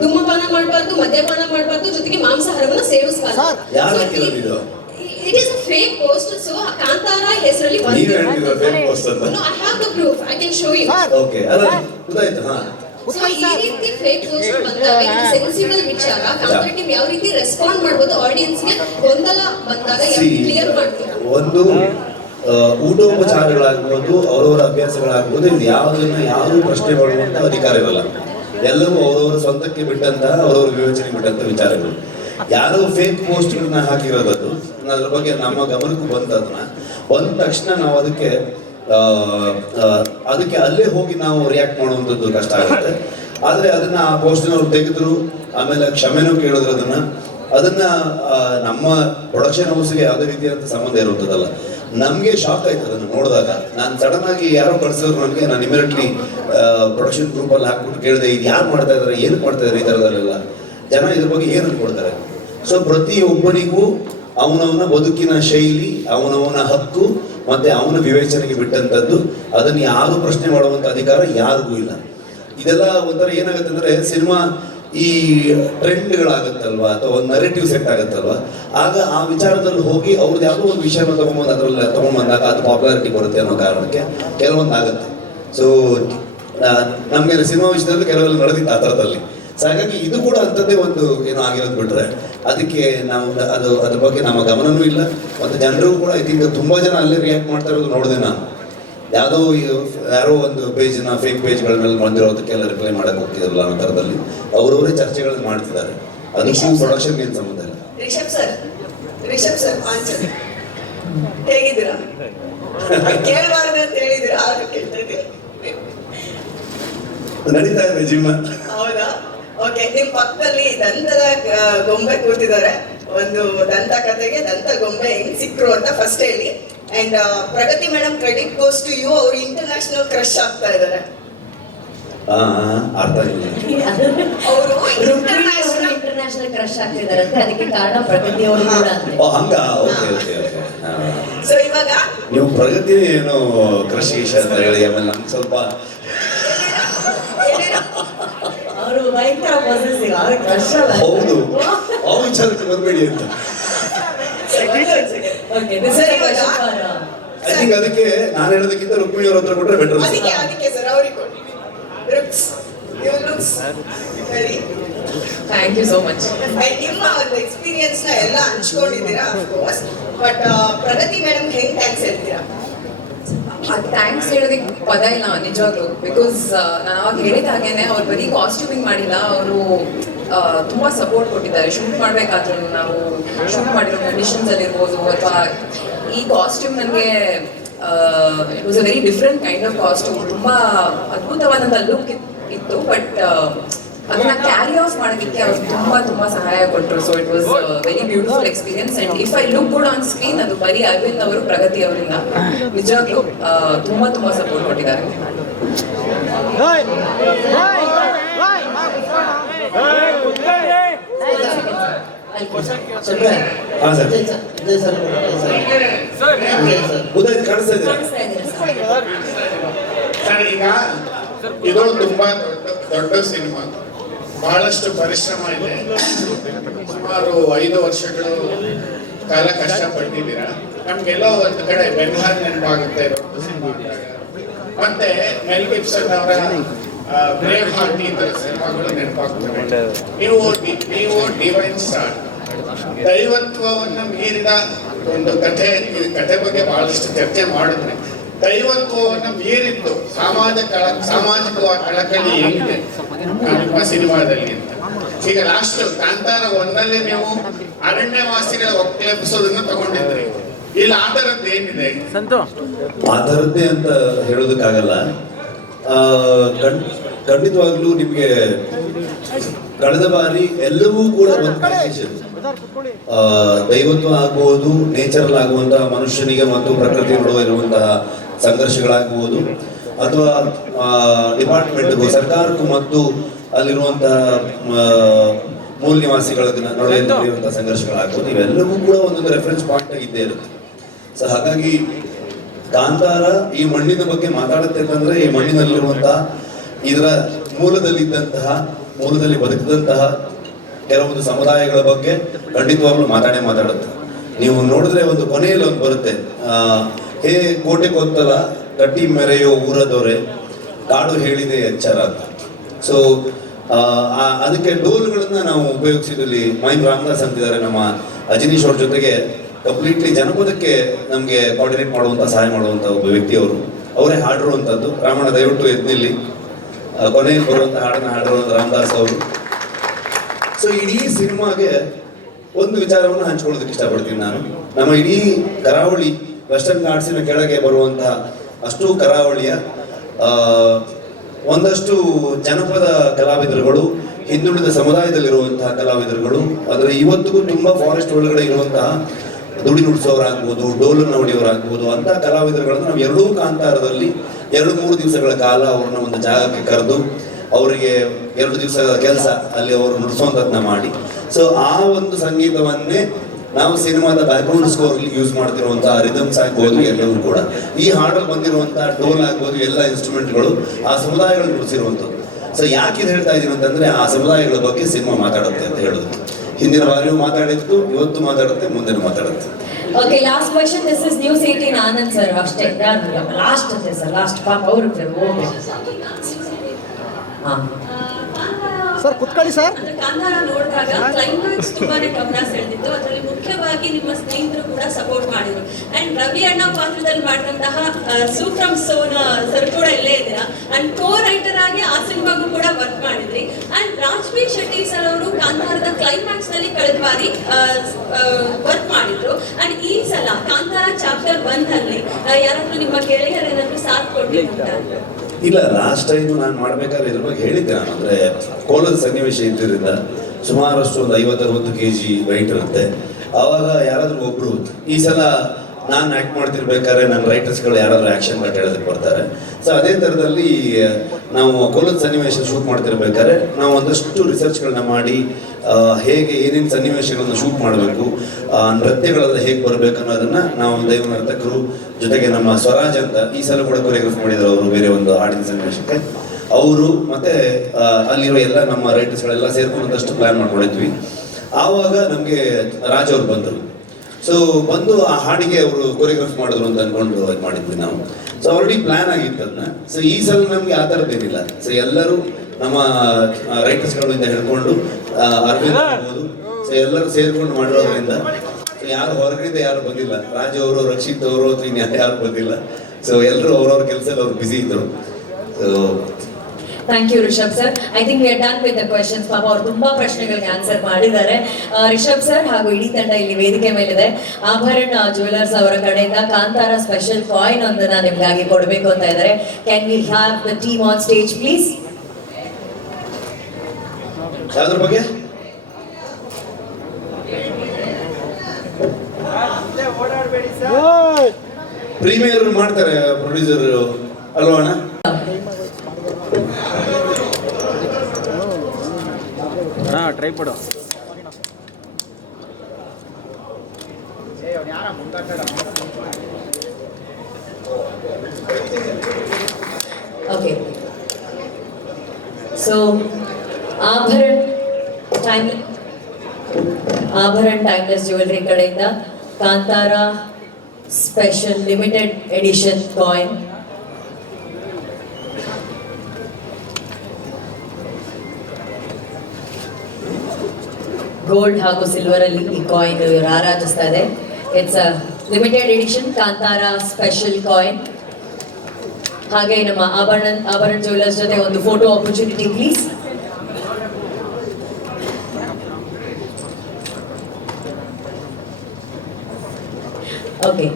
ಧೂಮಪಾನ ಮಾಡಬಾರ್ದು, ಮದ್ಯಪಾನ ಮಾಡಬಾರ್ದು, ಜೊತೆಗೆ ಮಾಂಸಾಹಾರವನ್ನು ಸೇವಿಸಬಾರ್ದು. It is a fake post, so Kantara ಹೆಸರಲ್ಲಿ ಬಂದಿದೆ. No, I have the proof. I can show you. Okay, ಅಲ್ಲ ಗೊತ್ತಾಯ್ತು. ಸೊ ಈ ರೀತಿ ಫೇಕ್ ಪೋಸ್ಟ್ ಬಂದಾಗ ಇದು ಸೆನ್ಸಿಬಲ್ ವಿಚಾರ. ಕಾಂತಾರ ಟೀಮ್ ಯಾವ ರೀತಿ ರೆಸ್ಪಾಂಡ್ ಮಾಡಬಹುದು, ಆಡಿಯನ್ಸ್ ಗೆ ಗೊಂದಲ ಬಂದಾಗ ಯಾವ ಕ್ಲಿಯರ್ ಮಾಡ್ತೀರಾ? ಒಂದು ಊಟೋಪಚಾರಗಳಾಗ್ಬೋದು, ಅವರವರ ಅಭ್ಯಾಸಗಳಾಗ್ಬೋದು, ಇದು ಯಾವುದು ಪ್ರಶ್ನೆ ಮಾಡುವಂತ ಅಧಿಕಾರ ಇರಲ್ಲ. ಎಲ್ಲವೂ ಅವರವರ ಸ್ವಂತಕ್ಕೆ ಬಿಟ್ಟಂತಹ, ಅವರವರ ವಿವೇಚನೆ ಬಿಟ್ಟಂತ ವಿಚಾರಗಳು. ಯಾರೋ ಫೇಕ್ ಪೋಸ್ಟ್ಗಳನ್ನ ಹಾಕಿರೋದದ್ದು ಅದ್ರ ಬಗ್ಗೆ ನಮ್ಮ ಗಮನಕ್ಕೂ ಬಂದ ತಕ್ಷಣ ನಾವು ಅದಕ್ಕೆ ಅಲ್ಲೇ ಹೋಗಿ ನಾವು ರಿಯಾಕ್ಟ್ ಮಾಡುವಂಥದ್ದು ಕಷ್ಟ ಆಗುತ್ತೆ. ಆದರೆ ಅದನ್ನ ಆ ಪೋಸ್ಟ್ನವ್ರು ತೆಗೆದ್ರು, ಆಮೇಲೆ ಕ್ಷಮೆನೂ ಕೇಳಿದ್ರು. ಅದನ್ನ ನಮ್ಮ ಪ್ರೊಡಕ್ಷನ್ ಹೌಸ್ಗೆ ಯಾವುದೇ ರೀತಿಯಾದಂಥ ಸಂಬಂಧ ಇರುವಂಥದ್ದಲ್ಲ. ನಮಗೆ ಶಾಕ್ ಆಯ್ತು ಅದನ್ನು ನೋಡಿದಾಗ. ನಾನು ಸಡನ್ ಆಗಿ ಯಾರೋ ಕಳಿಸಿದ್ರು ನನಗೆ, ನಾನು ಇಮಿಡಿಯೇಟ್ಲಿ ಪ್ರೊಡಕ್ಷನ್ ಗ್ರೂಪಲ್ಲಿ ಹಾಕ್ಬಿಟ್ಟು ಕೇಳಿದೆ, ಇದು ಯಾರು ಮಾಡ್ತಾ ಇದ್ದಾರೆ, ಏನು ಮಾಡ್ತಾ ಇದ್ದಾರೆ, ಈ ಥರದಲ್ಲೆಲ್ಲ ಜನ ಇದ್ರ ಬಗ್ಗೆ ಏನು ಅನ್ಕೊಳ್ತಾರೆ. ಸೊ ಪ್ರತಿಯೊಬ್ಬನಿಗೂ ಅವನವನ ಬದುಕಿನ ಶೈಲಿ, ಅವನವನ ಹಕ್ಕು ಮತ್ತೆ ಅವನ ವಿವೇಚನೆಗೆ ಬಿಟ್ಟಂತದ್ದು. ಅದನ್ನು ಯಾರು ಪ್ರಶ್ನೆ ಮಾಡುವಂತ ಅಧಿಕಾರ ಯಾರಿಗೂ ಇಲ್ಲ. ಇದೆಲ್ಲ ಒಂಥರ ಏನಾಗುತ್ತೆ ಅಂದ್ರೆ ಸಿನಿಮಾ ಈ ಟ್ರೆಂಡ್ಗಳಾಗುತ್ತಲ್ವಾ ಅಥವಾ ಒಂದು ನರೇಟಿವ್ ಸೆಟ್ ಆಗುತ್ತಲ್ವಾ, ಆಗ ಆ ವಿಚಾರದಲ್ಲಿ ಹೋಗಿ ಅವ್ರದ್ದು ಯಾವುದೋ ಒಂದು ವಿಷಯನ ತಗೊಂಬಂದು ಅದರಲ್ಲಿ ತಗೊಂಡ್ಬಂದಾಗ ಅದು ಪಾಪ್ಯುಲಾರಿಟಿ ಬರುತ್ತೆ ಅನ್ನೋ ಕಾರಣಕ್ಕೆ ಕೆಲವೊಂದು ಆಗುತ್ತೆ. ಸೊ ನಮಗೆ ಸಿನಿಮಾ ವಿಷಯದಲ್ಲಿ ಕೆಲವೆಲ್ಲ ನಡೆದಿತ್ತು ಆ ಥರದಲ್ಲಿ. ಸೊ ಹಾಗಾಗಿ ಇದು ಕೂಡ ಅಂಥದ್ದೇ ಒಂದು ಏನೋ ಆಗಿರೋದು ಬಿಟ್ರೆ ಅದಕ್ಕೆ ನಾವು ಅದ್ರ ಬಗ್ಗೆ ನಮ್ಮ ಗಮನನೂ ಇಲ್ಲ. ಮತ್ತು ಜನರು ಕೂಡ ಐ ಥಿಂಕ್ ತುಂಬ ಜನ ಅಲ್ಲೇ ರಿಯಾಕ್ಟ್ ಮಾಡ್ತಾ ಇರೋದು ನೋಡಿದೆ ನಾನು. ಯಾರೋ ಒಂದು ಪೇಜ್ನ ಫೇಕ್ ಪೇಜ್ಗಳ ಮೇಲೆ ಬಂದಿರೋದಕ್ಕೆಲ್ಲ ರಿಪ್ಲೈ ಮಾಡಕ್ಕೆ ಹೋಗ್ತಿದ್ರಲ್ಲ ಅನ್ನೋ ಥರದಲ್ಲಿ ಅವರವರೇ ಚರ್ಚೆಗಳನ್ನು ಮಾಡ್ತಿದ್ದಾರೆ. ಅದಕ್ಕೂ ಪ್ರೊಡಕ್ಷನ್ಗೆ ಏನು ಸಂಬಂಧ ಇಲ್ಲ. ರಿಷಬ್ ಸರ್ ಆನ್ಸರ್ ಹೇಗಿದ್ದೀರಾ? ಕೇಳಬಾರ್ದು ಅಂತ ಹೇಳಿದ್ದೀರಾ, ಆದ್ರೂ ಕೇಳ್ತಾ ಇದ್ದೀರಾ. ನಡೀತಾ ಇದೆ ಜಿಮ್. ಹೌದಾ? ಓಕೆ, ನಿಮ್ ಪಕ್ಕದಲ್ಲಿ ದಂತದ ಗೊಂಬೆ ಕೂತಿದ್ದಾರೆ. ಒಂದು ದಂತ ಕಥೆಗೆ ದಂತ ಗೊಂಬೆ ಹೆಂಗ್ ಸಿಕ್ರು ಅಂತ ಫಸ್ಟ್ ಹೇಳಿ. And Pragathi madam, credit goes to you. ಅವರು ಇಂಟರ್ನ್ಯಾಷನಲ್ ಕ್ರಶ್ ಆಗ್ತಾ ಇದ್ದಾರೆ. ಅರ್ಥ ಆಗಿಲ್ಲ. ಅವರು ಇಂಟರ್ನ್ಯಾಷನಲ್ ಕ್ರಶ್ ಆಗ್ತಿದಾರಂತೆ, ಅದಕ್ಕೆ ಕಾರಣ ಪ್ರಗತಿ ಅವರು ಕೂಡ ಅಂತೆ. ಹಂಗ ಓಕೆ ಓಕೆ ಓಕೆ. ಸೊ ಇವಾಗ ನೀವು ಪ್ರಗತಿ ಏನು ಕೃಷಿ ಅಂತ ಹೇಳಿ ಆಮೇಲೆ ನಮ್ಗೆ ಸ್ವಲ್ಪ ಅವರು ಭಯಂಕರ ಪಾಸಿಟಿವ್, ಅವ್ರ ಕ್ರಶ್ ಅಲ್ಲ. ಹೌದು, ಆ ವಿಚಾರಕ್ಕೆ ಬರಬೇಡಿ ಅಂತ. ಐ ಥಿಂಕ್ ಅದಕ್ಕೆ ನಾನು ಹೇಳೋದಕ್ಕಿಂತ ರುಕ್ಮಿಣಿ ಅವ್ರ ಹತ್ರ ಕೊಟ್ಟರೆ ಬೆಟರ್. ಅದಕ್ಕೆ ಸರ್ ಅವ್ರಿಗೆ ಕೊಡಿ. Thank you so much. ನಿಮ್ಮ ಒಂದು ಎಕ್ಸ್ಪೀರಿಯನ್ಸ್ ನ ಎಲ್ಲ ಹಂಚ್ಕೊಂಡಿದ್ದೀರಾ ಅಫ್ಕೋರ್ಸ್, ಬಟ್ ಪ್ರಗತಿ ಮೇಡಮ್ ಹೆಂಗ್ ಥ್ಯಾಂಕ್ಸ್ ಹೇಳ್ತೀರಾ? ಥ್ಯಾಂಕ್ಸ್ ಹೇಳೋದಕ್ಕೆ ಪದ ಇಲ್ಲ ನಿಜವಾಗ್ಲೂ. ಬಿಕಾಸ್ ನಾನು ಅವಾಗ ಹೇಳಿದ ಹಾಗೇನೆ ಅವ್ರು ಬರೀ ಕಾಸ್ಟ್ಯೂಮಿಂಗ್ ಮಾಡಿಲ್ಲ, ಅವರು ತುಂಬ ಸಪೋರ್ಟ್ ಕೊಟ್ಟಿದ್ದಾರೆ. ಶೂಟ್ ಮಾಡಬೇಕಾದ್ರೂ ನಾವು ಶೂಟ್ ಮಾಡಿರೋ ಕಂಡೀಷನ್ಸ್ ಅಲ್ಲಿ ಇರ್ಬೋದು, ಅಥವಾ ಈ ಕಾಸ್ಟ್ಯೂಮ್ ನನಗೆ it was a very different kind of costume. ತುಂಬ ಅದ್ಭುತವಾದಂಥ ಲುಕ್ ಇತ್ತು, ಬಟ್ ಅದನ್ನ ಕ್ಯಾರಿ ಆಫ್ ಮಾಡೋದಕ್ಕೆ ಅವ್ರು ತುಂಬ ಸಹಾಯ ಕೊಟ್ಟರು. So it was very beautiful experience. And if I look good on screen, ಅದು ಬರೀ ಅರವಿಂದ್ ಅವರು, ಪ್ರಗತಿ ಅವರಿಂದ ನಿಜವಾಗ್ಲೂ ತುಂಬ ಸಪೋರ್ಟ್ ಕೊಟ್ಟಿದ್ದಾರೆ. ಸರ್, ಈಗ ಇದು ತುಂಬಾ ದೊಡ್ಡ ಸಿನಿಮಾ, ಬಹಳಷ್ಟು ಪರಿಶ್ರಮ ಇದೆ. ಸುಮಾರು 5 ವರ್ಷಗಳು ಕಾಲ ಕಷ್ಟಪಟ್ಟಿದ್ದೀರಾ. ನಮ್ಗೆಲ್ಲೋ ಒಂದು ಕಡೆ ಬೆಂಗಾಲ್ ನೆನಪಾಗುತ್ತೆ ದೊಡ್ಡ ಸಿನಿಮಾ. ಮತ್ತೆ ಮೆಲ್ ಗಿಬ್ಸನ್ ಅವರ ಬ್ರೇವ್ ಹಾರ್ಟ್ ಈ ತರ ಸಿನಿಮಾಗಳು ನೆನಪಾಗ್ತವೆ. ನೀವು ಡಿವೈನ್ ಸ್ಟಾರ್, ದೈವತ್ವವನ್ನು ಮೀರಿದ ಒಂದು ಕಥೆ ಬಗ್ಗೆ ಬಹಳಷ್ಟು ಚರ್ಚೆ ಮಾಡಿದ್ರೆ, ದೈವತ್ವವನ್ನು ಮೀರಿದ್ದು ಸಾಮಾಜಿಕ ಕಳಕಳಿ ಏನಿದೆ ನಿಮ್ಮ ಸಿನಿಮಾದಲ್ಲಿ ಅಂತ. ಈಗ ಲಾಸ್ಟ್ ಕಾಂತಾರ 1ರಲ್ಲಿ ನೀವು ಅರಣ್ಯವಾಸಿಗಳ ಒಕ್ಕಲೆಬ್ಸೋದನ್ನ ತಗೊಂಡಿದ್ರಿ. ಇಲ್ಲಿ ಆ ಥರದ್ದು ಏನಿದೆ? ಆ ಥರದ್ದೇ ಅಂತ ಹೇಳೋದಕ್ಕಾಗಲ್ಲ. ಖಂಡಿತವಾಗ್ಲೂ ನಿಮಗೆ ಕಳೆದ ಬಾರಿ ಎಲ್ಲವೂ ಕೂಡ ಒಂದು ಪ್ಯಾಕೇಜ್. ದೈವತ್ವ ಆಗ್ಬೋದು, ನೇಚರಲ್ ಆಗುವಂತಹ ಮನುಷ್ಯನಿಗೆ ಮತ್ತು ಪ್ರಕೃತಿ ನಡುವೆ ಇರುವಂತಹ ಸಂಘರ್ಷಗಳಾಗಬಹುದು, ಅಥವಾ ಡಿಪಾರ್ಟ್ಮೆಂಟ್ಗೂ ಸರ್ಕಾರಕ್ಕೂ ಮತ್ತು ಅಲ್ಲಿರುವಂತಹ ಮೂಲ ನಿವಾಸಿಗಳ ನಡುವೆ ನಡೆಯುವಂತಹ ಸಂಘರ್ಷಗಳಾಗ್ಬೋದು. ಇವೆಲ್ಲವೂ ಕೂಡ ಒಂದೊಂದು ರೆಫರೆನ್ಸ್ ಪಾಯಿಂಟ್ ಆಗಿದ್ದೇ ಇರುತ್ತೆ. ಸೊ ಹಾಗಾಗಿ ಕಾಂತಾರ ಈ ಮಣ್ಣಿನ ಬಗ್ಗೆ ಮಾತಾಡುತ್ತೆ ಅಂತಂದ್ರೆ, ಈ ಮಣ್ಣಿನಲ್ಲಿರುವಂತಹ ಇದರ ಮೂಲದಲ್ಲಿ ಬದುಕಿದಂತಹ ಕೆಲವೊಂದು ಸಮುದಾಯಗಳ ಬಗ್ಗೆ ಖಂಡಿತವಾಗ್ಲೂ ಮಾತಾಡುತ್ತೆ. ನೀವು ನೋಡಿದ್ರೆ ಒಂದು ಕೊನೆಯಲ್ಲಿ ಒಂದು ಬರುತ್ತೆ, ಹೇ ಕೋಟೆ ಕೊತ್ತಲ ಕಟ್ಟಿ ಮೆರೆಯೋ ಊರದವರೇ, ಕಾಡು ಹೇಳಿದೆ ಎಚ್ಚರ ಅಂತ. ಸೊ ಅದಕ್ಕೆ ಡೋಲ್ಗಳನ್ನ ನಾವು ಉಪಯೋಗಿಸಿದಲ್ಲಿ ಮೈನ್ ರಾಮದಾಸ್ ಅಂತಿದ್ದಾರೆ, ನಮ್ಮ ಅಜನೀಶ್ ಅವ್ರ ಜೊತೆಗೆ ಕಂಪ್ಲೀಟ್ಲಿ ಜನಪದಕ್ಕೆ ನಮಗೆ ಕೋಆರ್ಡಿನೇಟ್ ಮಾಡುವಂಥ ಸಹಾಯ ಮಾಡುವಂಥ ಒಬ್ಬ ವ್ಯಕ್ತಿಯವರು, ಅವರೇ ಹಾಡಿರುವಂಥದ್ದು. ರಾಮಣ್ಣ ದಯವಿಟ್ಟು ಎದ್ನಿಲ್ಲಿ, ಕೊನೆಯಲ್ಲಿ ಬರುವಂಥ ಹಾಡನ್ನು ಹಾಡಿರುವಂಥ ರಾಮದಾಸ್ ಅವರು. ಸೊ ಇಡೀ ಸಿನಿಮಾಗೆ ಒಂದು ವಿಚಾರವನ್ನು ಹಂಚ್ಕೊಳ್ಳೋದಕ್ಕೆ ಇಷ್ಟಪಡ್ತೀನಿ ನಾನು. ನಮ್ಮ ಇಡೀ ಕರಾವಳಿ ವೆಸ್ಟರ್ನ್ ಘಾಟ್ಸಿನ ಕೆಳಗೆ ಬರುವಂತಹ ಅಷ್ಟು ಕರಾವಳಿಯ ಒಂದಷ್ಟು ಜನಪದ ಕಲಾವಿದರುಗಳು, ಹಿಂದುಳಿದ ಸಮುದಾಯದಲ್ಲಿರುವಂತಹ ಕಲಾವಿದರುಗಳು, ಆದರೆ ಇವತ್ತಿಗೂ ತುಂಬ ಫಾರೆಸ್ಟ್ ಒಳಗಡೆ ಇರುವಂತಹ ದುಡಿ ನುಡಿಸೋರಾಗ್ಬೋದು, ಡೋಲನ್ನು ಹೊಡೆಯೋರಾಗ್ಬೋದು, ಅಂತಹ ಕಲಾವಿದರುಗಳನ್ನು ನಾವು ಎರಡೂ ಕಾಂತಾರದಲ್ಲಿ 2-3 ದಿವಸಗಳ ಕಾಲ ಅವ್ರನ್ನ ಒಂದು ಜಾಗಕ್ಕೆ ಕರೆದು ಅವರಿಗೆ 2 ದಿವಸದ ಕೆಲಸ ಅಲ್ಲಿ ಅವರು ನುಡಿಸುವಂಥದ್ದನ್ನ ಮಾಡಿ. ಸೊ ಆ ಒಂದು ಸಂಗೀತವನ್ನೇ ನಾವು ಸಿನಿಮಾದ ಬ್ಯಾಕ್ಗ್ರೌಂಡ್ ಸ್ಕೋರ್ ಯೂಸ್ ಮಾಡ್ತಿರುವಂತಹ ರಿದಮ್ಸ್ ಆಗ್ಬೋದು, ಎಲ್ಲವೂ ಕೂಡ ಈ ಹಾಡಲ್ಲಿ ಬಂದಿರುವಂತಹ ಡೋಲ್ ಆಗ್ಬೋದು, ಎಲ್ಲ ಇನ್ಸ್ಟ್ರೂಮೆಂಟ್ಗಳು ಆ ಸಮುದಾಯಗಳು ನುಡಿಸಿರುವಂಥದ್ದು. ಸೊ ಯಾಕೆ ಇದು ಹೇಳ್ತಾ ಇದ್ದೀನಿ ಅಂತಂದ್ರೆ ಆ ಸಮುದಾಯಗಳ ಬಗ್ಗೆ ಸಿನಿಮಾ ಮಾತಾಡುತ್ತೆ ಅಂತ ಹೇಳೋದು. ಹಿಂದಿನ ಬಾರಿಯೂ ಮಾತಾಡಿತ್ತು, ಇವತ್ತು ಮಾತಾಡುತ್ತೆ, ಮುಂದಿನ ಮಾತಾಡುತ್ತೆ. Okay, last question. This is news 18 Anand sir ಅಷ್ಟೇ. ಲಾಸ್ಟ್ ಇದೆ ಸರ್, ಲಾಸ್ಟ್ ಪಾಪ ಅವರು ಸರ್ ಕುತ್ಕೊಳ್ಳಿ ಸರ್. ಕಾಂತಾರ ನೋಡಿದಾಗ ಕ್ಲೈಮ್ಯಾಕ್ಸ್ ತುಂಬಾನೇ ಗಮನ ಸೆಳೆದಿತ್ತು. ಅದರಲ್ಲಿ ಮುಖ್ಯವಾಗಿ ನಿಮ್ಮ ಸ್ನೇಹಿತರು ಕೂಡ ಸಪೋರ್ಟ್ ಮಾಡಿದ್ರು. ಅಂಡ್ ರವಿ ಅಣ್ಣ ಪಾತ್ರದಲ್ಲಿ ಮಾಡಿದಂತಹ ಸೂಕ್ರಮ್ ಸೋನ ಸರ್ ಕೂಡ ಇಲ್ಲೇ ಇದ್ದೀರಾ. ಅಂಡ್ ಕೋ ರೈಟರ್ ಆಗಿ ಆ ಸಿನಿಮಾಗೂ ಕೂಡ ವರ್ಕ್ ಮಾಡಿದ್ರಿ. ಅಂಡ್ ರಾಜ್ಬೀರ್ ಶೆಟ್ಟಿ ಸರ್ ಅವರು ಕಾಂತಾರದ ಕ್ಲೈಮ್ಯಾಕ್ಸ್ ನಲ್ಲಿ ಕಳೆದ ಬಾರಿ ವರ್ಕ್ ಮಾಡಿದ್ರು. ಅಂಡ್ ಈ ಸಲ ಕಾಂತಾರ ಚಾಪ್ಟರ್ 1 ಅಲ್ಲಿ ಯಾರಾದ್ರೂ ನಿಮ್ಮ ಗೆಳೆಯರು ಏನಾದ್ರು ಸಾಥ್ ಕೊಟ್ಟಿದ್ದೀರಾ? ಇಲ್ಲ, ಲಾಸ್ಟ್ ಟೈಮ್ ನಾನು ಮಾಡ್ಬೇಕಾದ್ರೆ ಇದ್ರ ಬಗ್ಗೆ ಹೇಳಿದ್ದೆ. ನಾನು ಅಂದರೆ ಕೋಲದ ಸನ್ನಿವೇಶ ಇದ್ದರಿಂದ ಸುಮಾರಷ್ಟು ಒಂದು 50-60 kg ವೆಯ್ಟ್ ಇರುತ್ತೆ. ಆವಾಗ ಯಾರಾದರೂ ಒಬ್ಬರು, ಈ ಸಲ ನಾನು ಆ್ಯಕ್ಟ್ ಮಾಡ್ತಿರ್ಬೇಕಾದ್ರೆ ನನ್ನ ರೈಟರ್ಸ್ಗಳು ಯಾರಾದರೂ ಆ್ಯಕ್ಷನ್ ಕಟ್ ಹೇಳೋದಕ್ಕೆ ಬರ್ತಾರೆ. ಸೊ ಅದೇ ಥರದಲ್ಲಿ ನಾವು ಕೋಲದ ಸನ್ನಿವೇಶ ಶೂಟ್ ಮಾಡ್ತಿರ್ಬೇಕಾದ್ರೆ ನಾವು ಒಂದಷ್ಟು ರಿಸರ್ಚ್ಗಳನ್ನ ಮಾಡಿ ಹೇಗೆ ಏನೇನು ಸನ್ನಿವೇಶಗಳನ್ನು ಶೂಟ್ ಮಾಡಬೇಕು, ನೃತ್ಯಗಳೆಲ್ಲ ಹೇಗೆ ಬರಬೇಕು ಅನ್ನೋದನ್ನು ನಾವು ದೈವ ನರ್ತಕರು ಜೊತೆಗೆ ನಮ್ಮ ಸ್ವರಾಜ್ ಅಂತ ಈ ಸಲ ಕೂಡ ಕೊರಿಯೋಗ್ರಫಿ ಮಾಡಿದ್ರು ಅವರು, ಬೇರೆ ಒಂದು ಹಾಡಿನ ಸನ್ನಿವೇಶಕ್ಕೆ ಅವರು ಮತ್ತು ಅಲ್ಲಿರೋ ಎಲ್ಲ ನಮ್ಮ ರೈಟರ್ಸ್ಗಳೆಲ್ಲ ಸೇರ್ಕೊಂಡಷ್ಟು ಪ್ಲ್ಯಾನ್ ಮಾಡ್ಕೊಂಡಿದ್ವಿ. ಆವಾಗ ನಮಗೆ ರಾಜ್ ಅವ್ರು ಬಂದರು. ಸೊ ಬಂದು ಆ ಹಾಡಿಗೆ ಅವರು ಕೊರಿಯೋಗ್ರಫಿ ಮಾಡಿದ್ರು ಅಂತ ಅಂದ್ಕೊಂಡು ಇದು ಮಾಡಿದ್ವಿ ನಾವು. ಸೊ ಆಲ್ರೆಡಿ ಪ್ಲ್ಯಾನ್ ಆಗಿತ್ತು ಅದನ್ನ. ಸೊ ಈ ಸಲ ನಮಗೆ ಆ ಥರದ್ದೇನಿಲ್ಲ. ಸೊ ಎಲ್ಲರೂ ನಮ್ಮ ರೈಟರ್ಸ್ಗಳಿಂದ ಹಿಡ್ಕೊಂಡು ಅರವಿಂದ್ ಆಗ್ಬೋದು, ಸೊ ಎಲ್ಲರೂ ಸೇರ್ಕೊಂಡು ಮಾಡಿರೋದ್ರಿಂದ ಸೊ ಯಾರು ಹೊರಗಡೆ ಯಾರು ಬಂದಿಲ್ಲ. ರಾಜು ಅವರು, ರಕ್ಷಿತ್ ಅವರು ಅಥವಾ ಇನ್ನು ಯಾರು ಬಂದಿಲ್ಲ. ಸೊ ಎಲ್ಲರೂ ಅವ್ರವ್ರ ಕೆಲಸದಲ್ಲಿ ಅವ್ರು ಬ್ಯುಸಿ ಇದ್ದರು. So thank you Rishab sir. I think we are done with the questions. ಪಾಪ ಅವ್ರು ತುಂಬಾ ಪ್ರಶ್ನೆಗಳಿಗೆ ಆನ್ಸರ್ ಮಾಡಿದ್ದಾರೆ. ರಿಷಬ್ ಸರ್ ಹಾಗೂ ಇಡೀ ತಂಡ ಇಲ್ಲಿ ವೇದಿಕೆ ಮೇಲಿದೆ. ಆಭರಣ ಜ್ಯುವೆಲರ್ಸ್ ಅವರ ಕಡೆಯಿಂದ ಕಾಂತಾರ ಸ್ಪೆಷಲ್ ಕಾಯಿನ್ ಒಂದನ್ನ ನಿಮ್ಗಾಗಿ ಕೊಡಬೇಕು ಅಂತ ಇದ್ದಾರೆ. Can we have the team on stage please? ಯಾವ್ದ್ರ ಬಗ್ಗೆ? ಪ್ರೀಮಿಯರ್ ಮಾಡ್ತಾರೆ ಪ್ರೊಡ್ಯೂಸರ್ ಅಲ್ವಾ ಅಣ್ಣ? ಟ್ರೈ ಪಡು. Okay, so Aabharana timeless jewellery ಕಡೆಯಿಂದ Kantara special limited edition coin. Gold ಹಾಗೂ ಸಿಲ್ವರ್ ಅಲ್ಲಿ ಈ ಕಾಯಿನ್ ರಾರಾಜಿಸ್ತಾ ಇದೆ. It's a limited edition Kantara special coin. ಹಾಗೆ ನಮ್ಮ ಆಭರಣ ಜ್ಯುವೆಲರ್ಸ್ ಜೊತೆ ಒಂದು ಫೋಟೋ ಆಪರ್ಚುನಿಟಿ ಪ್ಲೀಸ್. ಓಕೆ,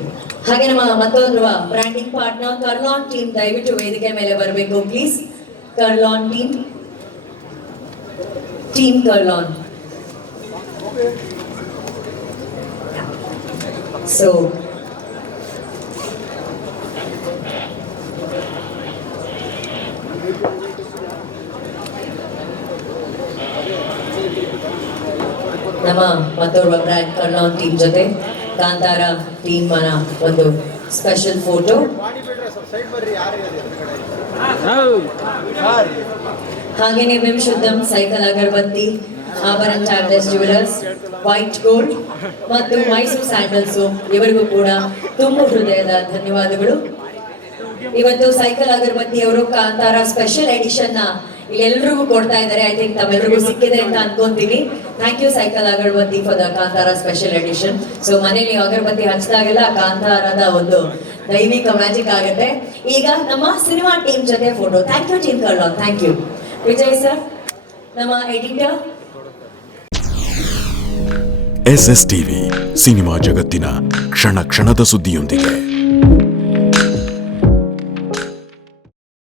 ಹಾಗೆ ನಮ್ಮ ಮತ್ತೊಂದು ಬ್ರ್ಯಾಂಡಿಂಗ್ ಪಾರ್ಟ್ನರ್ ಕರ್ಲಾನ್ ಟೀಮ್ ದಯವಿಟ್ಟು ವೇದಿಕೆ ಮೇಲೆ ಬರಬೇಕು please. Kurlon team Kurlon. So ನಮ್ಮ ಮತ್ತೋರ್ವ ಬ್ರ್ಯಾಂಡ್ ಕರ್ಲಾನ್ ಟೀಮ್ ಜೊತೆ ಕಾಂತಾರ ಟೀಮ್ ಒಂದು ಸ್ಪೆಷಲ್ ಫೋಟೋ. ಹಾಗೇನೆ ವಿಮ್ ಶುದ್ಧಂ ಸೈಕಲ್ ಅಗರಬತ್ತಿ, ಆಭರಣ ಟ್ಯಾಬ್ಲೆಸ್ ಜ್ಯುವೆಲರ್ಸ್, ವೈಟ್ ಗೋಲ್ಡ್ ಮತ್ತು ಮೈಸೂರು ಸ್ಯಾಂಡಲ್ಸ್ ಇವರಿಗೂ ಕೂಡ ತುಂಬ ಹೃದಯದ ಧನ್ಯವಾದಗಳು. ಇವತ್ತು ಸೈಕಲ್ ಅಗರಬತ್ತಿ ಅವರು ಕಾಂತಾರ ಸ್ಪೆಷಲ್ ಎಡಿಷನ್ ಎಲ್ಲರಿಗೂ ಕೊಡ್ತಾ ಇದ್ದಾರೆ. ಐ ಥಿಂಕ್ ತಮ್ಮೆಲ್ಲರಿಗೂ ಸಿಕ್ಕಿದೆ ಅಂತ ಅನ್ಕೊಂತೀನಿ. Thank you cycle agarbatti for the Kantara special edition. So ಮನೇಲಿ ಅಗರಬತ್ತಿ ಹಚ್ಚಿದಾಗೆಲ್ಲ ಕಾಂತಾರದ ಒಂದು ದೈವಿಕ ಮ್ಯಾಜಿಕ್ ಆಗುತ್ತೆ. ಈಗ ನಮ್ಮ ಸಿನಿಮಾ ಟೀಮ್ ಜೊತೆ photo. Thank you team Kurlon. Thank you Vijay sir, ನಮ್ಮ ಎಡಿಟರ್. SS ಟಿವಿ ಸಿನಿಮಾ ಜಗತ್ತಿನ ಕ್ಷಣ ಕ್ಷಣದ ಸುದ್ದಿಯೊಂದಿಗೆ.